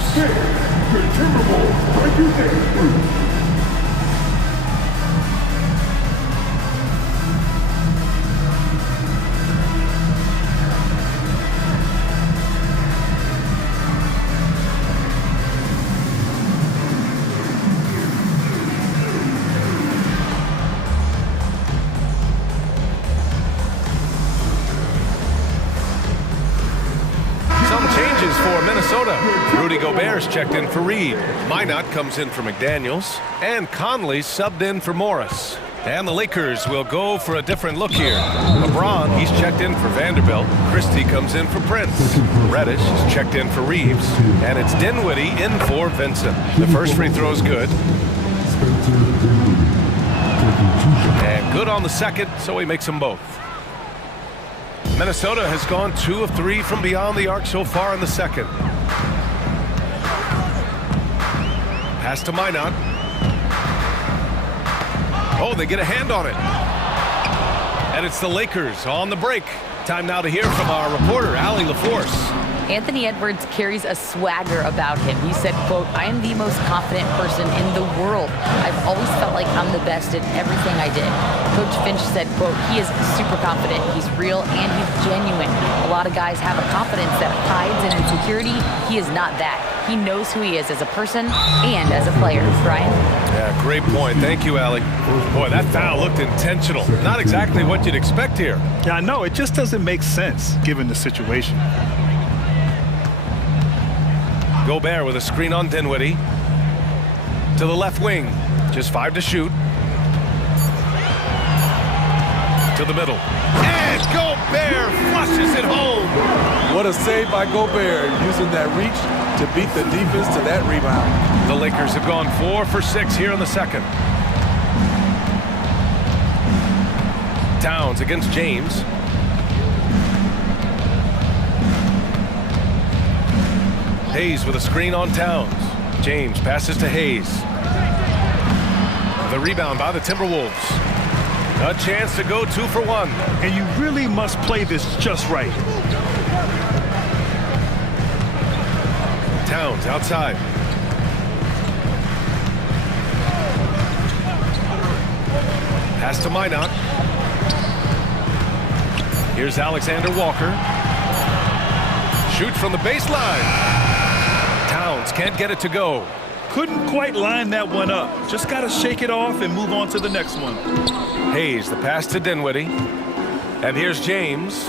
For Minnesota, Rudy Gobert's checked in for Reed. Minot comes in for McDaniels, and Conley subbed in for Morris. And the Lakers will go for a different look here. LeBron, he's checked in for Vanderbilt. Christie comes in for Prince. Reddish is checked in for Reeves, and it's Dinwiddie in for Vincent. The first free throw is good. And good on the second, so he makes them both. Minnesota has gone 2 of 3 from beyond the arc so far in the second. Pass to Minot. Oh, they get a hand on it. And it's the Lakers on the break. Time now to hear from our reporter, Allie LaForce. Anthony Edwards carries a swagger about him. He said, quote, "I am the most confident person in the world. I've always felt like I'm the best at everything I did." Coach Finch said, quote, "He is super confident. He's real and he's genuine. A lot of guys have a confidence that hides in insecurity. He is not that. He knows who he is as a person and as a player." Brian? Yeah, great point. Thank you, Allie. Boy, that foul looked intentional. Not exactly what you'd expect here. Yeah, I know. It just doesn't make sense given the situation. Gobert with a screen on Dinwiddie. To the left wing. Just 5 to shoot. To the middle. And Gobert flushes it home. What a save by Gobert, using that reach to beat the defense to that rebound. The Lakers have gone 4 for 6 here in the second. Towns against James. Hayes with a screen on Towns. James passes to Hayes. The rebound by the Timberwolves. A chance to go 2 for 1. And you really must play this just right. Towns outside. Pass to Minot. Here's Alexander Walker. Shoots from the baseline. Towns can't get it to go. Couldn't quite line that one up. Just got to shake it off and move on to the next one. Hayes, the pass to Dinwiddie. And here's James.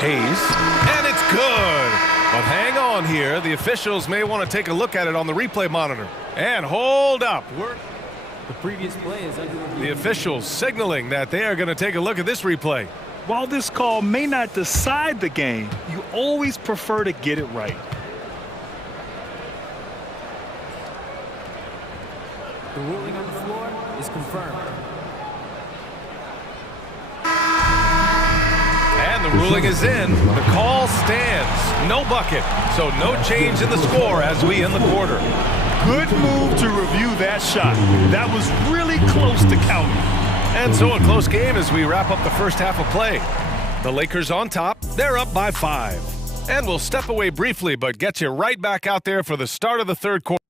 Hayes. And it's good. But hang on here. The officials may want to take a look at it on the replay monitor. And hold up. The previous play is under review. The officials signaling that they are going to take a look at this replay. While this call may not decide the game, you always prefer to get it right. The ruling on the floor is confirmed. And the ruling is in. The call stands. No bucket. So no change in the score as we end the quarter. Good move to review that shot. That was really close to counting. And so a close game as we wrap up the first half of play. The Lakers on top. They're up by 5. And we'll step away briefly, but get you right back out there for the start of the third quarter.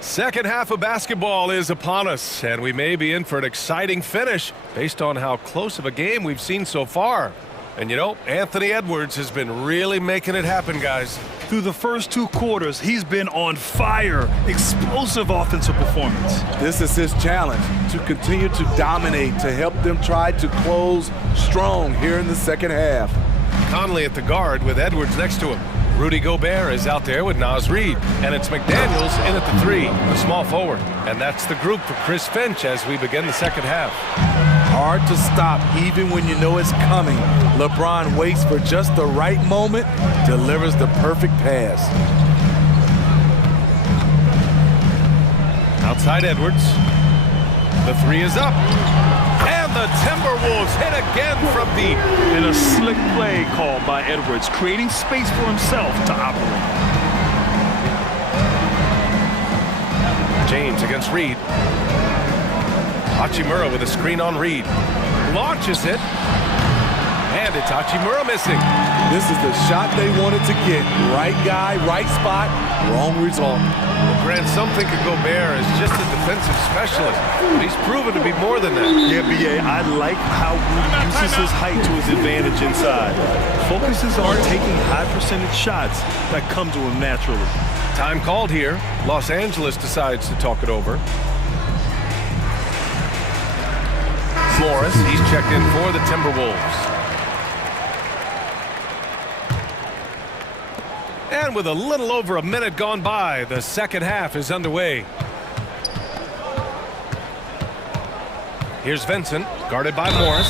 Second half of basketball is upon us, and we may be in for an exciting finish based on how close of a game we've seen so far. And you know, Anthony Edwards has been really making it happen, guys. Through the first 2 quarters, he's been on fire. Explosive offensive performance. This is his challenge, to continue to dominate, to help them try to close strong here in the second half. Conley at the guard with Edwards next to him. Rudy Gobert is out there with Naz Reid. And it's McDaniels in at the 3, the small forward. And that's the group for Chris Finch as we begin the second half. Hard to stop even when you know it's coming. LeBron waits for just the right moment, delivers the perfect pass. Outside Edwards. The 3 is up. And the Timberwolves hit again from deep. And a slick play called by Edwards, creating space for himself to operate. James against Reid. Hachimura with a screen on Reid. Launches it. And it's Hachimura missing. This is the shot they wanted to get. Right guy, right spot, wrong result. Grant, some think of Gobert as just a defensive specialist, but he's proven to be more than that. Yeah, B.A., I like how Rudy uses his height to his advantage inside. Focuses on taking high percentage shots that come to him naturally. Time called here. Los Angeles decides to talk it over. Morris, he's checked in for the Timberwolves. And with a little over a minute gone by, the second half is underway. Here's Vincent, guarded by Morris.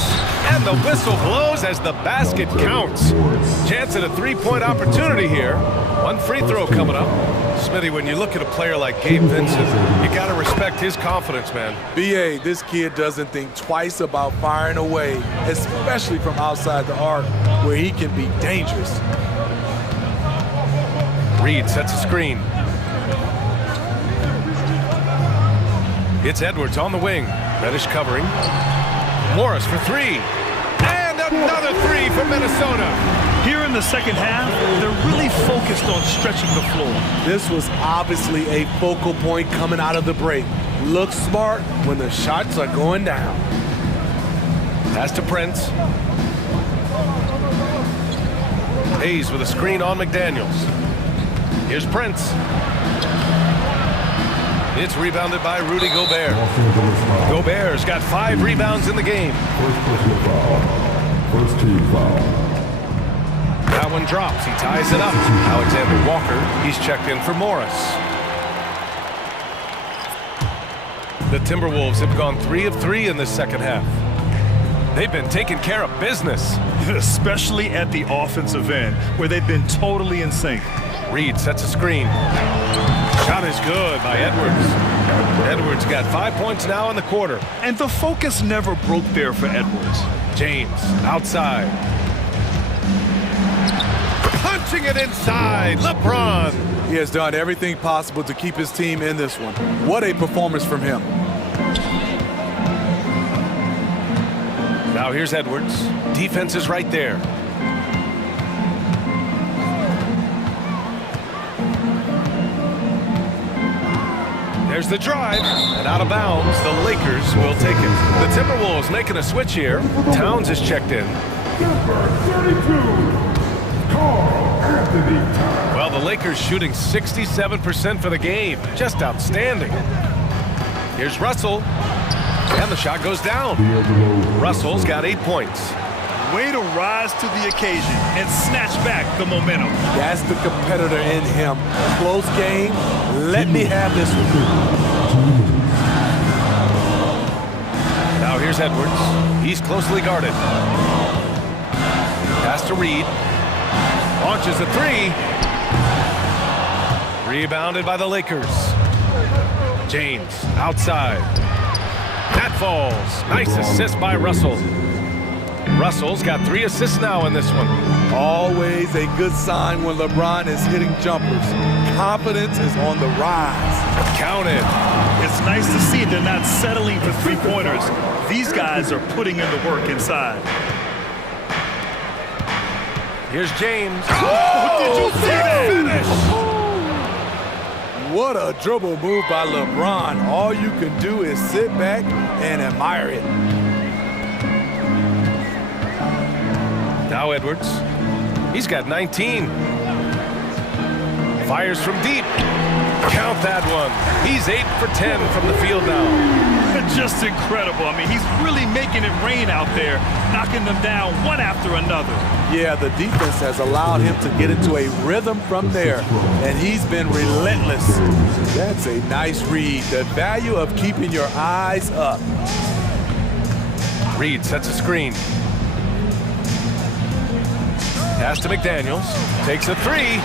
And the whistle blows as the basket counts. Chance at a three-point opportunity here. One free throw coming up. Smitty, when you look at a player like Gabe Vincent, you got to respect his confidence, man. B.A., this kid doesn't think twice about firing away, especially from outside the arc, where he can be dangerous. Reid sets a screen. It's Edwards on the wing. Reddish covering. Morris for 3. And another 3 for Minnesota. Here in the second half, they're really focused on stretching the floor. This was obviously a focal point coming out of the break. Look smart when the shots are going down. Pass to Prince. Hayes with a screen on McDaniels. Here's Prince. It's rebounded by Rudy Gobert. Gobert's got 5 rebounds in the game. First team foul. That one drops. He ties it up. Alexander Walker, he's checked in for Morris. The Timberwolves have gone 3 of 3 in this second half. They've been taking care of business. Especially at the offensive end, where they've been totally in sync. Reid sets a screen. Shot is good by Edwards. Edwards got 5 points now in the quarter. And the focus never broke there for Edwards. James outside. Punching it inside. LeBron. He has done everything possible to keep his team in this one. What a performance from him. Now here's Edwards. Defense is right there. There's the drive, and out of bounds, the Lakers will take it. The Timberwolves making a switch here. Towns is checked in. Well, the Lakers shooting 67% for the game. Just outstanding. Here's Russell, and the shot goes down. Russell's got 8 points. Way to rise to the occasion and snatch back the momentum. That's the competitor in him. Close game. Let me have this one. Now here's Edwards. He's closely guarded. Pass to Reid. Launches a 3. Rebounded by the Lakers. James outside. That falls. Nice assist by Russell. Russell's got 3 assists now in this one. Always a good sign when LeBron is hitting jumpers. Confidence is on the rise. Counted. It's nice to see they're not settling for three-pointers. These guys are putting in the work inside. Here's James. Oh, did you see that? Finish. What a dribble move by LeBron. All you can do is sit back and admire it. Now Edwards. He's got 19. Fires from deep. Count that one. He's 8 for 10 from the field now. Just incredible. I mean, he's really making it rain out there, knocking them down one after another. Yeah, the defense has allowed him to get into a rhythm from there, and he's been relentless. That's a nice read. The value of keeping your eyes up. Reed sets a screen. Pass to McDaniels. Takes a three.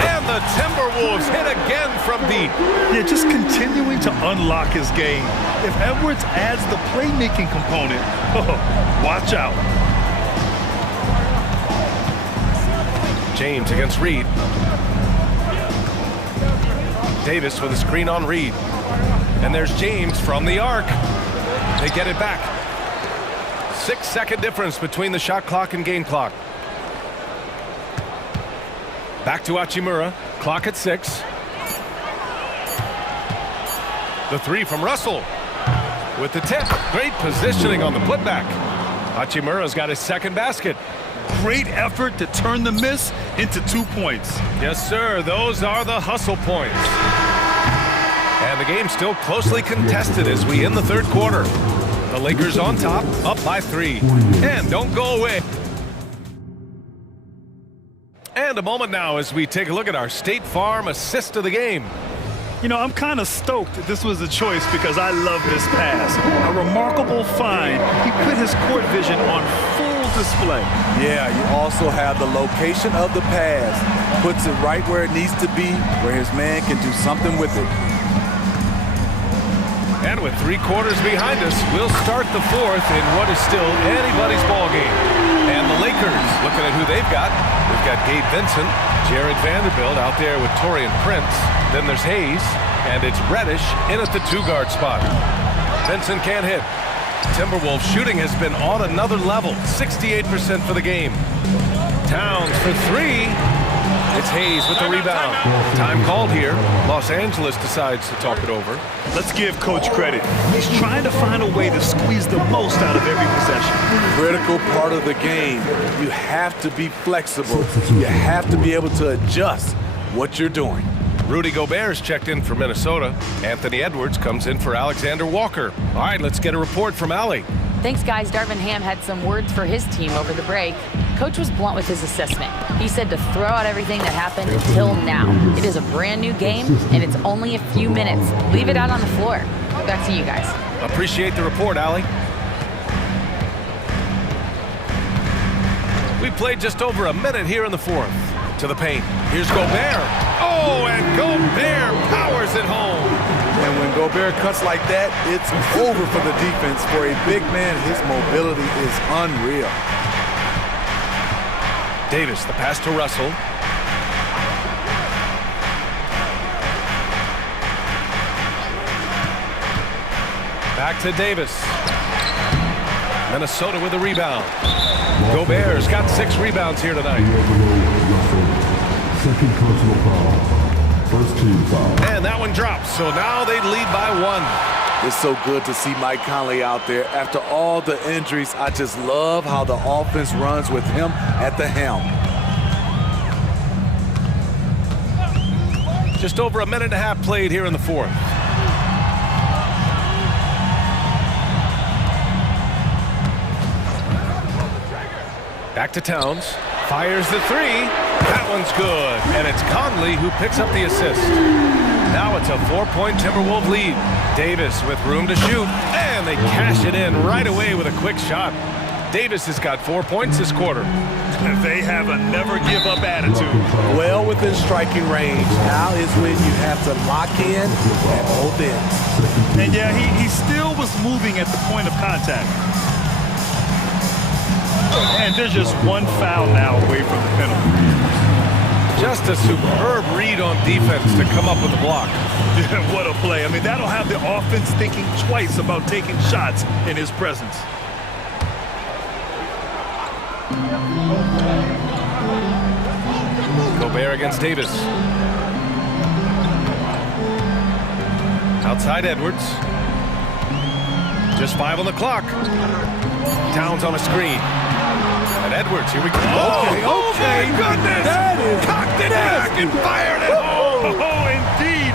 And the Timberwolves hit again from deep. Yeah, just continuing to unlock his game. If Edwards adds the playmaking component, watch out. James against Reed. Davis with a screen on Reed. And there's James from the arc. They get it back. 6-second difference between the shot clock and game clock. Back to Hachimura. Clock at 6. The three from Russell. With the tip. Great positioning on the putback. Hachimura's got his second basket. Great effort to turn the miss into 2 points. Yes, sir. Those are the hustle points. And the game's still closely contested as we end the third quarter. The Lakers on top, up by 3. And don't go away. And a moment now as we take a look at our State Farm assist of the game. You know, I'm kind of stoked that this was a choice because I love this pass. A remarkable find. He put his court vision on full display. Yeah, you also have the location of the pass. Puts it right where it needs to be, where his man can do something with it. And with 3 quarters behind us, we'll start the fourth in what is still anybody's ball game. And the Lakers, looking at who they've got. We've got Gabe Vincent, Jared Vanderbilt out there with Torian Prince. Then there's Hayes, and it's Reddish in at the 2-guard spot. Vincent can't hit. Timberwolves shooting has been on another level, 68% for the game. Towns for 3. It's Hayes with the rebound. Time called here. Los Angeles decides to talk it over. Let's give Coach credit. He's trying to find a way to squeeze the most out of every possession. Critical part of the game. You have to be flexible. You have to be able to adjust what you're doing. Rudy Gobert's checked in for Minnesota. Anthony Edwards comes in for Alexander Walker. All right, let's get a report from Allie. Thanks, guys. Darvin Ham had some words for his team over the break. Coach was blunt with his assessment. He said to throw out everything that happened until now. It is a brand new game, and it's only a few minutes. Leave it out on the floor. Back to you guys. Appreciate the report, Allie. We played just over a minute here in the fourth. To the paint. Here's Gobert. Oh, and Gobert powers it home. And when Gobert cuts like that, it's over for the defense. For a big man, his mobility is unreal. Davis, the pass to Russell. Back to Davis. Minnesota with a rebound. Gobert's got 6 rebounds here tonight. Second personal foul. First team foul. And that one drops, so now they lead by 1. It's so good to see Mike Conley out there. After all the injuries, I just love how the offense runs with him at the helm. Just over a minute and a half played here in the fourth. Back to Towns. Fires the 3. That one's good. And it's Conley who picks up the assist. Now it's a 4-point Timberwolves lead. Davis with room to shoot. And they cash it in right away with a quick shot. Davis has got 4 points this quarter. They have a never-give-up attitude. Well within striking range. Now is when you have to lock in at both ends. And yeah, he still was moving at the point of contact. And there's just one foul now away from the penalty. Just a superb read on defense to come up with a block. What a play. I mean, that'll have the offense thinking twice about taking shots in his presence. Gobert against Davis. Outside Edwards. Just 5 on the clock. Towns on a screen. And Edwards, here we go. Okay. Goodness! That is cocked it back and fired it home. Oh, indeed.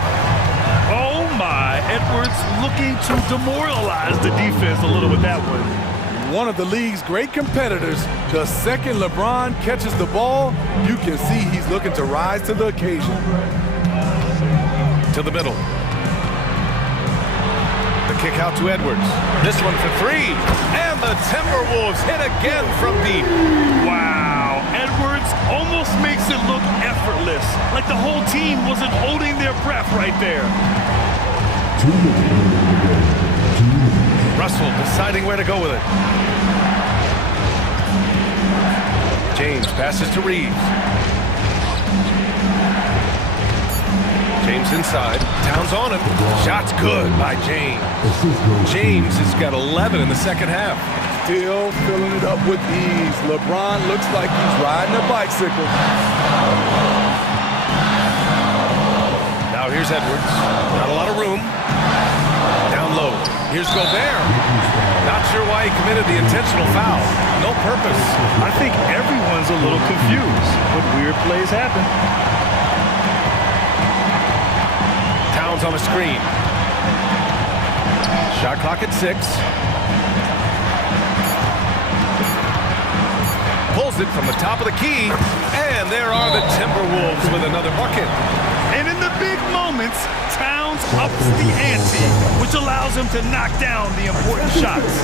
offense looking to demoralize the defense a little with that one. One of the league's great competitors, the second LeBron catches the ball, you can see he's looking to rise to the occasion. To the middle. The kick out to Edwards. This one for three. And the Timberwolves hit again from deep. Wow, Edwards almost makes it look effortless, like the whole team wasn't holding their breath right there. Russell deciding where to go with it. James passes to Reeves. James inside. Towns on him. Shot's good by James. James has got 11 in the second half. Still filling it up with ease. LeBron looks like he's riding a bicycle. Now here's Edwards. Not a lot of room. Down low. Here's Gobert. Not sure why he committed the intentional foul. No purpose. I think everyone's a little confused, but weird plays happen. Towns on a screen. Shot clock at 6. Pulls it from the top of the key. And there are the Timberwolves with another bucket. And in the big moments, Towns ups the ante, which allows him to knock down the important shots.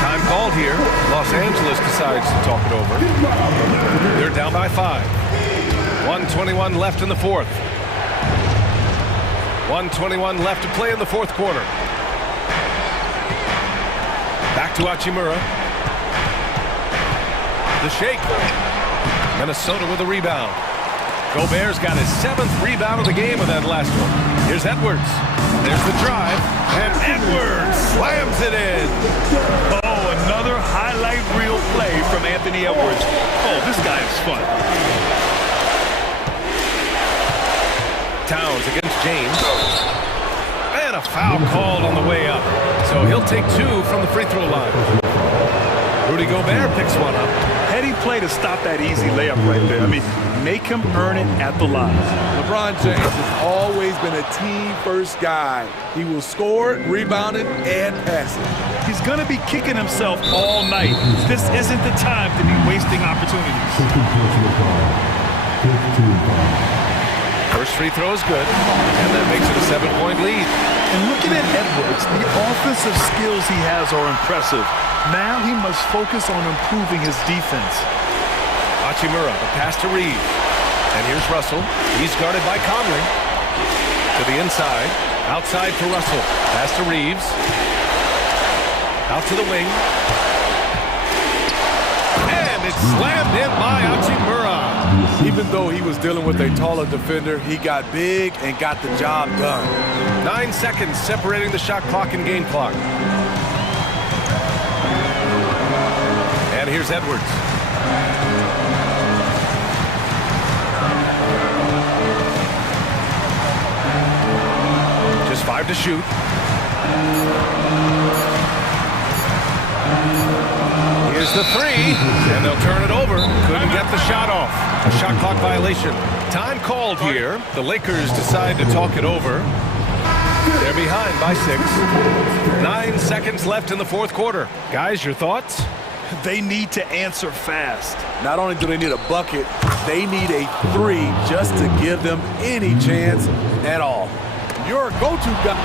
Time called here. Los Angeles decides to talk it over. They're down by 5. 1:21 left in the fourth. 1:21 left to play in the fourth quarter. Back to Hachimura. The shake. Minnesota with a rebound. Gobert's got his 7th rebound of the game with that last one. Here's Edwards. There's the drive. And Edwards slams it in. Oh, another highlight reel play from Anthony Edwards. Oh, this guy is fun. Towns against James. And a foul called on the way up. So he'll take 2 from the free throw line. Rudy Gobert picks one up. Heady play to stop that easy layup right there. I mean, make him earn it at the line. LeBron James has always been a team-first guy. He will score, rebound it, and pass it. He's going to be kicking himself all night. This isn't the time to be wasting opportunities. First free throw is good, and that makes it a 7-point lead. And looking at Edwards, the offensive skills he has are impressive. Now he must focus on improving his defense. Hachimura, a pass to Reeves. And here's Russell. He's guarded by Conley. To the inside. Outside for Russell. Pass to Reeves. Out to the wing. And it's slammed in by Hachimura. Even though he was dealing with a taller defender, he got big and got the job done. 9 seconds separating the shot clock and game clock. And here's Edwards. Just 5 to shoot. Here's the 3, and they'll turn it over. Couldn't get the shot off. A shot clock violation. Time called here. The Lakers decide to talk it over. They're behind by 6. 9 seconds left in the fourth quarter. Guys, your thoughts? They need to answer fast. Not only do they need a bucket, they need a 3 just to give them any chance at all. Your go-to guy.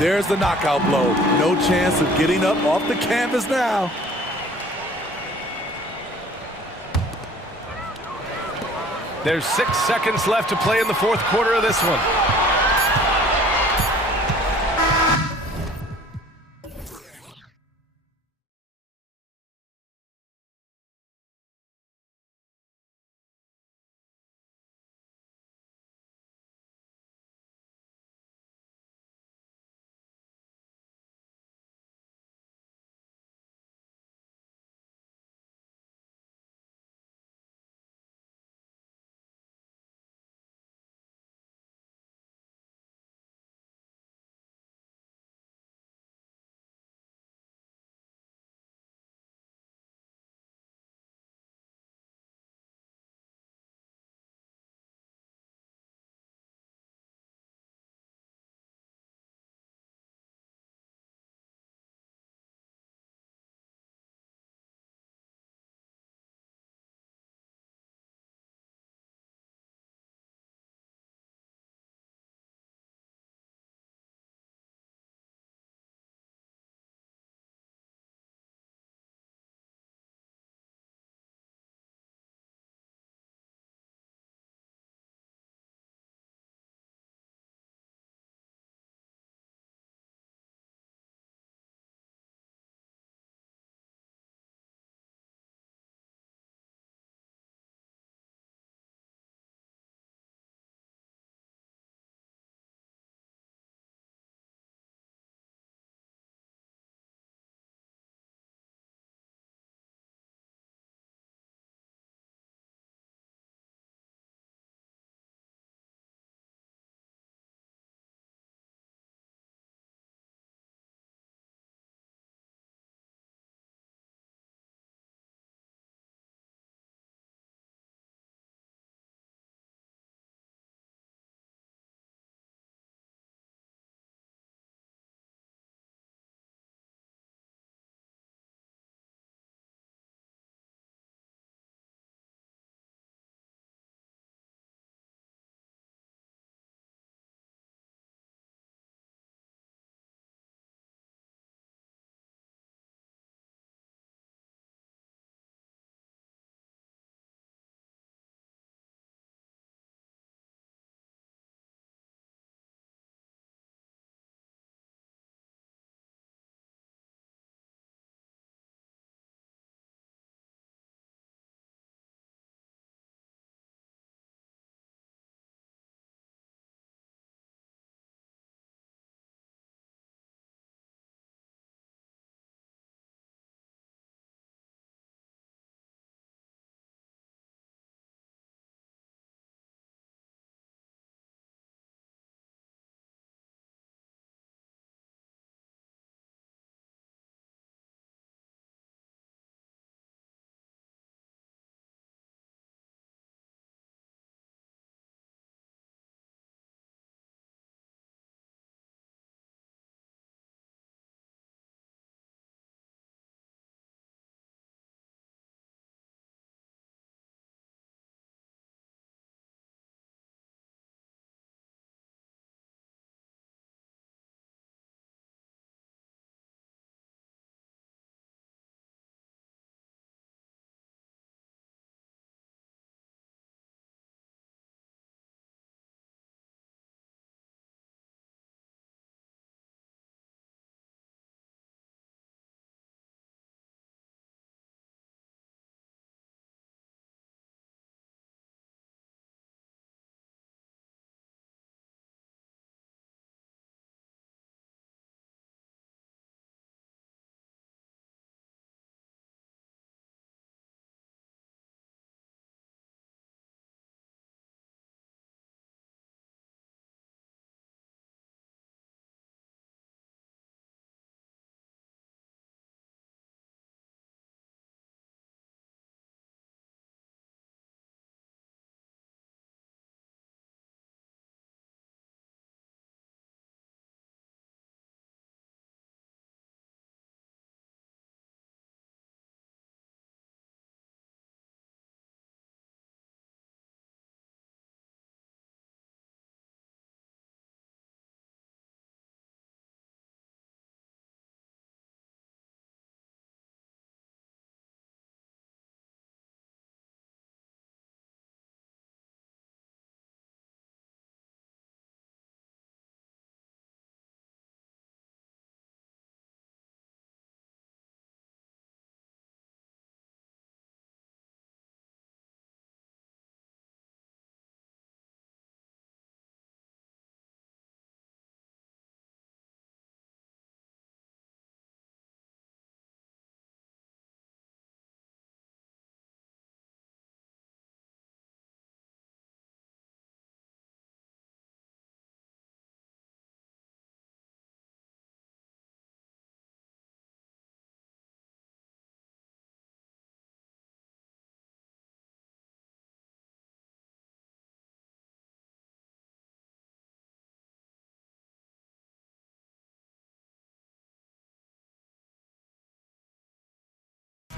There's the knockout blow. No chance of getting up off the canvas now. There's 6 seconds left to play in the fourth quarter of this one.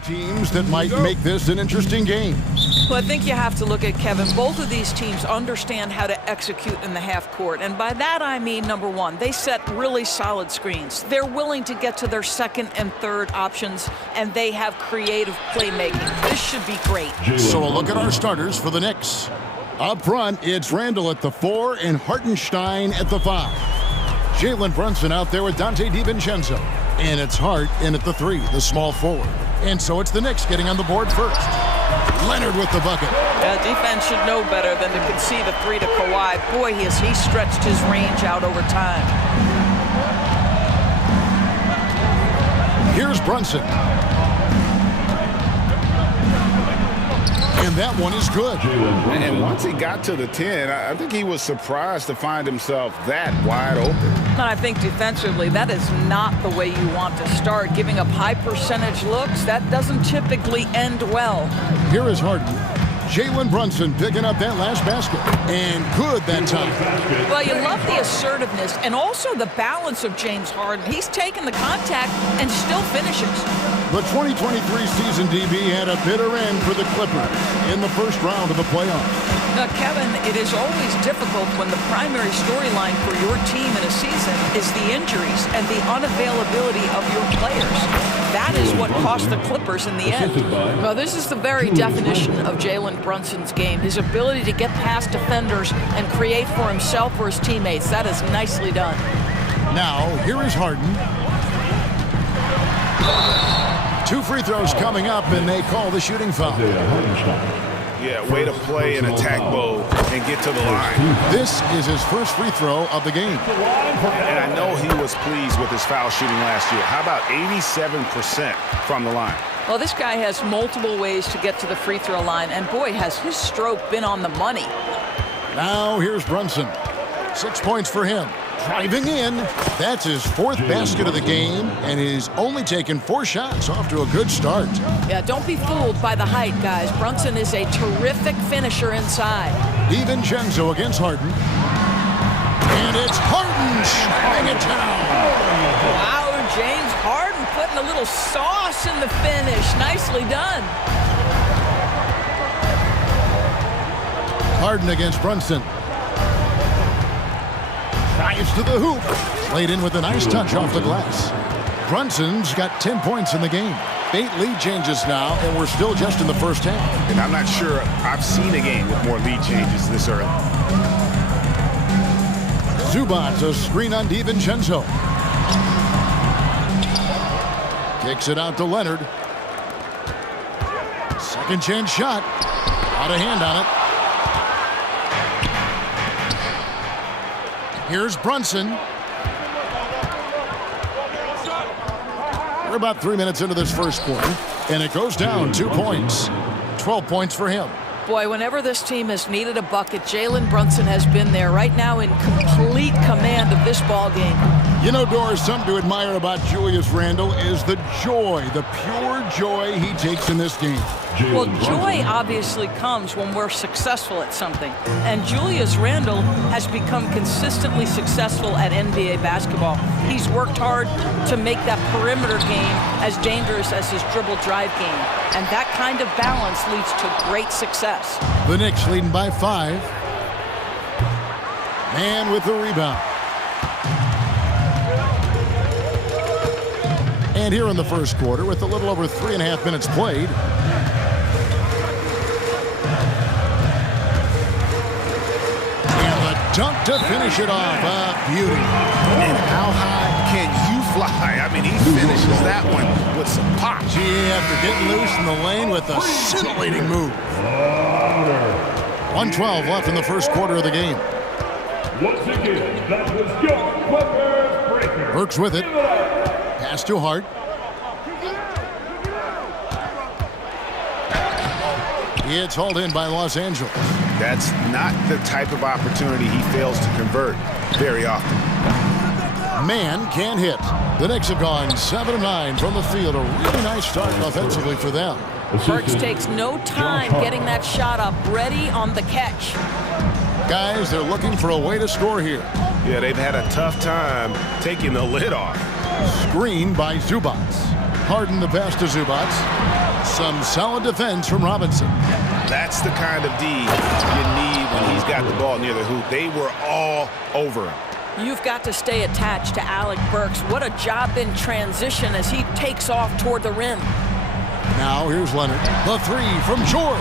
teams that might make this an interesting game. Well, I think you have to look at, Kevin, both of these teams understand how to execute in the half court. And by that, I mean, number one, they set really solid screens. They're willing to get to their second and third options, and they have creative playmaking. This should be great. So a look at our starters for the Knicks. Up front, it's Randall at the 4 and Hartenstein at the 5. Jalen Brunson out there with Dante DiVincenzo. And it's Hart in at the 3, the small forward. And so it's the Knicks getting on the board first. Leonard with the bucket. Defense should know better than to concede a 3 to Kawhi. Boy, he stretched his range out over time. Here's Brunson. And that one is good. And once he got to the 10, I think he was surprised to find himself that wide open. And I think defensively, that is not the way you want to start. Giving up high percentage looks, that doesn't typically end well. Here is Harden. Jalen Brunson picking up that last basket. And good that time. Well, you love the assertiveness and also the balance of James Harden. He's taken the contact and still finishes. The 2023 season, DB, had a bitter end for the Clippers in the first round of the playoffs. Now, Kevin, it is always difficult when the primary storyline for your team in a season is the injuries and the unavailability of your players. That is what cost the Clippers in the end. Well, this is the very definition of Jalen Brunson's game. His ability to get past defenders and create for himself or his teammates. That is nicely done. Now, here is Harden. 2 free throws coming up, and they call the shooting foul. Yeah, way to play and attack Bo and get to the line. This is his first free throw of the game. And I know he was pleased with his foul shooting last year. How about 87% from the line? Well, this guy has multiple ways to get to the free throw line, and boy, has his stroke been on the money. Now here's Brunson. 6 points for him. Driving in. That's his 4th basket of the game, and he's only taken 4 shots. Off to a good start. Yeah, don't be fooled by the height, guys. Brunson is a terrific finisher inside. DiVincenzo against Harden. And it's Harden slamming it down. Wow, James Harden putting a little sauce in the finish. Nicely done. Harden against Brunson. Drives to the hoop. Laid in with a nice touch off the glass. Brunson's got 10 points in the game. 8 lead changes now, and we're still just in the first half. And I'm not sure I've seen a game with more lead changes this early. Zubats a screen on DiVincenzo. Kicks it out to Leonard. Second chance shot. Out of hand on it. Here's Brunson. We're about 3 minutes into this first quarter, and it goes down 2 points. 12 points for him. Boy, whenever this team has needed a bucket, Jalen Brunson has been there right now in complete command of this ball game. You know, Doris, something to admire about Julius Randle is the joy, the pure joy he takes in this game. Well, joy obviously comes when we're successful at something. And Julius Randle has become consistently successful at NBA basketball. He's worked hard to make that perimeter game as dangerous as his dribble drive game. And that kind of balance leads to great success. The Knicks leading by 5. Man with the rebound. And here in the first quarter, with a little over 3.5 minutes played, dunk to finish it off. Beauty. And how high can you fly? I mean, he finishes that one with some pop. Gee, after getting loose in the lane with a scintillating move. 1:12 left in the first quarter of the game. Once again, that was your Clippers breaker. Burks with it. Pass to Hart. It's hauled in by Los Angeles. That's not the type of opportunity he fails to convert very often. Man can hit. The Knicks have gone 7-9 from the field. A really nice start offensively for them. Burks takes no time getting that shot up, ready on the catch. Guys, they're looking for a way to score here. Yeah, they've had a tough time taking the lid off. Screen by Zubats. Harden the pass to Zubats. Some solid defense from Robinson. That's the kind of D you need when he's got the ball near the hoop. They were all over him. You've got to stay attached to Alec Burks. What a job in transition as he takes off toward the rim. Now here's Leonard. The three from George.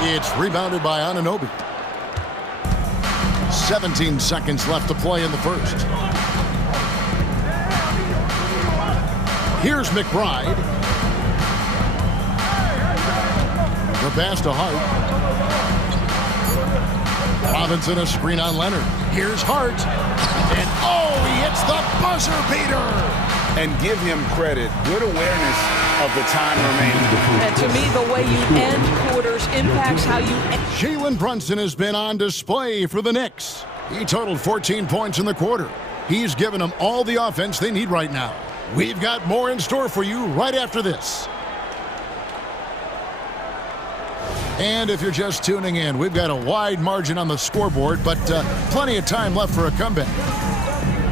It's rebounded by Anunoby. 17 seconds left to play in the first. Here's McBride. The pass to Hart. Robinson a screen on Leonard. Here's Hart. And oh, he hits the buzzer beater. And give him credit. Good awareness of the time remaining. And to me, the way you end quarters impacts how you end. Jalen Brunson has been on display for the Knicks. He totaled 14 points in the quarter. He's given them all the offense they need right now. We've got more in store for you right after this. And if you're just tuning in, we've got a wide margin on the scoreboard, but plenty of time left for a comeback.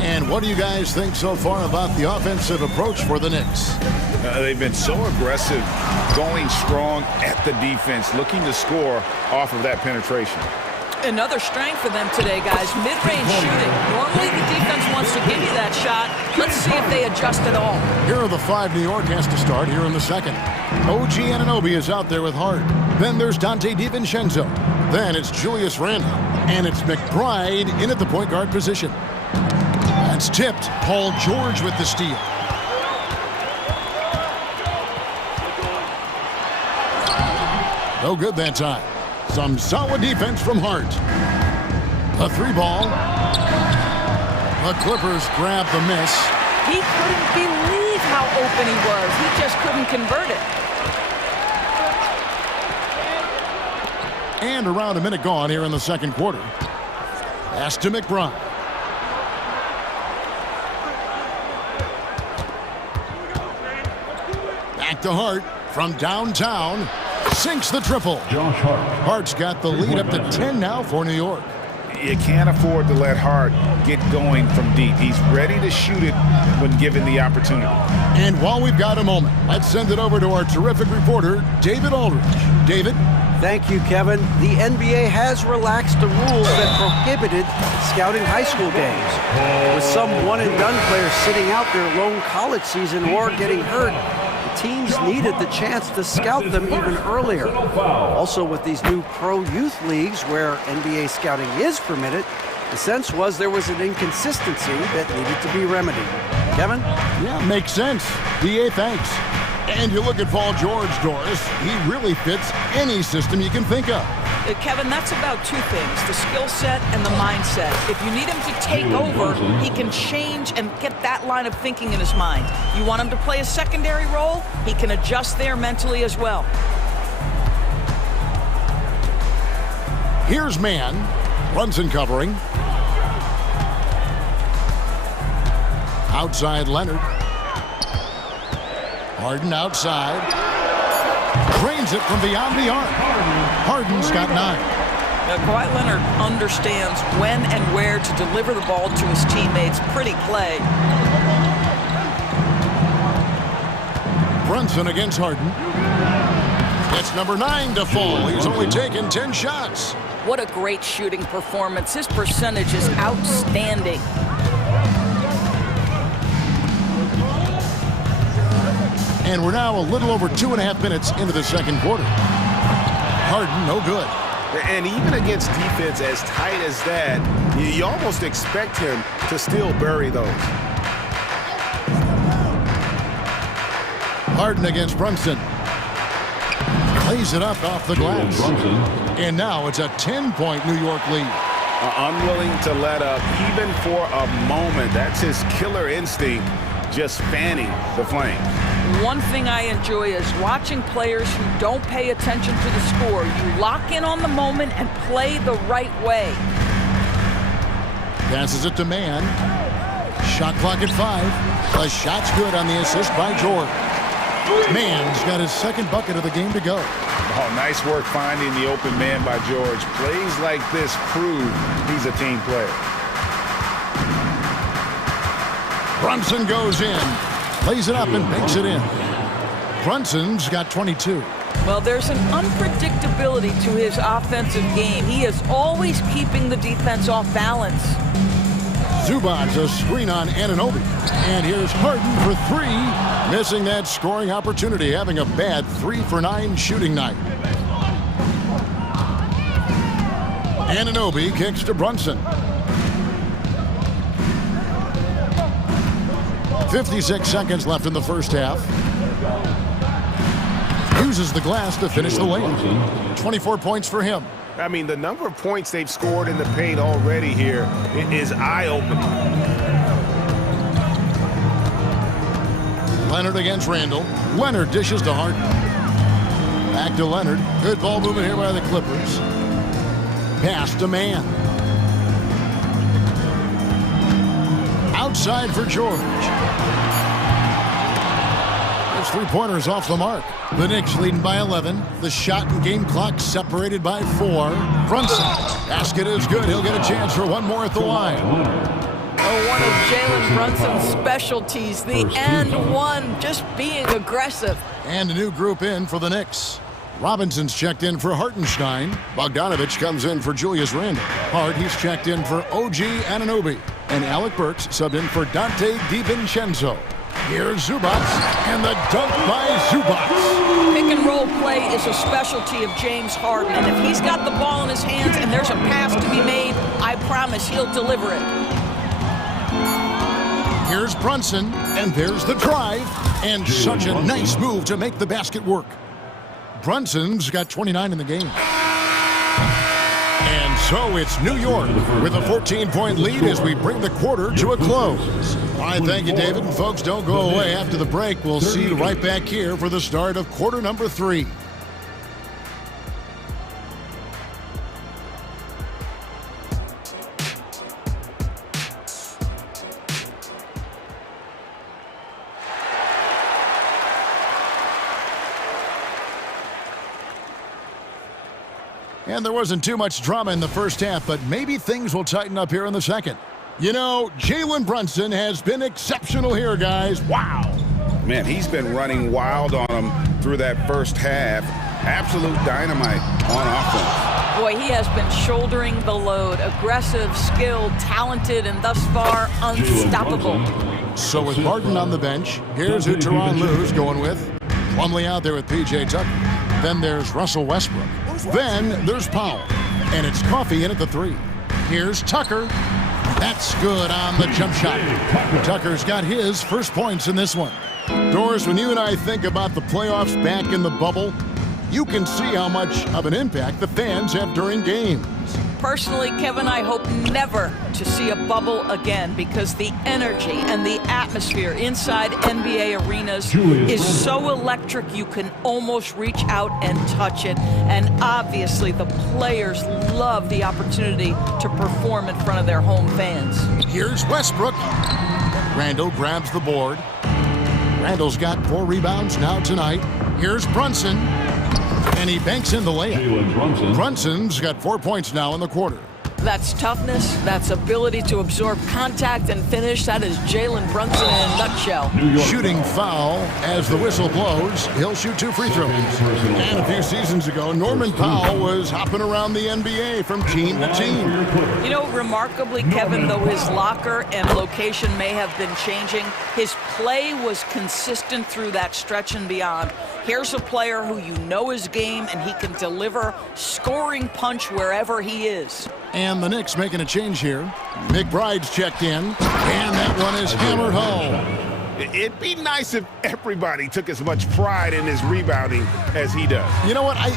And what do you guys think so far about the offensive approach for the Knicks? They've been so aggressive, going strong at the defense, looking to score off of that penetration. Another strength for them today, guys. Mid-range shooting. Normally the defense wants to give you that shot. Let's see if they adjust at all. Here are the five New York has to start here in the second. OG Anunoby is out there with Hart. Then there's Dante DiVincenzo. Then it's Julius Randle. And it's McBride in at the point guard position. That's tipped. Paul George with the steal. No good that time. Some solid defense from Hart. A three ball. The Clippers grab the miss. He couldn't believe how open he was. He just couldn't convert it. And around a minute gone here in the second quarter. Pass to McBride. Back to Hart from downtown. Sinks the triple. Josh Hart. Hart's got the lead up to 10 now for New York. You can't afford to let Hart get going from deep. He's ready to shoot it when given the opportunity. And while we've got a moment, let's send it over to our terrific reporter, David Aldridge. David? Thank you, Kevin. The NBA has relaxed the rules that prohibited scouting high school games. With some one-and-done players sitting out their lone college season or getting hurt, teams needed the chance to scout them even earlier. Also, with these new pro youth leagues where NBA scouting is permitted, the sense was there was an inconsistency that needed to be remedied. Kevin? Yeah, makes sense. DA, thanks. And you look at Paul George, Doris, he really fits any system you can think of. Kevin, that's about two things, the skill set and the mindset. If you need him to take over, he can change and get that line of thinking in his mind. You want him to play a secondary role, he can adjust there mentally as well. Here's man. Brunson covering. Outside Leonard. Harden outside. Drains it from beyond the arc. Harden's got 9. Now, Kawhi Leonard understands when and where to deliver the ball to his teammates. Pretty play. Brunson against Harden. It's number 9 to fall. He's only taken 10 shots. What a great shooting performance. His percentage is outstanding. And we're now a little over 2.5 minutes into the second quarter. Harden, no good. And even against defense as tight as that, you almost expect him to still bury those. Harden against Brunson. Lays it up off the glass. And now it's a 10-point New York lead. Unwilling to let up even for a moment. That's his killer instinct, just fanning the flames. One thing I enjoy is watching players who don't pay attention to the score. You lock in on the moment and play the right way. Passes it to man. Shot clock at 5. The shot's good on the assist by George. Man's got his second bucket of the game to go. Oh, nice work finding the open man by George. Plays like this prove he's a team player. Brunson goes in. Lays it up and banks it in. Brunson's got 22. Well, there's an unpredictability to his offensive game. He is always keeping the defense off balance. Zubac's a screen on Anunoby. And here's Harden for three, missing that scoring opportunity, having a bad 3 for 9 shooting night. Anunoby kicks to Brunson. 56 seconds left in the first half. Uses the glass to finish the layup. 24 points for him. I mean, the number of points they've scored in the paint already here is eye-opening. Leonard against Randall. Leonard dishes to Harden. Back to Leonard. Good ball movement here by the Clippers. Pass to Mann. Outside for George. His three-pointers off the mark. The Knicks leading by 11. The shot and game clock separated by 4. Brunson. Basket is good. He'll get a chance for one more at the line. Oh, one of Jalen Brunson's specialties, the and one, just being aggressive. And a new group in for the Knicks. Robinson's checked in for Hartenstein. Bogdanovich comes in for Julius Randle. Hart, he's checked in for OG Anunoby. And Alec Burks subbed in for Dante DiVincenzo. Here's Zubac, and the dunk by Zubac. Pick and roll play is a specialty of James Harden, and if he's got the ball in his hands and there's a pass to be made, I promise he'll deliver it. Here's Brunson, and there's the drive, and such a nice move to make the basket work. Brunson's got 29 in the game. And so it's New York with a 14-point lead as we bring the quarter to a close. All right, thank you, David. And folks, don't go away. After the break, we'll see you right back here for the start of quarter number 3. And there wasn't too much drama in the first half, but maybe things will tighten up here in the second. You know, Jalen Brunson has been exceptional here, guys. Wow. Man, he's been running wild on him through that first half. Absolute dynamite on offense. Boy, he has been shouldering the load. Aggressive, skilled, talented, and thus far unstoppable. So with Harden on the bench, here's who Tyronn Lue's going with. Plumlee out there with P.J. Tucker. Then there's Russell Westbrook. Then there's Powell. And it's Coffey in at the 3. Here's Tucker. That's good on the jump shot. Tucker's got his first points in this one. Doris, when you and I think about the playoffs back in the bubble, you can see how much of an impact the fans have during games. Personally, Kevin, I hope never to see a bubble again because the energy and the atmosphere inside NBA arenas is so electric you can almost reach out and touch it. And obviously, the players love the opportunity to perform in front of their home fans. Here's Westbrook. Randall grabs the board. Randall's got 4 rebounds now tonight. Here's Brunson. And he banks in the layup. Brunson's got 4 points now in the quarter. That's toughness, that's ability to absorb contact and finish. That is Jalen Brunson in a nutshell. Shooting foul as the whistle blows. He'll shoot 2 free throws. And a few seasons ago, Norman Powell was hopping around the NBA from team to team. You know, remarkably, Kevin, though his locker and location may have been changing, his play was consistent through that stretch and beyond. Here's a player who you know his game and he can deliver scoring punch wherever he is. And the Knicks making a change here. McBride's checked in, and that one is hammered home. It'd be nice if everybody took as much pride in his rebounding as he does. You know what? He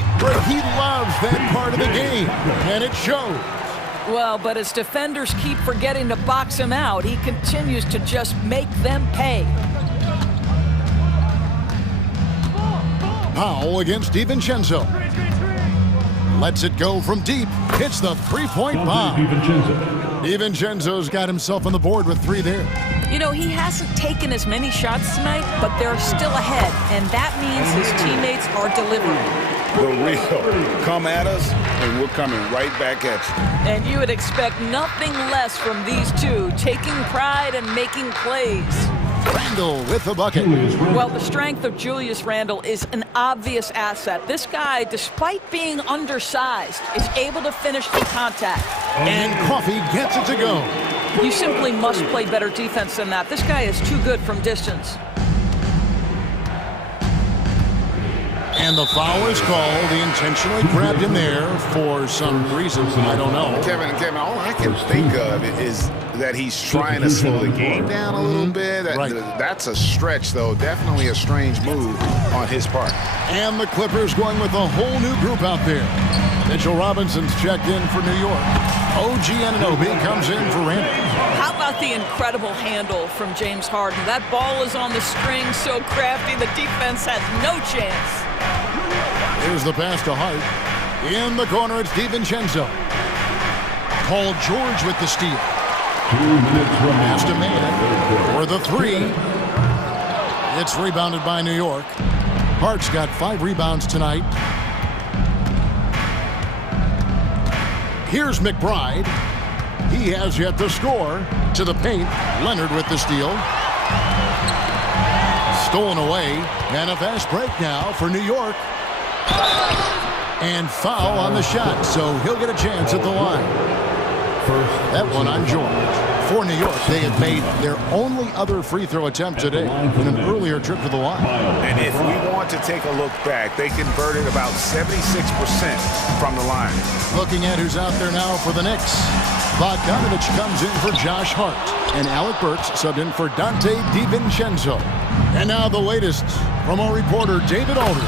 loves that part of the game, and it shows. Well, but as defenders keep forgetting to box him out, he continues to just make them pay. Powell against DiVincenzo. Lets it go from deep. Hits the 3-point bomb. DiVincenzo's got himself on the board with 3 there. You know, he hasn't taken as many shots tonight, but they're still ahead, and that means his teammates are delivering. The real. Come at us, and we're coming right back at you. And you would expect nothing less from these two, taking pride and making plays. Randle with the bucket. Well, the strength of Julius Randle is an obvious asset. This guy, despite being undersized, is able to finish the contact. And Coffey gets it to go. You simply must play better defense than that. This guy is too good from distance. And the foul is called. He intentionally grabbed him there for some reason. I don't know. Kevin, all I can think of is that he's trying to slow the game down a little bit. That's a stretch, though. Definitely a strange move on his part. And the Clippers going with a whole new group out there. Mitchell Robinson's checked in for New York. OG Anunoby comes in for Randle. How about the incredible handle from James Harden? That ball is on the string, so crafty, the defense has no chance. Here's the pass to Hart. In the corner, it's DiVincenzo. Paul George with the steal. 2 minutes remaining. Pass to Mann for the three. It's rebounded by New York. Hart's got 5 rebounds tonight. Here's McBride. He has yet to score. To the paint. Leonard with the steal. Stolen away. And a fast break now for New York. And foul on the shot, so he'll get a chance at the line. That one on George. For New York, they had made their only other free throw attempt today in an earlier trip to the line. And if we want to take a look back, they converted about 76% from the line. Looking at who's out there now for the Knicks. Bogdanovich comes in for Josh Hart. And Alec Burks subbed in for Dante DiVincenzo. And now the latest from our reporter, David Aldridge.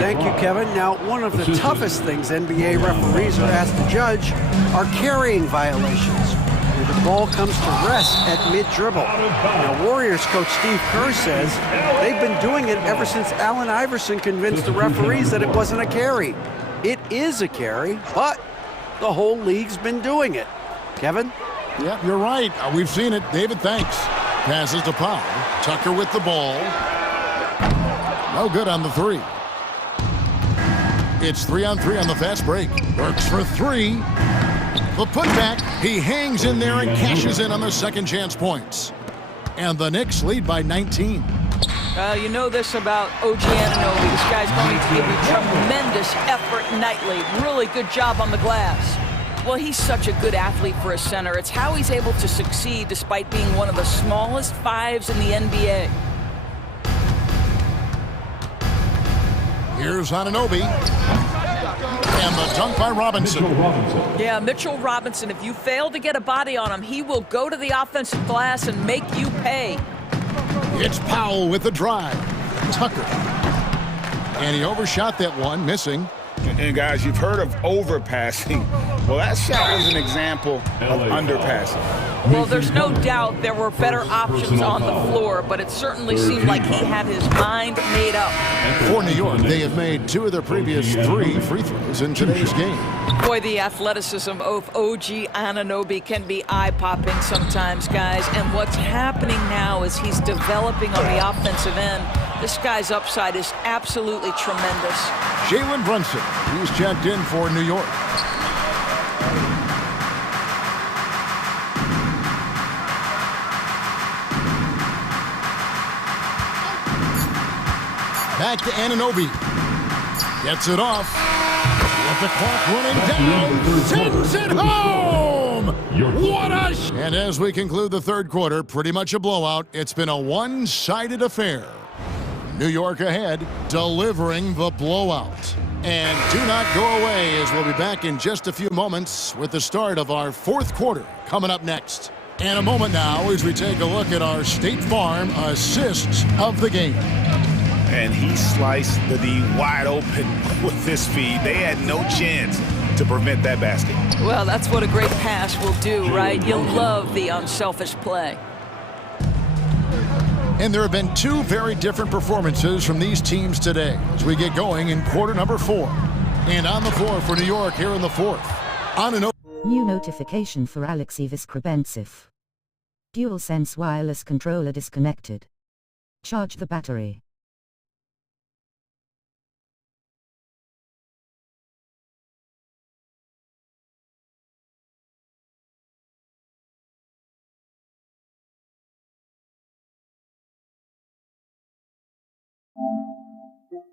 Thank you, Kevin. Now, one of the toughest things NBA referees are asked to judge are carrying violations, where the ball comes to rest at mid-dribble. Now, Warriors coach Steve Kerr says they've been doing it ever since Allen Iverson convinced the referees that it wasn't a carry. It is a carry, but the whole league's been doing it. Kevin? Yep, you're right. We've seen it. David, thanks. Passes to Powell. Tucker with the ball. No good on the three. It's 3-on-3 on the fast break. Burks for three. The putback. He hangs in there and cashes in on the second chance points. And the Knicks lead by 19. You know this about OG Anunoby. This guy's going to give you tremendous effort nightly. Really good job on the glass. Well, he's such a good athlete for a center. It's how he's able to succeed despite being one of the smallest fives in the NBA. Here's Anunoby. And the dunk by Robinson. Yeah, Mitchell Robinson, if you fail to get a body on him, he will go to the offensive glass and make you pay. It's Powell with the drive. Tucker. And he overshot that one, missing. And guys, you've heard of overpassing. Well, that shot was an example of underpassing. Well, there's no doubt there were better options on the floor, but it certainly seemed like he had his mind made up. For New York, they have made 2 of their previous 3 free throws in today's game. Boy, the athleticism of OG Anunoby can be eye-popping sometimes, guys. And what's happening now is he's developing on the offensive end. This guy's upside is absolutely tremendous. Jalen Brunson, he's checked in for New York. Back to Anunoby. Gets it off. With the clock running down. Sends it home! What a... And as we conclude the third quarter, pretty much a blowout. It's been a one-sided affair. New York ahead, delivering the blowout. And do not go away, as we'll be back in just a few moments with the start of our fourth quarter coming up next. And a moment now as we take a look at our State Farm assists of the game. And he sliced the D wide open with this feed. They had no chance to prevent that basket. Well, that's what a great pass will do, right? You'll love the unselfish play. And there have been 2 very different performances from these teams today as we get going in quarter number 4. And on the floor for New York here in the fourth. New notification for Alexei Viskrabentsov. DualSense wireless controller disconnected. Charge the battery.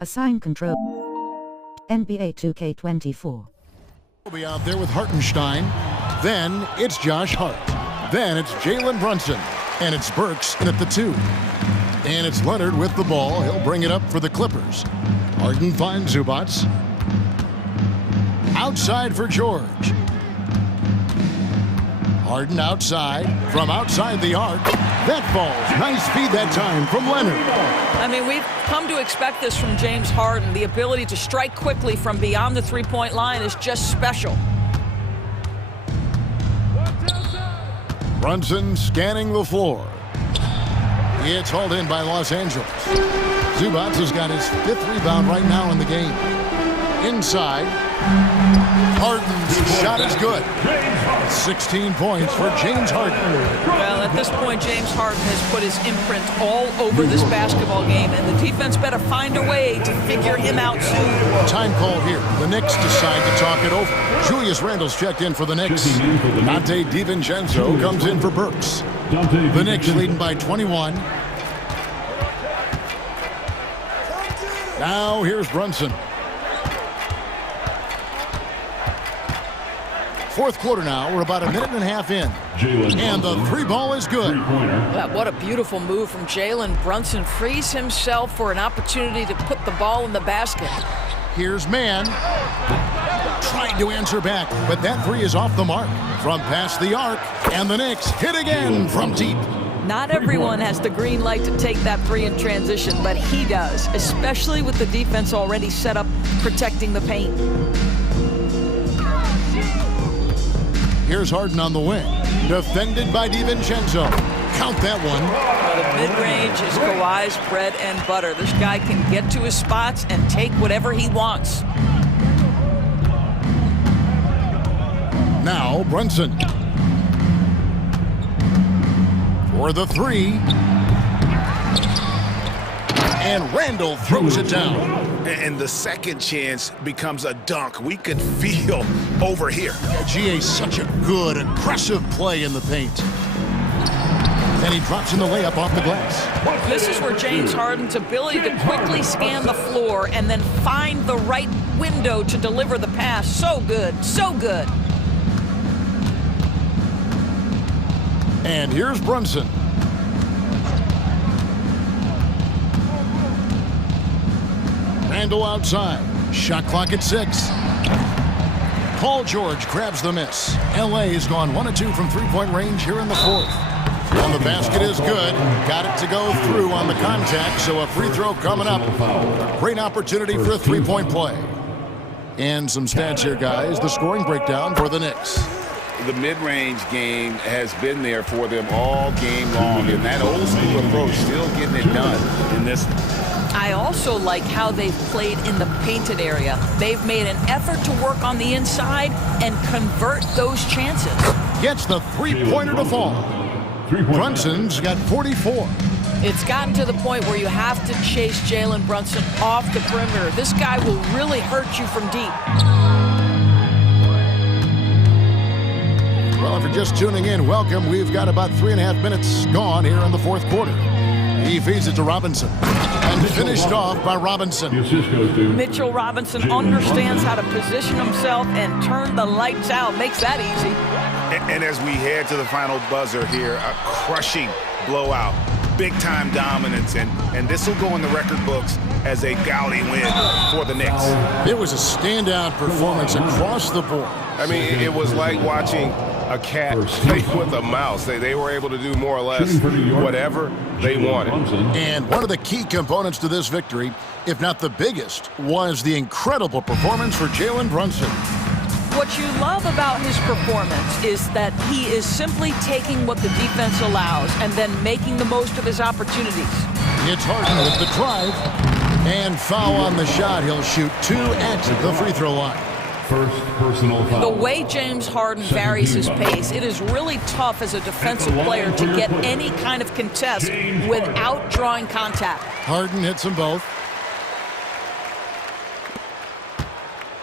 Assign control. NBA 2K24. We'll be out there with Hartenstein. Then it's Josh Hart. Then it's Jalen Brunson. And it's Burks in at the 2. And it's Leonard with the ball. He'll bring it up for the Clippers. Harden finds Zubac. Outside for George. Harden outside. From outside the arc. That falls. Nice feed that time from Leonard. I mean, we've come to expect this from James Harden. The ability to strike quickly from beyond the three-point line is just special. Brunson scanning the floor. It's hauled in by Los Angeles. Zubac has got his 5th rebound right now in the game. Inside. Harden's shot is good. 16 points for James Harden. Well, at this point, James Harden has put his imprint all over this basketball game, and the defense better find a way to figure him out soon. Time call here. The Knicks decide to talk it over. Julius Randle's checked in for the Knicks. Dante DiVincenzo comes in for Burks. The Knicks leading by 21. Now here's Brunson. 4th quarter now. We're about a minute and a half in. And the 3 ball is good. What a beautiful move from Jalen Brunson. Frees himself for an opportunity to put the ball in the basket. Here's Mann. Trying to answer back, but that 3 is off the mark. From past the arc. And the Knicks hit again from deep. Not everyone has the green light to take that 3 in transition, but he does, especially with the defense already set up protecting the paint. Here's Harden on the wing. Defended by DiVincenzo. Count that one. The mid-range is Kawhi's bread and butter. This guy can get to his spots and take whatever he wants. Now Brunson. For the 3. And Randle throws it down. And the second chance becomes a dunk. We could feel over here. GA, such a good, aggressive play in the paint. And he drops in the layup off the glass. This is where James Harden's ability to quickly scan the floor and then find the right window to deliver the pass. So good, so good. And here's Brunson. Randle outside. Shot clock at 6. Paul George grabs the miss. LA has gone 1 of 2 from 3-point range here in the 4th. And the basket is good. Got it to go through on the contact, so a free throw coming up. A great opportunity for a 3-point play. And some stats here, guys. The scoring breakdown for the Knicks. The mid-range game has been there for them all game long, and that old-school approach still getting it done in this. I also like how they've played in the painted area. They've made an effort to work on the inside and convert those chances. Gets the 3-pointer to fall. Brunson's got 44. It's gotten to the point where you have to chase Jalen Brunson off the perimeter. This guy will really hurt you from deep. Well, if you're just tuning in, welcome. We've got about 3.5 minutes gone here in the 4th quarter. He feeds it to Robinson. And finished off by Robinson. Mitchell Robinson understands how to position himself and turn the lights out. Makes that easy. And as we head to the final buzzer here, a crushing blowout. Big-time dominance, and this will go in the record books as a gaudy win for the Knicks. It was a standout performance across the board. I mean, it was like watching a cat play with a mouse. They were able to do more or less whatever they wanted. And one of the key components to this victory, if not the biggest, was the incredible performance for Jalen Brunson. What you love about his performance is that he is simply taking what the defense allows and then making the most of his opportunities. It's Harden with the drive, and foul on the shot. He'll shoot 2 at the free throw line. First personal foul. The way James Harden varies his pace, it is really tough as a defensive player to get any kind of contest without drawing contact. Harden hits them both.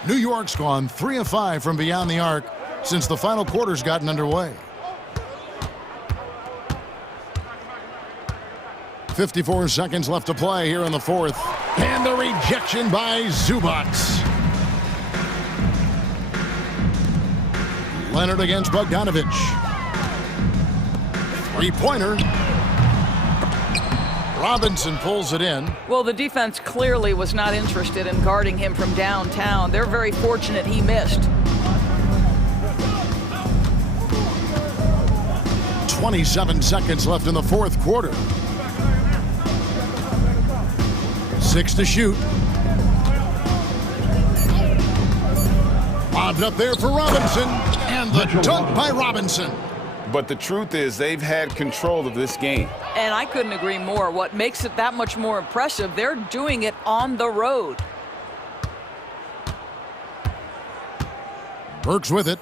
New York's gone 3 of 5 from beyond the arc since the final quarter's gotten underway. 54 seconds left to play here in the fourth. And the rejection by Zubac. Leonard against Bogdanovich. Three-pointer. Robinson pulls it in. Well, the defense clearly was not interested in guarding him from downtown. They're very fortunate he missed. 27 seconds left in the fourth quarter. 6 to shoot. Lobbed up there for Robinson. And the dunk by Robinson. But the truth is they've had control of this game. And I couldn't agree more. What makes it that much more impressive, they're doing it on the road. Burks with it.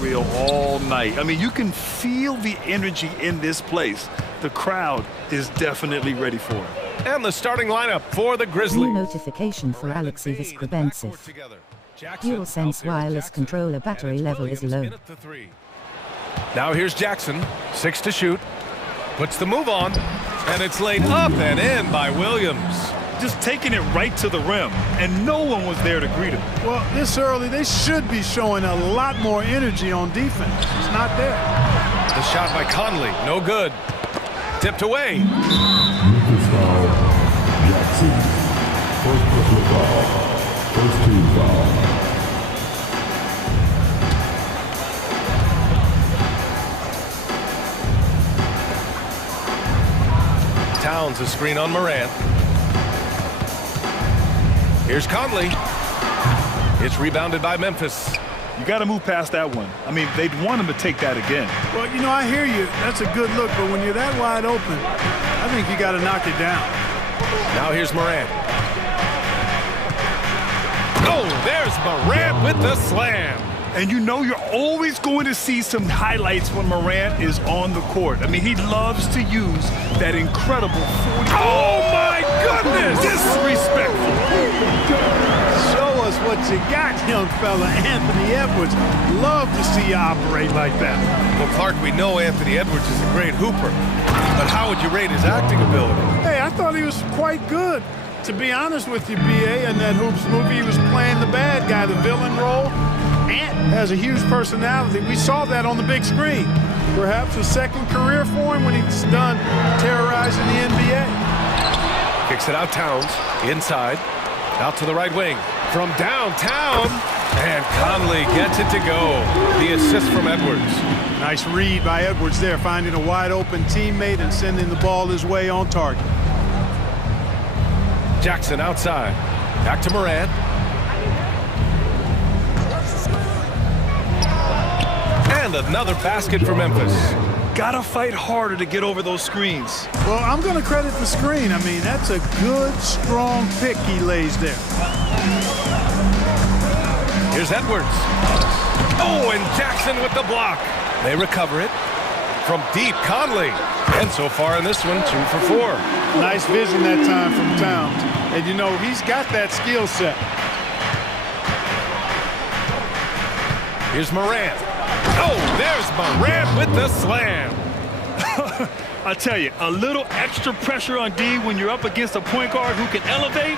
Real all night. I mean, you can feel the energy in this place. The crowd is definitely ready for it. And the starting lineup for the Grizzlies. New notification for Alexei Vyskrebensev. DualSense wireless controller battery level is low. Now here's Jackson, 6 to shoot. Puts the move on, and it's laid up and in by Williams. Just taking it right to the rim, and no one was there to greet him. Well, this early, they should be showing a lot more energy on defense. It's not there. The shot by Conley, no good. Tipped away. Lucas foul. Jackson. First personal foul. First team foul. Towns a screen on Morant. Here's Conley. It's rebounded by Memphis. You got to move past that one. I mean, they'd want him to take that again. Well, you know, I hear you. That's a good look, but when you're that wide open, I think you got to knock it down. Now here's Morant. Oh, there's Morant with the slam. And you know you're always going to see some highlights when Morant is on the court. I mean, he loves to use that incredible 40. Oh, my goodness! Disrespectful. Show us what you got, young fella. Anthony Edwards. Love to see you operate like that. Well, Clark, we know Anthony Edwards is a great hooper. But how would you rate his acting ability? Hey, I thought he was quite good. To be honest with you, B.A., in that Hoops movie, he was playing the bad guy, the villain role. Ant has a huge personality. We saw that on the big screen. Perhaps a second career for him when he's done terrorizing the NBA. Kicks it out, Towns. Inside. Out to the right wing. From downtown. And Conley gets it to go. The assist from Edwards. Nice read by Edwards there, finding a wide open teammate and sending the ball his way on target. Jackson outside. Back to Morant. And another basket for Memphis. Gotta fight harder to get over those screens. Well, I'm going to credit the screen. I mean, that's a good, strong pick he lays there. Here's Edwards. Oh, and Jackson with the block. They recover it. From deep, Conley. And so far in this one, 2 for 4. Nice vision that time from Towns. And, you know, he's got that skill set. Here's Morant. Oh, there's Morant with the slam. I tell you, a little extra pressure on D when you're up against a point guard who can elevate.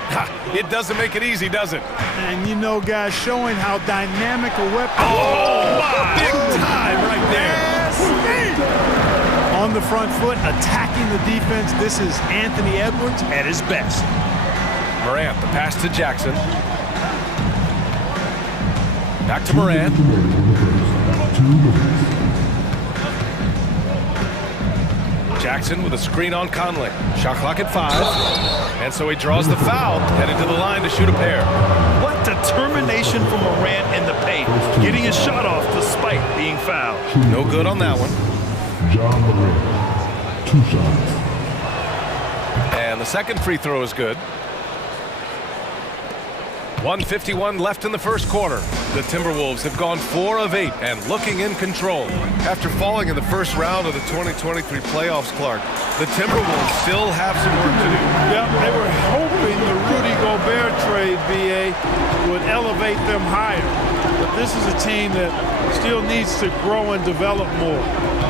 It doesn't make it easy, does it? And, you know, guys, showing how dynamic a weapon. Oh, my. Big time right there. On the front foot, attacking the defense. This is Anthony Edwards at his best. Morant, the pass to Jackson. Back to Morant. Jackson with a screen on Conley. Shot clock at 5. And so he draws the foul, headed to the line to shoot a pair. What determination from Morant in the paint, getting his shot off despite being fouled. No good on that one. John Morant. 2 shots. And the second free throw is good. 1:51 left in the first quarter. The Timberwolves have gone 4 of 8 and looking in control. After falling in the first round of the 2023 playoffs, Clark, the Timberwolves still have some work to do. Yep, they were hoping the Rudy Gobert trade, B.A., would elevate them higher. But this is a team that still needs to grow and develop more.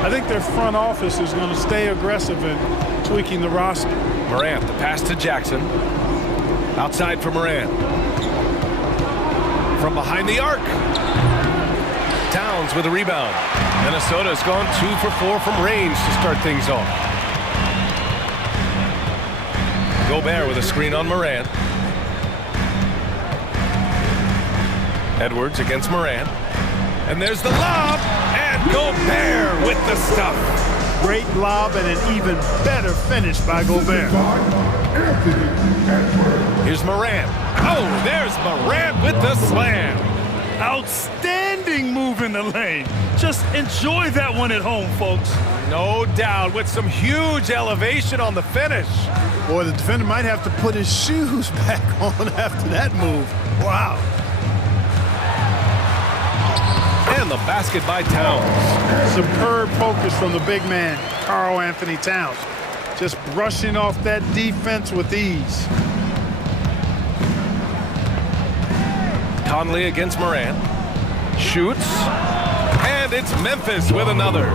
I think their front office is going to stay aggressive in tweaking the roster. Morant, the pass to Jackson. Outside for Morant. From behind the arc. Towns with a rebound. Minnesota's gone 2 for 4 from range to start things off. Gobert with a screen on Morant. Edwards against Morant. And there's the lob. And Gobert with the stuff. Great lob and an even better finish by Gobert. Here's Morant. Oh, there's Morant with the slam. Outstanding move in the lane. Just enjoy that one at home, folks. No doubt, with some huge elevation on the finish. Boy, the defender might have to put his shoes back on after that move. Wow. And the basket by Towns. Superb focus from the big man, Karl Anthony Towns. Just brushing off that defense with ease. Conley against Morant. Shoots. And it's Memphis with another.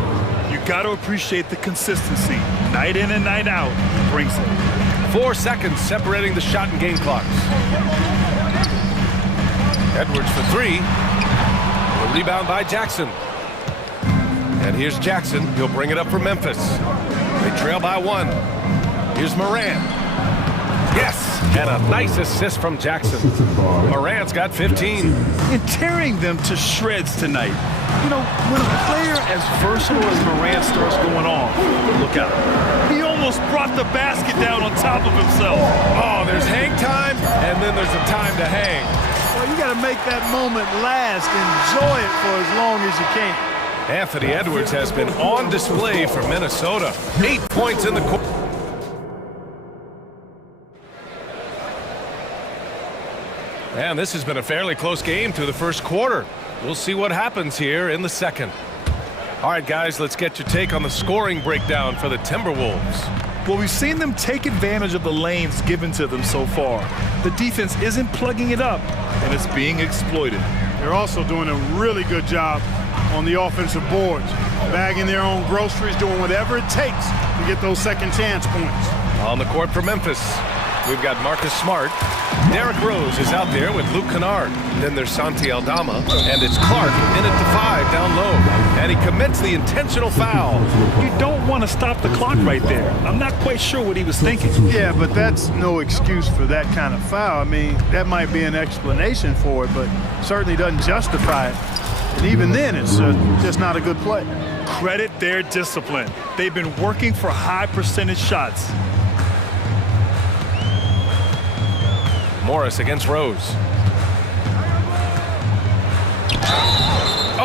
You got to appreciate the consistency. Night in and night out, brings it. 4 seconds separating the shot and game clocks. Edwards for three. The rebound by Jackson. And here's Jackson. He'll bring it up for Memphis. They trail by 1. Here's Morant. Yes, and a nice assist from Jackson. Morant's got 15. And tearing them to shreds tonight. You know, when a player as versatile as Morant starts going on, look out. He almost brought the basket down on top of himself. Oh, there's hang time, and then there's a time to hang. Well, you got to make that moment last. Enjoy it for as long as you can. Anthony Edwards has been on display for Minnesota. 8 points in the quarter. And this has been a fairly close game through the first quarter. We'll see what happens here in the second. All right, guys, let's get your take on the scoring breakdown for the Timberwolves. Well, we've seen them take advantage of the lanes given to them so far. The defense isn't plugging it up, and it's being exploited. They're also doing a really good job on the offensive boards, bagging their own groceries, doing whatever it takes to get those second chance points. On the court for Memphis, we've got Marcus Smart. Derrick Rose is out there with Luke Kennard. Then there's Santi Aldama, and it's Clark in at the 5 down low. And he commits the intentional foul. You don't want to stop the clock right there. I'm not quite sure what he was thinking. Yeah, but that's no excuse for that kind of foul. I mean, that might be an explanation for it, but certainly doesn't justify it. And even then, it's just not a good play. Credit their discipline. They've been working for high percentage shots. Morris against Rose.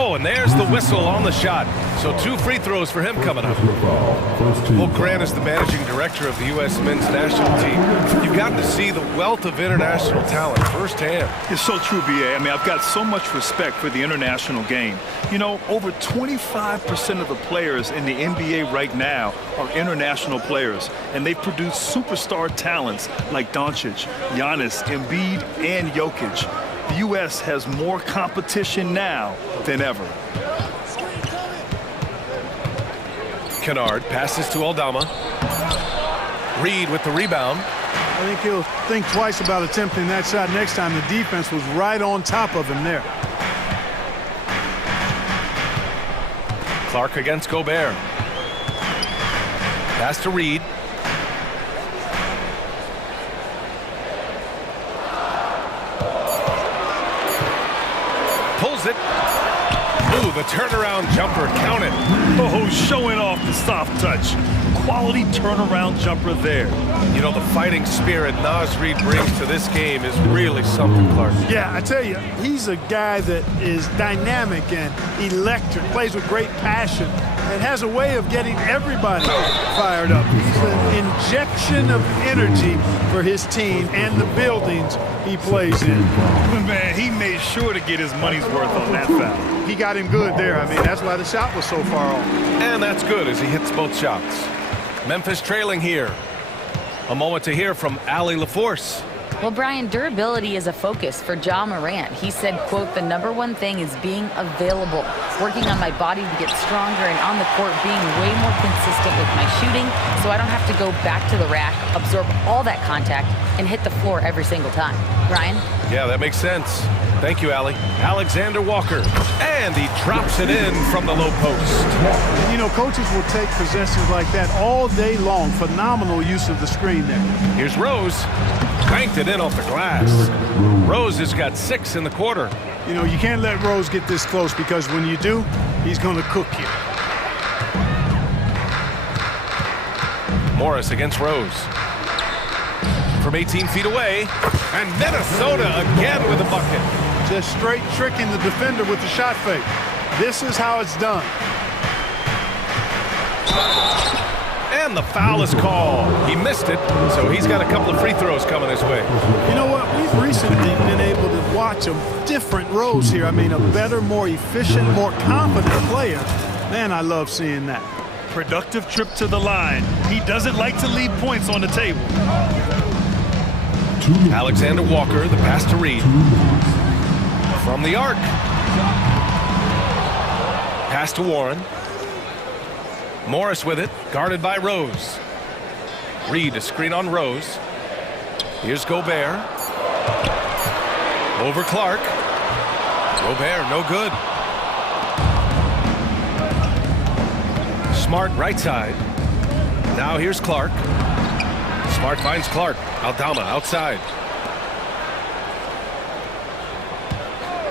Oh, and there's the whistle on the shot. So 2 free throws for him coming up. Well, Grant is the managing director of the U.S. men's national team. You've gotten to see the wealth of international talent firsthand. It's so true, B.A. I mean, I've got so much respect for the international game. You know, over 25% of the players in the NBA right now are international players, and they've produced superstar talents like Doncic, Giannis, Embiid, and Jokic. The U.S. has more competition now than ever. Kennard passes to Aldama. Reed with the rebound. I think he'll think twice about attempting that shot next time. The defense was right on top of him there. Clark against Gobert. Pass to Reed. Pulls it. Ooh, the turnaround jumper counted. Oh, showing off the soft touch. Quality turnaround jumper there. You know, the fighting spirit Naz Reid brings to this game is really something, Clark. Yeah, I tell you, he's a guy that is dynamic and electric, plays with great passion, and has a way of getting everybody fired up. He's an injection of energy for his team and the buildings he plays in. Man, he made sure to get his money's worth on that foul. He got him good there. I mean, that's why the shot was so far off. And that's good as he hits both shots. Memphis trailing here. A moment to hear from Allie LaForce. Well, Brian, durability is a focus for Ja Morant. He said, quote, "The #1 thing is being available, working on my body to get stronger, and on the court being way more consistent with my shooting so I don't have to go back to the rack, absorb all that contact, and hit the floor every single time." Ryan? Yeah, that makes sense. Thank you, Allie. Alexander Walker. And he drops it in from the low post. You know, coaches will take possessions like that all day long. Phenomenal use of the screen there. Here's Rose. Banked it in off the glass. Rose has got 6 in the quarter. You know, you can't let Rose get this close because when you do, he's going to cook you. Morris against Rose. From 18 feet away. And Minnesota again with a bucket. Just straight tricking the defender with the shot fake. This is how it's done. And the foul is called. He missed it, so he's got a couple of free throws coming his way. You know what? We've recently been able to watch him different roles here. I mean, a better, more efficient, more confident player. Man, I love seeing that. Productive trip to the line. He doesn't like to leave points on the table. Alexander Walker, the pass to Reed. From the arc. Pass to Warren. Morris with it, guarded by Rose. Reed, a screen on Rose. Here's Gobert. Over Clark. Gobert, no good. Smart, right side. Now here's Clark. Smart finds Clark. Aldama, outside.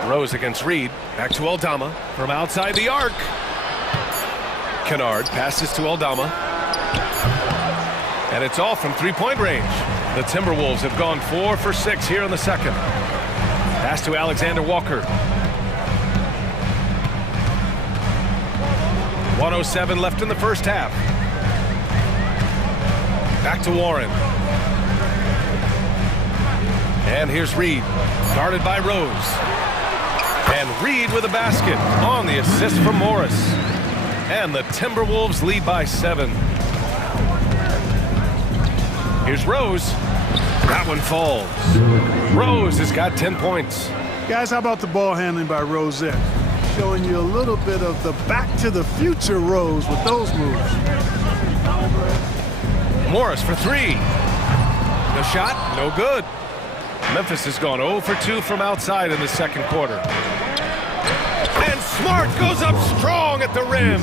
Rose against Reed. Back to Aldama. From outside the arc. Kennard passes to Aldama. And it's all from three-point range. The Timberwolves have gone 4 for 6 here in the second. Pass to Alexander Walker. 1:07 left in the first half. Back to Warren. And here's Reed, guarded by Rose. And Reed with a basket on the assist from Morris. And the Timberwolves lead by 7. Here's Rose. That one falls. Rose has got 10 points. Guys, how about the ball handling by Rose there? Showing you a little bit of the back to the future Rose with those moves. Morris for 3. The shot, no good. Memphis has gone 0 for 2 from outside in the second quarter. And Smart goes up strong at the rim.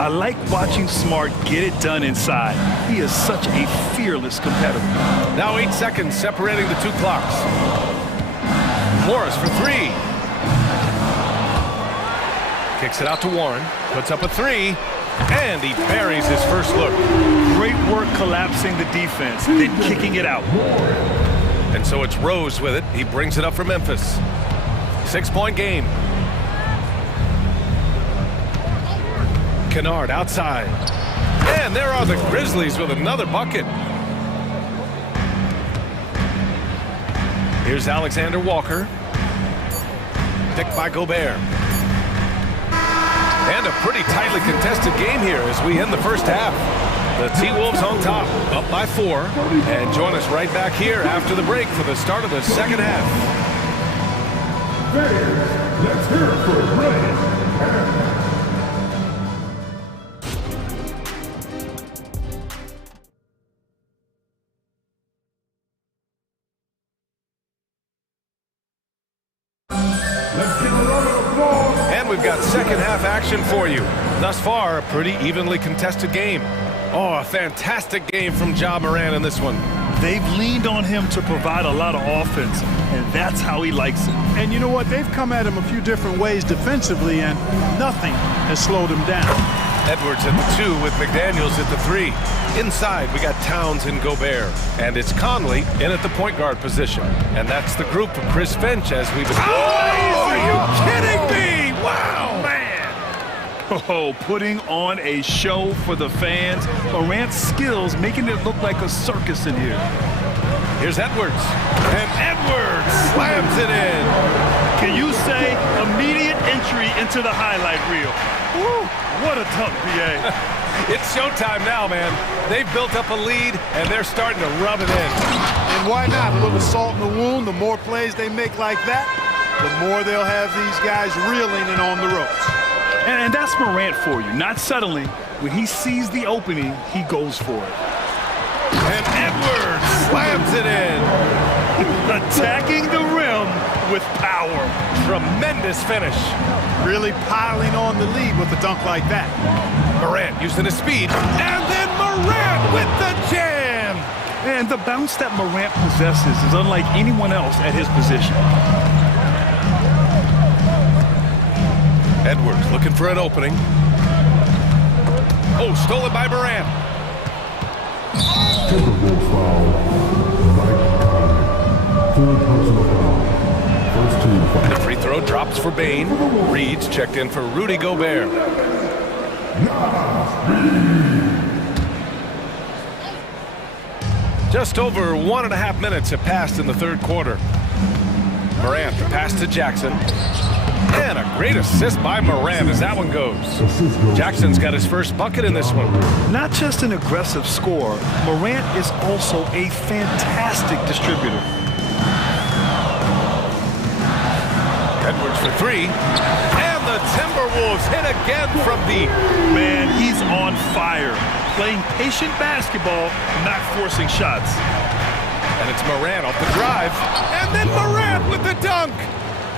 I like watching Smart get it done inside. He is such a fearless competitor. Now 8 seconds separating the two clocks. Morris for 3. Kicks it out to Warren. Puts up a 3. And he buries his first look. Great work collapsing the defense, then kicking it out. And so it's Rose with it. He brings it up for Memphis. 6-point game. Kennard outside. And there are the Grizzlies with another bucket. Here's Alexander Walker. Picked by Gobert. And a pretty tightly contested game here as we end the first half. The T-Wolves on top, up by 4. And join us right back here after the break for the start of the second half. Let's hear it for Brian. And we've got second half action for you. Thus far, a pretty evenly contested game. Oh, a fantastic game from Ja Morant in this one. They've leaned on him to provide a lot of offense, and that's how he likes it. And you know what? They've come at him a few different ways defensively, and nothing has slowed him down. Edwards at the 2 with McDaniels at the 3. Inside, we got Towns and Gobert. And it's Conley in at the point guard position. And that's the group of Chris Finch as we've been... Oh, are you kidding me? Wow, man. Oh, putting on a show for the fans. Morant's skills making it look like a circus in here. Here's Edwards. And Edwards slams it in. Can you say immediate entry into the highlight reel? Woo, what a dunk, PA. It's showtime now, man. They've built up a lead, and they're starting to rub it in. And why not? A little salt in the wound. The more plays they make like that, the more they'll have these guys reeling and on the ropes. And that's Morant for you. Not settling. When he sees the opening, he goes for it. And Edwards slams it in. Attacking the rim with power. Tremendous finish. Really piling on the lead with a dunk like that. Morant using his speed. And then Morant with the jam. And the bounce that Morant possesses is unlike anyone else at his position. Edwards looking for an opening. Oh, stolen by Morant. Timberwolves foul. Third personal foul. First team foul. The free throw drops for Bane. Reed's checked in for Rudy Gobert. Just over 1.5 minutes have passed in the third quarter. Morant, the pass to Jackson. And a great assist by Morant as that one goes. Jackson's got his first bucket in this one. Not just an aggressive scorer, Morant is also a fantastic distributor. Edwards for three. And the Timberwolves hit again from deep. Man, he's on fire. Playing patient basketball, not forcing shots. And it's Morant off the drive. And then Morant with the dunk.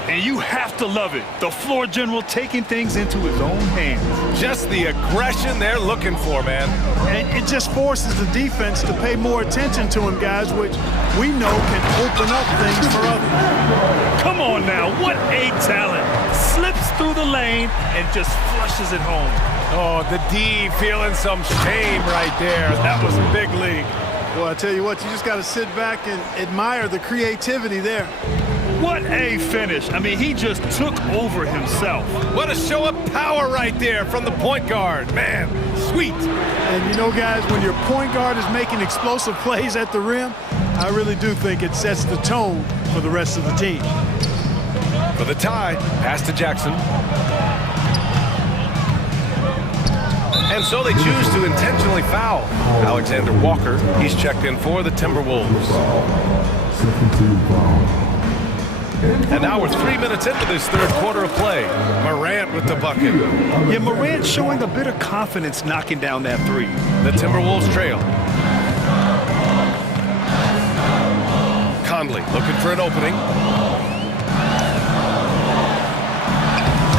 And you have to love it. The floor general taking things into his own hands. Just the aggression they're looking for, man. And it just forces the defense to pay more attention to him, guys, which we know can open up things for others. Come on now, what a talent. Slips through the lane and just flushes it home. Oh, the D feeling some shame right there. That was big league. Well, I tell you what, you just got to sit back and admire the creativity there. What a finish. I mean, he just took over himself. What a show of power right there from the point guard. Man, sweet. And you know, guys, when your point guard is making explosive plays at the rim, I really do think it sets the tone for the rest of the team. For the tie, pass to Jackson. And so they choose to intentionally foul Alexander Walker. He's checked in for the Timberwolves. And now we're 3 minutes into this third quarter of play. Morant with the bucket. Yeah, Morant showing a bit of confidence knocking down that three. The Timberwolves trail. Conley looking for an opening.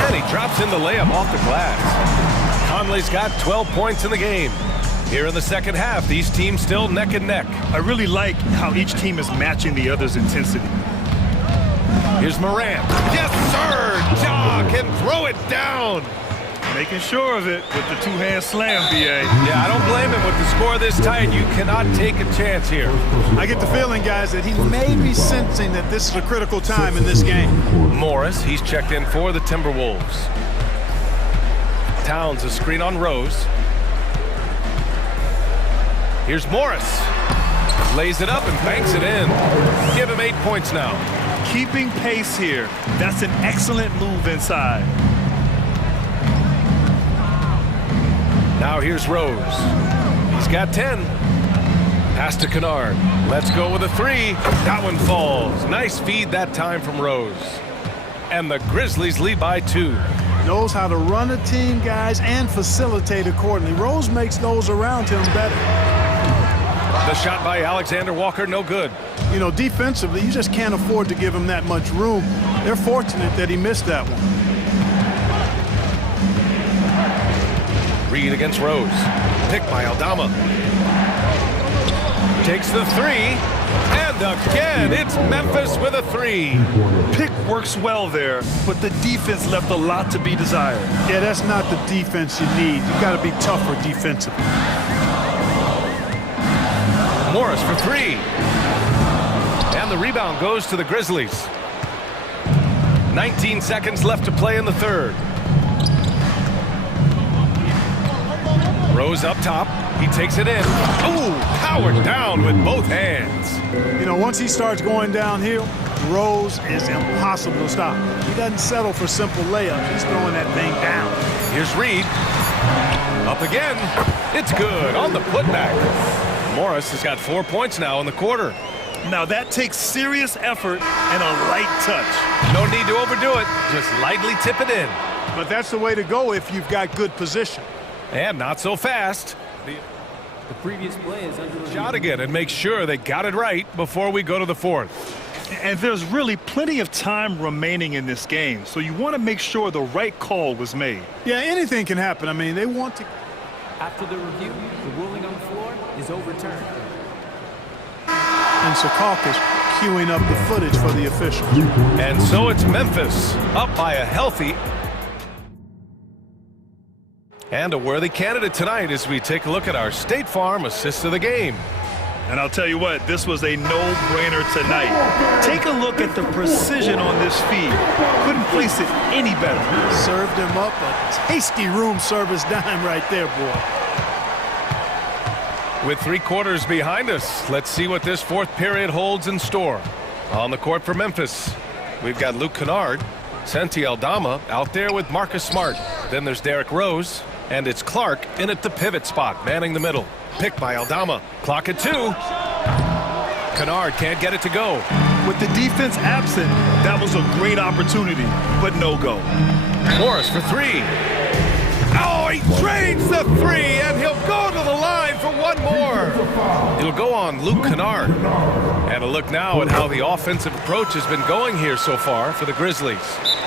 And he drops in the layup off the glass. Conley's got 12 points in the game. Here in the second half, these teams still neck and neck. I really like how each team is matching the other's intensity. Here's Morant. Yes, sir! Ja can throw it down. Making sure of it with the two-hand slam, B.A. Yeah, I don't blame him with the score this tight. You cannot take a chance here. I get the feeling, guys, that he may be sensing that this is a critical time in this game. Morris, he's checked in for the Timberwolves. Towns, a screen on Rose. Here's Morris. Lays it up and banks it in. Give him 8 points now. Keeping pace here. That's an excellent move inside. Now here's Rose. He's got 10. Pass to Kennard. Let's go with a three. That one falls. Nice feed that time from Rose. And the Grizzlies lead by 2. Knows how to run a team, guys, and facilitate accordingly. Rose makes those around him better. The shot by Alexander Walker, no good. You know, defensively, you just can't afford to give him that much room. They're fortunate that he missed that one. Reed against Rose. Picked by Aldama. Takes the three. And again, it's Memphis with a three. Pick works well there, but the defense left a lot to be desired. Yeah, that's not the defense you need. You got to be tougher defensively. Morris for three. And the rebound goes to the Grizzlies. 19 seconds left to play in the third. Rose up top. He takes it in. Ooh, powered down with both hands. You know, once he starts going downhill, Rose is impossible to stop. He doesn't settle for simple layups. He's throwing that thing down. Here's Reed. Up again. It's good on the putback. Morris has got 4 points now in the quarter. Now that takes serious effort and a light touch. No need to overdo it. Just lightly tip it in. But that's the way to go if you've got good position. And not so fast. The previous play is under review. Shot again and make sure they got it right before we go to the fourth. And there's really plenty of time remaining in this game, so you want to make sure the right call was made. Yeah, anything can happen. I mean, they want to... After the review, the ruling on the floor is overturned. And Secaucus queuing up the footage for the officials. And so it's Memphis up by a healthy and a worthy candidate tonight as we take a look at our State Farm assist of the game. And I'll tell you what, this was a no-brainer tonight. Take a look at the precision on this feed. Couldn't place it any better. Served him up a tasty room service dime right there, boy. With 3 quarters behind us, let's see what this 4th period holds in store. On the court for Memphis, we've got Luke Kennard, Santi Aldama out there with Marcus Smart. Then there's Derrick Rose, and it's Clark in at the pivot spot, manning the middle. Picked by Aldama. Clock at 2. Kennard can't get it to go. With the defense absent, that was a great opportunity, but no go. Morris for 3. Oh, he drains the 3, and he'll go to the line for one more. It'll go on Luke Kennard. And a look now at how the offensive approach has been going here so far for the Grizzlies.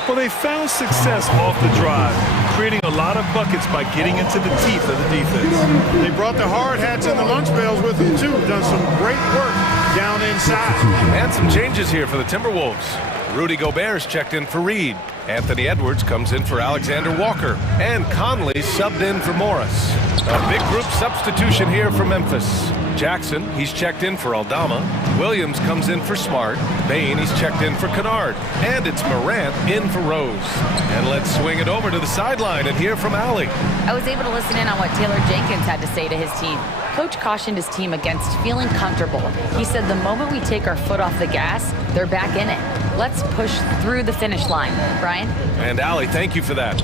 Well, they found success off the drive, creating a lot of buckets by getting into the teeth of the defense. They brought the hard hats and the lunch pails with them, too. Done some great work down inside. And some changes here for the Timberwolves. Rudy Gobert's checked in for Reed. Anthony Edwards comes in for Alexander Walker. And Conley subbed in for Morris. A big group substitution here for Memphis. Jackson, he's checked in for Aldama. Williams comes in for Smart. Bain, he's checked in for Kennard. And it's Morant in for Rose. And let's swing it over to the sideline and hear from Allie. I was able to listen in on what Taylor Jenkins had to say to his team. Coach cautioned his team against feeling comfortable. He said the moment we take our foot off the gas, they're back in it. Let's push through the finish line. Brian? And Allie, thank you for that.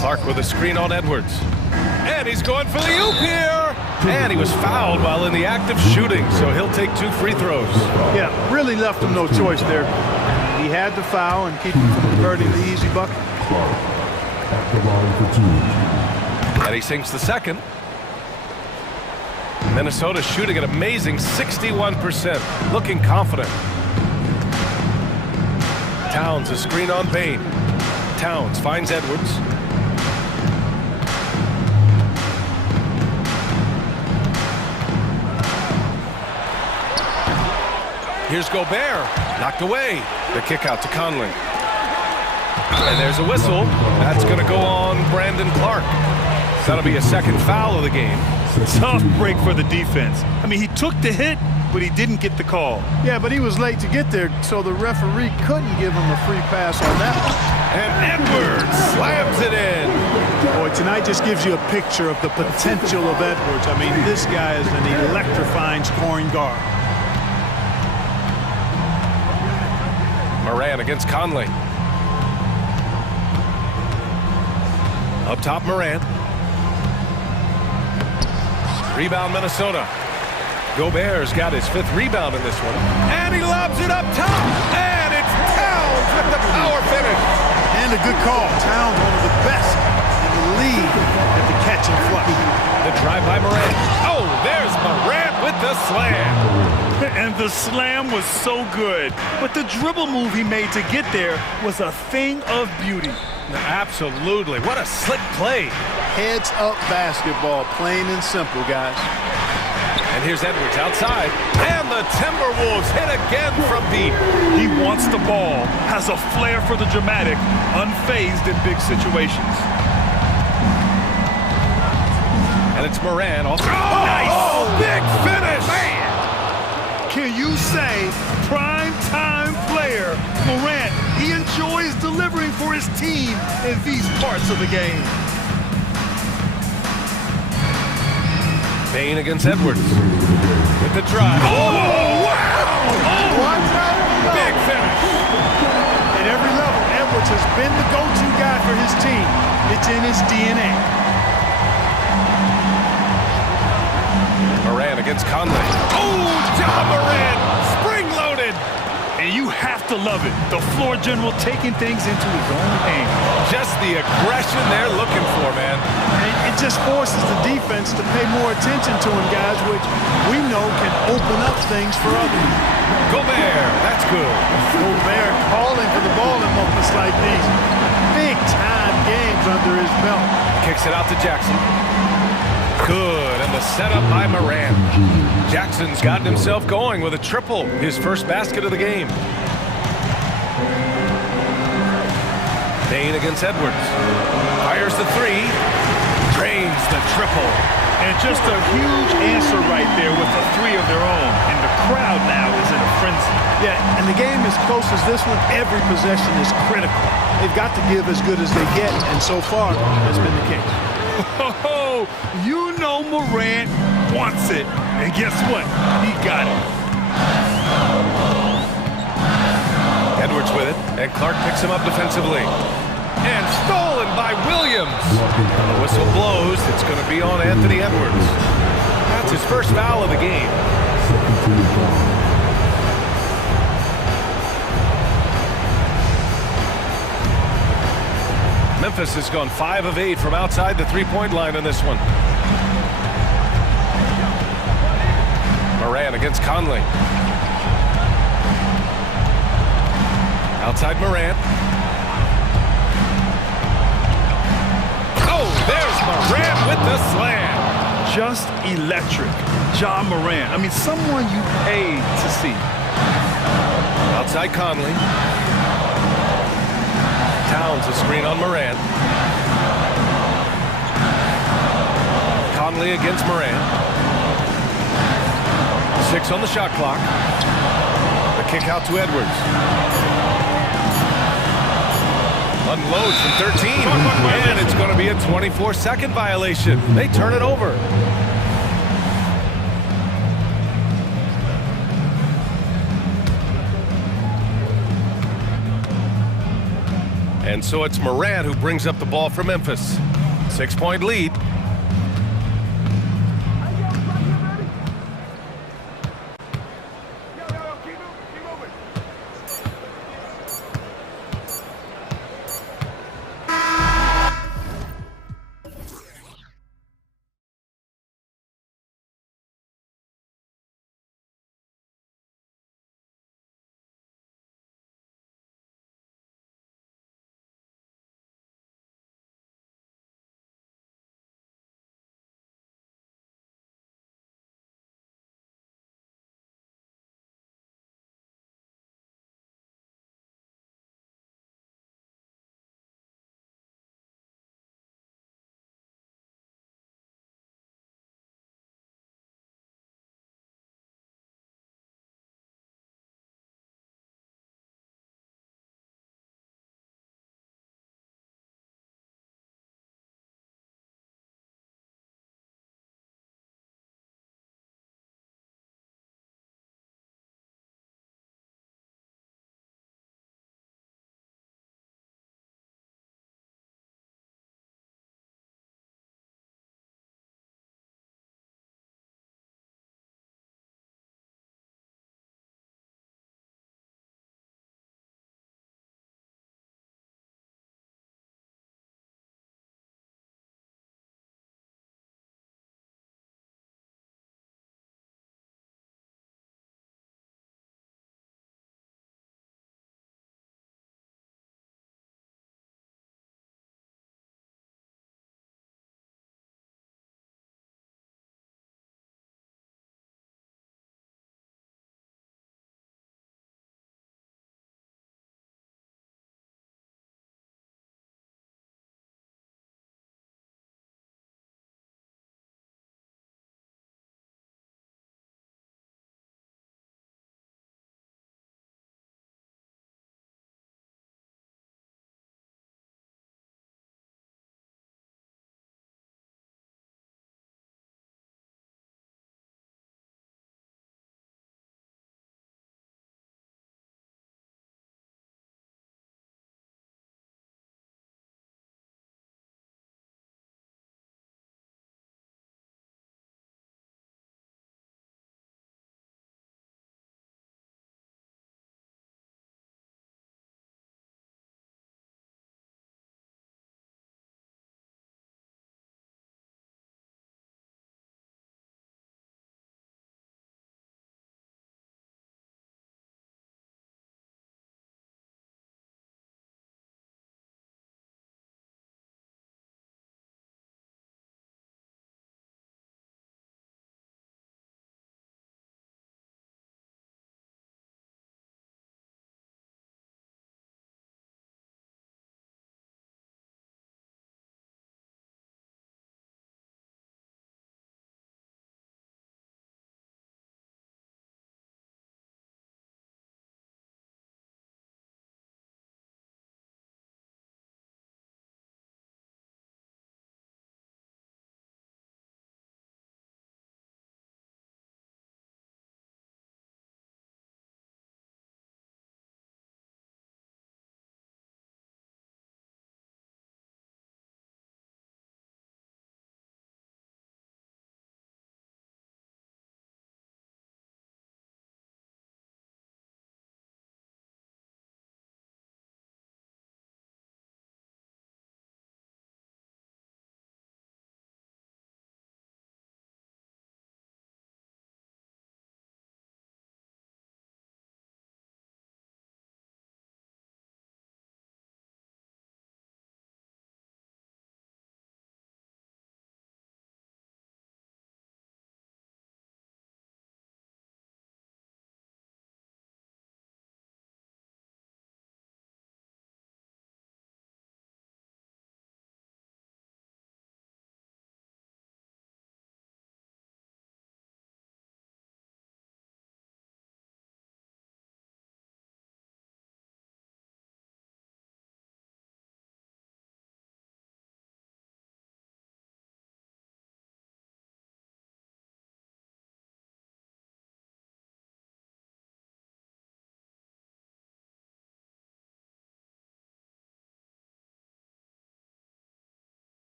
Clark with a screen on Edwards. And he's going for the oop here. And he was fouled while in the act of shooting, so he'll take 2 free throws. Yeah, really left him no choice there. He had to foul and keep him from converting the easy bucket. Clark at the line for 2. And he sinks the second. Minnesota shooting an amazing 61%, looking confident. Towns a screen on Bain. Towns finds Edwards. Here's Gobert, knocked away. The kick out to Conley. And there's a whistle. That's going to go on Brandon Clark. That'll be a second foul of the game. Tough break for the defense. I mean, he took the hit, but he didn't get the call. Yeah, but he was late to get there, so the referee couldn't give him a free pass on that one. And Edwards slams it in. Boy, tonight just gives you a picture of the potential of Edwards. I mean, this guy is an electrifying scoring guard. Moran against Conley. Up top, Moran. Rebound, Minnesota. Gobert's got his 5th rebound in this one. And he lobs it up top. And it's Towns with the power finish. And a good call. Towns, one of the best in the league at the catch and flush. The drive by Moran. Oh, there's Moran with the slam. And the slam was so good. But the dribble move he made to get there was a thing of beauty. Absolutely. What a slick play. Heads up basketball, plain and simple, guys. And here's Edwards outside. And the Timberwolves hit again from deep. He wants the ball, has a flair for the dramatic, unfazed in big situations. And it's Moran off. Oh, nice! Big finish! Man. Can you say prime-time player Morant? He enjoys delivering for his team in these parts of the game. Bain against Edwards with the drive. Oh, wow! Oh, big finish. At every level, Edwards has been the go-to guy for his team. It's in his DNA. Moran against Conley. Oh, John Moran, spring-loaded. And you have to love it. The floor general taking things into his own hands. Just the aggression they're looking for, man. It just forces the defense to pay more attention to him, guys, which we know can open up things for others. Gobert, that's good. Gobert calling for the ball in moments like these. Big-time games under his belt. Kicks it out to Jackson. Good, and the setup by Moran. Jackson's gotten himself going with a triple, his first basket of the game. Bain against Edwards. Fires the 3. Drains the triple. And just a huge answer right there with a 3 of their own. And the crowd now is in a frenzy. Yeah, and the game as close as this one, every possession is critical. they've got to give as good as they get, and so far, that's been the case. Oh, you know Morant wants it. And guess what? He got it. Edwards with it, and Clark picks him up defensively. And stolen by Williams. The whistle blows. It's going to be on Anthony Edwards. That's his first foul of the game. Memphis has gone 5 of 8 from outside the three-point line on this one. Moran against Conley. Outside Moran. Oh, there's Moran with the slam. Just electric. Ja Morant. I mean, someone you paid to see. Outside Conley. Towns a screen on Moran. Conley against Moran. 6 on the shot clock. The kick out to Edwards. Unloads from 13. And it's going to be a 24-second violation. They turn it over. And so it's Moran who brings up the ball for Memphis. 6-point lead.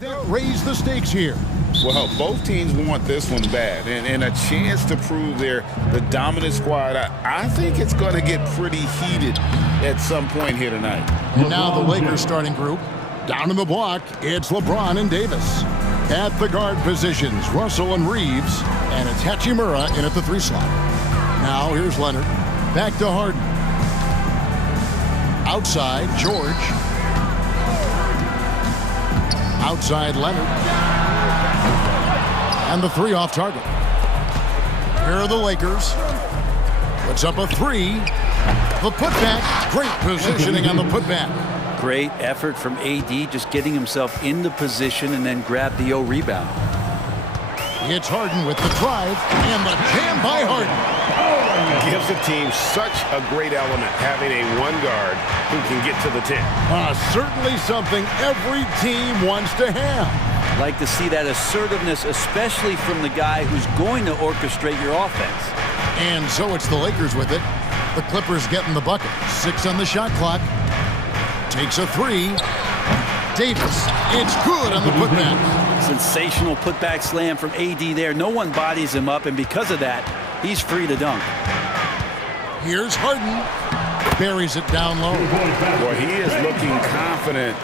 Raise the stakes here. Well, both teams want this one bad, and a chance to prove they're the dominant squad. I think it's going to get pretty heated at some point here tonight. And now the Lakers starting group. Down in the block, it's LeBron and Davis. At the guard positions, Russell and Reeves, and it's Hachimura in at the 3 slot. Now here's Leonard. Back to Harden. Outside, George. Outside, Leonard. And the 3 off target. Here are the Lakers. Puts up a 3. The putback. Great positioning on the putback. Great effort from AD, just getting himself into position and then grab the rebound. It's Harden with the drive and the jam by Harden. Gives the team such a great element having a one guard who can get to the 10. Certainly something every team wants to have. Like to see that assertiveness, especially from the guy who's going to orchestrate your offense. And so it's the Lakers with it. The Clippers getting the bucket. 6 on the shot clock. Takes a 3. Davis, it's good on the putback. Sensational putback slam from AD there. No one bodies him up, and because of that, he's free to dunk. Here's Harden. Buries it down low. Boy, he is looking confident.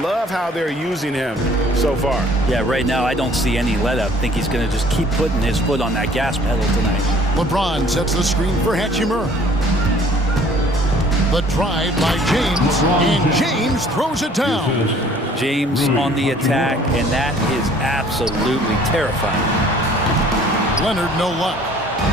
Love how they're using him so far. Yeah, right now I don't see any let up. I think he's going to just keep putting his foot on that gas pedal tonight. LeBron sets the screen for Hachimura. The drive by James, and James throws it down. James on the attack, and that is absolutely terrifying. Leonard, no luck.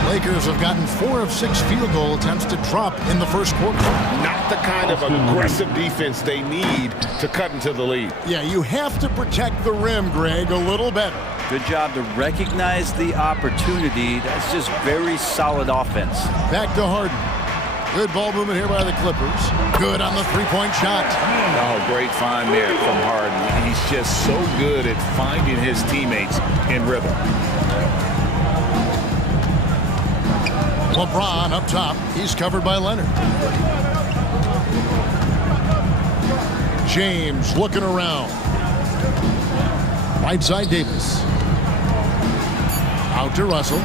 Lakers have gotten 4 of 6 field goal attempts to drop in the first quarter. Not the kind of aggressive defense they need to cut into the lead. Yeah, you have to protect the rim, Greg, a little better. Good job to recognize the opportunity. That's just very solid offense. Back to Harden. Good ball movement here by the Clippers. Good on the 3-point shot. Oh, great find there from Harden. He's just so good at finding his teammates in rhythm. LeBron up top. He's covered by Leonard. James looking around. Right side Davis. Out to Russell.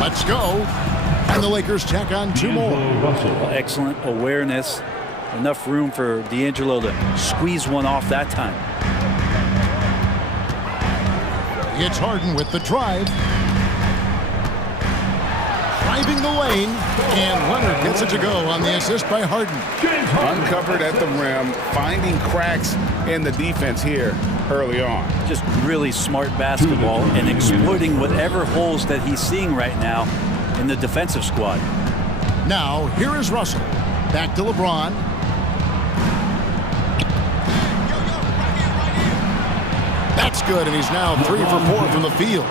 Let's go. And the Lakers tack on 2 more. Excellent awareness. Enough room for D'Angelo to squeeze one off that time. It's Harden with the drive. Driving the lane. And Leonard gets it to go on the assist by Harden. Uncovered at the rim, finding cracks in the defense here early on. Just really smart basketball and exploiting whatever holes that he's seeing right now in the defensive squad. Now, here is Russell. Back to LeBron. That's good, and he's now 3 for 4 from the field.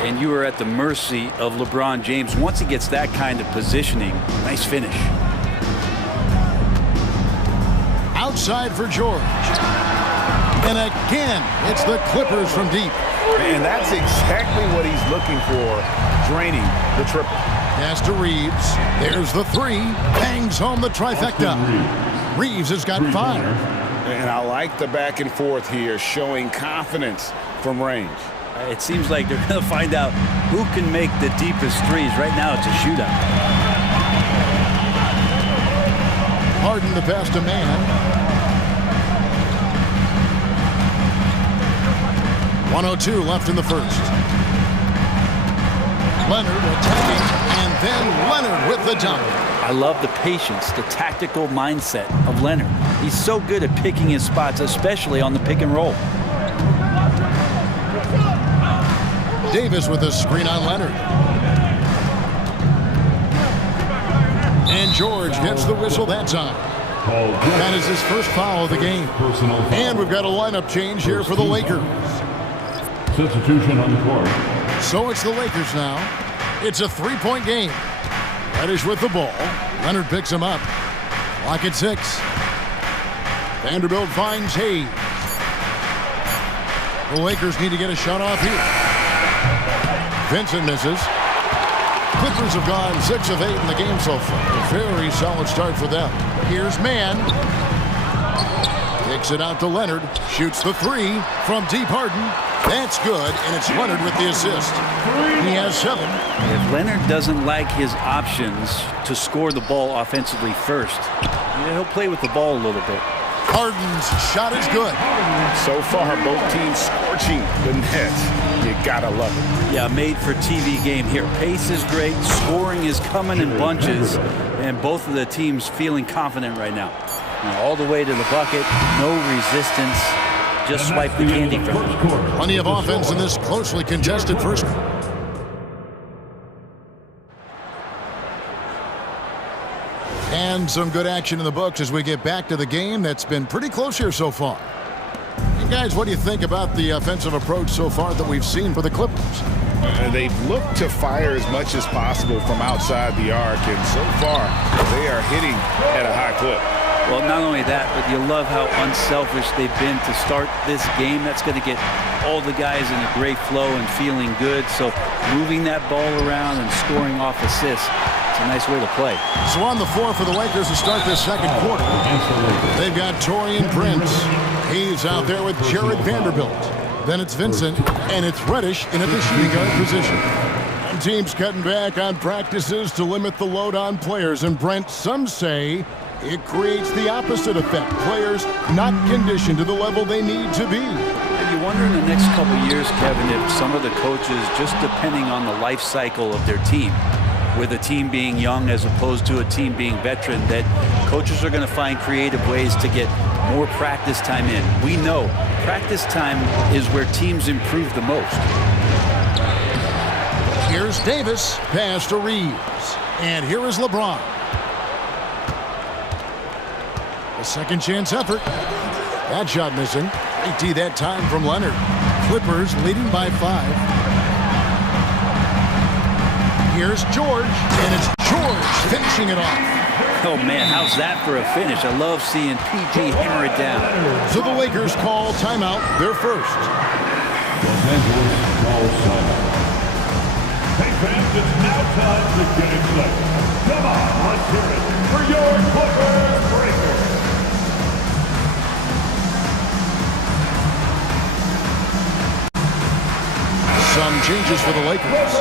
And you are at the mercy of LeBron James. Once he gets that kind of positioning, nice finish. Outside for George. And again, it's the Clippers from deep. And that's exactly what he's looking for, draining the triple. Pass to Reeves. There's the 3. Bangs home the trifecta. Reeves has got 5. And I like the back and forth here, showing confidence from range. It seems like they're going to find out who can make the deepest threes. Right now, it's a shootout. Harden the pass to man. 1:02 left in the first. Leonard attacking, and then Leonard with the dunk. I love the patience, the tactical mindset of Leonard. He's so good at picking his spots, especially on the pick and roll. Davis with a screen on Leonard. And George gets the whistle that time. That is his first foul of the game. And we've got a lineup change here for the Lakers. Substitution on the court. So it's the Lakers now. It's a 3-point game. Reddish with the ball. Leonard picks him up. Clock at 6. Vanderbilt finds Hayes. The Lakers need to get a shot off here. Vincent misses. Clippers have gone 6 of 8 in the game so far. A very solid start for them. Here's Mann. Kicks it out to Leonard. Shoots the three from deep. Harden. That's good, and it's Leonard with the assist. He has 7. If Leonard doesn't like his options to score the ball offensively first, he'll play with the ball a little bit. Harden's shot is good. So far, both teams scorching the nets. You gotta love it. Yeah, made for TV game here. Pace is great. Scoring is coming in bunches. And both of the teams feeling confident right now. All the way to the bucket. No resistance. Just swipe the candy from it. Plenty of offense in this closely contested first. And some good action in the books as we get back to the game that's been pretty close here so far. And guys, what do you think about the offensive approach so far that we've seen for the Clippers? They've looked to fire as much as possible from outside the arc, and so far they are hitting at a high clip. Well, not only that, but you love how unselfish they've been to start this game. That's going to get all the guys in a great flow and feeling good. So moving that ball around and scoring off assists, it's a nice way to play. So on the floor for the Lakers to start this second quarter, they've got Taurean Prince. He's out there with Jared Vanderbilt. Then it's Vincent, and it's Reddish in at the shooting guard position. Teams cutting back on practices to limit the load on players. And Brent, some say it creates the opposite effect. Players not conditioned to the level they need to be. And you wonder in the next couple of years, Kevin, if some of the coaches, just depending on the life cycle of their team, with a team being young as opposed to a team being veteran, that coaches are going to find creative ways to get more practice time in. We know practice time is where teams improve the most. Here's Davis, pass to Reeves. And here is LeBron. A second chance effort. That shot missing. 80 that time from Leonard. Clippers leading by 5. Here's George, and it's George finishing it off. Oh, man, how's that for a finish? I love seeing PG hammer it down. So the Lakers call timeout, their first. Los Angeles calls timeout. Hey, fans, it's now time to get excited. Come on, let's hear it for your Clippers Breakers. Some changes for the Lakers.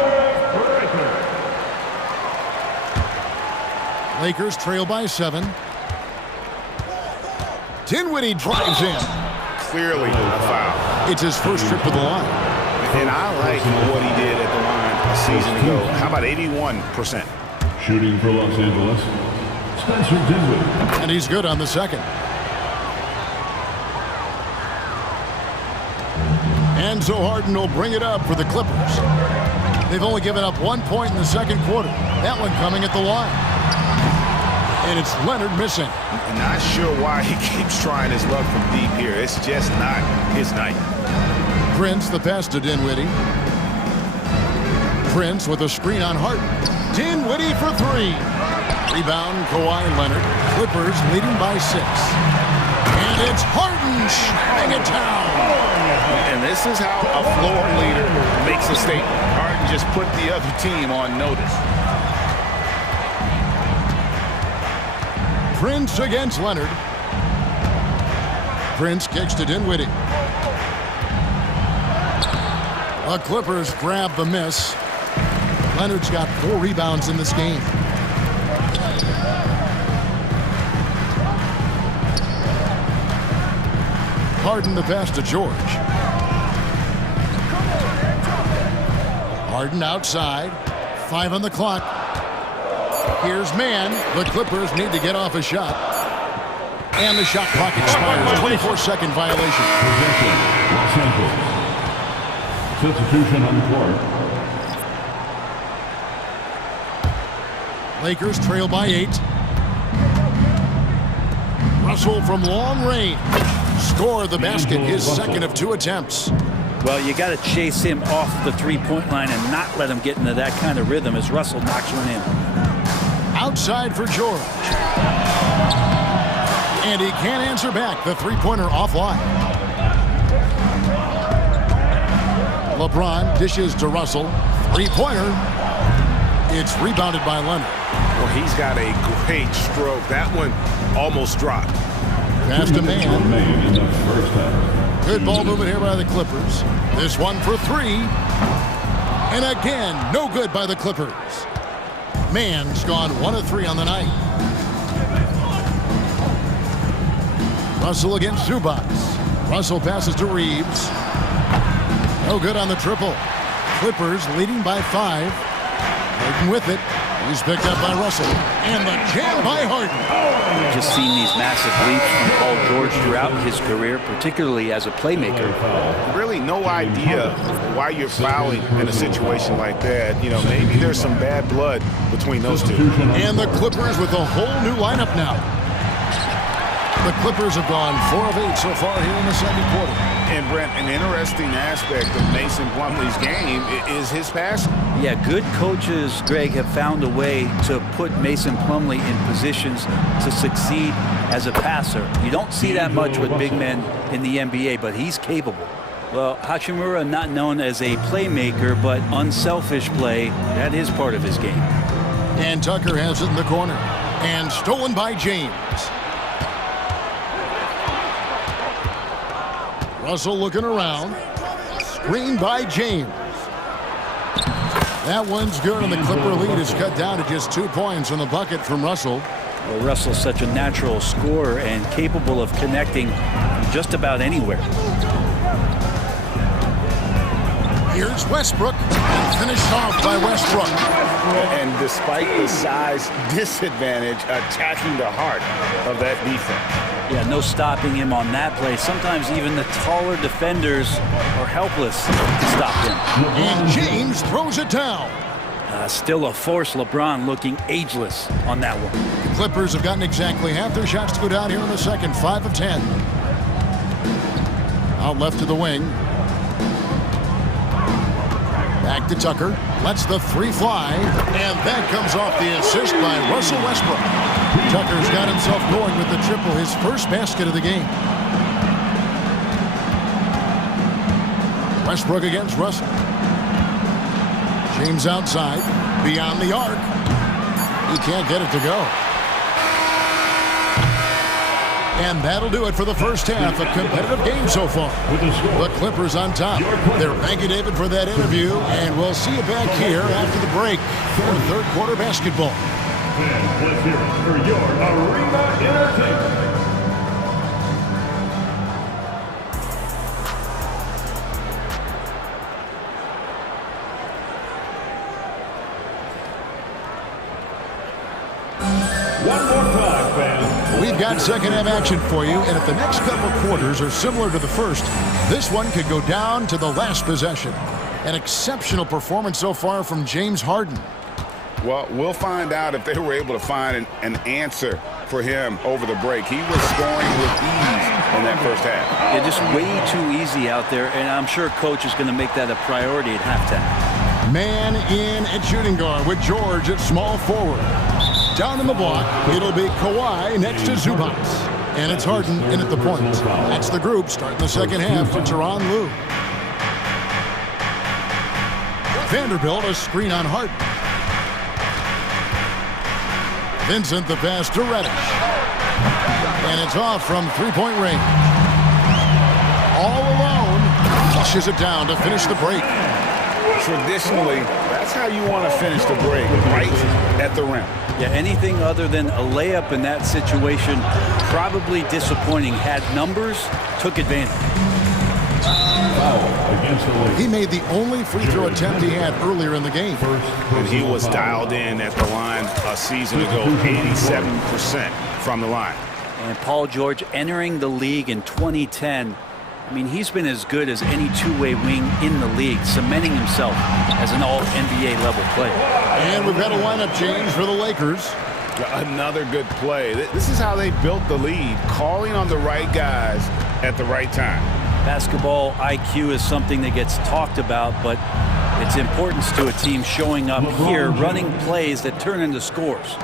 Lakers trail by 7. Dinwiddie drives in. Clearly a foul. It's his first trip to the line. And I like what he did at the line a season ago. How about 81%? Shooting for Los Angeles, Spencer Dinwiddie. And he's good on the second. And so Harden will bring it up for the Clippers. They've only given up 1 point in the second quarter. That one coming at the line. And it's Leonard missing. Not sure why he keeps trying his luck from deep here. It's just not his night. Prince, the pass to Dinwiddie. Prince with a screen on Harden. Dinwiddie for 3. Rebound, Kawhi Leonard. Clippers leading by 6. And it's Harden shutting it down. And this is how a floor leader makes a statement. Harden just put the other team on notice. Prince against Leonard. Prince kicks to Dinwiddie. The Clippers grab the miss. Leonard's got 4 rebounds in this game. Harden the pass to George. Harden outside. 5 on the clock. Here's man. The Clippers need to get off a shot. And the shot clock expires. 24-second violation. Los Angeles. Substitution on the court. Lakers trail by 8. Russell from long range. Score the basket, his second of 2 attempts. Well, you got to chase him off the three-point line and not let him get into that kind of rhythm as Russell knocks one in. Outside for George. And he can't answer back. The three-pointer offline. LeBron dishes to Russell. Three-pointer. It's rebounded by Leonard. Well, he's got a great stroke. That one almost dropped. Pass to man. Good ball movement here by the Clippers. This one for three. And again, no good by the Clippers. Man's gone 1 of 3 on the night. Russell against Zubac. Russell passes to Reeves. No good on the triple. Clippers leading by 5. Harden with it. He's picked up by Russell. And the jam by Harden. Just seen these massive leaps from Paul George throughout his career, particularly as a playmaker. Really no idea why you're fouling in a situation like that. You know, maybe there's some bad blood between those two. And the Clippers with a whole new lineup now. The Clippers have gone 4 of 8 so far here in the second quarter. And Brent, an interesting aspect of Mason Plumlee's game is his passing. Yeah, good coaches, Greg, have found a way to put Mason Plumlee in positions to succeed as a passer. You don't see that much with big men in the NBA, but he's capable. Well, Hachimura, not known as a playmaker, but unselfish play, that is part of his game. And Tucker has it in the corner. And stolen by James. Russell looking around. Screen by James. That one's good, and the Clipper lead is cut down to just 2 points on the bucket from Russell. Well, Russell's such a natural scorer and capable of connecting just about anywhere. Here's Westbrook, finished off by Westbrook. And despite the size disadvantage, attacking the heart of that defense. Yeah, no stopping him on that play. Sometimes even the taller defenders are helpless to stop him. And James throws it down. Still a force. LeBron looking ageless on that one. The Clippers have gotten exactly half their shots to go down here in the second, 5 of 10. Out left to the wing. Back to Tucker. Lets the 3 fly. And that comes off the assist by Russell Westbrook. Tucker's got himself going with the triple, his first basket of the game. Westbrook against Russell. James outside, beyond the arc. He can't get it to go. And that'll do it for the first half. A competitive game so far. The Clippers on top. Thank you, David, for that interview. And we'll see you back here after the break for third quarter basketball. And let's hear it for your arena entertainment. One more time, fans. We've got second half action for you, and if the next couple quarters are similar to the first, this one could go down to the last possession. An exceptional performance so far from James Harden. Well, we'll find out if they were able to find an answer for him over the break. He was scoring with ease in that first half. Yeah, just way too easy out there, and I'm sure coach is going to make that a priority at halftime. Man in at shooting guard with George at small forward. Down in the block, it'll be Kawhi next to Zubac. And it's Harden in at the point. That's the group starting the second half for Tyronn Lue. Vanderbilt, a screen on Harden. Vincent the pass to Reddish. And it's off from three-point range. All alone, flushes it down to finish the break. Traditionally, that's how you want to finish the break, right at the rim. Yeah, anything other than a layup in that situation, probably disappointing. Had numbers, took advantage. He made the only free throw attempt he had earlier in the game. And he was dialed in at the line a season ago, 87% from the line. And Paul George entering the league in 2010. I mean, he's been as good as any two-way wing in the league, cementing himself as an all-NBA level player. And we've got a lineup change for the Lakers. Another good play. This is how they built the lead, calling on the right guys at the right time. Basketball IQ is something that gets talked about, but its importance to a team showing up here, running plays that turn into scores.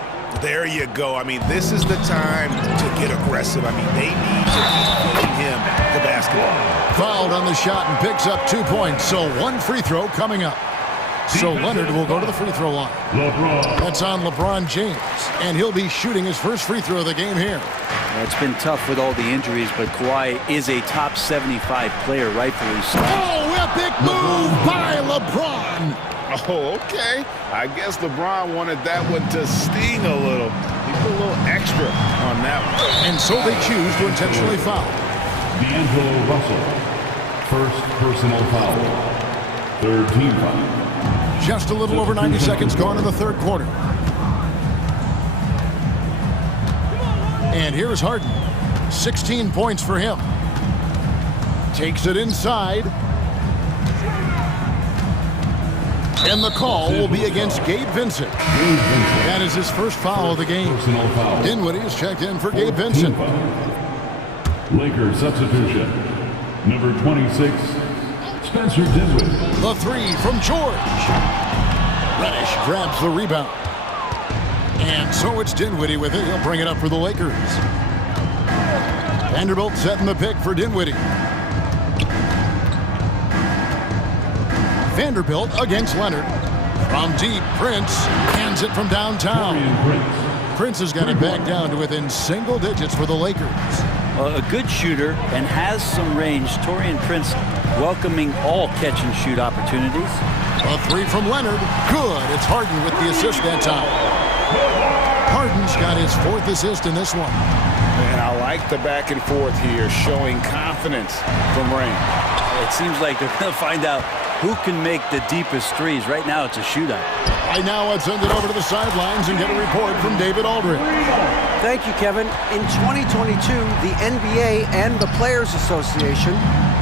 There you go. I mean, this is the time to get aggressive. I mean, they need to keep feeding him the basketball. Fouled on the shot and picks up 2 points, so one free throw coming up. So Leonard will go to the free throw line. That's on LeBron James, and he'll be shooting his first free throw of the game here. It's been tough with all the injuries, but Kawhi is a top 75 player, rightfully so. Oh, a big move by LeBron. Oh, okay. I guess LeBron wanted that one to sting a little. He put a little extra on that one. And so they choose to intentionally foul. D'Angelo Russell, first personal foul. Third team foul. Just a little over 90 seconds gone in the third quarter. And here's Harden. 16 points for him. Takes it inside. And the call will be against Gabe Vincent. That is his first foul of the game. Dinwiddie is checked in for Gabe Vincent. Lakers substitution. Number 26, Spencer Dinwiddie. The three from George. Reddish grabs the rebound. And so it's Dinwiddie with it. He'll bring it up for the Lakers. Vanderbilt setting the pick for Dinwiddie. Vanderbilt against Leonard. From deep, Prince hands it from downtown. Prince has got it back down to within single digits for the Lakers. A good shooter and has some range. Taurean Prince welcoming all catch-and-shoot opportunities. A three from Leonard. Good. It's Harden with the assist that time. Harden's got his fourth assist in this one. And I like the back and forth here, showing confidence from Rain. It seems like they're going to find out who can make the deepest threes. Right now, it's a shootout. Right now, let's send it over to the sidelines and get a report from David Aldridge. Thank you, Kevin. In 2022, the NBA and the Players Association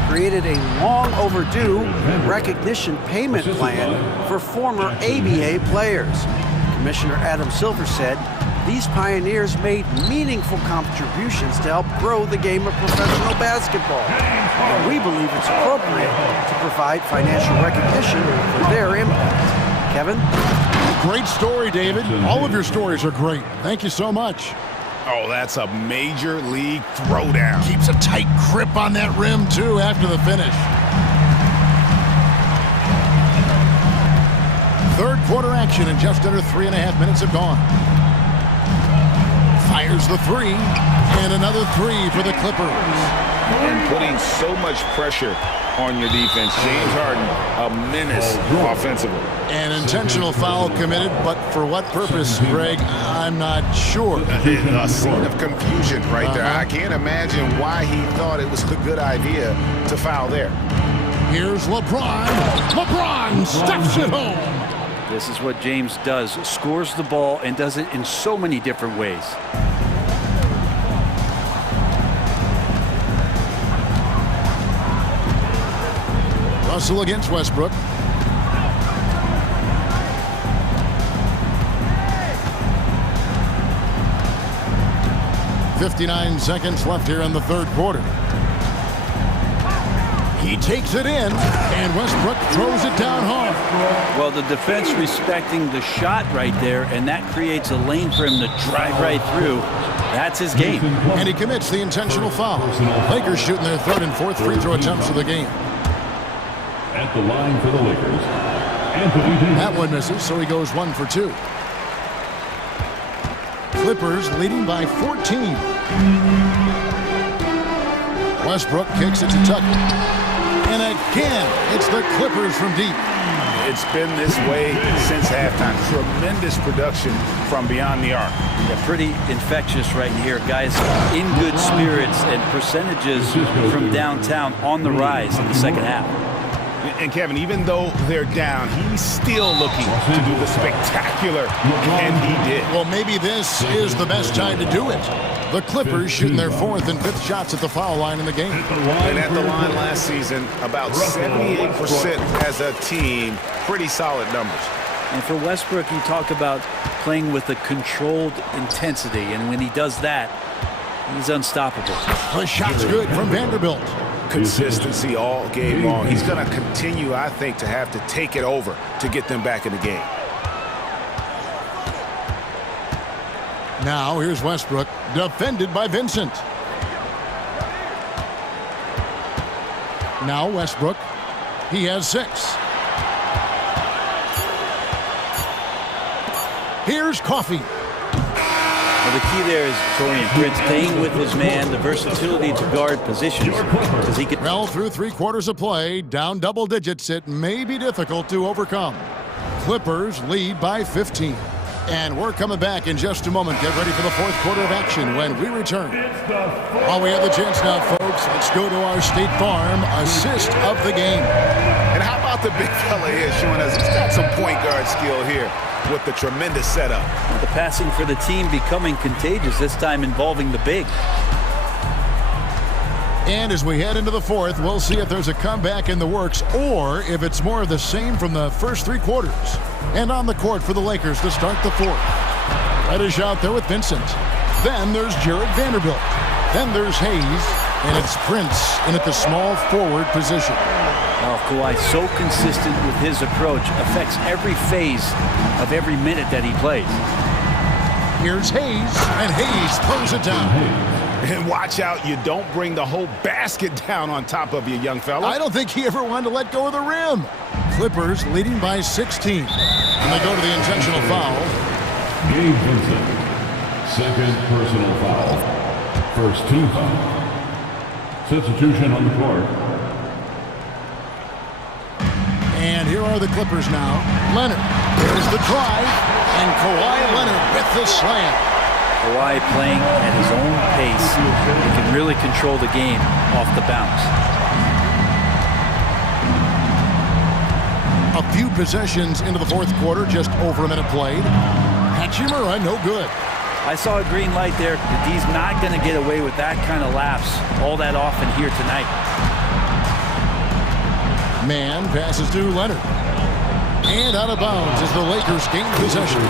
created a long overdue recognition payment plan for former ABA players. Commissioner Adam Silver said these pioneers made meaningful contributions to help grow the game of professional basketball. And we believe it's appropriate to provide financial recognition for their impact. Kevin? Great story, David. All of your stories are great. Thank you so much. Oh, that's a major league throwdown. Keeps a tight grip on that rim, too, after the finish. Third quarter action, and just under 3.5 minutes have gone. Fires the three, and another three for the Clippers. And putting so much pressure on your defense. James Harden, a menace offensively. An intentional foul committed, but for what purpose, Greg? I'm not sure. A scene of confusion right there. I can't imagine why he thought it was a good idea to foul there. Here's LeBron. LeBron steps it home. This is what James does. Scores the ball and does it in so many different ways. Russell against Westbrook. .59 seconds left here in the third quarter. He takes it in, and Westbrook throws it down hard. Well, the defense respecting the shot right there, and that creates a lane for him to drive right through. That's his game. And he commits the intentional foul. Lakers shooting their third and fourth free throw attempts of the game. At the line for the Lakers, Anthony Davis. That one misses, so he goes 1 for 2. Clippers leading by 14. Westbrook kicks it to Tucker. And again, it's the Clippers from deep. It's been this way since halftime. Tremendous production from beyond the arc. Yeah, pretty infectious right here. Guys in good spirits and percentages from downtown on the rise in the second half. And Kevin, even though they're down, he's still looking to do the spectacular, and he did. Well, maybe this is the best time to do it. The Clippers shooting their fourth and fifth shots at the foul line in the game. And at the line last season, about 78% as a team. Pretty solid numbers. And for Westbrook, you talk about playing with a controlled intensity, and when he does that, he's unstoppable. The shot's good from Vanderbilt. Consistency all game long. He's going to continue, I think, to have to take it over to get them back in the game. Now here's Westbrook, defended by Vincent. Now Westbrook, he has 6. Here's Coffee. Well, the key there is Torian Prince staying with his man, the versatility to guard positions. Because he could. Well, through 3 quarters of play, down double digits, it may be difficult to overcome. Clippers lead by 15. And we're coming back in just a moment. Get ready for the 4th quarter of action when we return. While we have the chance now, folks, let's go to our State Farm assist of the game. And how about the big fella here showing us he's got some point guard skill here with the tremendous setup. The passing for the team becoming contagious, this time involving the big. And as we head into the 4th, we'll see if there's a comeback in the works or if it's more of the same from the first 3 quarters. And on the court for the Lakers to start the 4th. Reddish out there with Vincent. Then there's Jared Vanderbilt. Then there's Hayes. And it's Prince in at the small forward position. Oh, Kawhi, so consistent with his approach, affects every phase of every minute that he plays. Here's Hayes, and Hayes throws it down. And watch out, you don't bring the whole basket down on top of you, young fella. I don't think he ever wanted to let go of the rim. Clippers leading by 16. And they go to the intentional foul. Gabe Vincent, 2nd personal foul. First team foul. Substitution on the court. And here are the Clippers now. Leonard, there's the drive, and Kawhi Leonard with the slam. Kawhi playing at his own pace. He can really control the game off the bounce. A few possessions into the 4th quarter, just over a minute played. Hachimura, no good. I saw a green light there. He's not going to get away with that kind of lapse all that often here tonight. Man passes to Leonard. And out of bounds as the Lakers gain possession.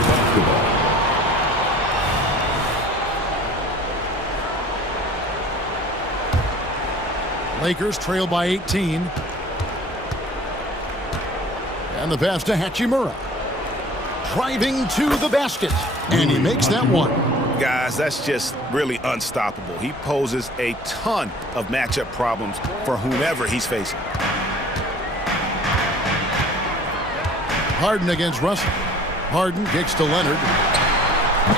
Lakers trail by 18. And the pass to Hachimura. Driving to the basket. And he makes that one. Guys, that's just really unstoppable. He poses a ton of matchup problems for whomever he's facing. Harden against Russell. Harden kicks to Leonard.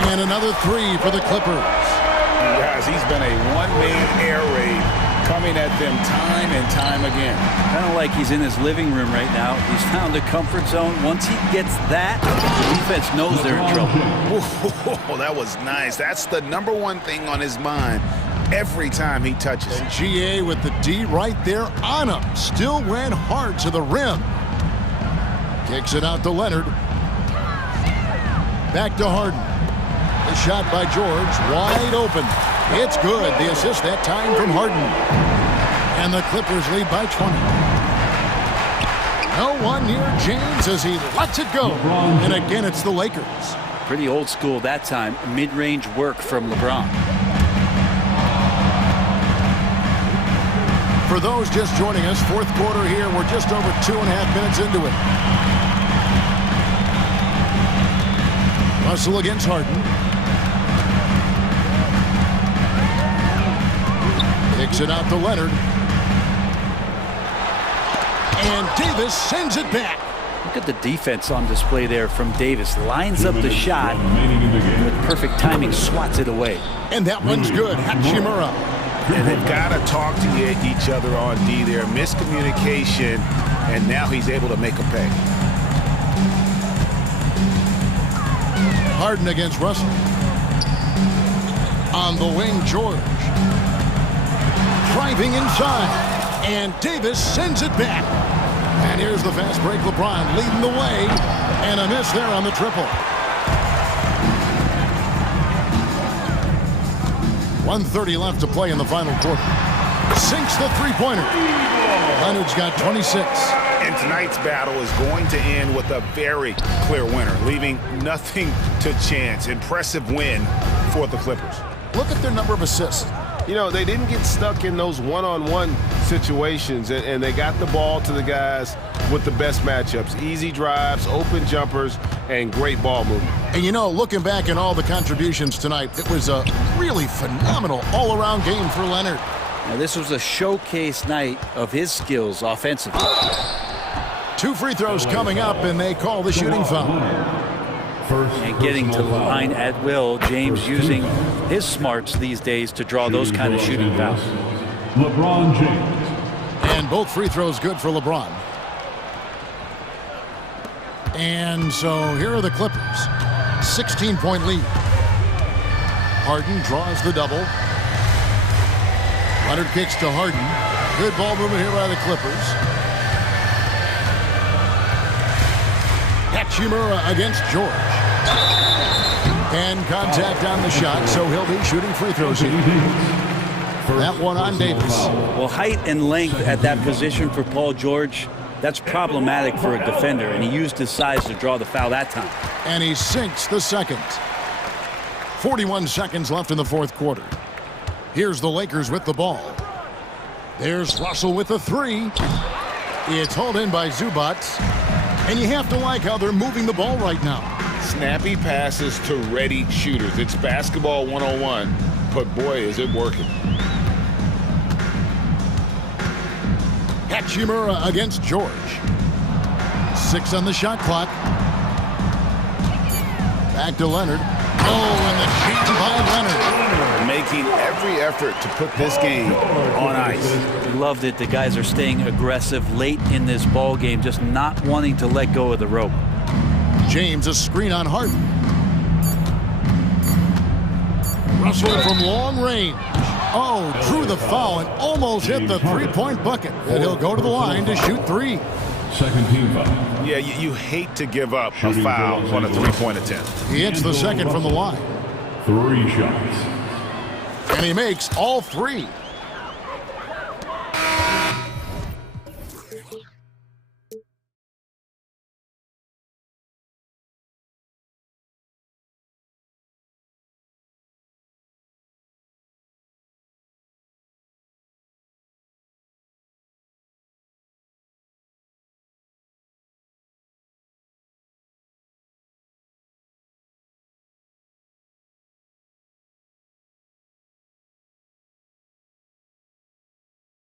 And another 3 for the Clippers. Guys, he's been a one-man air raid coming at them time and time again. Kind of like he's in his living room right now. He's found a comfort zone. Once he gets that, the defense knows they're in trouble. Oh, that was nice. That's the #1 thing on his mind every time he touches. And GA with the D right there on him. Still went hard to the rim. Kicks it out to Leonard. Back to Harden. The shot by George, wide open. It's good. The assist that time from Harden. And the Clippers lead by 20. No one near James as he lets it go. And again, it's the Lakers. Pretty old school that time. Mid-range work from LeBron. For those just joining us, 4th quarter here. We're just over 2.5 minutes into it. Russell against Harden. Kicks it out to Leonard. And Davis sends it back. Look at the defense on display there from Davis. Lines up the shot. With perfect timing, swats it away. And that one's good. Hachimura. And they've got to talk to each other on D there. Miscommunication, and now he's able to make a pay. Harden against Russell. On the wing, George. Driving inside. And Davis sends it back. And here's the fast break. LeBron leading the way. And a miss there on the triple. 1:30 left to play in the final quarter. Sinks the three-pointer. Leonard's got 26. And tonight's battle is going to end with a very clear winner, leaving nothing to chance. Impressive win for the Clippers. Look at their number of assists. You know, they didn't get stuck in those one-on-one situations, and they got the ball to the guys with the best matchups. Easy drives, open jumpers, and great ball movement. And you know, looking back at all the contributions tonight, it was a really phenomenal all-around game for Leonard. Now, this was a showcase night of his skills offensively. 2 free throws coming up, and they call the shooting foul. and getting to the line at will. James using his smarts these days to draw those kind of shooting fouls. LeBron James. And both free throws good for LeBron. And so here are the Clippers. 16-point lead. Harden draws the double. Leonard kicks to Harden. Good ball movement here by the Clippers. Hachimura against George. And contact on the shot, so he'll be shooting free throws here. That one on Davis. Well, height and length at that position for Paul George, that's problematic for a defender, and he used his size to draw the foul that time. And he sinks the second. 41 seconds left in the fourth quarter. Here's the Lakers with the ball. There's Russell with the three. It's hauled in by Zubac. And you have to like how they're moving the ball right now. Snappy passes to ready shooters. It's basketball 101, but boy, is it working. Hachimura against George. 6 on the shot clock. Back to Leonard. Oh, and the cheat by Leonard. Making every effort to put this game on ice. Loved it. The guys are staying aggressive late in this ball game, just not wanting to let go of the rope. James, a screen on Harden. Russell from long range. Oh, drew the foul and almost hit the three-point bucket. And he'll go to the line to shoot three. Second team foul. Yeah, you hate to give up a foul on a three-point attempt. He hits the second from the line. 3 shots. And he makes all 3.